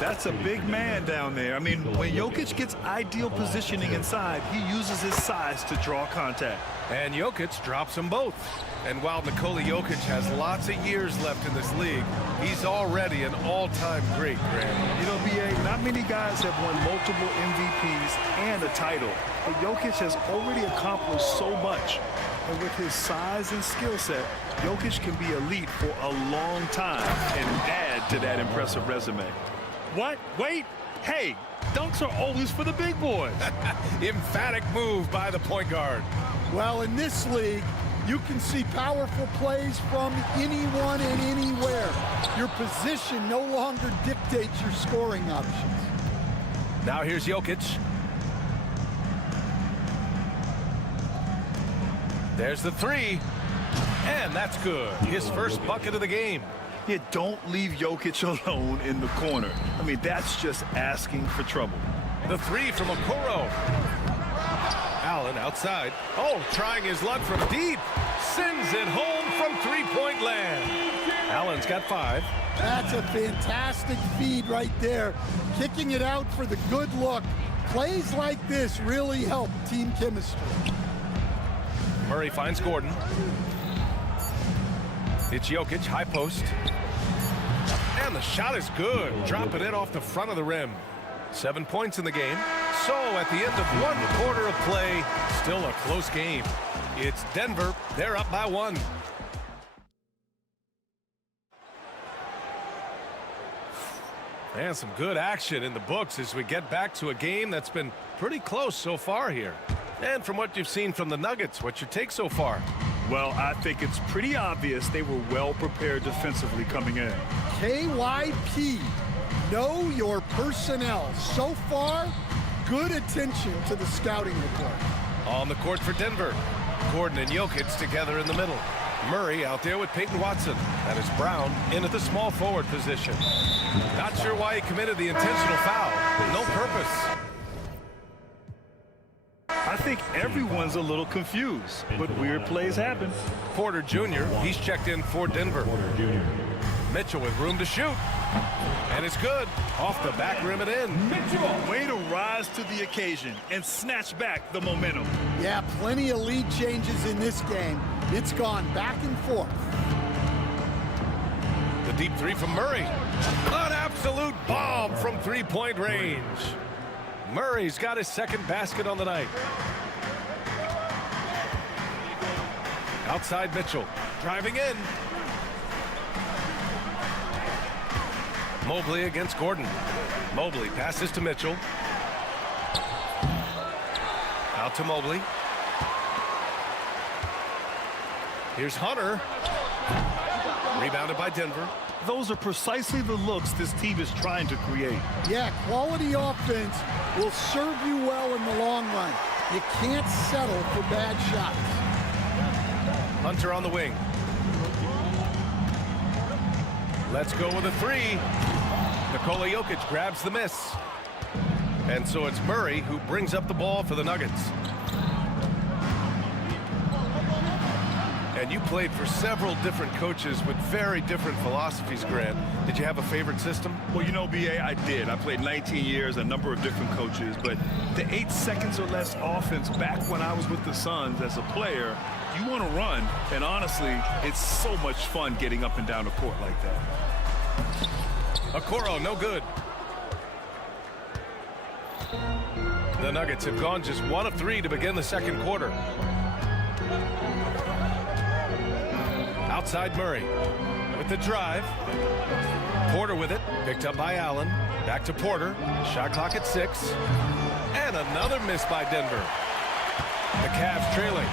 That's a big man down there. I mean, when Jokic gets ideal positioning inside, he uses his size to draw contact. And Jokic drops them both. And while Nikola Jokic has lots of years left in this league, he's already an all-time great, Grant. You know, BA, not many guys have won multiple MVPs and a title, but Jokic has already accomplished so much. And with his size and skill set, Jokic can be elite for a long time and add to that impressive resume. What? Wait. Hey, dunks are always for the big boys. Emphatic move by the point guard. Well, in this league, you can see powerful plays from anyone and anywhere. Your position no longer dictates your scoring options. Now here's Jokic. There's the three. And that's good. His first bucket of the game. Yeah, don't leave Jokic alone in the corner. I mean, that's just asking for trouble. The three from Okoro. Allen outside. Oh, trying his luck from deep. Sends it home from three-point land. Allen's got 5. That's a fantastic feed right there. Kicking it out for the good look. Plays like this really help team chemistry. Murray finds Gordon. It's Jokic, high post. And the shot is good. Dropping it off the front of the rim. 7 points in the game. So at the end of 1 quarter of play, still a close game. It's Denver. They're up by 1. And some good action in the books as we get back to a game that's been pretty close so far here. And from what you've seen from the Nuggets, what's your take so far? Well, I think it's pretty obvious they were well prepared defensively coming in. KYP, know your personnel. So far, good attention to the scouting report. On the court for Denver. Gordon and Jokic together in the middle. Murray out there with Peyton Watson. That is Brown in at the small forward position. Not sure why he committed the intentional foul. No purpose. I think everyone's a little confused, but weird plays happen. Porter Jr., he's checked in for Denver. Mitchell with room to shoot. And it's good. Off the back rim and in. Mitchell, way to rise to the occasion and snatch back the momentum. Yeah, plenty of lead changes in this game. It's gone back and forth. The deep three from Murray. An absolute bomb from three-point range. Murray's got his second basket on the night. Outside Mitchell, driving in. Mobley against Gordon. Mobley passes to Mitchell. Out to Mobley. Here's Hunter. Rebounded by Denver. Those are precisely the looks this team is trying to create. Yeah, quality offense will serve you well in the long run. You can't settle for bad shots. Hunter on the wing. Let's go with a three. Nikola Jokic grabs the miss. And so it's Murray who brings up the ball for the Nuggets. And you played for several different coaches with very different philosophies, Grant. Did you have a favorite system? Well, you know, BA, I did. I played 19 years, a number of different coaches, but the 8 seconds or less offense back when I was with the Suns as a player, you want to run, and honestly, it's so much fun getting up and down the court like that. Okoro, no good. The Nuggets have gone just 1 of 3 to begin the second quarter. Outside Murray with the drive. Porter with it, picked up by Allen. Back to Porter, shot clock at 6. And another miss by Denver. The Cavs trailing.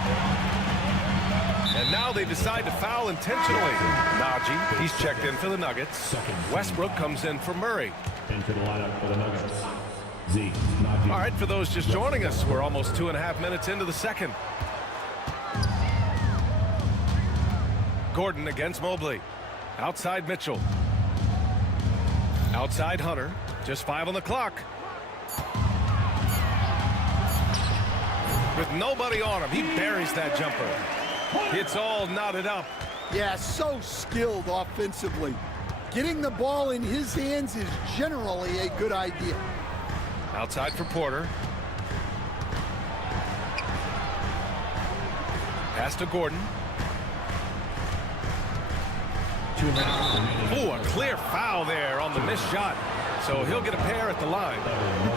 And now they decide to foul intentionally. Najee, he's checked in for the Nuggets. Westbrook comes in for Murray. Into the lineup for the Nuggets. All right, for those just joining us, we're almost 2.5 minutes into the second. Gordon against Mobley. Outside Mitchell. Outside Hunter. Just 5 on the clock. With nobody on him, he buries that jumper. It's all knotted up. Yeah, so skilled offensively. Getting the ball in his hands is generally a good idea. Outside for Porter. Pass to Gordon. Oh, a clear foul there on the missed shot. So he'll get a pair at the line.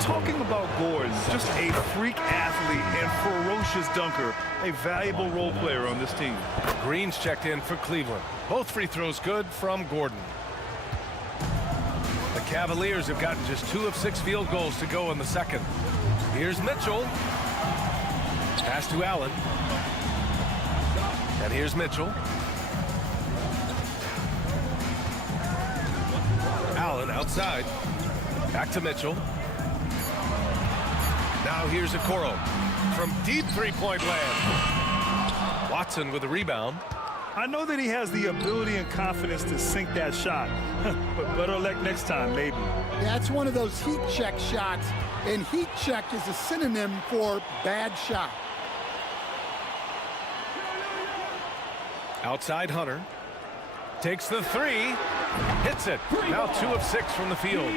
Talking about Gordon, just a freak athlete and ferocious dunker, a valuable role player on this team. Green's checked in for Cleveland. Both free throws good from Gordon. The Cavaliers have gotten just 2 of 6 field goals to go in the second. Here's Mitchell. Pass to Allen. And here's Mitchell. Allen outside. Back to Mitchell. Now here's Okoro from deep three-point land. Watson with the rebound. I know that he has the ability and confidence to sink that shot, but better luck next time, maybe. That's one of those heat check shots, and heat check is a synonym for bad shot. Outside Hunter. Takes the three. Hits it. Now 2 of 6 from the field.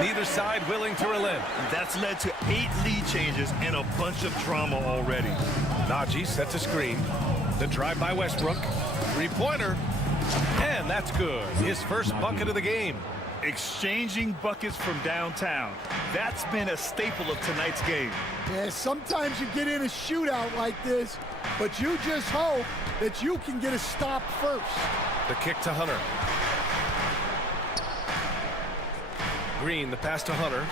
Neither side willing to relent. That's led to 8 lead changes and a bunch of drama already. Najee sets a screen. The drive by Westbrook. Three-pointer. And that's good. His first bucket of the game. Exchanging buckets from downtown. That's been a staple of tonight's game. Yeah, sometimes you get in a shootout like this, but you just hope that you can get a stop first. The kick to Hunter. Green, the pass to Hunter.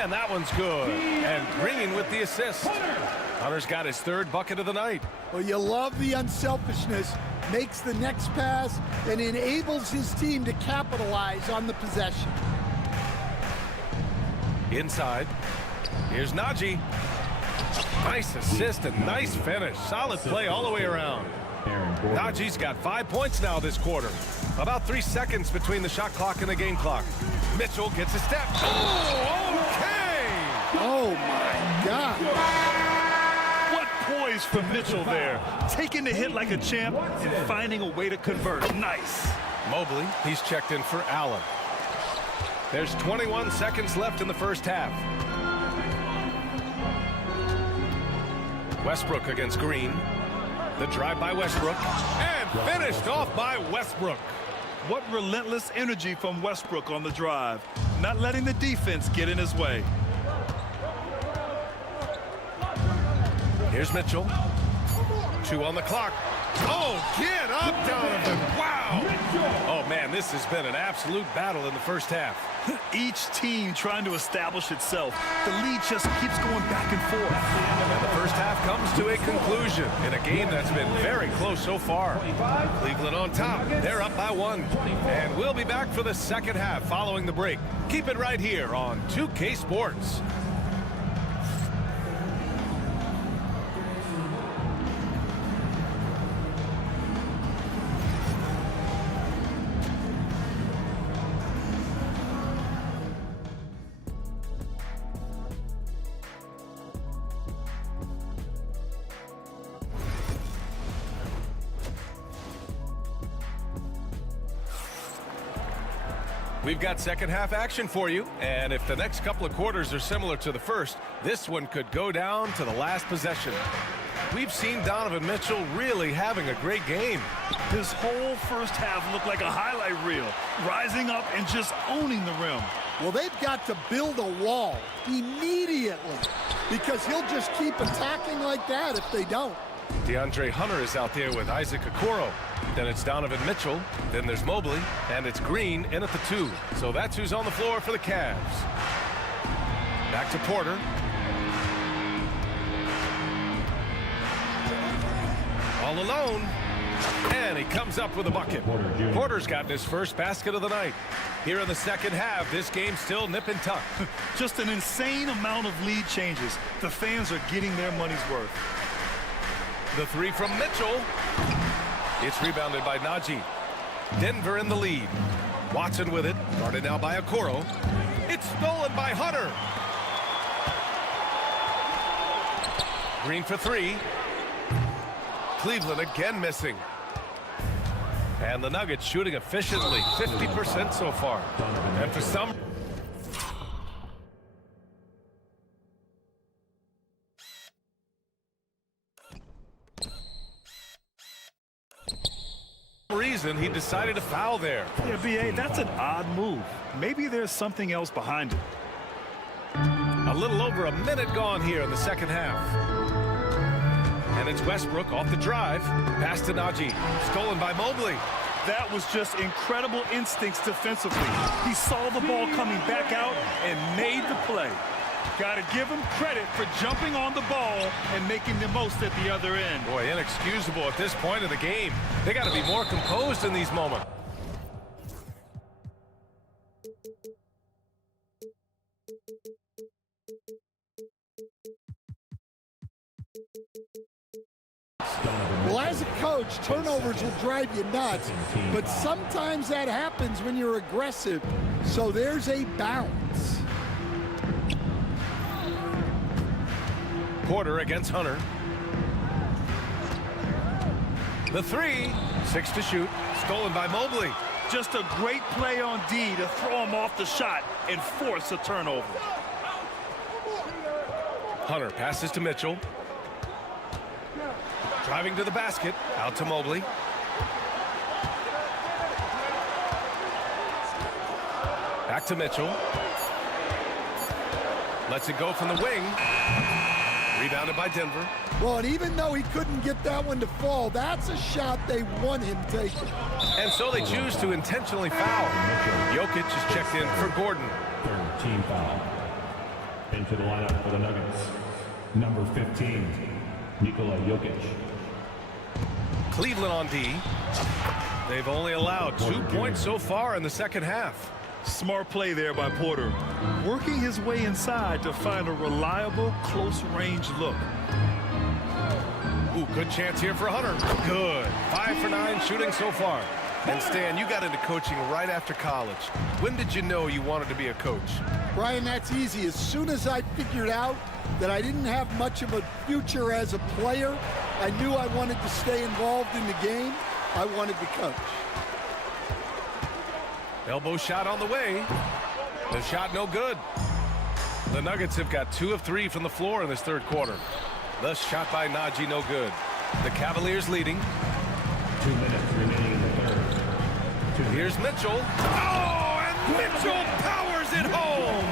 And that one's good. And Green with the assist. Hunter's got his 3rd bucket of the night. Well, you love the unselfishness. Makes the next pass and enables his team to capitalize on the possession. Inside. Here's Najee. Nice assist and nice finish. Solid play all the way around. Najee's got 5 points now this quarter. About 3 seconds between the shot clock and the game clock. Mitchell gets a step. Oh, okay! Oh, my God. What poise from Mitchell there. Taking the hit like a champ and finding a way to convert. Nice. Mobley, he's checked in for Allen. There's 21 seconds left in the first half. Westbrook against Green. The drive by Westbrook. And finished off by Westbrook. What relentless energy from Westbrook on the drive. Not letting the defense get in his way. Here's Mitchell. 2 on the clock. Oh, get up, Donovan. Wow. Oh, man, this has been an absolute battle in the first half. Each team trying to establish itself. The lead just keeps going back and forth. And the first half comes to a conclusion in a game that's been very close so far. Cleveland on top. They're up by 1. And we'll be back for the second half following the break. Keep it right here on 2K Sports. We've got second half action for you, and if the next couple of quarters are similar to the first, this one could go down to the last possession. We've seen Donovan Mitchell really having a great game. His whole first half looked like a highlight reel, rising up and just owning the rim. Well, they've got to build a wall immediately because he'll just keep attacking like that if they don't. DeAndre Hunter is out there with Isaac Okoro. Then it's Donovan Mitchell. Then there's Mobley. And it's Green in at the 2. So that's who's on the floor for the Cavs. Back to Porter. All alone. And he comes up with a bucket. Porter's gotten his first basket of the night. Here in the second half, this game's still nip and tuck. Just an insane amount of lead changes. The fans are getting their money's worth. The 3 from Mitchell. It's rebounded by Najee. Denver in the lead. Watson with it. Guarded now by Okoro. It's stolen by Hunter. Green for 3. Cleveland again missing. And the Nuggets shooting efficiently, 50% so far. And for some reason, he decided to foul there. Yeah, B.A., that's an odd move. Maybe there's something else behind it. A little over a minute gone here in the second half. And it's Westbrook off the drive. Pass to Najee. Stolen by Mobley. That was just incredible instincts defensively. He saw the ball coming back out and made the play. Got to give him credit for jumping on the ball and making the most at the other end. Boy, inexcusable at this point of the game. They got to be more composed in these moments. Well, as a coach, turnovers will drive you nuts, but sometimes that happens when you're aggressive. So there's a balance. Porter against Hunter. The three, 6 to shoot, stolen by Mobley. Just a great play on D to throw him off the shot and force a turnover. Hunter passes to Mitchell. Driving to the basket, out to Mobley. Back to Mitchell. Lets it go from the wing. Rebounded by Denver. Well, and even though he couldn't get that one to fall, that's a shot they want him taking. And so they choose to intentionally foul. Jokic is checked in for Gordon. Third team foul. Into the lineup for the Nuggets, number 15, Nikola Jokic. Cleveland on D. They've only allowed 2 points so far in the second half. Smart play there by Porter, working his way inside to find a reliable, close-range look. Ooh, good chance here for Hunter. Good. 5 for 9 shooting so far. And Stan, you got into coaching right after college. When did you know you wanted to be a coach? Brian, that's easy. As soon as I figured out that I didn't have much of a future as a player, I knew I wanted to stay involved in the game. I wanted to coach. Elbow shot on the way. The shot no good. The Nuggets have got 2 of 3 from the floor in this third quarter. The shot by Najee no good. The Cavaliers leading. 2 minutes remaining in the third. Here's Mitchell. Oh, and Mitchell powers it home.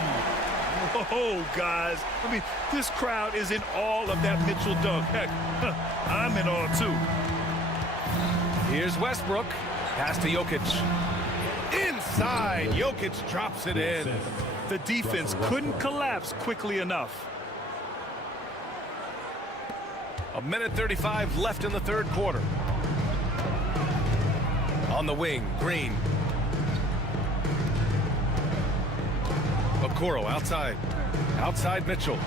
Oh, guys. I mean, this crowd is in awe of that Mitchell dunk. Heck, I'm in awe, too. Here's Westbrook. Pass to Jokic. Inside, Jokic drops it in. The defense couldn't collapse quickly enough. A minute 35 left in the third quarter. On the wing, Green. Okoro outside. Outside Mitchell.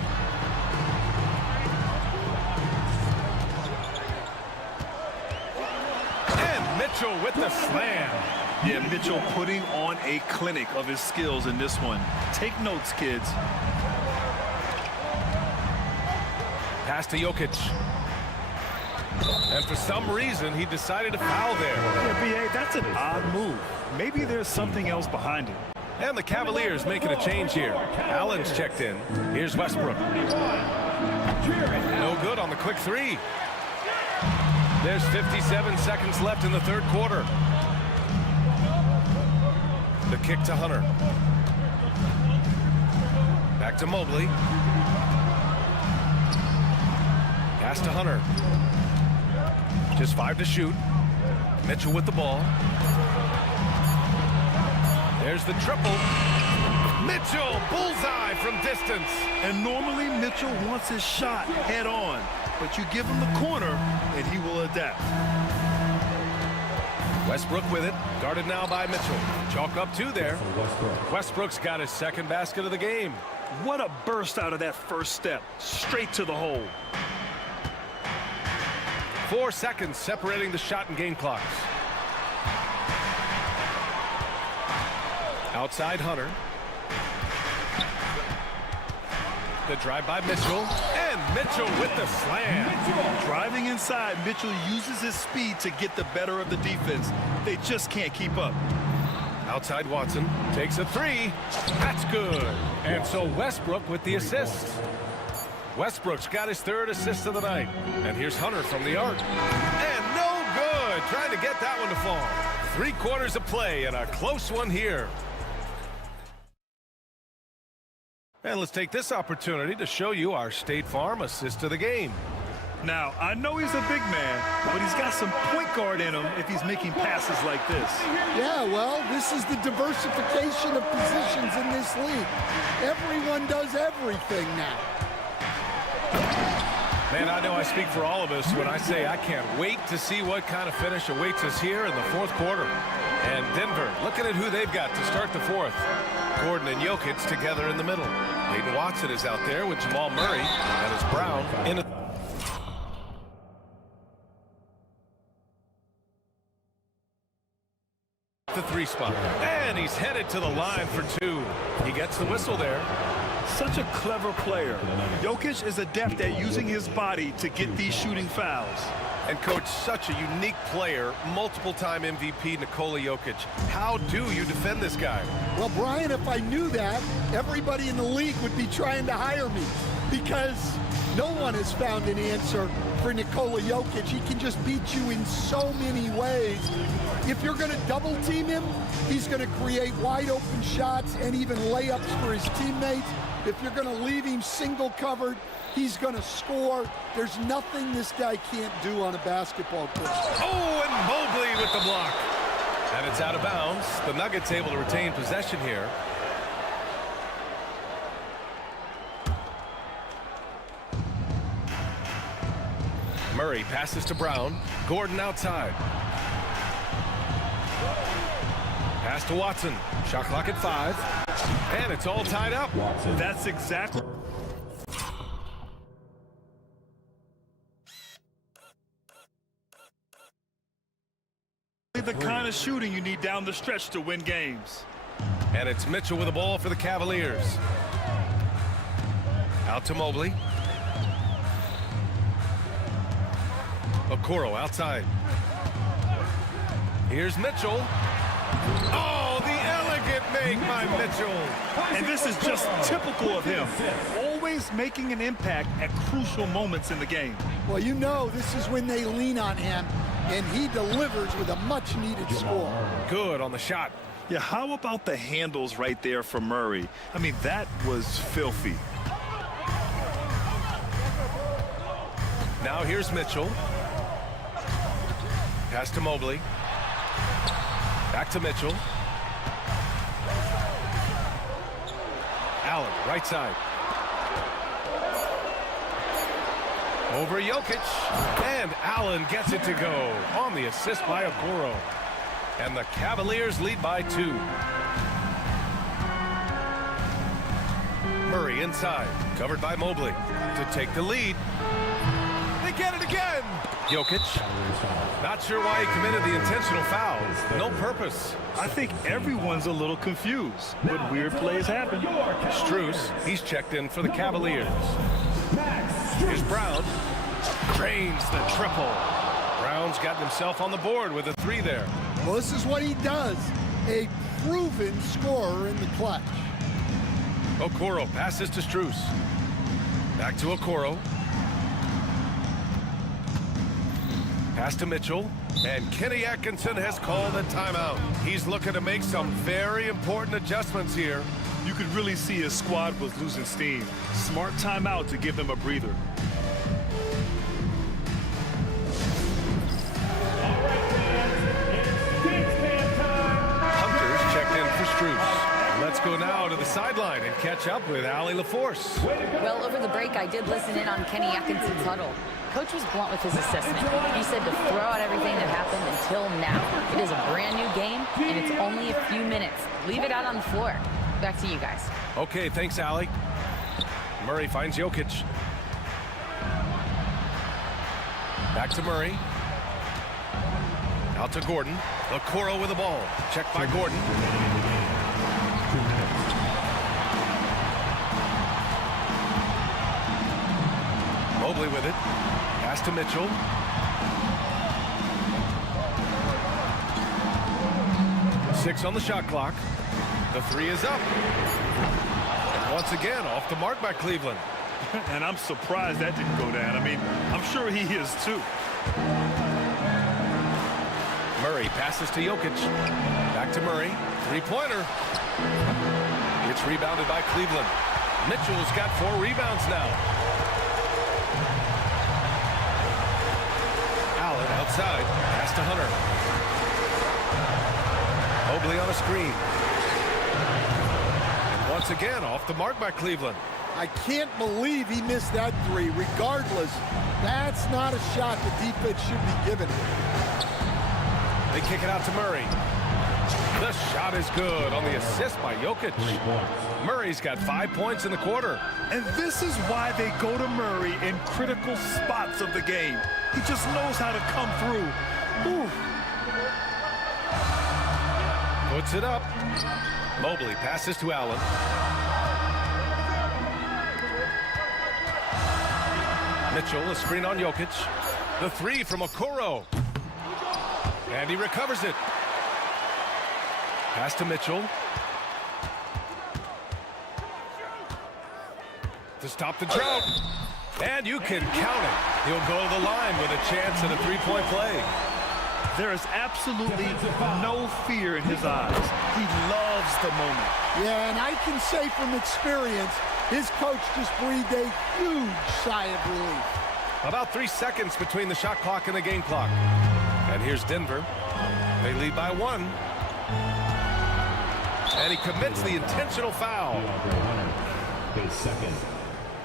And Mitchell with the slam. Yeah, Mitchell putting on a clinic of his skills in this one. Take notes, kids. Pass to Jokic. And for some reason, he decided to foul there. Yeah, B.A., that's an odd move. Maybe there's something else behind it. And the Cavaliers making a change here. Allen's checked in. Here's Westbrook. No good on the quick three. There's 57 seconds left in the third quarter. The kick to Hunter. Back to Mobley. Pass to Hunter. Just 5 to shoot. Mitchell with the ball. There's the triple. Mitchell, bullseye from distance. And normally Mitchell wants his shot head on, but you give him the corner and he will adapt. Westbrook with it, guarded now by Mitchell. Chalk up 2 there. Westbrook's got his second basket of the game. What a burst out of that first step, straight to the hole. 4 seconds separating the shot and game clocks. Outside Hunter. The drive by Mitchell. And Mitchell with the slam. Driving inside, Mitchell uses his speed to get the better of the defense. They just can't keep up. Outside Watson takes a three. That's good. And so Westbrook with the assist. Westbrook's got his third assist of the night. And here's Hunter from the arc. And no good. Trying to get that one to fall. 3/4 of play and a close one here. And let's take this opportunity to show you our State Farm assist of the game. Now, I know he's a big man, but he's got some point guard in him if he's making passes like this. Yeah, well, this is the diversification of positions in this league. Everyone does everything now. Man, I know I speak for all of us when I say I can't wait to see what kind of finish awaits us here in the fourth quarter. And Denver, looking at who they've got to start the fourth. Gordon and Jokic together in the middle. Hayden Watson is out there with Jamal Murray, and it's Brown in a... the three spot. And he's headed to the line for two. He gets the whistle there. Such a clever player. Jokic is adept at using his body to get these shooting fouls. And coach, such a unique player, multiple-time MVP Nikola Jokic. How do you defend this guy? Well, Brian, if I knew that, everybody in the league would be trying to hire me because no one has found an answer for Nikola Jokic. He can just beat you in so many ways. If you're going to double team him, he's going to create wide open shots and even layups for his teammates. If you're going to leave him single covered, he's going to score. There's nothing this guy can't do on a basketball court. Oh, and Mobley with the block. And it's out of bounds. The Nuggets able to retain possession here. Murray passes to Brown. Gordon outside. Pass to Watson. Shot clock at 5. And it's all tied up. That's exactly... the kind of shooting you need down the stretch to win games. And it's Mitchell with the ball for the Cavaliers. Out to Mobley. Okoro outside. Here's Mitchell. Oh, the elegant make by Mitchell. And this is just typical of him. Always making an impact at crucial moments in the game. Well, you know this is when they lean on him, and he delivers with a much-needed score. Good on the shot. Yeah, how about the handles right there for Murray? I mean, that was filthy. Now here's Mitchell. Pass to Mobley. Back to Mitchell. Allen, right side. Over Jokic. And Allen gets it to go on the assist by Okoro. And the Cavaliers lead by 2. Murray inside. Covered by Mobley. To take the lead. They get it again. Jokic. Not sure why he committed the intentional foul. No purpose. I think everyone's a little confused. What weird plays happen? Strus, he's checked in for the Cavaliers. Here's Brown. Drains the triple. Brown's gotten himself on the board with a 3 there. Well, this is what he does. A proven scorer in the clutch. Okoro passes to Strus. Back to Okoro. Pass to Mitchell. And Kenny Atkinson has called a timeout. He's looking to make some very important adjustments here. You could really see his squad was losing steam. Smart timeout to give them a breather. Hunter's checked in for Strus. Let's go now to the sideline and catch up with Allie LaForce. Well, over the break, I did listen in on Kenny Atkinson's huddle. Coach was blunt with his assessment. He said to throw out everything that happened until now. It is a brand new game, and it's only a few minutes. Leave it out on the floor. Back to you guys. Okay, thanks, Allie. Murray finds Jokic. Back to Murray. Out to Gordon. Okoro with the ball. Checked by Gordon. Mobley with it. Pass to Mitchell. Six on the shot clock. The three is up. And once again, off the mark by Cleveland. And I'm surprised that didn't go down. I mean, I'm sure he is too. Murray passes to Jokic. Back to Murray. Three-pointer. It's rebounded by Cleveland. Mitchell's got 4 rebounds now. Allen outside. Pass to Hunter. Mobley on a screen. And once again, off the mark by Cleveland. I can't believe he missed that three. Regardless, that's not a shot the defense should be giving. They kick it out to Murray. The shot is good on the assist by Jokic. Murray's got 5 points in the quarter. And this is why they go to Murray in critical spots of the game. He just knows how to come through. Ooh. Puts it up. Mobley passes to Allen. Mitchell, a screen on Jokic. The three from Okoro. And he recovers it. Pass to Mitchell. To stop the drought. And you can count it. He'll go to the line with a chance at a three-point play. There is absolutely no fear in his eyes. He loves the moment. Yeah, and I can say from experience, his coach just breathed a huge sigh of relief. About 3 seconds between the shot clock and the game clock. And here's Denver. They lead by 1. And he commits the intentional foul. His second,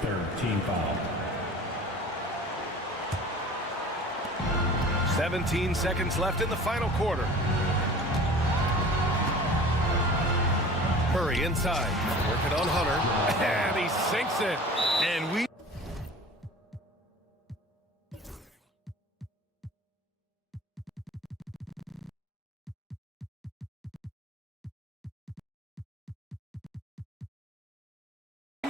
third team foul. 17 seconds left in the final quarter. Murray inside, working on Hunter, and he sinks it. And we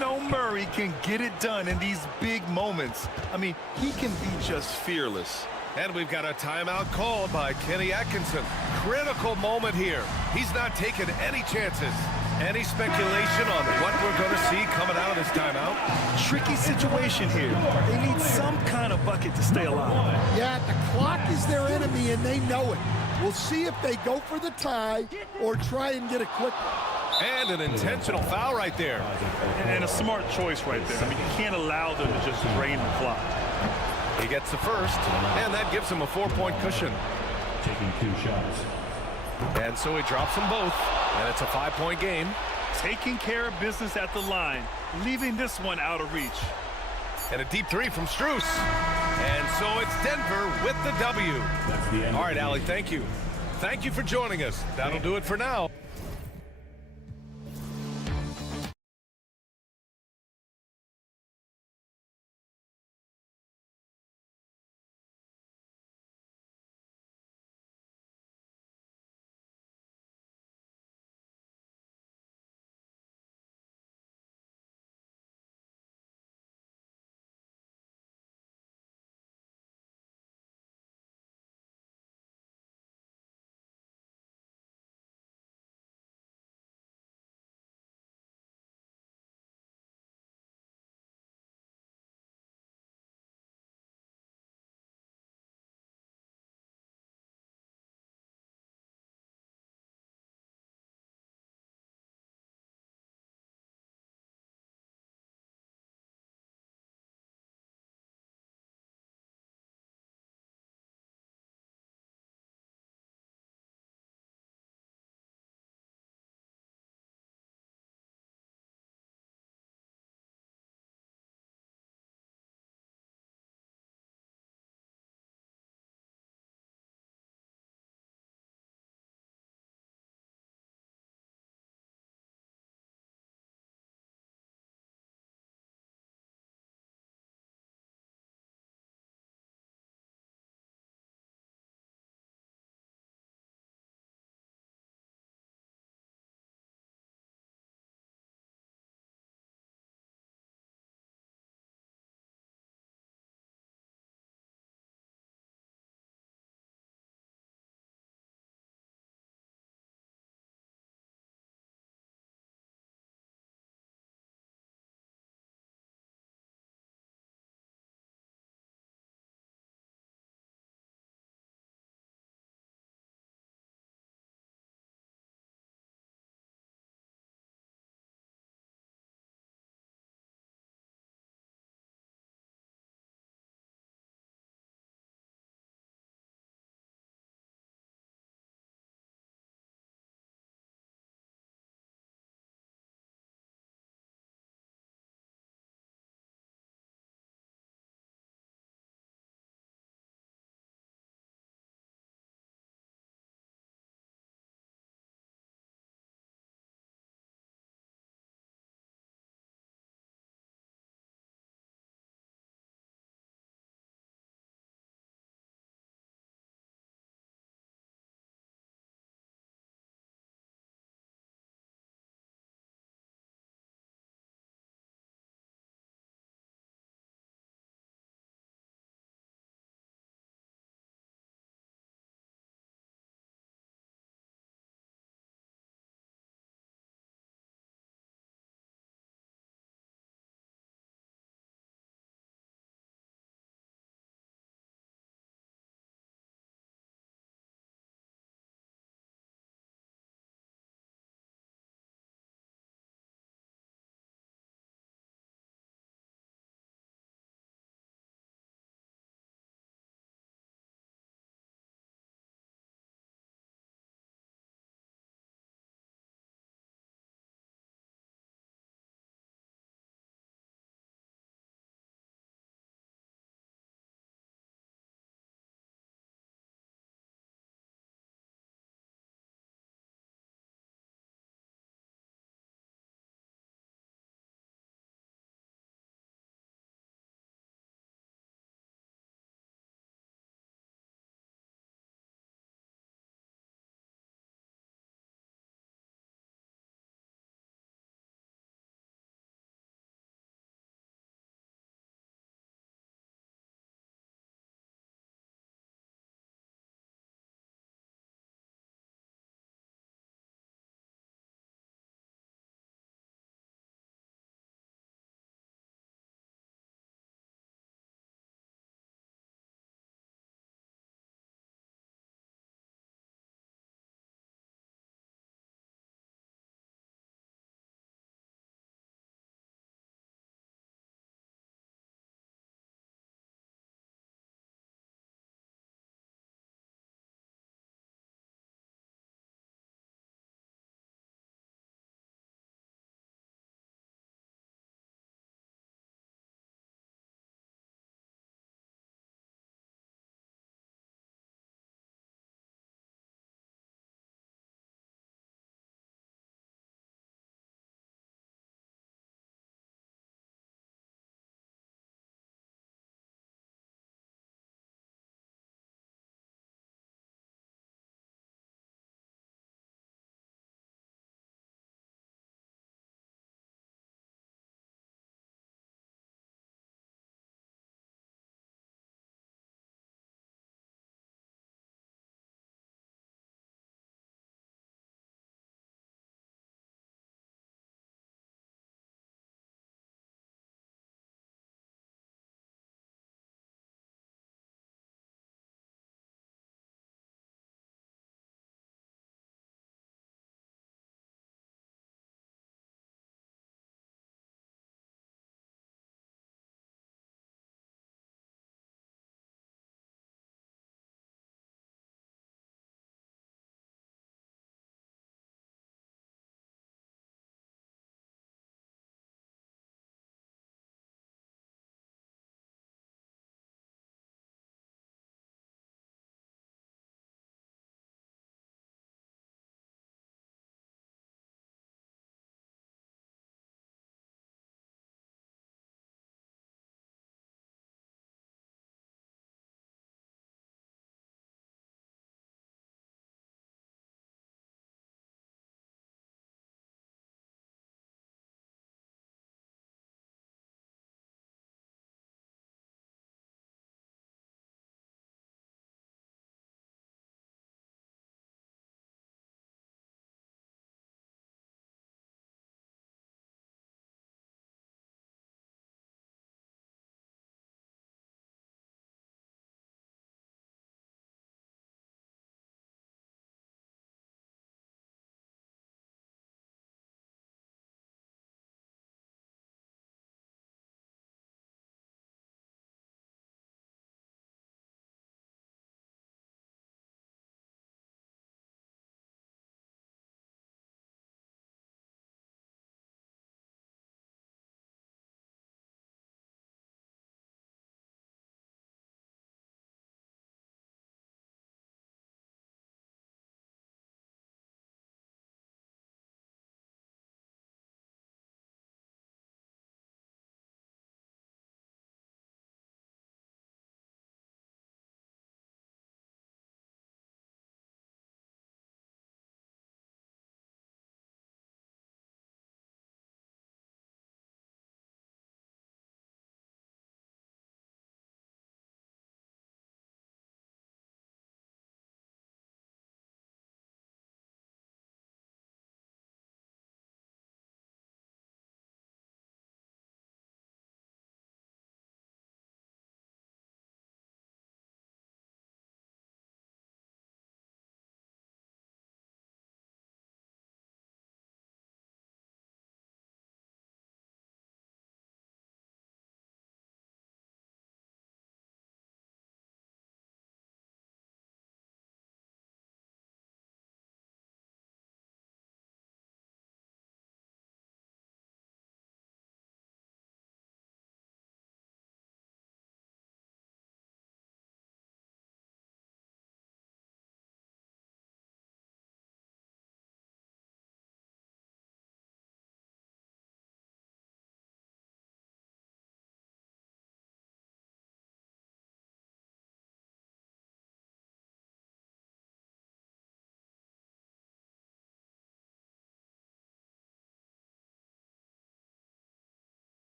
know Murray can get it done in these big moments. I mean, he can be just fearless. And we've got a timeout called by Kenny Atkinson. Critical moment here. He's not taking any chances. Any speculation on what we're going to see coming out of this timeout? Tricky situation here. They need some kind of bucket to stay alive. Yeah, the clock is their enemy and they know it. We'll see if they go for the tie or try and get a quick one. And an intentional foul right there. And a smart choice right there. I mean, you can't allow them to just drain the clock. He gets the first, and that gives him a 4-point cushion. Taking 2 shots. And so he drops them both, and it's a 5-point game. Taking care of business at the line, leaving this one out of reach. And a deep three from Strus. And so it's Denver with the W. That's the end. All right, Allie, thank you. Thank you for joining us. That'll do it for now.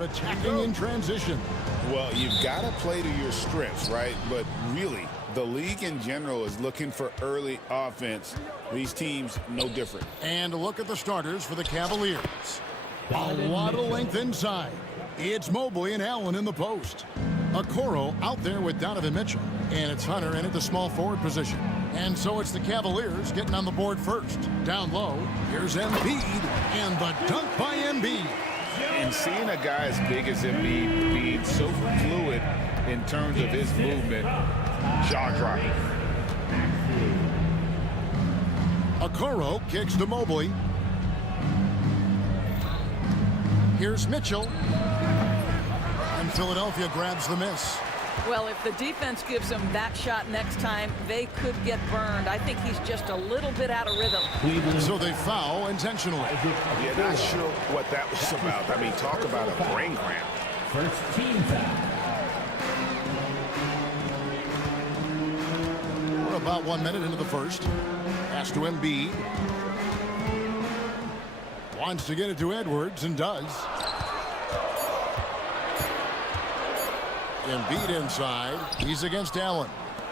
Attacking in transition. Well, you've got to play to your strengths, right? But really, the league in general is looking for early offense. These teams, no different. And look at the starters for the Cavaliers. A lot of length inside. It's Mobley and Allen in the post. Okoro out there with Donovan Mitchell. And it's Hunter in at the small forward position. And so it's the Cavaliers getting on the board first. Down low, here's Embiid, and the dunk by Embiid. And seeing a guy as big as Embiid being so fluid in terms of his movement, jaw-dropping. Okoro kicks to Mobley. Here's Mitchell. And Philadelphia grabs the miss. Well, if the defense gives him that shot next time, they could get burned. I think he's just a little bit out of rhythm. So they foul intentionally. Yeah, not sure what that was about. I mean, talk about a brain cramp. First team foul. We're about 1 minute into the first. Pass to Embiid. Wants to get it to Edwards and does. Embiid inside. He's against Allen.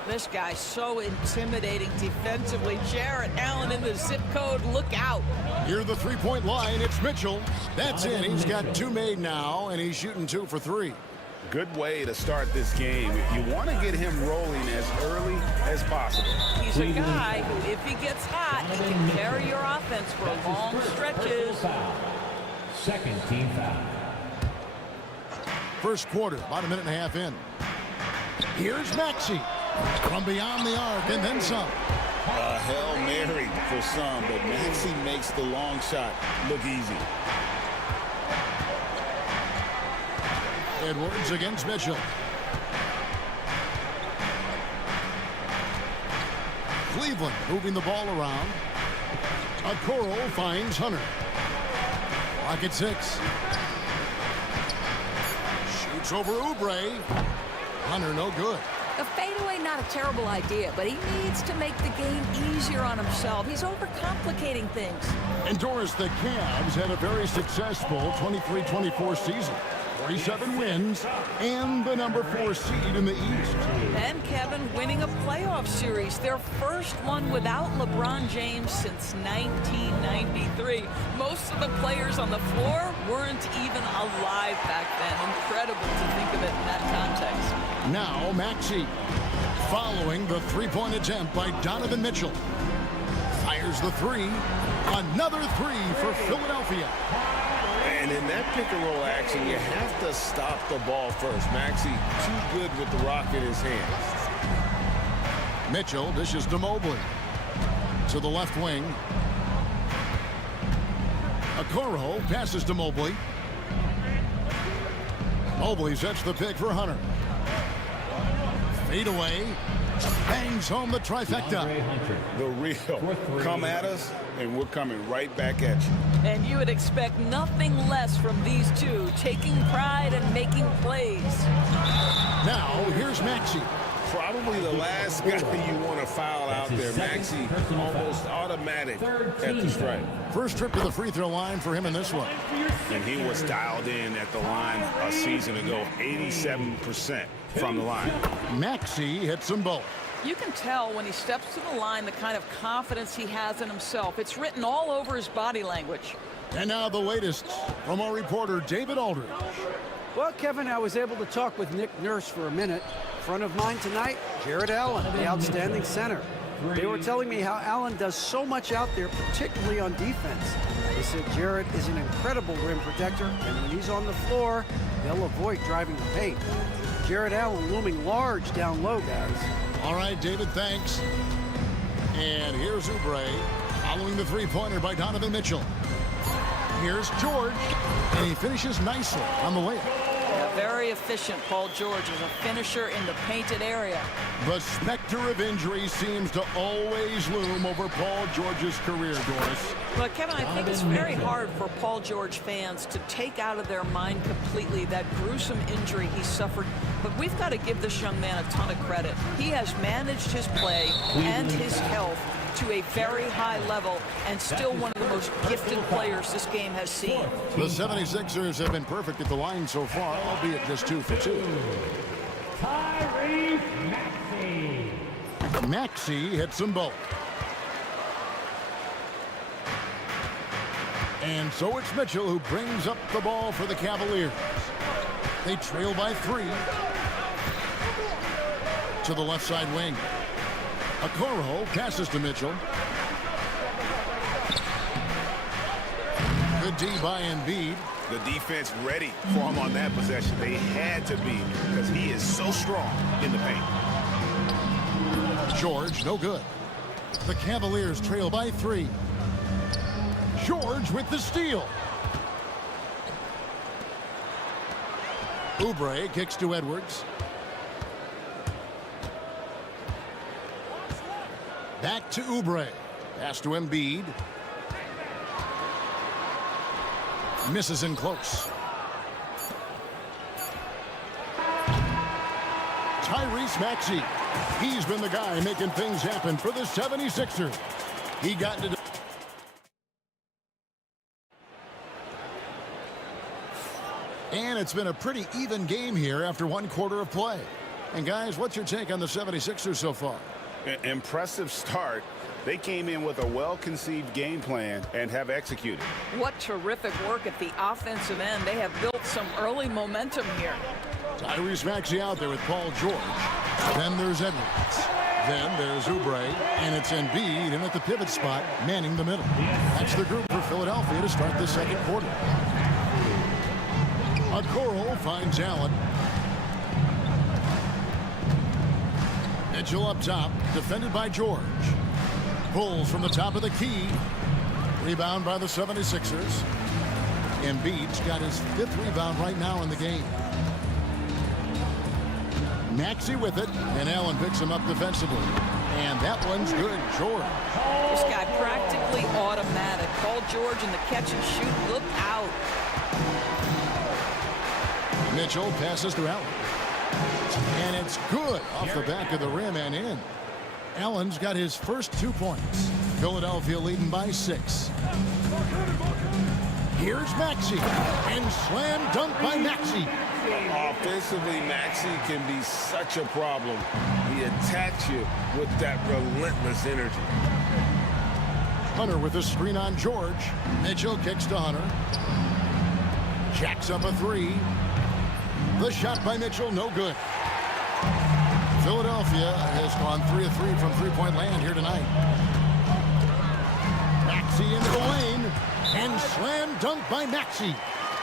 This guy's so intimidating defensively. Jarrett Allen in the zip code. Look out. Near the three-point line, it's Mitchell. That's it. He's got two made now, and he's shooting 2 for 3. Good way to start this game. You want to get him rolling as early as possible. He's a guy who, if he gets hot, he can carry your offense for long stretches. Second team foul. First quarter, about a minute and a half in. Here's Maxey from beyond the arc and then some. A Hail Mary for some, but Maxey makes the long shot look easy. Edwards against Mitchell. Cleveland moving the ball around. Okoro finds Hunter. Rocket 6. Shoots over Oubre. Hunter no good. A fadeaway, not a terrible idea, but he needs to make the game easier on himself. He's overcomplicating things. And Doris, the Cavs had a very successful 23-24 season. 47 wins and the number 4 seed in the East. And Kevin winning a playoff series, their first one without LeBron James since 1993. Most of the players on the floor weren't even alive back then. Incredible to think of it in that context. Now Maxey following the three-point attempt by Donovan Mitchell. Fires the three. Another three for Philadelphia. And in that pick-and-roll action, you have to stop the ball first. Maxey too good with the rock in his hands. Mitchell dishes to Mobley. To the left wing. Okoro passes to Mobley. Mobley sets the pick for Hunter. Fade away. Bangs home the trifecta. The real. Come at us, and we're coming right back at you. And you would expect nothing less from these two, taking pride and making plays. Now, here's Maxey. Probably the last guy you want to foul out there. Maxey almost automatic at the strike. First trip to the free throw line for him in this one. And he was dialed in at the line a season ago, 87% from the line. Maxey hits them both. You can tell when he steps to the line the kind of confidence he has in himself. It's written all over his body language. And now the latest from our reporter, David Aldridge. Well, Kevin, I was able to talk with Nick Nurse for a minute. In front of mine tonight, Jarrett Allen, the outstanding center. They were telling me how Allen does so much out there, particularly on defense. They said Jarrett is an incredible rim protector, and when he's on the floor, they'll avoid driving the paint. Jarrett Allen looming large down low, guys. All right, David, thanks. And here's Oubre following the three-pointer by Donovan Mitchell. Here's George, and he finishes nicely on the layup. Yeah, very efficient, Paul George is a finisher in the painted area. The specter of injury seems to always loom over Paul George's career, Doris. But Kevin, I think it's very hard for Paul George fans to take out of their mind completely that gruesome injury he suffered. But we've got to give this young man a ton of credit. He has managed his play and his health to a very high level and still one of the most gifted players this game has seen. The 76ers have been perfect at the line so far, albeit just 2 for 2. Tyrese Maxey. Maxey hits them both. And so it's Mitchell who brings up the ball for the Cavaliers. They trail by 3. To the left side wing. Okoro passes to Mitchell. Good D by Embiid. The defense ready for him on that possession. They had to be because he is so strong in the paint. George, no good. The Cavaliers trail by 3. George with the steal. Oubre kicks to Edwards. Back to Oubre. Pass to Embiid. Misses in close. Tyrese Maxey. He's been the guy making things happen for the 76ers. He got into... And it's been a pretty even game here after 1 quarter of play. And guys, what's your take on the 76ers so far? Impressive start. They came in with a well-conceived game plan and have executed. What terrific work at the offensive end. They have built some early momentum here. Tyrese Maxey out there with Paul George. Then there's Edwards. Then there's Oubre. And it's Embiid in at the pivot spot, manning the middle. That's the group for Philadelphia to start the second quarter. Okoro finds Allen. Mitchell up top, defended by George. Pulls from the top of the key. Rebound by the 76ers. Embiid's got his 5th rebound right now in the game. Maxey with it, and Allen picks him up defensively. And that one's good, George. This guy practically automatic. Paul George in the catch and shoot. Look out. Mitchell passes to Allen. And it's good off the back of the rim and in. Allen's got his first 2 points. Philadelphia leading by 6. Here's Maxey. And slam dunk by Maxey. Offensively, Maxey can be such a problem. He attacks you with that relentless energy. Hunter with a screen on George. Mitchell kicks to Hunter. Jacks up a 3. The shot by Mitchell, no good. Philadelphia has gone 3 of 3 from three-point land here tonight. Maxey into the lane, and slam dunk by Maxey.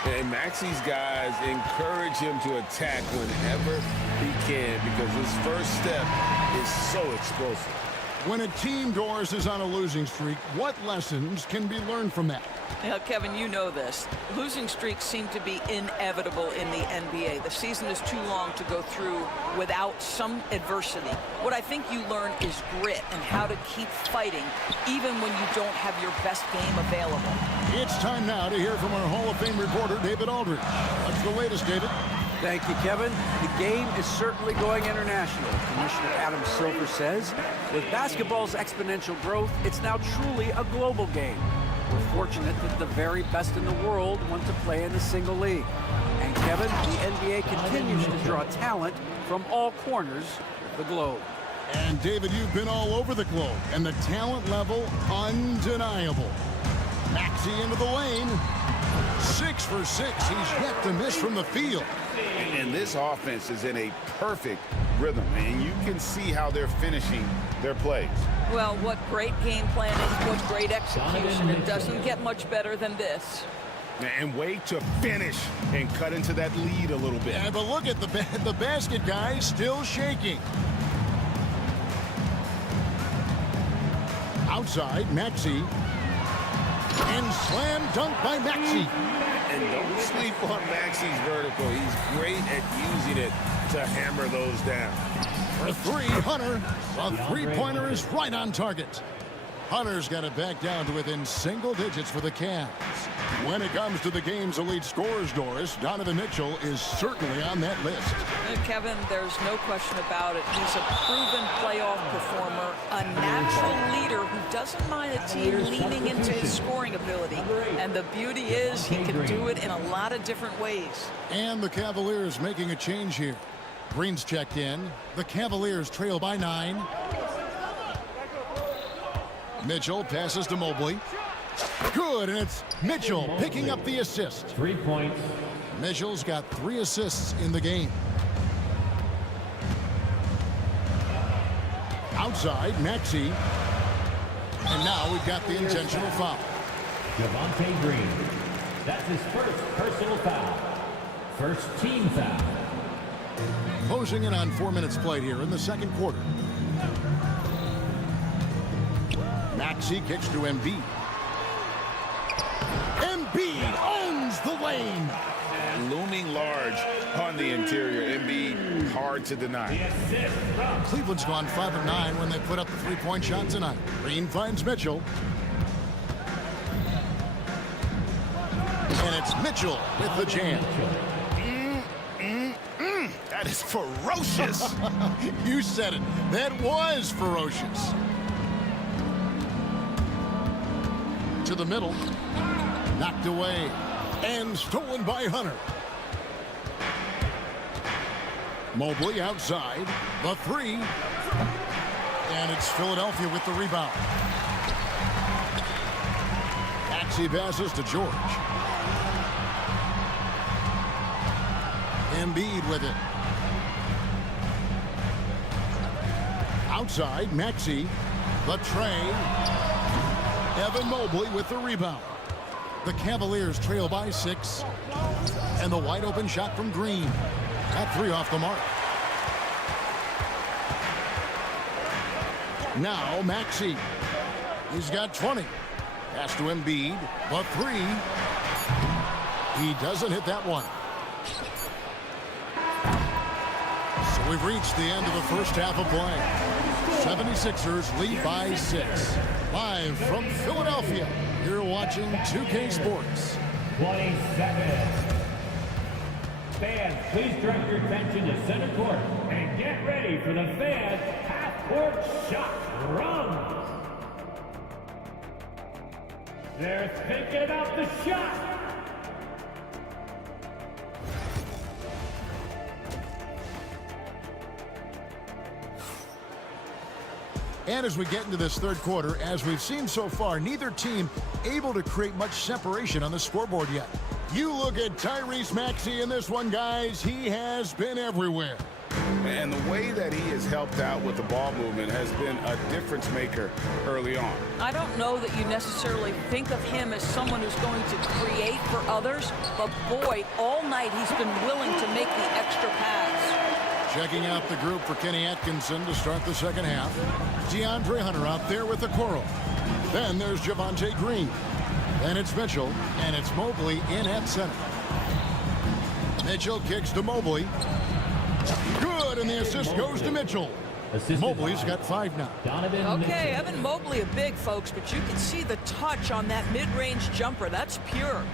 And Maxey's guys encourage him to attack whenever he can because his first step is so explosive. When a team, Doris, is on a losing streak, what lessons can be learned from that? Yeah, Kevin, you know this. Losing streaks seem to be inevitable in the NBA. The season is too long to go through without some adversity. What I think you learn is grit and how to keep fighting even when you don't have your best game available. It's time now to hear from our Hall of Fame reporter, David Aldridge. What's the latest, David? Thank you, Kevin. The game is certainly going international. Commissioner Adam Silver says, with basketball's exponential growth, it's now truly a global game. We're fortunate that the very best in the world want to play in a single league. And Kevin, the NBA continues to draw talent from all corners of the globe. And David, you've been all over the globe, and the talent level undeniable. Maxey into the lane. 6 for 6. He's yet to miss from the field. And this offense is in a perfect rhythm, and you can see how they're finishing their plays. Well, what great game planning, what great execution. It doesn't get much better than this. And way to finish and cut into that lead a little bit. Yeah, but look at the basket, guys, still shaking. Outside, Maxey. And slam dunk by Maxey. And don't sleep on Maxey's vertical. He's great at using it to hammer those down. For 3, Hunter. A three-pointer is right on target. Hunter's got it back down to within single digits for the Cavs. When it comes to the game's elite scorers, Doris, Donovan Mitchell is certainly on that list. Kevin, there's no question about it. He's a proven playoff performer, a natural leader who doesn't mind a team leaning into his scoring ability. And the beauty is he can do it in a lot of different ways. And the Cavaliers making a change here. Green's checked in. The Cavaliers trail by 9. Mitchell passes to Mobley. Good, and it's Mitchell picking up the assist. 3 points. Mitchell's got 3 assists in the game. Outside, Maxey. And now we've got the intentional foul. Javonte Green. That's his first personal foul. First team foul. Closing in on 4 minutes played here in the second quarter. Maxey kicks to Embiid. Embiid owns the lane. Looming large on the interior. Embiid, hard to deny. Cleveland's gone 5 of 9 when they put up the three-point shot tonight. Green finds Mitchell. And it's Mitchell with the jam. That is ferocious. You said it. That was ferocious. To the middle. Knocked away. And stolen by Hunter. Mobley outside. The 3. And it's Philadelphia with the rebound. Maxey passes to George. Embiid with it. Outside, Maxey. The tray. Evan Mobley with the rebound. The Cavaliers trail by 6. And the wide open shot from Green. Got 3 off the mark. Now Maxey. He's got 20. Pass to Embiid. The 3. He doesn't hit that one. So we've reached the end of the first half of play. 76ers lead by 6. Live from Philadelphia, you're watching 2K Sports. 20 seconds. Fans, please direct your attention to center court and get ready for the fans half-court shot run. They're thinking about the shot. And as we get into this third quarter, as we've seen so far, neither team able to create much separation on the scoreboard yet. You look at Tyrese Maxey in this one, guys. He has been everywhere. And the way that he has helped out with the ball movement has been a difference maker early on. I don't know that you necessarily think of him as someone who's going to create for others, but boy, all night he's been willing to make the extra pass. Checking out the group for Kenny Atkinson to start the second half. DeAndre Hunter out there with the Coral. Then there's Javonte Green. Then it's Mitchell, and it's Mobley in at center. Mitchell kicks to Mobley. Good, and the assist goes to Mitchell. Mobley's got 5 now. Okay, Evan Mobley a big, folks, but you can see the touch on that mid-range jumper. That's pure.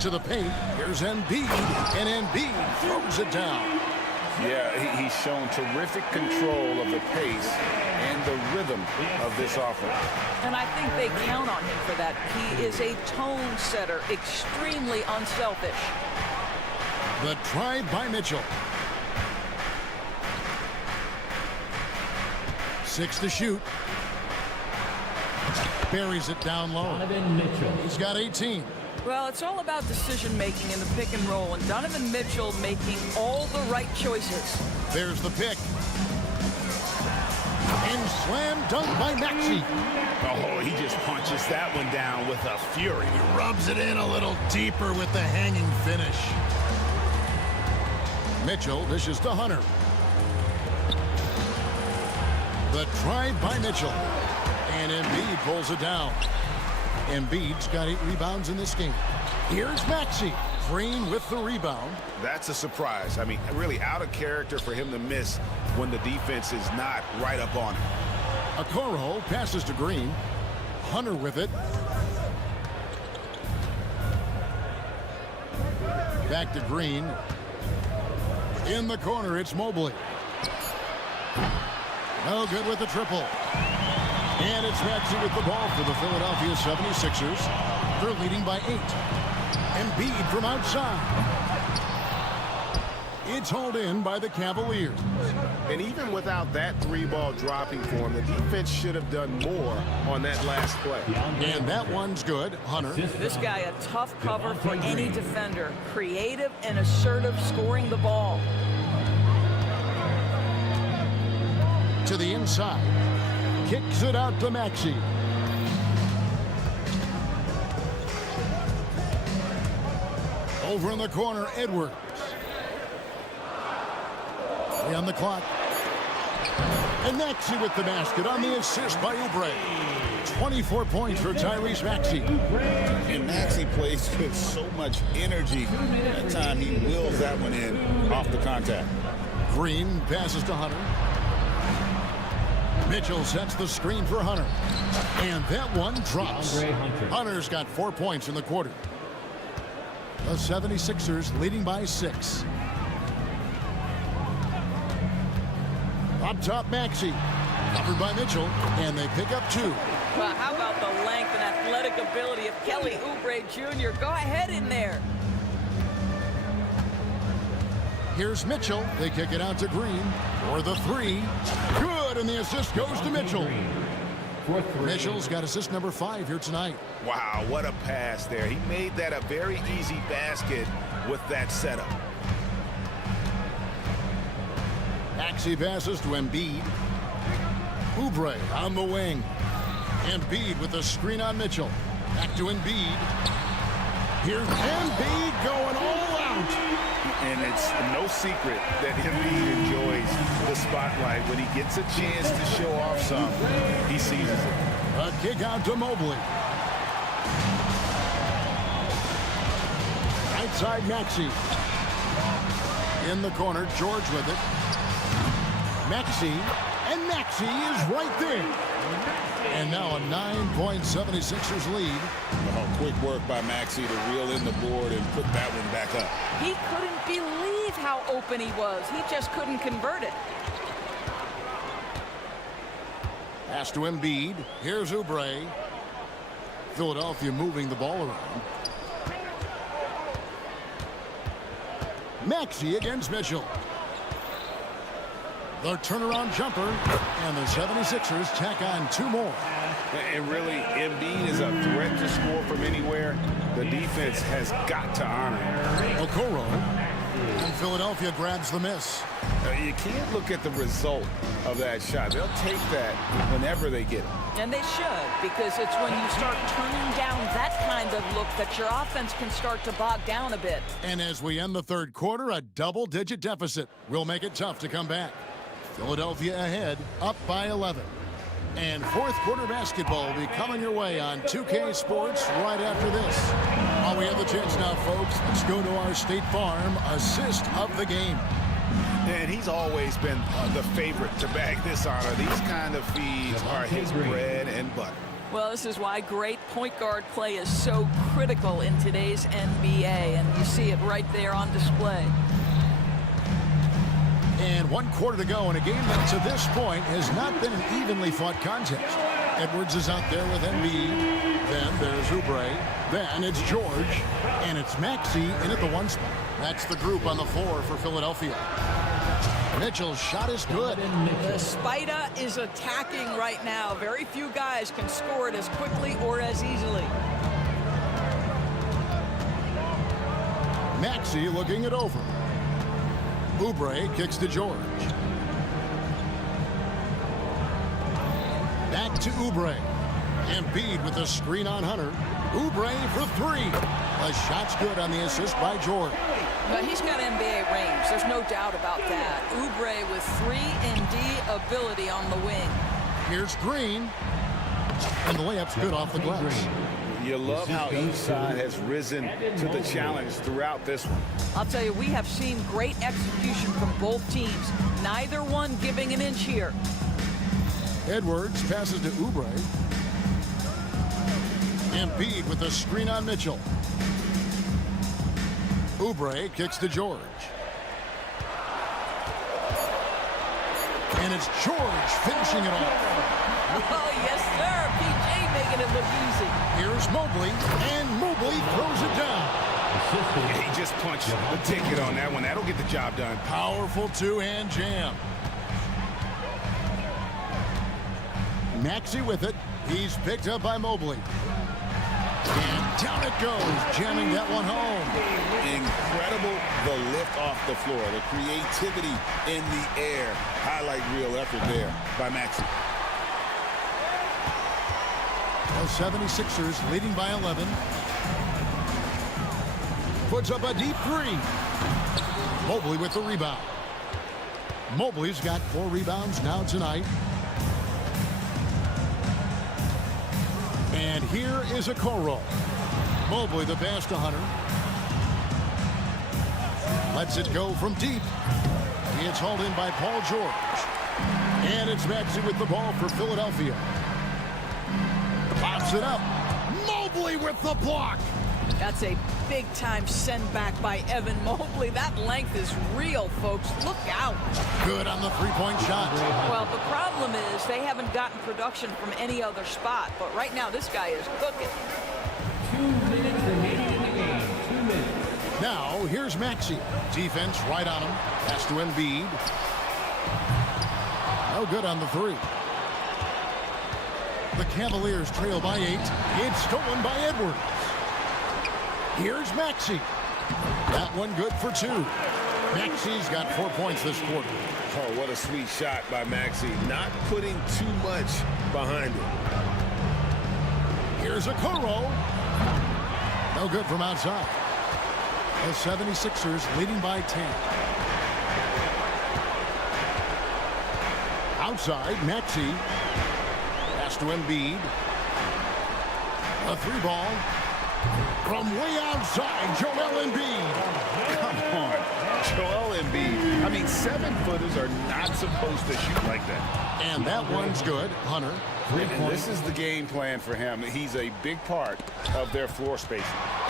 To the paint, here's Embiid, and Embiid throws it down. Yeah, he's shown terrific control of the pace and the rhythm of this offense. And I think they count on him for that. He is a tone setter, extremely unselfish. The try by Mitchell. 6 to shoot. Buries it down low. He's got 18. Well, it's all about decision-making in the pick and roll, and Donovan Mitchell making all the right choices. There's the pick. And slam dunk by Maxey. Oh, he just punches that one down with a fury. He rubs it in a little deeper with the hanging finish. Mitchell dishes to Hunter. The drive by Mitchell. And Embiid pulls it down. Embiid's got 8 rebounds in this game. Here's Maxey. Green with the rebound. That's a surprise. I mean, really out of character for him to miss when the defense is not right up on him. Okoro passes to Green. Hunter with it. Back to Green. In the corner, it's Mobley. No good with the triple. And it's Maxey with the ball for the Philadelphia 76ers. They're leading by 8. Embiid from outside. It's hauled in by the Cavaliers. And even without that 3-ball dropping for him, the defense should have done more on that last play. And that one's good. Hunter. This guy a tough cover for any defender. Creative and assertive scoring the ball. To the inside. Kicks it out to Maxey. Over in the corner, Edwards. On the clock. And Maxey with the basket on the assist by Oubre. 24 points for Tyrese Maxey. And Maxey plays with so much energy. That time he wills that one in off the contact. Green passes to Hunter. Mitchell sets the screen for Hunter. And that one drops. Hunter's got 4 points in the quarter. The 76ers leading by 6. Up top, Maxey. Covered by Mitchell, and they pick up 2. Well, how about the length and athletic ability of Kelly Oubre Jr.? Go ahead in there. Here's Mitchell. They kick it out to Green for the 3. Good, and the assist goes to Mitchell. Mitchell's got assist number 5 here tonight. Wow, what a pass there. He made that a very easy basket with that setup. Maxey passes to Embiid. Oubre on the wing. Embiid with the screen on Mitchell. Back to Embiid. Here's Embiid going all out. And it's no secret that Embiid enjoys the spotlight. When he gets a chance to show off some, he seizes it. A kick out to Mobley. Right side, Maxey. In the corner, George with it. Maxey, and Maxey is right there. And now a 9.76ers lead. Oh, quick work by Maxey to reel in the board and put that one back up. He couldn't believe how open he was. He just couldn't convert it. Pass to Embiid. Here's Oubre. Philadelphia moving the ball around. Maxey against Mitchell. The turnaround jumper, and the 76ers tack on 2 more. And really, Embiid is a threat to score from anywhere. The defense has got to honor him. Okoro, and Philadelphia grabs the miss. You can't look at the result of that shot. They'll take that whenever they get it. And they should, because it's when you start turning down that kind of look that your offense can start to bog down a bit. And as we end the 3rd quarter, a double-digit deficit will make it tough to come back. Philadelphia ahead, up by 11. And 4th quarter basketball will be coming your way on 2K Sports right after this. While we have the chance now, folks, let's go to our State Farm assist of the game. And he's always been the favorite to bag this honor. These kind of feeds are his bread and butter. Well, this is why great point guard play is so critical in today's NBA, and you see it right there on display. And 1 quarter to go in a game that to this point has not been an evenly fought contest. Edwards is out there with Embiid. Then there's Oubre. Then it's George. And it's Maxey in at the 1 spot. That's the group on the floor for Philadelphia. Mitchell's shot is good. The Spider is attacking right now. Very few guys can score it as quickly or as easily. Maxey looking it over. Oubre kicks to George. Back to Oubre. Embiid with a screen on Hunter. Oubre for 3. The shot's good on the assist by George. But he's got NBA range. There's no doubt about that. Oubre with 3 and D ability on the wing. Here's Green. And the layup's good off the glass. You love how each side has risen to the challenge throughout this one. I'll tell you, we have seen great execution from both teams. Neither one giving an inch here. Edwards passes to Oubre. Embiid with the screen on Mitchell. Oubre kicks to George. And it's George finishing it off. Oh, yes, sir. PJ making it look easy. Here's Mobley, and Mobley throws it down. He just punched the ticket on that one. That'll get the job done. Powerful two-hand jam. Maxey with it. He's picked up by Mobley. And down it goes, jamming that one home. Incredible, the lift off the floor, the creativity in the air. Highlight real effort there by Maxey. The 76ers leading by 11. Puts up a deep three. Mobley with the rebound. Mobley's got 4 rebounds now tonight. And here is a Okoro. Mobley the pass to Hunter. Lets it go from deep. It's hauled in by Paul George. And it's Maxey with the ball for Philadelphia. Pops it up. Mobley with the block. That's a big-time send-back by Evan Mobley. That length is real, folks. Look out. Good on the three-point shot. Well, the problem is they haven't gotten production from any other spot. But right now, this guy is cooking. 2 minutes remaining in the game. 2 minutes. Now, here's Maxey. Defense right on him. Pass to Embiid. No good on the three. The Cavaliers trail by 8. It's stolen by Edwards. Here's Maxey. That one good for 2. Maxey's got 4 points this quarter. Oh, what a sweet shot by Maxey. Not putting too much behind it. Here's Okoro. No good from outside. The 76ers leading by 10. Outside, Maxey. Pass to Embiid. A 3 ball. From way outside, Joel Embiid. Come on, Joel Embiid. I mean, 7-footers are not supposed to shoot like that. And that one's good. Hunter. And this is the game plan for him. He's a big part of their floor spacing.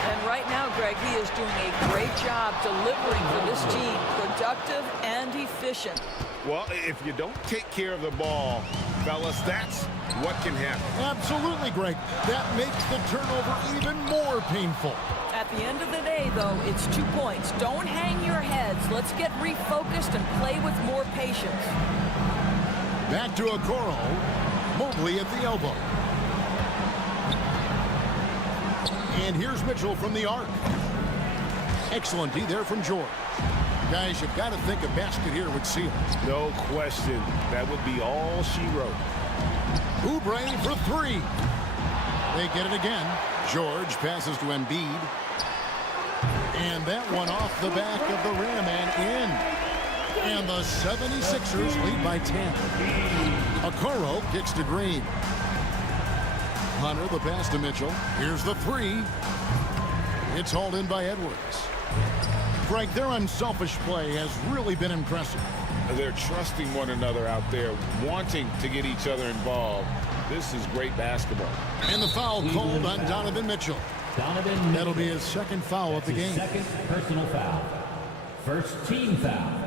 And right now, Greg, he is doing a great job delivering for this team. Productive and efficient. Well, if you don't take care of the ball, fellas, that's what can happen. Absolutely, Greg. That makes the turnover even more painful. At the end of the day, though, it's 2 points. Don't hang your heads. Let's get refocused and play with more patience. Back to Okoro. Mobley at the elbow. And here's Mitchell from the arc. Excellent D there from George. Guys, you've got to think a basket here would seal it. No question. That would be all she wrote. Oubre for 3. They get it again. George passes to Embiid. And that one off the back of the rim and in. And the 76ers lead by 10. Okoro kicks to Green. Hunter the pass to Mitchell. Here's the 3. It's hauled in by Edwards. Frank, their unselfish play has really been impressive. They're trusting one another out there, wanting to get each other involved. This is great basketball. And the foul called on Donovan Mitchell. That'll be his second foul of the game. Second personal foul. First team foul.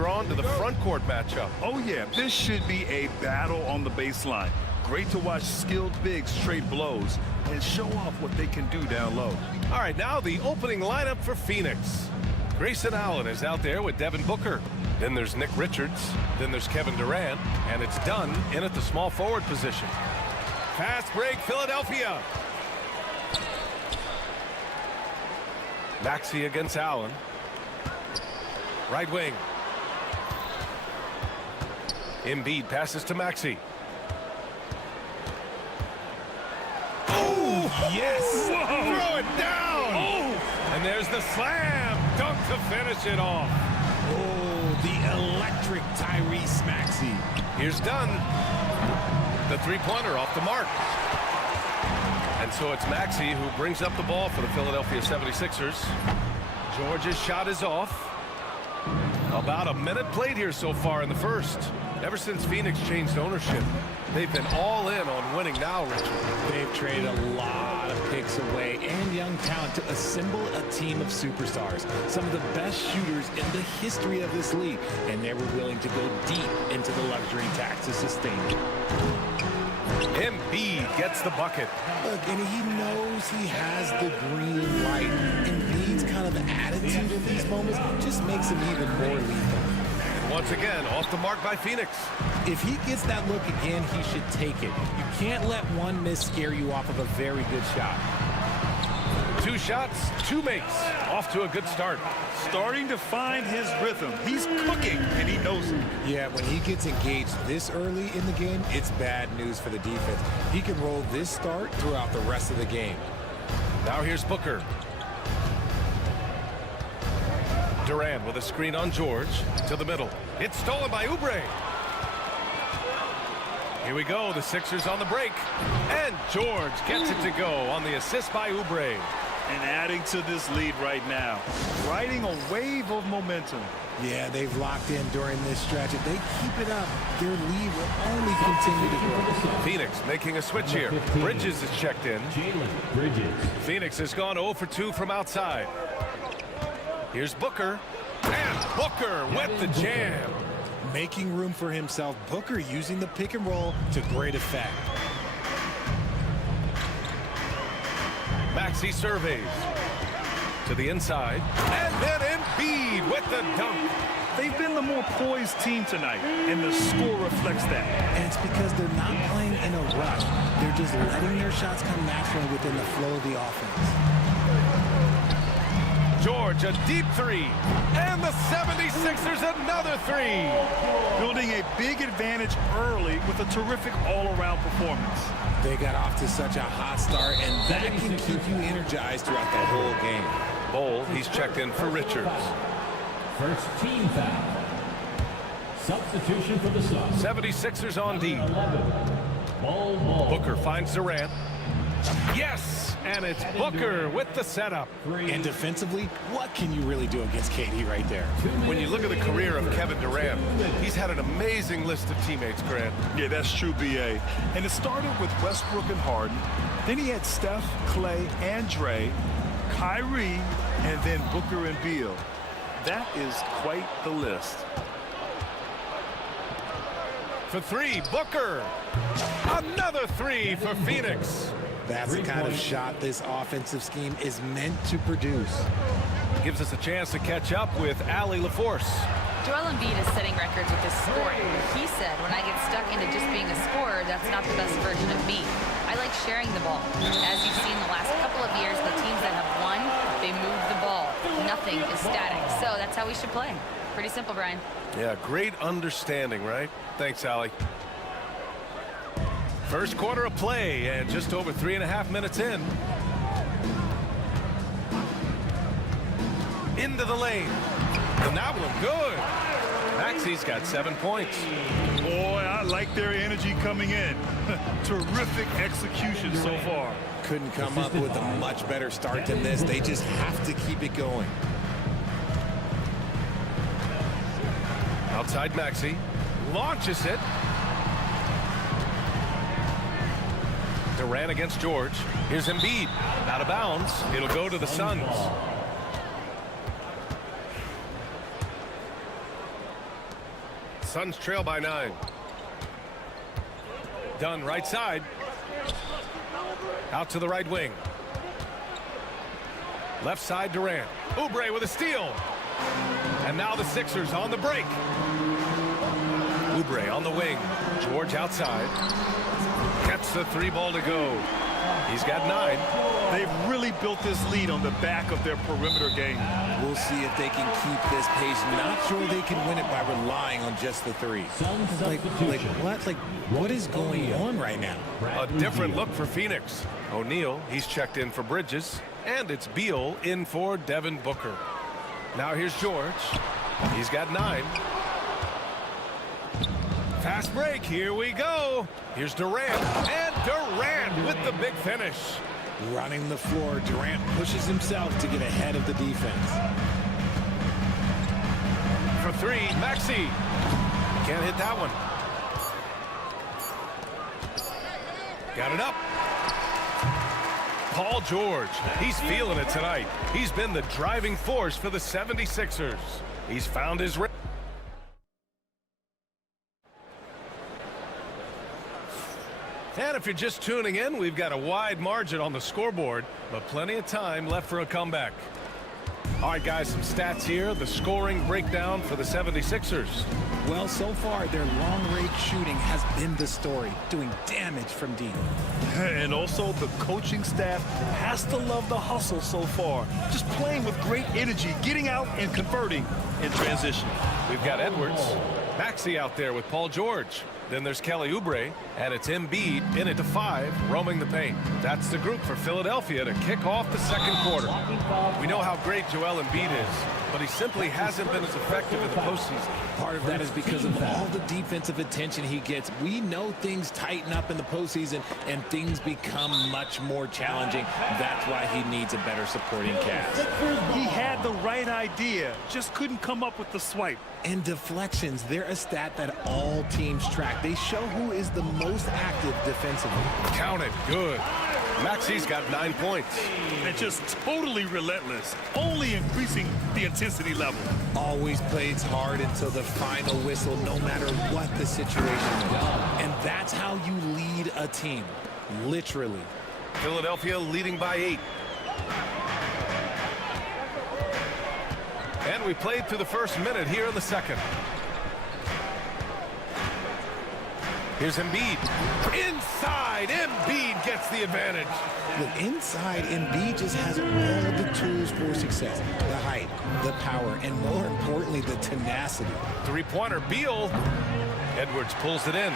are on to the front court matchup. Oh, yeah, this should be a battle on the baseline. Great to watch skilled bigs trade blows and show off what they can do down low. All right, now the opening lineup for Phoenix. Grayson Allen is out there with Devin Booker. Then there's Nick Richards. Then there's Kevin Durant. And it's Dunn in at the small forward position. Fast break, Philadelphia. Maxey against Allen. Right wing. Embiid passes to Maxey. Oh, yes! Whoa. Throw it down! Oh. And there's the slam! Dunk to finish it off. Oh, the electric Tyrese Maxey. Here's Dunn. The three-pointer off the mark. And so it's Maxey who brings up the ball for the Philadelphia 76ers. George's shot is off. About a minute played here so far in the first. Ever since Phoenix changed ownership, they've been all in on winning now, Richard. They've traded a lot of picks away and young talent to assemble a team of superstars. Some of the best shooters in the history of this league. And they were willing to go deep into the luxury tax to sustain it. Embiid gets the bucket. Look, and he knows he has the green light. Embiid's kind of attitude in these moments just makes him even more lethal. Once again, off the mark by Phoenix. If he gets that look again, he should take it. You can't let one miss scare you off of a very good shot. 2 shots, 2 makes. Off to a good start. Starting to find his rhythm. He's cooking, and he knows it. Yeah, when he gets engaged this early in the game, it's bad news for the defense. He can roll this start throughout the rest of the game. Now here's Booker. Durant with a screen on George to the middle. It's stolen by Oubre. Here we go. The Sixers on the break. And George gets it to go on the assist by Oubre. And adding to this lead right now. Riding a wave of momentum. Yeah, they've locked in during this stretch. If they keep it up, their lead will only continue to grow. Phoenix making a switch here. Bridges is checked in. Bridges. Phoenix has gone 0 for 2 from outside. Here's Booker. And Booker with the jam. Making room for himself. Booker using the pick and roll to great effect. Maxey surveys. To the inside. And then Embiid with the dunk. They've been the more poised team tonight, and the score reflects that. And it's because they're not playing in a rush. They're just letting their shots come naturally within the flow of the offense. George, a deep three. And the 76ers another three. Building a big advantage early with a terrific all-around performance. They got off to such a hot start, and that can keep you energized throughout the whole game. Bol, he's checked in for Richards. First team foul. Substitution for the Suns. 76ers on D. Ball. Booker finds Durant. Yes! And it's Booker with the setup. And defensively, what can you really do against KD right there? When you look at the career of Kevin Durant, he's had an amazing list of teammates, Grant. Yeah, that's true, B.A. And it started with Westbrook and Harden. Then he had Steph, Clay, and Dre, Kyrie, and then Booker and Beal. That is quite the list. For 3, Booker. Another 3 for Phoenix. That's the kind of shot this offensive scheme is meant to produce. Gives us a chance to catch up with Allie LaForce. Joel Embiid is setting records with his scoring. He said, when I get stuck into just being a scorer, that's not the best version of me. I like sharing the ball. As you've seen the last couple of years, the teams that have won, they move the ball. Nothing is static. So that's how we should play. Pretty simple, Brian. Yeah, great understanding, right? Thanks, Allie. First quarter of play, and just over 3.5 minutes in. Into the lane. And that one good. Maxey's got 7 points. Boy, I like their energy coming in. Terrific execution so far. Couldn't come up with a much better start than this. They just have to keep it going. Outside Maxey. Launches it. Durant against George. Here's Embiid. Out of bounds. It'll go to the Suns. Suns trail by 9. Dunn right side. Out to the right wing. Left side Durant. Oubre with a steal. And now the Sixers on the break. Oubre on the wing. George outside. Gets the 3 ball to go. He's got 9. They've really built this lead on the back of their perimeter game. We'll see if they can keep this pace. Not sure they can win it by relying on just the 3. What is going on right now? A different look for Phoenix. O'Neal, he's checked in for Bridges. And it's Beal in for Devin Booker. Now here's George. He's got 9. Fast break, here we go. Here's Durant, and Durant with the big finish. Running the floor, Durant pushes himself to get ahead of the defense. For 3, Maxey. Can't hit that one. Got it up. Paul George, he's feeling it tonight. He's been the driving force for the 76ers. He's found his... And if you're just tuning in, we've got a wide margin on the scoreboard, but plenty of time left for a comeback. All right, guys, some stats here. The scoring breakdown for the 76ers. Well, so far, their long-range shooting has been the story, doing damage from deep. And also, the coaching staff has to love the hustle so far. Just playing with great energy, getting out and converting in transition. We've got Edwards. Maxey out there with Paul George. Then there's Kelly Oubre, and it's Embiid in it to 5, roaming the paint. That's the group for Philadelphia to kick off the second quarter. We know how great Joel Embiid is, but he simply hasn't been as effective in the postseason. Part of that is because of all the defensive attention he gets. We know things tighten up in the postseason, and things become much more challenging. That's why he needs a better supporting cast. He had the right idea, just couldn't come up with the swipe. And deflections, they're a stat that all teams track. They show who is the most active defensively. Count it. Good. Maxey's got 9 points. And just totally relentless, only increasing the intensity level. Always plays hard until the final whistle, no matter what the situation is. And that's how you lead a team, literally. Philadelphia leading by 8. And we played through the first minute here in the second. Here's Embiid. Inside, Embiid gets the advantage. Look, inside, Embiid just has all the tools for success. The height, the power, and more importantly, the tenacity. 3-pointer, Beal. Edwards pulls it in.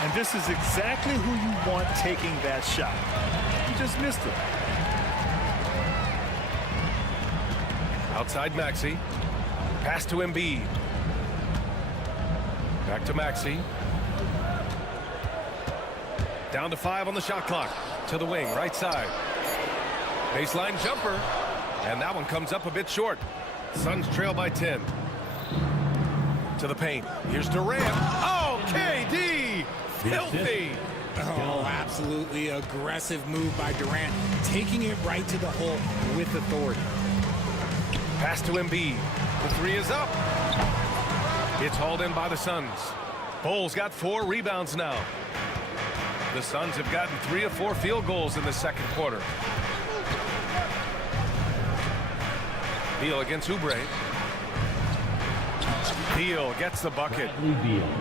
And this is exactly who you want taking that shot. You just missed it. Outside Maxey. Pass to Embiid. Back to Maxey. Down to 5 on the shot clock. To the wing, right side. Baseline jumper. And that one comes up a bit short. Suns trail by 10. To the paint. Here's Durant. Oh, KD! Filthy! Oh, absolutely aggressive move by Durant. Taking it right to the hole with authority. Pass to Embiid. The 3 is up. It's hauled in by the Suns. Bulls got 4 rebounds now. The Suns have gotten 3 of 4 field goals in the second quarter. Beal against Oubre. Beal gets the bucket.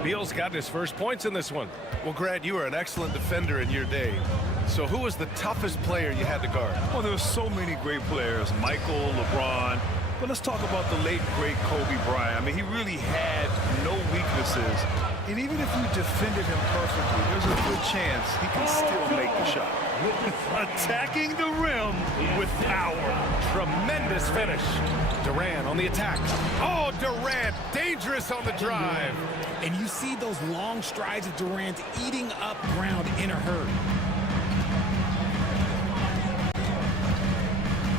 Beal's got his first points in this one. Well, Grant, you were an excellent defender in your day. So who was the toughest player you had to guard? Well, there were so many great players. Michael, LeBron. But let's talk about the late, great Kobe Bryant. I mean, he really had no weaknesses. And even if you defended him perfectly, there's a good chance he can still make the shot. Attacking the rim with power. Tremendous finish. Durant on the attack. Oh, Durant, dangerous on the drive. And you see those long strides of Durant eating up ground in a hurry.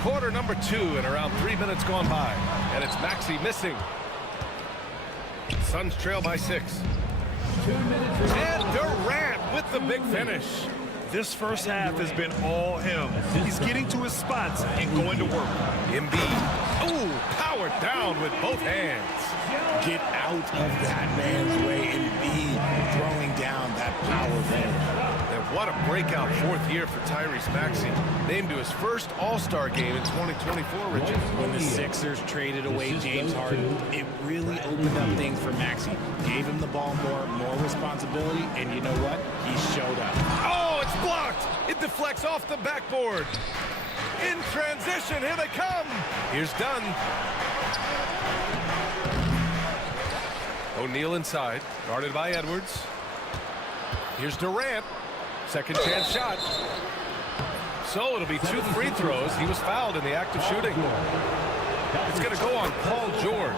Quarter number 2 and around 3 minutes gone by. And it's Maxey missing. Suns trail by 6. And Durant with the big finish. This first half has been all him. He's getting to his spots and going to work. Embiid. Ooh, powered down with both hands. Get out of that man's way. Embiid throwing down that power ball. And what a breakout fourth year for Tyrese Maxey. Named to his first All-Star game in 2024, Richard. When the Sixers traded away James Harden, it really opened up things for Maxey. Gave him the ball more responsibility, and you know what? He showed up. Oh, it's blocked. It deflects off the backboard. In transition, here they come. Here's Dunn. O'Neal inside, guarded by Edwards. Here's Durant. Second chance shot. So it'll be 2 free throws. He was fouled in the act of shooting. It's going to go on Paul George.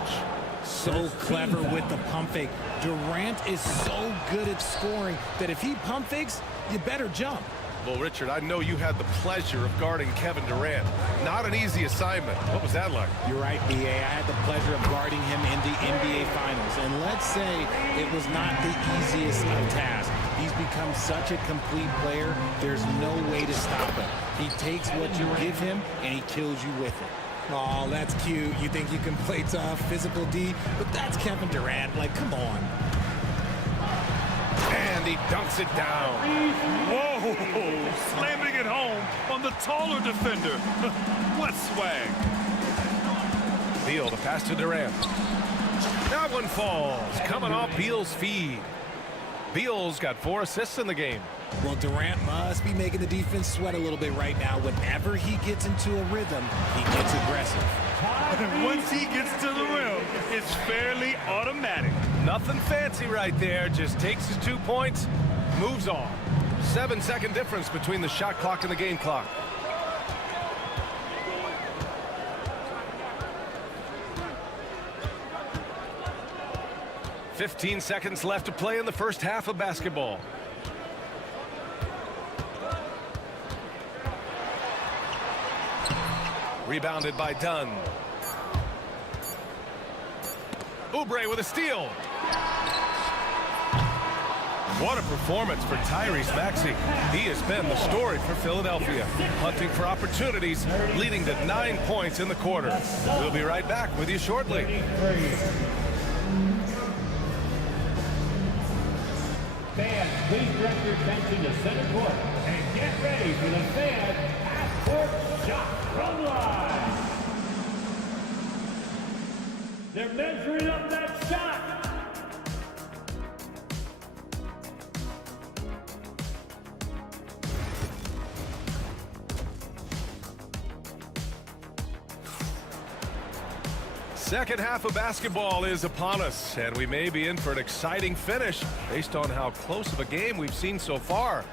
So clever with the pump fake. Durant is so good at scoring that if he pump fakes, you better jump. Well, Richard, I know you had the pleasure of guarding Kevin Durant. Not an easy assignment. What was that like? You're right, B.A. I had the pleasure of guarding him in the NBA Finals. And let's say it was not the easiest of tasks. He's become such a complete player, there's no way to stop him. He takes what you give him, and he kills you with it. Oh, that's cute. You think you can play tough, physical D, but that's Kevin Durant. Like, come on. And he dunks it down. Whoa, slamming it home on the taller defender. What swag. Beal to pass to Durant. That one falls, coming off Beal's feed. Beal's got 4 assists in the game. Well, Durant must be making the defense sweat a little bit right now. Whenever he gets into a rhythm, he gets aggressive. And once he gets to the rim, it's fairly automatic. Nothing fancy right there. Just takes his 2 points, moves on. 7-second difference between the shot clock and the game clock. "15 seconds left to play in the first half of basketball. Rebounded by Dunn. Oubre with a steal. What a performance for Tyrese Maxey. He has been the story for Philadelphia, hunting for opportunities, leading to 9 points in the quarter. We'll be right back with you shortly. Fans, please direct your attention to center court and get ready for the fan half-court shot from line. They're measuring up that shot. Second half of basketball is upon us, and we may be in for an exciting finish based on how close of a game we've seen so far.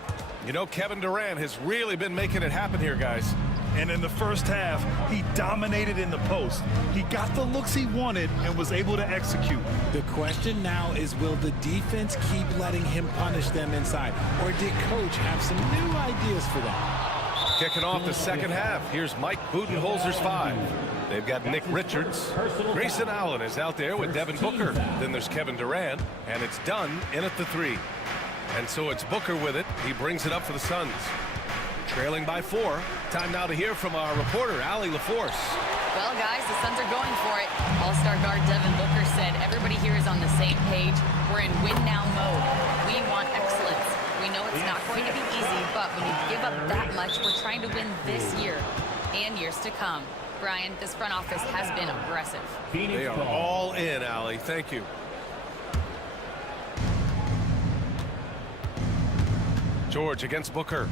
You know, Kevin Durant has really been making it happen here, guys. And in the first half, he dominated in the post. He got the looks he wanted and was able to execute. The question now is, will the defense keep letting him punish them inside? Or did Coach have some new ideas for that? Kicking off the second half, here's Mike Budenholzer's 5. They've got Nick Richards. Grayson Allen is out there with Devin Booker. Then there's Kevin Durant, and it's Dunn in at the 3. And so it's Booker with it. He brings it up for the Suns. Trailing by 4. Time now to hear from our reporter, Allie LaForce. Well, guys, the Suns are going for it. All-star guard Devin Booker said everybody here is on the same page. We're in win-now mode. We want excellence. We know it's not going to be easy, but when you give up that much, we're trying to win this year and years to come. Brian, this front office has been aggressive. They are all in, Allie. Thank you. George against Booker.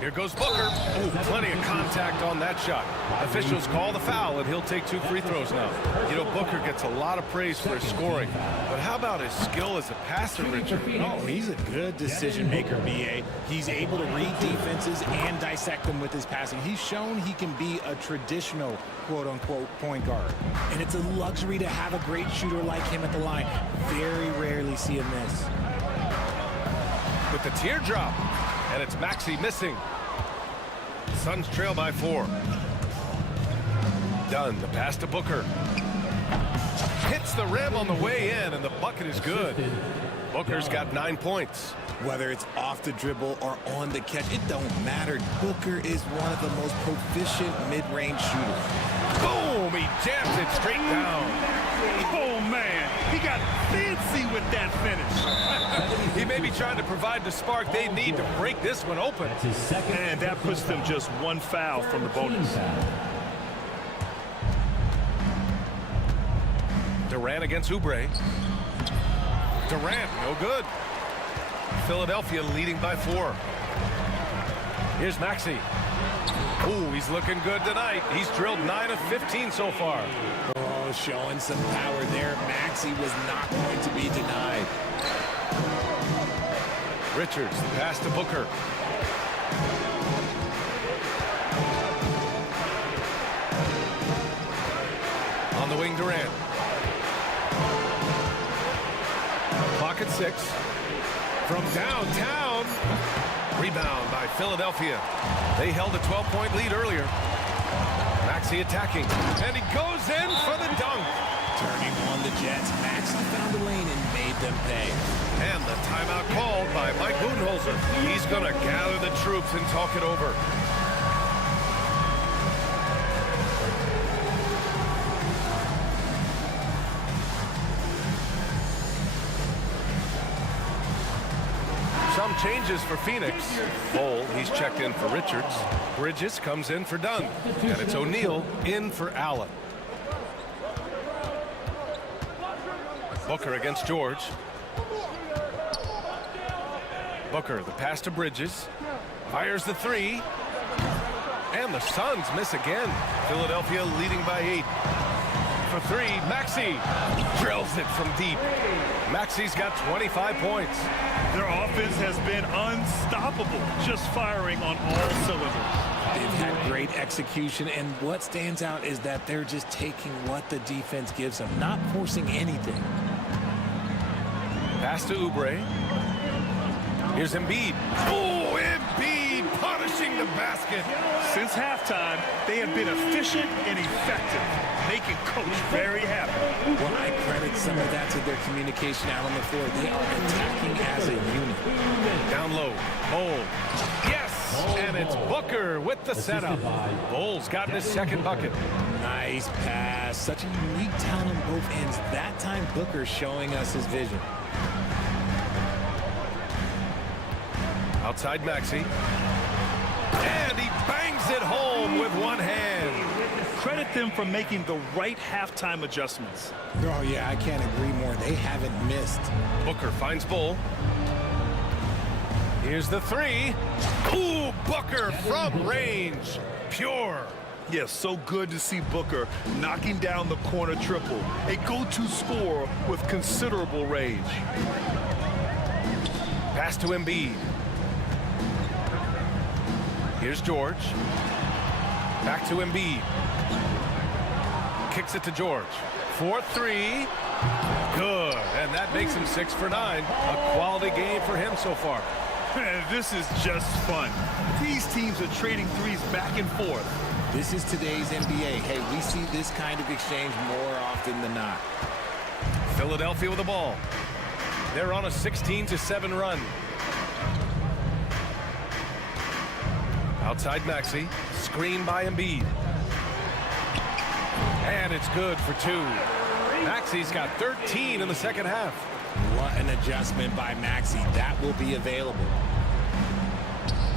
Here goes Booker. Ooh, plenty of contact on that shot. Officials call the foul, and he'll take 2 free throws now. You know, Booker gets a lot of praise for his scoring, but how about his skill as a passer, Richard? Oh, he's a good decision maker, B.A. He's able to read defenses and dissect them with his passing. He's shown he can be a traditional, quote-unquote, point guard. And it's a luxury to have a great shooter like him at the line. Very rarely see him miss. With the teardrop, and it's Maxey missing. Suns trail by 4. Dunn, the pass to Booker. Hits the rim on the way in, and the bucket is good. Booker's got 9 points. Whether it's off the dribble or on the catch, it don't matter. Booker is one of the most proficient mid-range shooters. Boom! He jams it straight down. Oh, man. He got fancy with that finish. He may be trying to provide the spark they need to break this one open. And that puts them just one foul from the bonus. Durant against Oubre. Durant, no good. Philadelphia leading by 4. Here's Maxey. Ooh, he's looking good tonight. He's drilled 9 of 15 so far. Oh, showing some power there. Maxey was not going to be denied. Richards, the pass to Booker. On the wing, Durant. Clock at 6. From downtown. Rebound by Philadelphia. They held a 12-point lead earlier. Maxey attacking. And he goes in for the dunk. Turning on the Jets, Maxey found the lane and made them pay. And the timeout called by Mike Budenholzer. He's going to gather the troops and talk it over. Some changes for Phoenix. Bol, he's checked in for Richards. Bridges comes in for Dunn. And it's O'Neal in for Allen. Booker against George. Booker, the pass to Bridges. Fires the 3. And the Suns miss again. Philadelphia leading by 8. For 3, Maxey drills it from deep. Maxey's got 25 points. Their offense has been unstoppable, just firing on all cylinders. They've had great execution, and what stands out is that they're just taking what the defense gives them, not forcing anything. Pass to Oubre. Here's Embiid. Oh, Embiid punishing the basket. Since halftime, they have been efficient and effective, making Coach very happy. Well, I credit some of that to their communication out on the floor. They are attacking as a unit. Down low. Bol. Yes! And it's Booker with the setup. Bol's gotten his second bucket. Nice pass. Such a unique talent on both ends. That time, Booker showing us his vision. Outside Maxey. And he bangs it home with one hand. Credit them for making the right halftime adjustments. Oh, yeah, I can't agree more. They haven't missed. Booker finds Bol. Here's the 3. Ooh, Booker from range. Pure. Yes, so good to see Booker knocking down the corner triple. A go-to scorer with considerable range. Pass to Embiid. Here's George. Back to Embiid. Kicks it to George. 4-3. Good. And that makes him 6 for 9. A quality game for him so far. This is just fun. These teams are trading threes back and forth. This is today's NBA. Hey, we see this kind of exchange more often than not. Philadelphia with the ball. They're on a 16-7 run. Outside Maxey. Screen by Embiid. And it's good for 2. Maxey's got 13 in the second half. What an adjustment by Maxey. That will be available.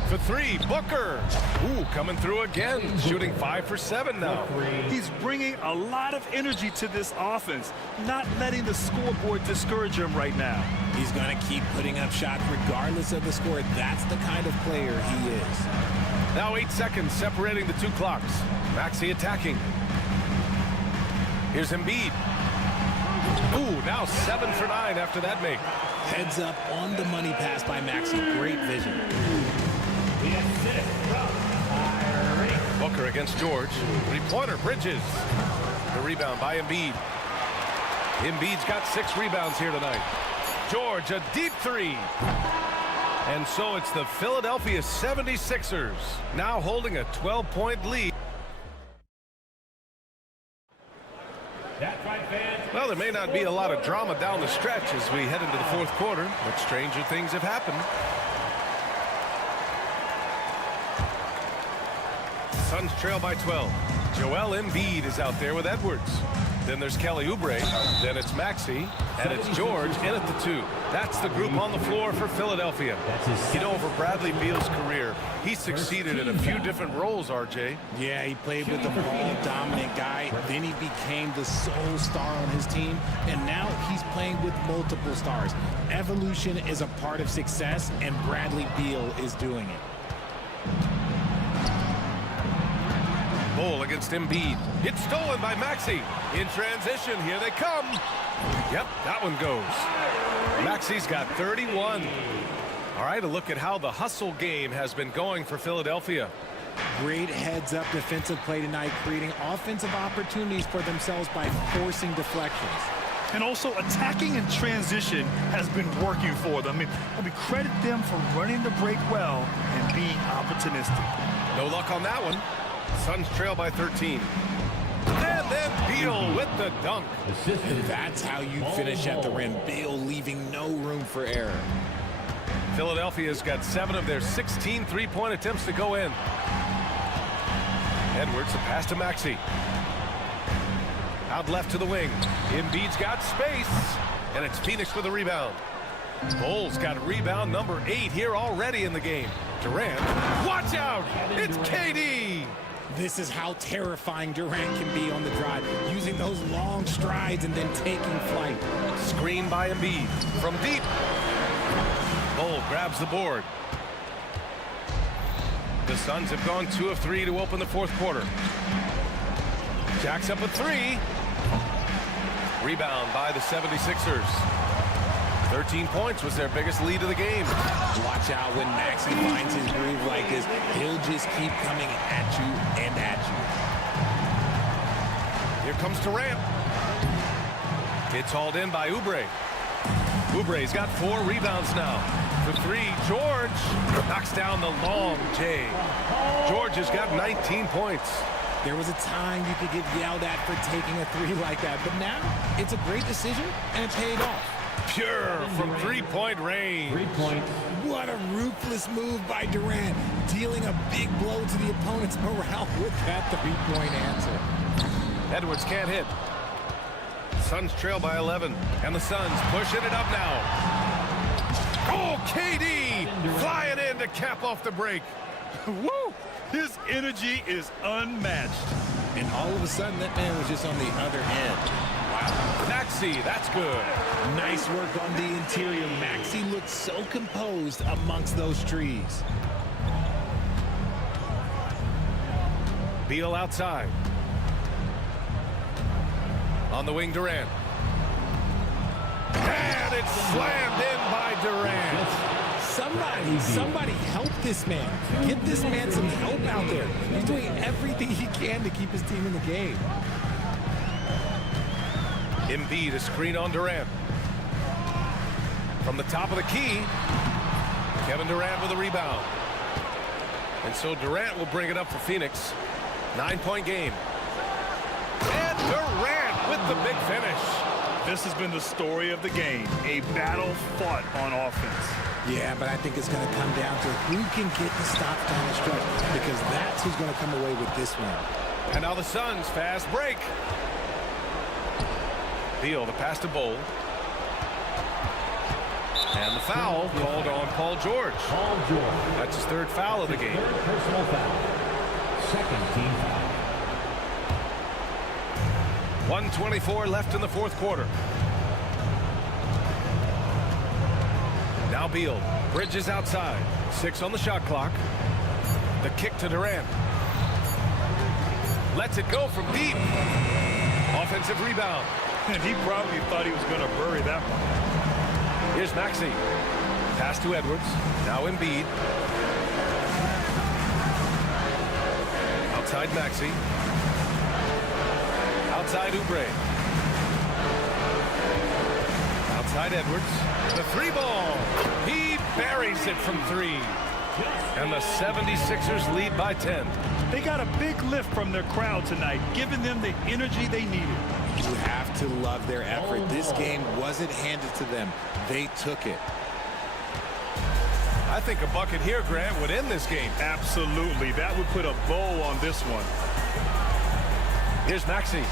For 3, Booker. Ooh, coming through again. Shooting 5 for 7 now. He's bringing a lot of energy to this offense, not letting the scoreboard discourage him right now. He's going to keep putting up shots regardless of the score. That's the kind of player he is. Now 8 seconds separating the 2 clocks. Maxey attacking. Here's Embiid. Ooh, now 7 for 9 after that make. Heads up on the money pass by Maxey. Great vision. Booker against George. 3-pointer, Bridges. The rebound by Embiid. Embiid's got 6 rebounds here tonight. George, a deep 3. And so it's the Philadelphia 76ers now holding a 12-point lead. That's right, fans. Well, there may not be a lot of drama down the stretch as we head into the fourth quarter, but stranger things have happened. Suns trail by 12. Joel Embiid is out there with Edwards. Then there's Kelly Oubre. Then it's Maxey. And it's George in at the 2. That's the group on the floor for Philadelphia. You know, over Bradley Beal's career, he succeeded in a few different roles, RJ. Yeah, he played with the ball-dominant guy. Then he became the sole star on his team. And now he's playing with multiple stars. Evolution is a part of success, and Bradley Beal is doing it. Ball against Embiid. It's stolen by Maxey. In transition, here they come. Yep, that one goes. Maxey's got 31. All right, a look at how the hustle game has been going for Philadelphia. Great heads-up defensive play tonight, creating offensive opportunities for themselves by forcing deflections. And also attacking in transition has been working for them. I mean, credit them for running the break well and being opportunistic. No luck on that one. Suns trail by 13. And then Beal with the dunk. That's how you finish at the rim. Beal leaving no room for error. Philadelphia's got 7 of their 16 three-point attempts to go in. Edwards, a pass to Maxey. Out left to the wing. Embiid's got space. And it's Phoenix with a rebound. Bulls got rebound number 8 here already in the game. Durant, watch out! It's KD! This is how terrifying Durant can be on the drive, using those long strides and then taking flight. Screen by Embiid from deep. Bull grabs the board. The Suns have gone 2 of 3 to open the fourth quarter. Jacks up a 3. Rebound by the 76ers. 13 points was their biggest lead of the game. Watch out when Maxey finds his groove like this. He'll just keep coming at you and at you. Here comes Durant. It's hauled in by Oubre. Oubre's got 4 rebounds now. For 3, George knocks down the long J. George has got 19 points. There was a time you could get yelled at for taking a 3 like that, but now it's a great decision and it paid off. Pure from three-point range. 3 points. What a ruthless move by Durant, dealing a big blow to the opponent's morale with that three-point answer. Edwards can't hit. Suns trail by 11, and the Suns pushing it up now. Oh, KD flying in to cap off the break. Woo! His energy is unmatched. And all of a sudden, that man was just on the other end. Wow. Maxey, that's good. Nice work on the interior. Maxey looked so composed amongst those trees. Beal outside. On the wing, Durant. And it's slammed in by Durant. Somebody help this man. Get this man some help out there. He's doing everything he can to keep his team in the game. Embiid, a screen on Durant. From the top of the key, Kevin Durant with a rebound. And so Durant will bring it up for Phoenix. 9-point game. And Durant with the big finish. This has been the story of the game, a battle fought on offense. Yeah, but I think it's going to come down to who can get the stops down the stretch, because that's who's going to come away with this one. And now the Suns fast break. Beal, the pass to Bowl. And the foul called on Paul George. Paul George. That's his 3rd foul of the game. 3rd personal foul. 2nd team foul. 1:24 left in the fourth quarter. Now Beal bridges outside. 6 on the shot clock. The kick to Durant. Lets it go from deep. Offensive rebound. And he probably thought he was going to bury that one. Here's Maxey. Pass to Edwards. Now Embiid. Outside Maxey. Outside Oubre. Outside Edwards. The 3 ball. He buries it from 3. And the 76ers lead by 10. They got a big lift from their crowd tonight, giving them the energy they needed. You have to love their effort. This game wasn't handed to them. They took it. I think a bucket here, Grant, would end this game. Absolutely. That would put a bow on this one. Here's Maxey.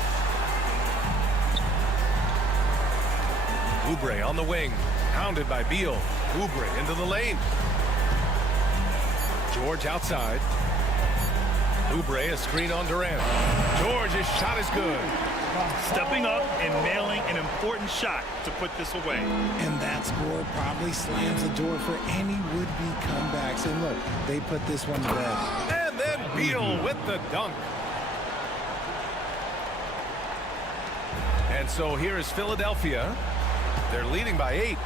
Oubre on the wing. Hounded by Beal. Oubre into the lane. George outside. Oubre, a screen on Durant. George, his shot is good. Stepping up and nailing an important shot to put this away. And that score probably slams the door for any would-be comebacks. And look, they put this one to bed. And then Beal with the dunk. And so here is Philadelphia. They're leading by 8.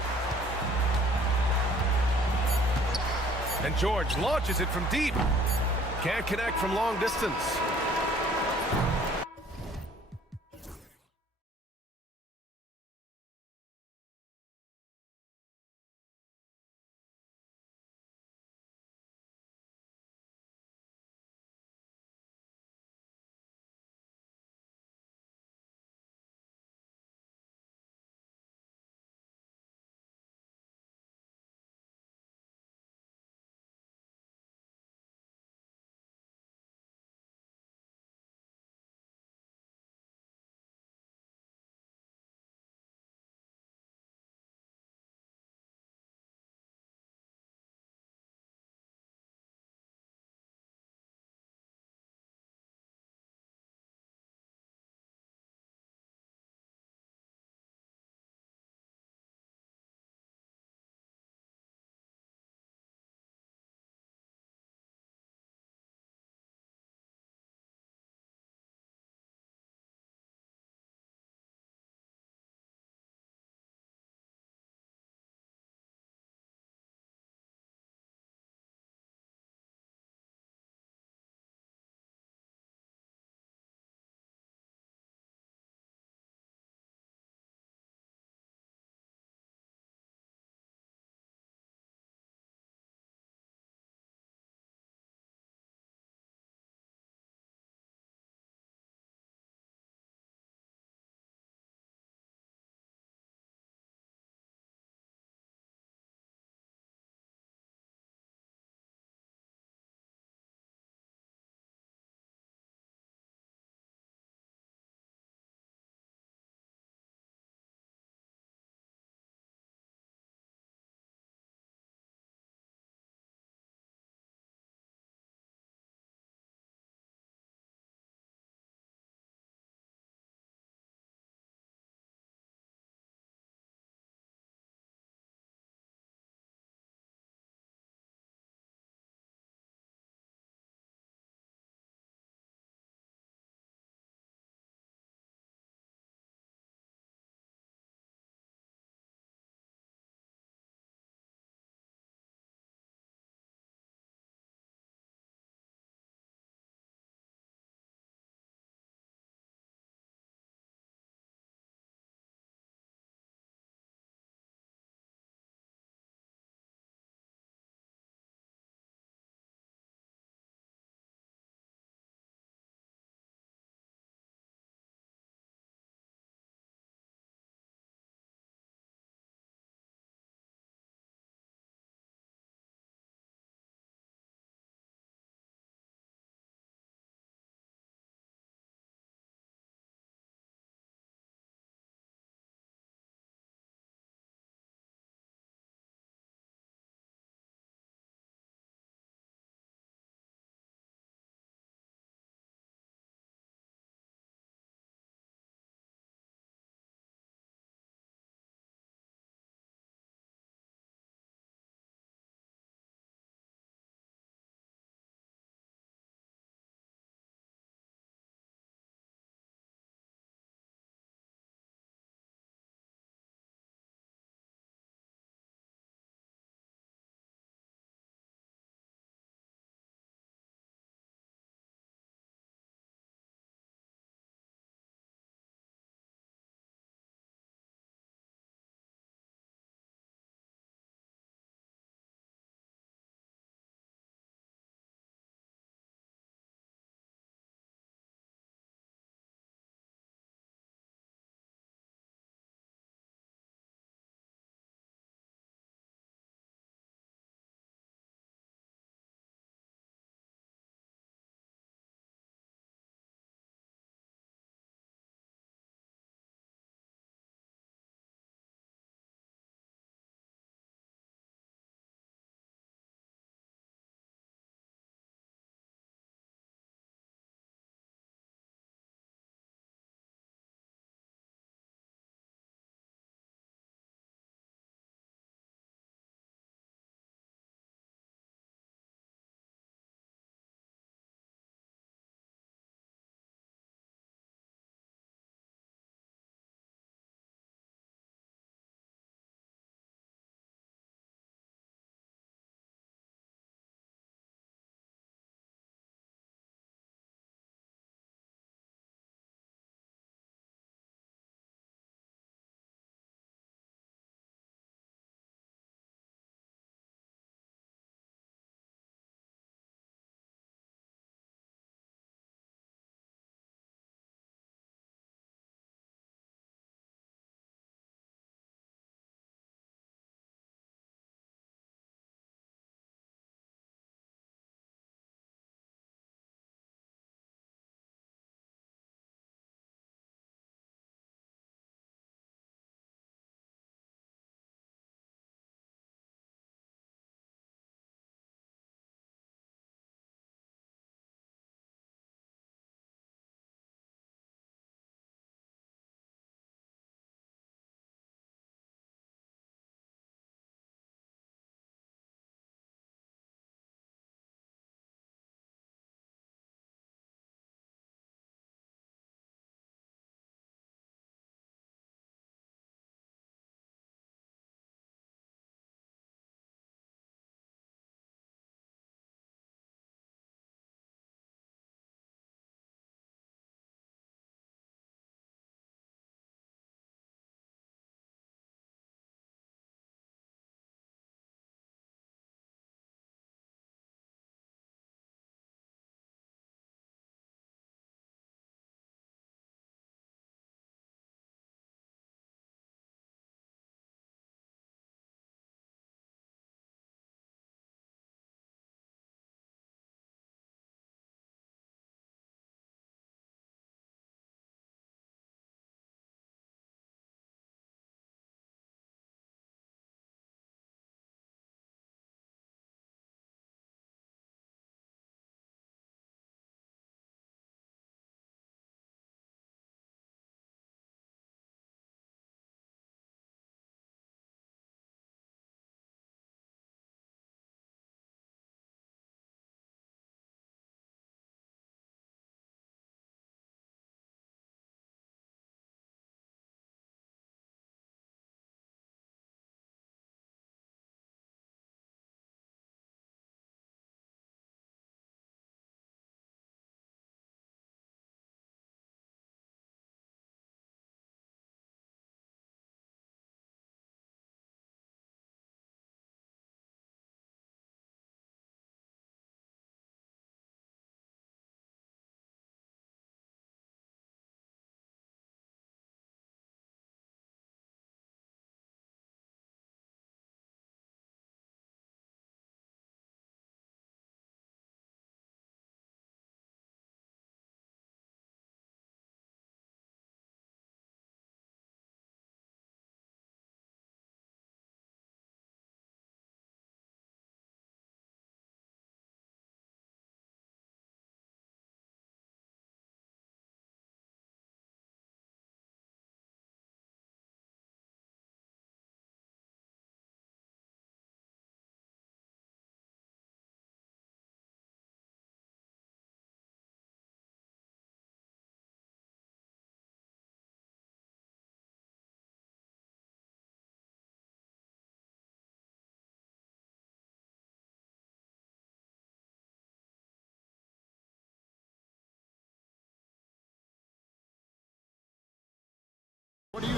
And George launches it from deep. Can't connect from long distance.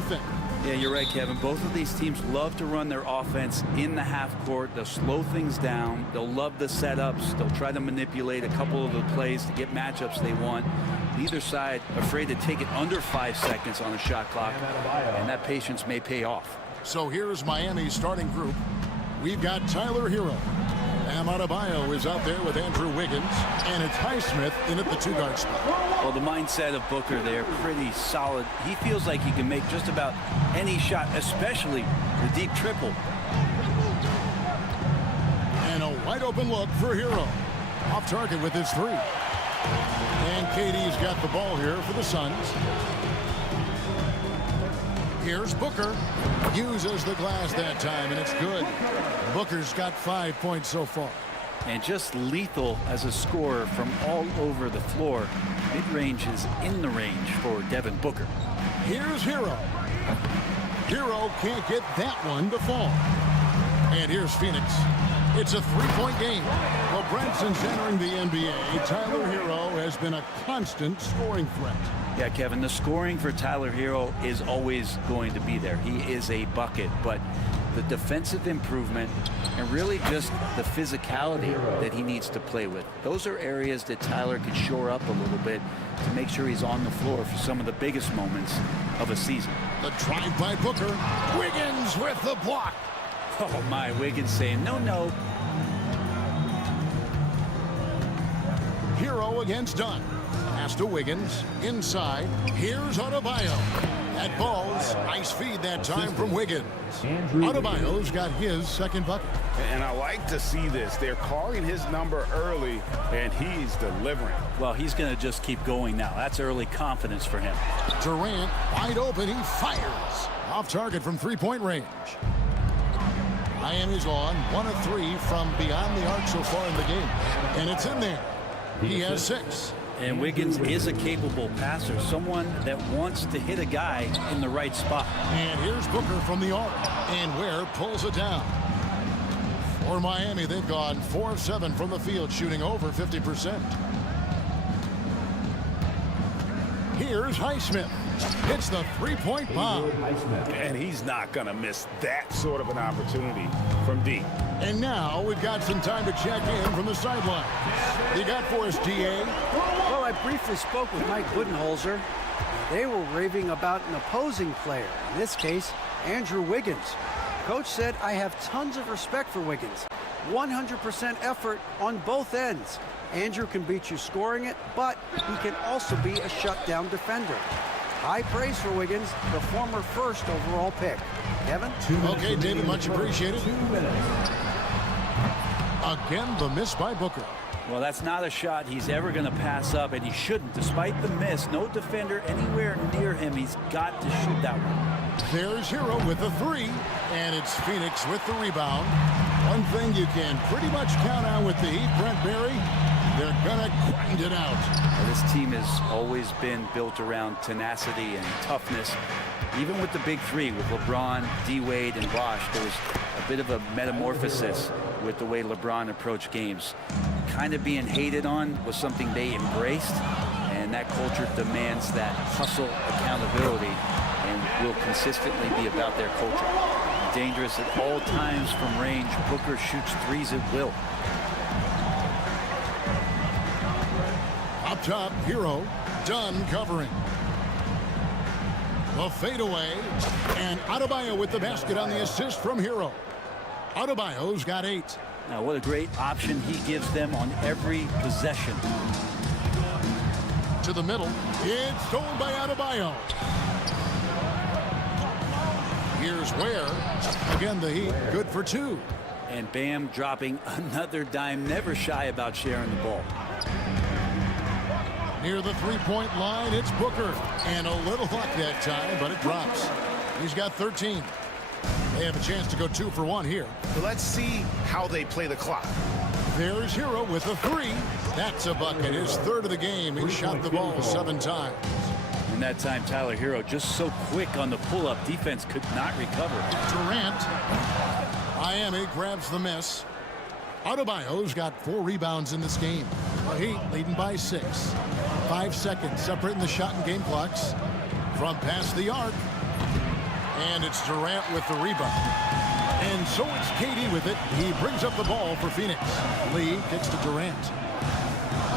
defend. Yeah, you're right, Kevin. Both of these teams love to run their offense in the half court. They'll slow things down. They'll love the setups. They'll try to manipulate a couple of the plays to get matchups they want. Neither side afraid to take it under 5 seconds on a shot clock, and that patience may pay off. So here's Miami's starting group. We've got Tyler Hero. Bam Adebayo is out there with Andrew Wiggins, and it's Highsmith in at the two-guard spot. Well, the mindset of Booker there, pretty solid. He feels like he can make just about any shot, especially the deep triple. And a wide-open look for Hero. Off target with his three. And KD's got the ball here for the Suns. Here's Booker. Uses the glass that time, and it's good. Booker's got 5 points so far. And just lethal as a scorer from all over the floor. Mid-range is in the range for Devin Booker. Here's Hero. Hero can't get that one to fall. And here's Phoenix. It's a three-point game. Well, Branson's entering the NBA. Tyler Hero has been a constant scoring threat. Yeah, Kevin, the scoring for Tyler Hero is always going to be there. He is a bucket, but the defensive improvement and really just the physicality that he needs to play with. Those are areas that Tyler could shore up a little bit to make sure he's on the floor for some of the biggest moments of a season. The drive by Booker. Wiggins with the block. Oh my, Wiggins saying no, no. Hero against Dunn. Pass to Wiggins. Inside. Here's Adebayo. That ball's nice feed that time from Wiggins. Adebayo's got his second bucket. And I like to see this. They're calling his number early, and he's delivering. Well, he's going to just keep going now. That's early confidence for him. Durant wide open. He fires. Off target from three-point range. Miami's on 1 of 3 from beyond the arc so far in the game. And it's in there. He has 6. And Wiggins is a capable passer, someone that wants to hit a guy in the right spot. And here's Booker from the arc. And Ware pulls it down. For Miami, they've gone 4 of 7 from the field, shooting over 50%. Here's Highsmith. Hits the three-point bomb. And he's not going to miss that sort of an opportunity from deep. And now we've got some time to check in from the sideline. You got for us, DA? Well, I briefly spoke with Mike Budenholzer. They were raving about an opposing player, in this case, Andrew Wiggins. Coach said, I have tons of respect for Wiggins. 100% effort on both ends. Andrew can beat you scoring it, but he can also be a shutdown defender. High praise for Wiggins, the former first overall pick. Kevin? Okay, David, much appreciated. Again, the miss by Booker. Well, that's not a shot he's ever going to pass up, and he shouldn't. Despite the miss, no defender anywhere near him. He's got to shoot that one. There's Hero with the three, and it's Phoenix with the rebound. One thing you can pretty much count on with the Heat, Brent Barry, they're going to grind it out. Now, this team has always been built around tenacity and toughness. Even with the big three, with LeBron, D-Wade, and Bosh, there was a bit of a metamorphosis with the way LeBron approached games. Kind of being hated on was something they embraced, and that culture demands that hustle accountability and will consistently be about their culture. Dangerous at all times from range. Booker shoots threes at will. Up top, Hero, Dunn covering. The fadeaway, and Adebayo with the basket on the assist from Hero. Adebayo's got 8. Now, what a great option he gives them on every possession. To the middle, it's stolen by Adebayo. Here's Ware. Again, the Heat, good for 2. And Bam dropping another dime, never shy about sharing the ball. Near the three-point line, it's Booker. And a little luck that time, but it drops. He's got 13. They have a chance to go 2 for 1 here. Let's see how they play the clock. There's Hero with a 3. That's a bucket. His third of the game. He shot the ball 7 times. And that time, Tyler Hero just so quick on the pull-up. Defense could not recover. Durant. Miami grabs the miss. Adebayo's got 4 rebounds in this game. The Heat leading by 6. 5 seconds separating the shot and game clocks. From past the arc. And it's Durant with the rebound. And so it's KD with it. He brings up the ball for Phoenix. Lee kicks to Durant.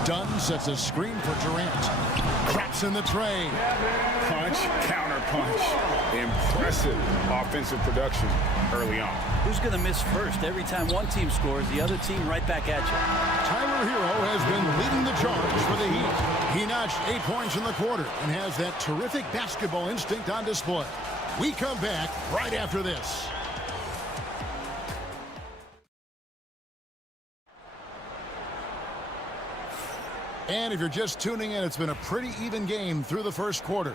Dunn sets a screen for Durant. Traps in the tray. Punch, counter punch. Impressive offensive production early on. Who's going to miss first? Every time one team scores, the other team right back at you. Tyler Hero has been leading the charge for the Heat. He notched 8 points in the quarter and has that terrific basketball instinct on display. We come back right after this. And if you're just tuning in, it's been a pretty even game through the first quarter.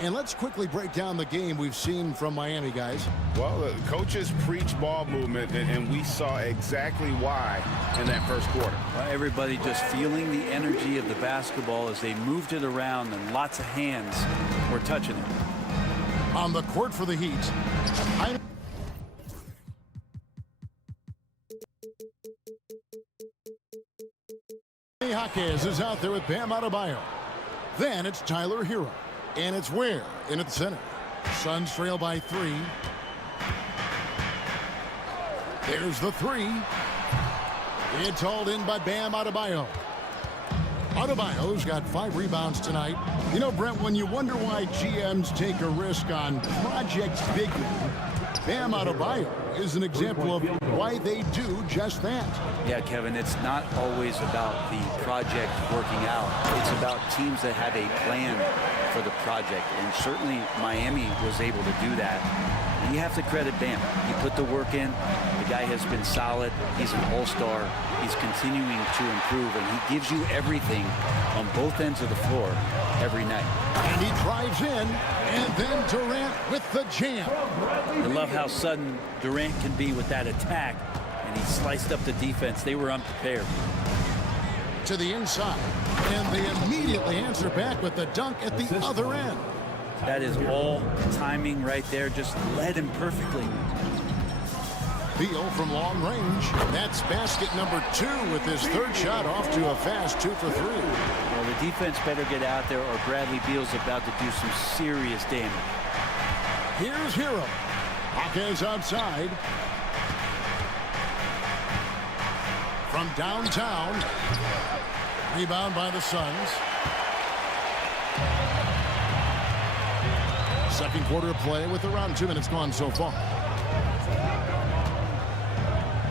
And let's quickly break down the game we've seen from Miami, guys. Well, the coaches preach ball movement, and we saw exactly why in that first quarter. Well, everybody just feeling the energy of the basketball as they moved it around, and lots of hands were touching it. On the court for the Heat, Jaime is out there with Bam Adebayo. Then it's Tyler Hero. And it's Ware in at the center. Suns trail by 3. There's the 3. It's hauled in by Bam Adebayo. Adebayo's got 5 rebounds tonight. You know, Brent, when you wonder why GMs take a risk on Project Big Men, Bam Adebayo is an example of why they do just that. Yeah, Kevin, it's not always about the project working out. It's about teams that have a plan for the project, and certainly Miami was able to do that. And you have to credit Bam. He put the work in. The guy has been solid. He's an all-star. He's continuing to improve, and he gives you everything on both ends of the floor every night. And he drives in, and then Durant with the jam. I love how sudden Durant can be with that attack, and he sliced up the defense. They were unprepared. To the inside, and they immediately answer back with the dunk at the other end. That is all timing right there, just led him perfectly. Beal from long range. That's basket number 2 with his third shot off to a fast 2 for 3. Well, the defense better get out there, or Bradley Beal's about to do some serious damage. Here's Hero. Hawkins outside. From downtown. Rebound by the Suns. Second quarter of play with around 2 minutes gone so far.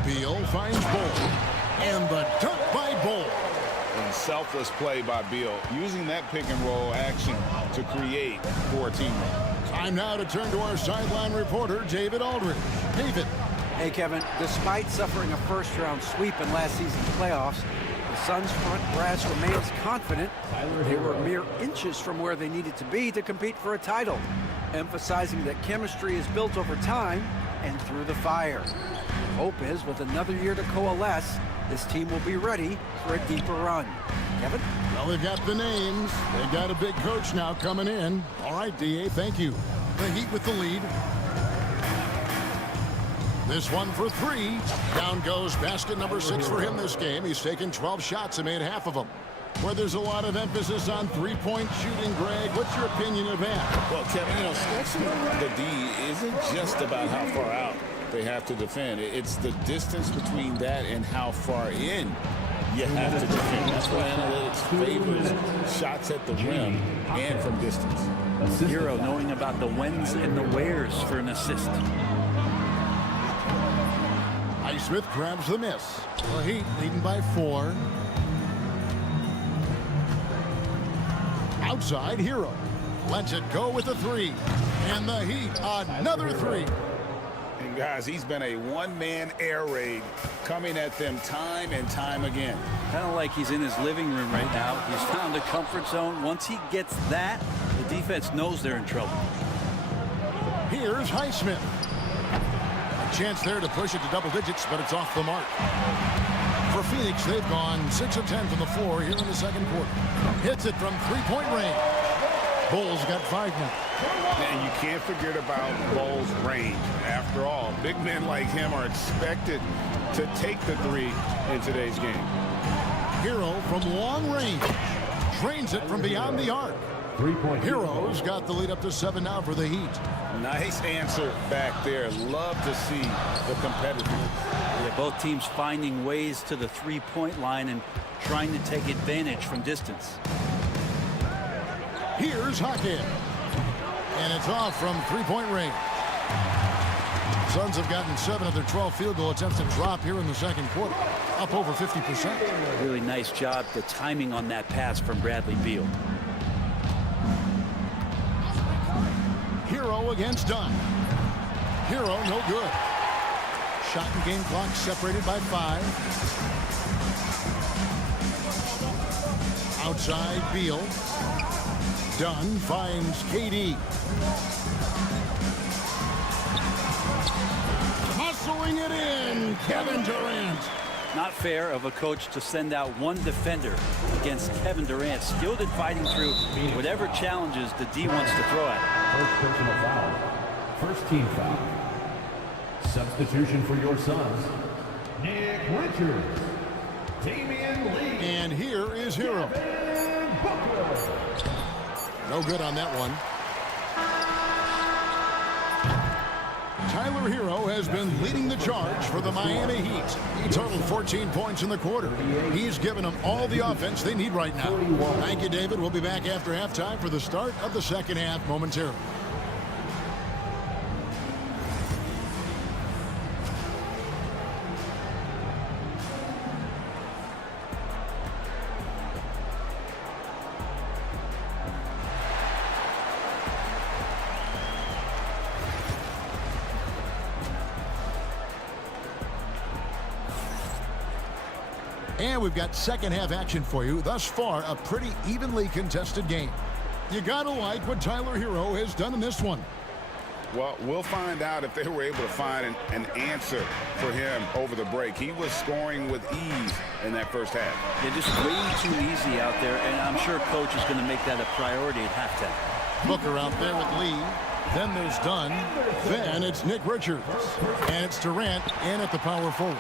Beal finds Bol. And the dunk by Bol. And selfless play by Beal, using that pick and roll action to create for a teammate. Time now to turn to our sideline reporter, David Aldridge. David. Hey, Kevin, despite suffering a first-round sweep in last season's playoffs, the Suns' front brass remains confident they were mere inches from where they needed to be to compete for a title, emphasizing that chemistry is built over time and through the fire. Hope is, with another year to coalesce, this team will be ready for a deeper run. Kevin? Well, they've got the names. They've got a big coach now coming in. All right, D.A., thank you. The Heat with the lead. This one for 3. Down goes basket number 6 for him this game. He's taken 12 shots and made half of them. Where there's a lot of emphasis on three-point shooting, Greg, what's your opinion of that? Well, Kevin, you know, stretching the D isn't just about how far out they have to defend. It's the distance between that and how far in you have to defend. That's what analytics favors shots at the rim and from distance. Hero knowing about the whens and the wheres for an assist. Highsmith grabs the miss. The Heat leading by 4. Outside, Hero lets it go with a 3. And the Heat, another 3. And guys, he's been a one-man air raid coming at them time and time again. Kind of like he's in his living room right now. He's found a comfort zone. Once he gets that, the defense knows they're in trouble. Here's Highsmith. A chance there to push it to double digits, but it's off the mark. For Phoenix, they've gone 6 of 10 from the floor here in the second quarter. Hits it from three-point range. Bulls got 5 now. And you can't forget about Bol's range. After all, big men like him are expected to take the 3 in today's game. Hero from long range. Drains it from beyond the arc. Three-point Heroes got the lead up to 7 now for the Heat. Nice answer back there. Love to see the competitors. Yeah, both teams finding ways to the three-point line and trying to take advantage from distance. Here's Hockey. And it's off from three-point range. Suns have gotten 7 of their 12 field goal attempts to drop here in the second quarter. Up over 50%. Really nice job, the timing on that pass from Bradley Beal. Hero against Dunn. Hero no good. Shot and game clock separated by 5. Outside Beal. Dunn finds KD. Hustling it in, Kevin Durant. Not fair of a coach to send out one defender against Kevin Durant, skilled at fighting through whatever challenges the D wants to throw at him. First personal foul. First team foul. Substitution for your Suns. Nick Richards. Damian Lee. And here is Hero. No good on that one. Tyler Hero has been leading the charge for the Miami Heat. He totaled 14 points in the quarter. He's given them all the offense they need right now. Thank you, David. We'll be back after halftime for the start of the second half momentarily. And we've got second half action for you. Thus far, a pretty evenly contested game. You gotta like what Tyler Hero has done in this one. Well, we'll find out if they were able to find an answer for him over the break. He was scoring with ease in that first half. Yeah, just way too easy out there, and I'm sure coach is going to make that a priority at halftime. Booker out there with Lee. Then there's Dunn. Then it's Nick Richards. And it's Durant in at the power forward.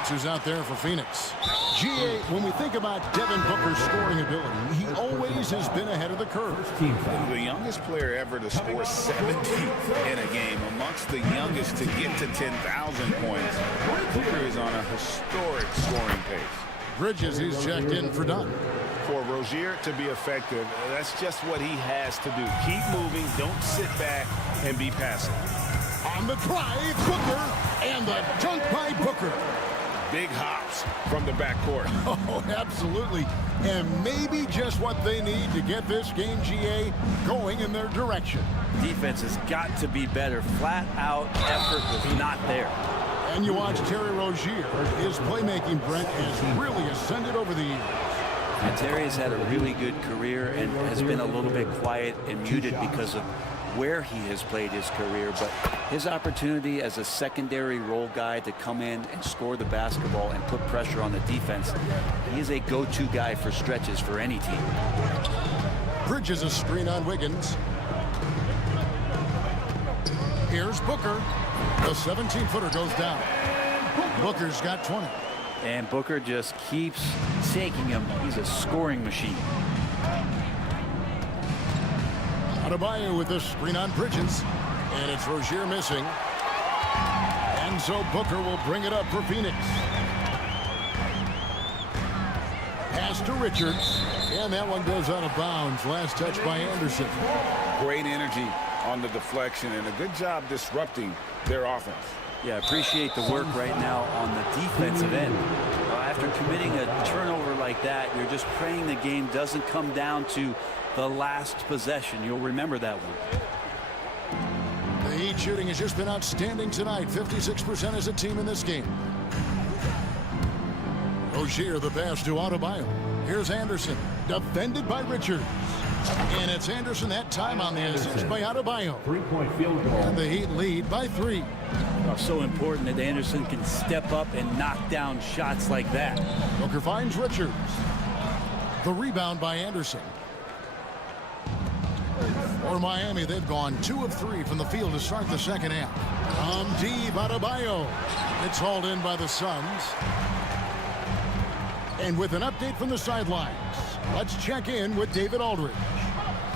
That's who's out there for Phoenix. GA, when we think about Devin Booker's scoring ability, he always has been ahead of the curve. The youngest player ever to score 70 in a game, amongst the youngest to get to 10,000 points. Booker is on a historic scoring pace. Bridges, he's checked in for Dunn. For Rozier to be effective, that's just what he has to do. Keep moving, don't sit back and be passive. On the drive, Booker, and the dunk by Booker. Big hops from the backcourt. Oh, absolutely. And maybe just what they need to get this game, GA, going in their direction. Defense has got to be better. Flat out effort was not there. And you watch Terry Rozier. His playmaking, Brent, has really ascended over the years. And Terry has had a really good career and has been a little bit quiet and muted because of where he has played his career, but his opportunity as a secondary role guy to come in and score the basketball and put pressure on the defense, he is a go-to guy for stretches for any team. Bridges a screen on Wiggins. Here's Booker. The 17-footer goes down. Booker's got 20. And Booker just keeps taking him. He's a scoring machine. Adebayo with the screen on Bridges. And it's Rozier missing. And so Booker will bring it up for Phoenix. Pass to Richards. And that one goes out of bounds. Last touch by Anderson. Great energy on the deflection and a good job disrupting their offense. Yeah, appreciate the work right now on the defensive end. After committing a turnover like that, you're just praying the game doesn't come down to the last possession. You'll remember that one. The Heat shooting has just been outstanding tonight. 56% as a team in this game. Rozier the pass to Adebayo. Here's Anderson, defended by Richards. And it's Anderson that time on the assist by Adebayo. Three-point field goal. And the Heat lead by 3. So important that Anderson can step up and knock down shots like that. Booker finds Richards. The rebound by Anderson. For Miami, they've gone 2 of 3 from the field to start the second half. Deep, Adebayo. It's hauled in by the Suns. And with an update from the sidelines, let's check in with David Aldridge.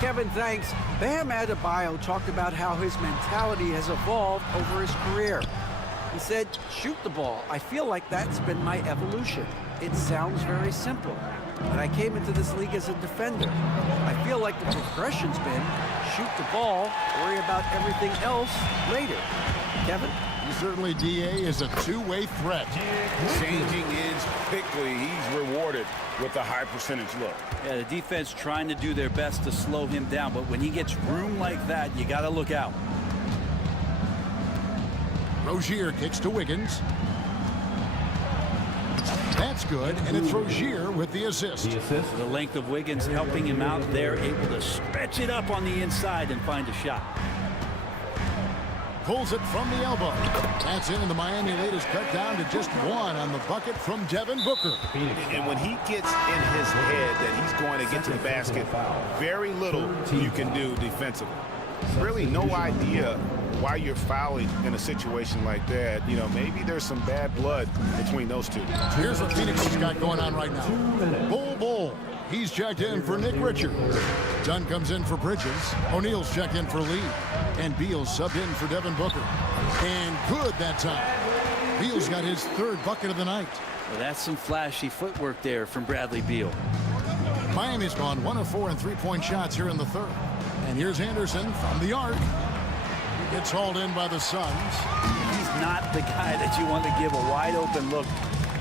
Kevin, thanks. Bam Adebayo talked about how his mentality has evolved over his career. He said, shoot the ball. I feel like that's been my evolution. It sounds very simple, but I came into this league as a defender. I feel like the progression's been shoot the ball, worry about everything else later. Kevin? Certainly, DA is a two-way threat. Changing ends quickly. He's rewarded with a high percentage look. Yeah, the defense trying to do their best to slow him down, but when he gets room like that, you got to look out. Rozier kicks to Wiggins. That's good, and it's Rozier with the assist. The length of Wiggins helping him out there, able to stretch it up on the inside and find a shot. Pulls it from the elbow. That's in, and the Miami lead is cut down to just one on the bucket from Devin Booker. And when he gets in his head that he's going to get to the basket, very little you can do defensively. Really no idea why you're fouling in a situation like that. You know, maybe there's some bad blood between those two. Here's what Phoenix has got going on right now. Bull. He's checked in for Nick Richards. Dunn comes in for Bridges. O'Neal's checked in for Lee. And Beal's subbed in for Devin Booker. And good that time. Beal's got his third bucket of the night. Well, that's some flashy footwork there from Bradley Beal. Miami's gone 1 of 4 in three-point shots here in the third. And here's Anderson from the arc. He gets hauled in by the Suns. He's not the guy that you want to give a wide-open look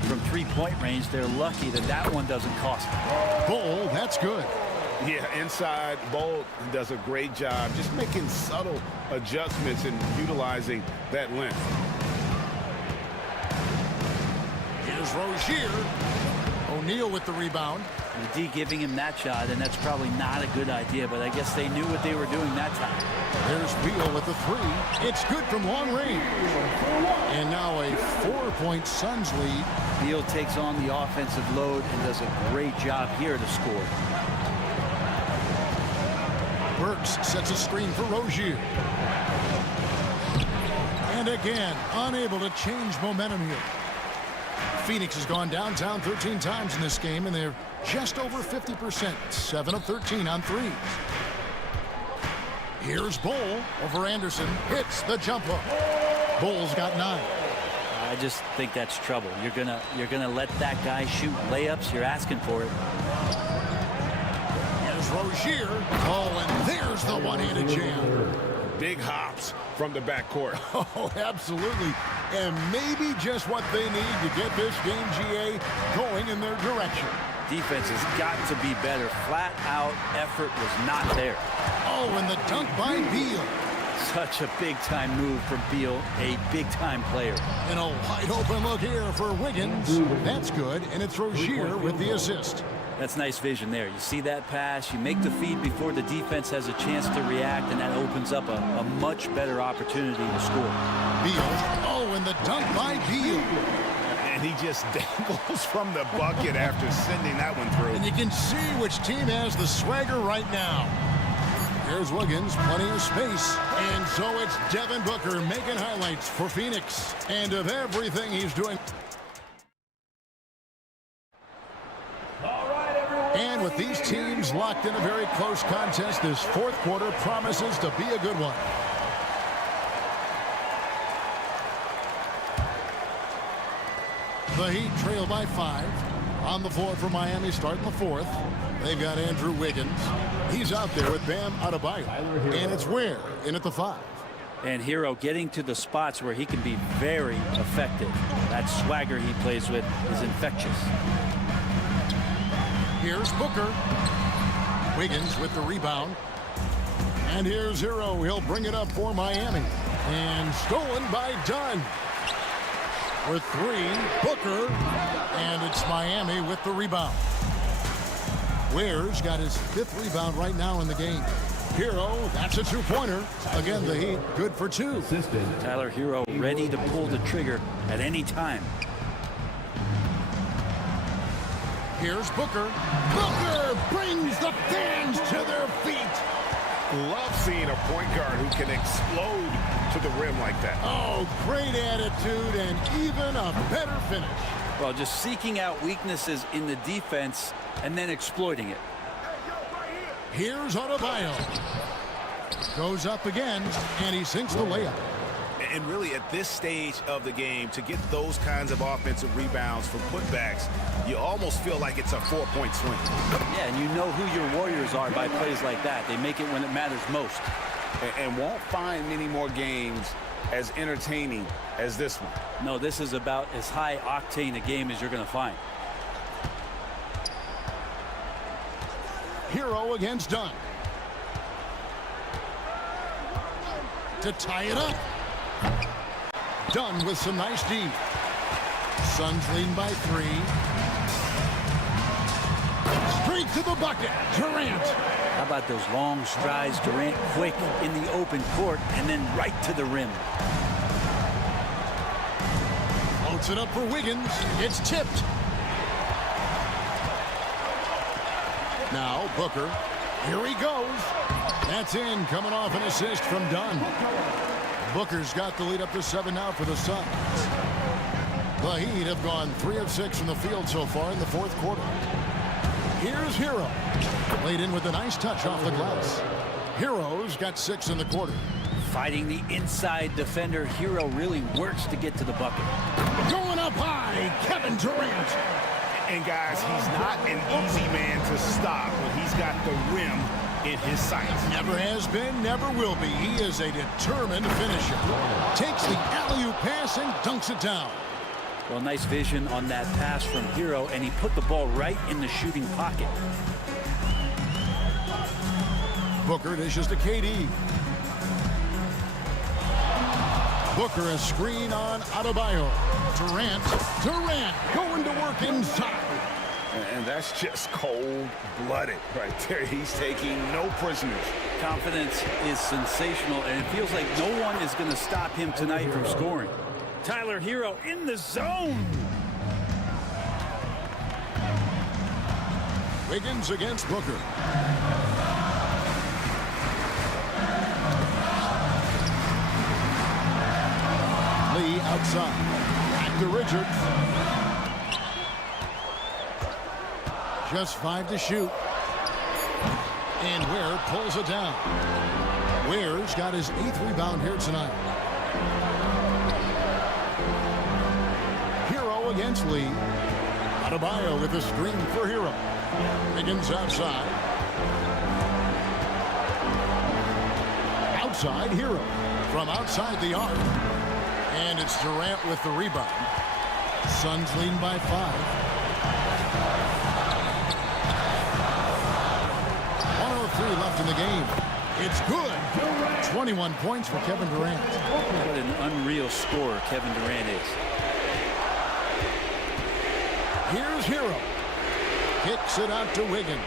from three-point range. They're lucky that that one doesn't cost them. Bull, that's good. Yeah, inside, Bolt does a great job just making subtle adjustments and utilizing that length. Here's Rozier. O'Neal with the rebound. The D giving him that shot, and that's probably not a good idea, but I guess they knew what they were doing that time. There's Beal with the three. It's good from long range. And now a 4-point Suns lead. Beal takes on the offensive load and does a great job here to score. Burks sets a screen for Rozier. And again, unable to change momentum here. Phoenix has gone downtown 13 times in this game, and they're just over 50%, 7 of 13 on threes. Here's Bull over Anderson, hits the jump hook. Bull's got 9. I just think that's trouble. You're gonna let that guy shoot layups. You're asking for it. Here's Rozier. Oh, and there's the one-handed jam. Big hops from the backcourt. Oh, absolutely. And maybe just what they need to get this game, GA, going in their direction. Defense has got to be better. Flat out effort was not there. Oh, and the dunk by Beal. Such a big-time move from Beal, a big-time player. And a wide-open look here for Wiggins. That's good, and it's Rozier with the assist. That's nice vision there. You see that pass, you make the feed before the defense has a chance to react, and that opens up a much better opportunity to score. Beal. Oh, and the dunk by Beal. And he just dangles from the bucket after sending that one through. And you can see which team has the swagger right now. Here's Wiggins, plenty of space. And so it's Devin Booker making highlights for Phoenix. And of everything he's doing. And with these teams locked in a very close contest, this fourth quarter promises to be a good one. The Heat trail by 5. On the floor for Miami starting the fourth. They've got Andrew Wiggins. He's out there with Bam Adebayo. And it's Ware in at the 5. And Hero getting to the spots where he can be very effective. That swagger he plays with is infectious. Here's Booker. Wiggins with the rebound. And here's Hero. He'll bring it up for Miami. And stolen by Dunn. With 3, Booker. And it's Miami with the rebound. Ware's got his 5th rebound right now in the game. Hero, that's a two-pointer. Again, the Heat good for 2. Tyler Hero ready to pull the trigger at any time. Here's Booker. Booker brings the fans to their feet. Love seeing a point guard who can explode to the rim like that. Oh, great attitude and even a better finish. Well, just seeking out weaknesses in the defense and then exploiting it. Here's Adebayo. Goes up again, and he sinks the layup. And really, at this stage of the game, to get those kinds of offensive rebounds from putbacks, you almost feel like it's a 4-point swing. Yeah, and you know who your warriors are by plays like that. They make it when it matters most. And won't find many more games as entertaining as this one. No, this is about as high octane a game as you're going to find. Hero against Dunn. To tie it up. Dunn with some nice D. Suns leading by 3. Straight to the bucket. Durant. How about those long strides? Durant quick in the open court and then right to the rim. Floats it up for Wiggins. It's tipped. Now Booker. Here he goes. That's in, coming off an assist from Dunn. Booker's got the lead up to 7 now for the Suns. The Heat have gone 3 of 6 from the field so far in the 4th quarter. Here's Hero. Laid in with a nice touch off the glass. Hero's got 6 in the quarter. Fighting the inside defender, Hero really works to get to the bucket. Going up high, Kevin Durant. And guys, he's not an easy man to stop when he's got the rim in his sights. Never has been, never will be. He is a determined finisher. Takes the alley-oop pass and dunks it down. Well, nice vision on that pass from Hero, and he put the ball right in the shooting pocket. Booker dishes to KD. Booker a screen on Adebayo. Durant going to work inside. And that's just cold-blooded right there. He's taking no prisoners. Confidence is sensational, and it feels like no one is going to stop him tonight from scoring. Tyler Hero in the zone. Wiggins against Booker. Lee outside. Back to Richards. Just 5 to shoot. And Ware pulls it down. Ware's got his 8th rebound here tonight. Hero against Lee. Adebayo with a screen for Hero. Wiggins outside. Outside Hero. From outside the arc. And it's Durant with the rebound. Suns leading by 5. 1:03 left in the game. It's good. 21 points for Kevin Durant. What an unreal scorer Kevin Durant is. Here's Hero. Kicks it out to Wiggins.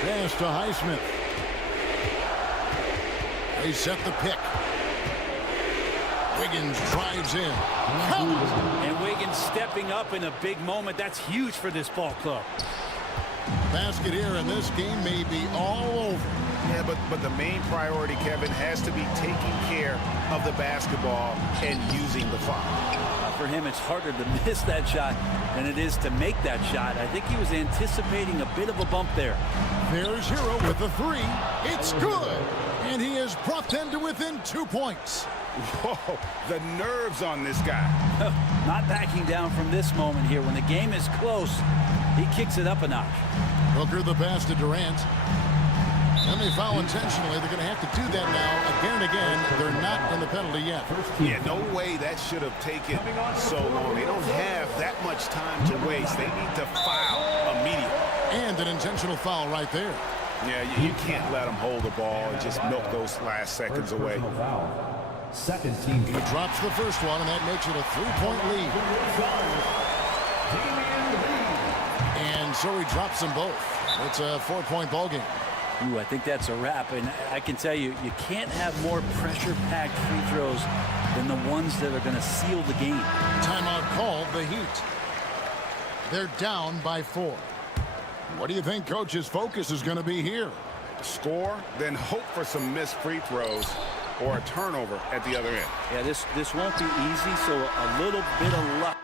Pass to Highsmith. They set the pick. Wiggins drives in. And Wiggins stepping up in a big moment. That's huge for this ball club. Basket here, and this game may be all over. Yeah, but the main priority, Kevin, has to be taking care of the basketball and using the clock. For him, it's harder to miss that shot than it is to make that shot. I think he was anticipating a bit of a bump there. There's Hero with the 3. It's good. And he has brought them to within 2 points. Whoa, the nerves on this guy. Not backing down from this moment here. When the game is close, he kicks it up a notch. Booker the pass to Durant. And they foul intentionally. They're going to have to do that now again and again. They're not in the penalty yet. Yeah, no way that should have taken so long. They don't have that much time to waste. They need to foul immediately. And an intentional foul right there. Yeah, you can't let them hold the ball and just milk those last seconds away. Second team. He drops the first one, and that makes it a 3-point lead. And so he drops them both. It's a 4-point ball game. Ooh, I think that's a wrap, and I can tell you, you can't have more pressure-packed free throws than the ones that are going to seal the game. Timeout called, the Heat. They're down by 4. What do you think Coach's focus is going to be here? Score, then hope for some missed free throws or a turnover at the other end. Yeah, this won't be easy, so a little bit of luck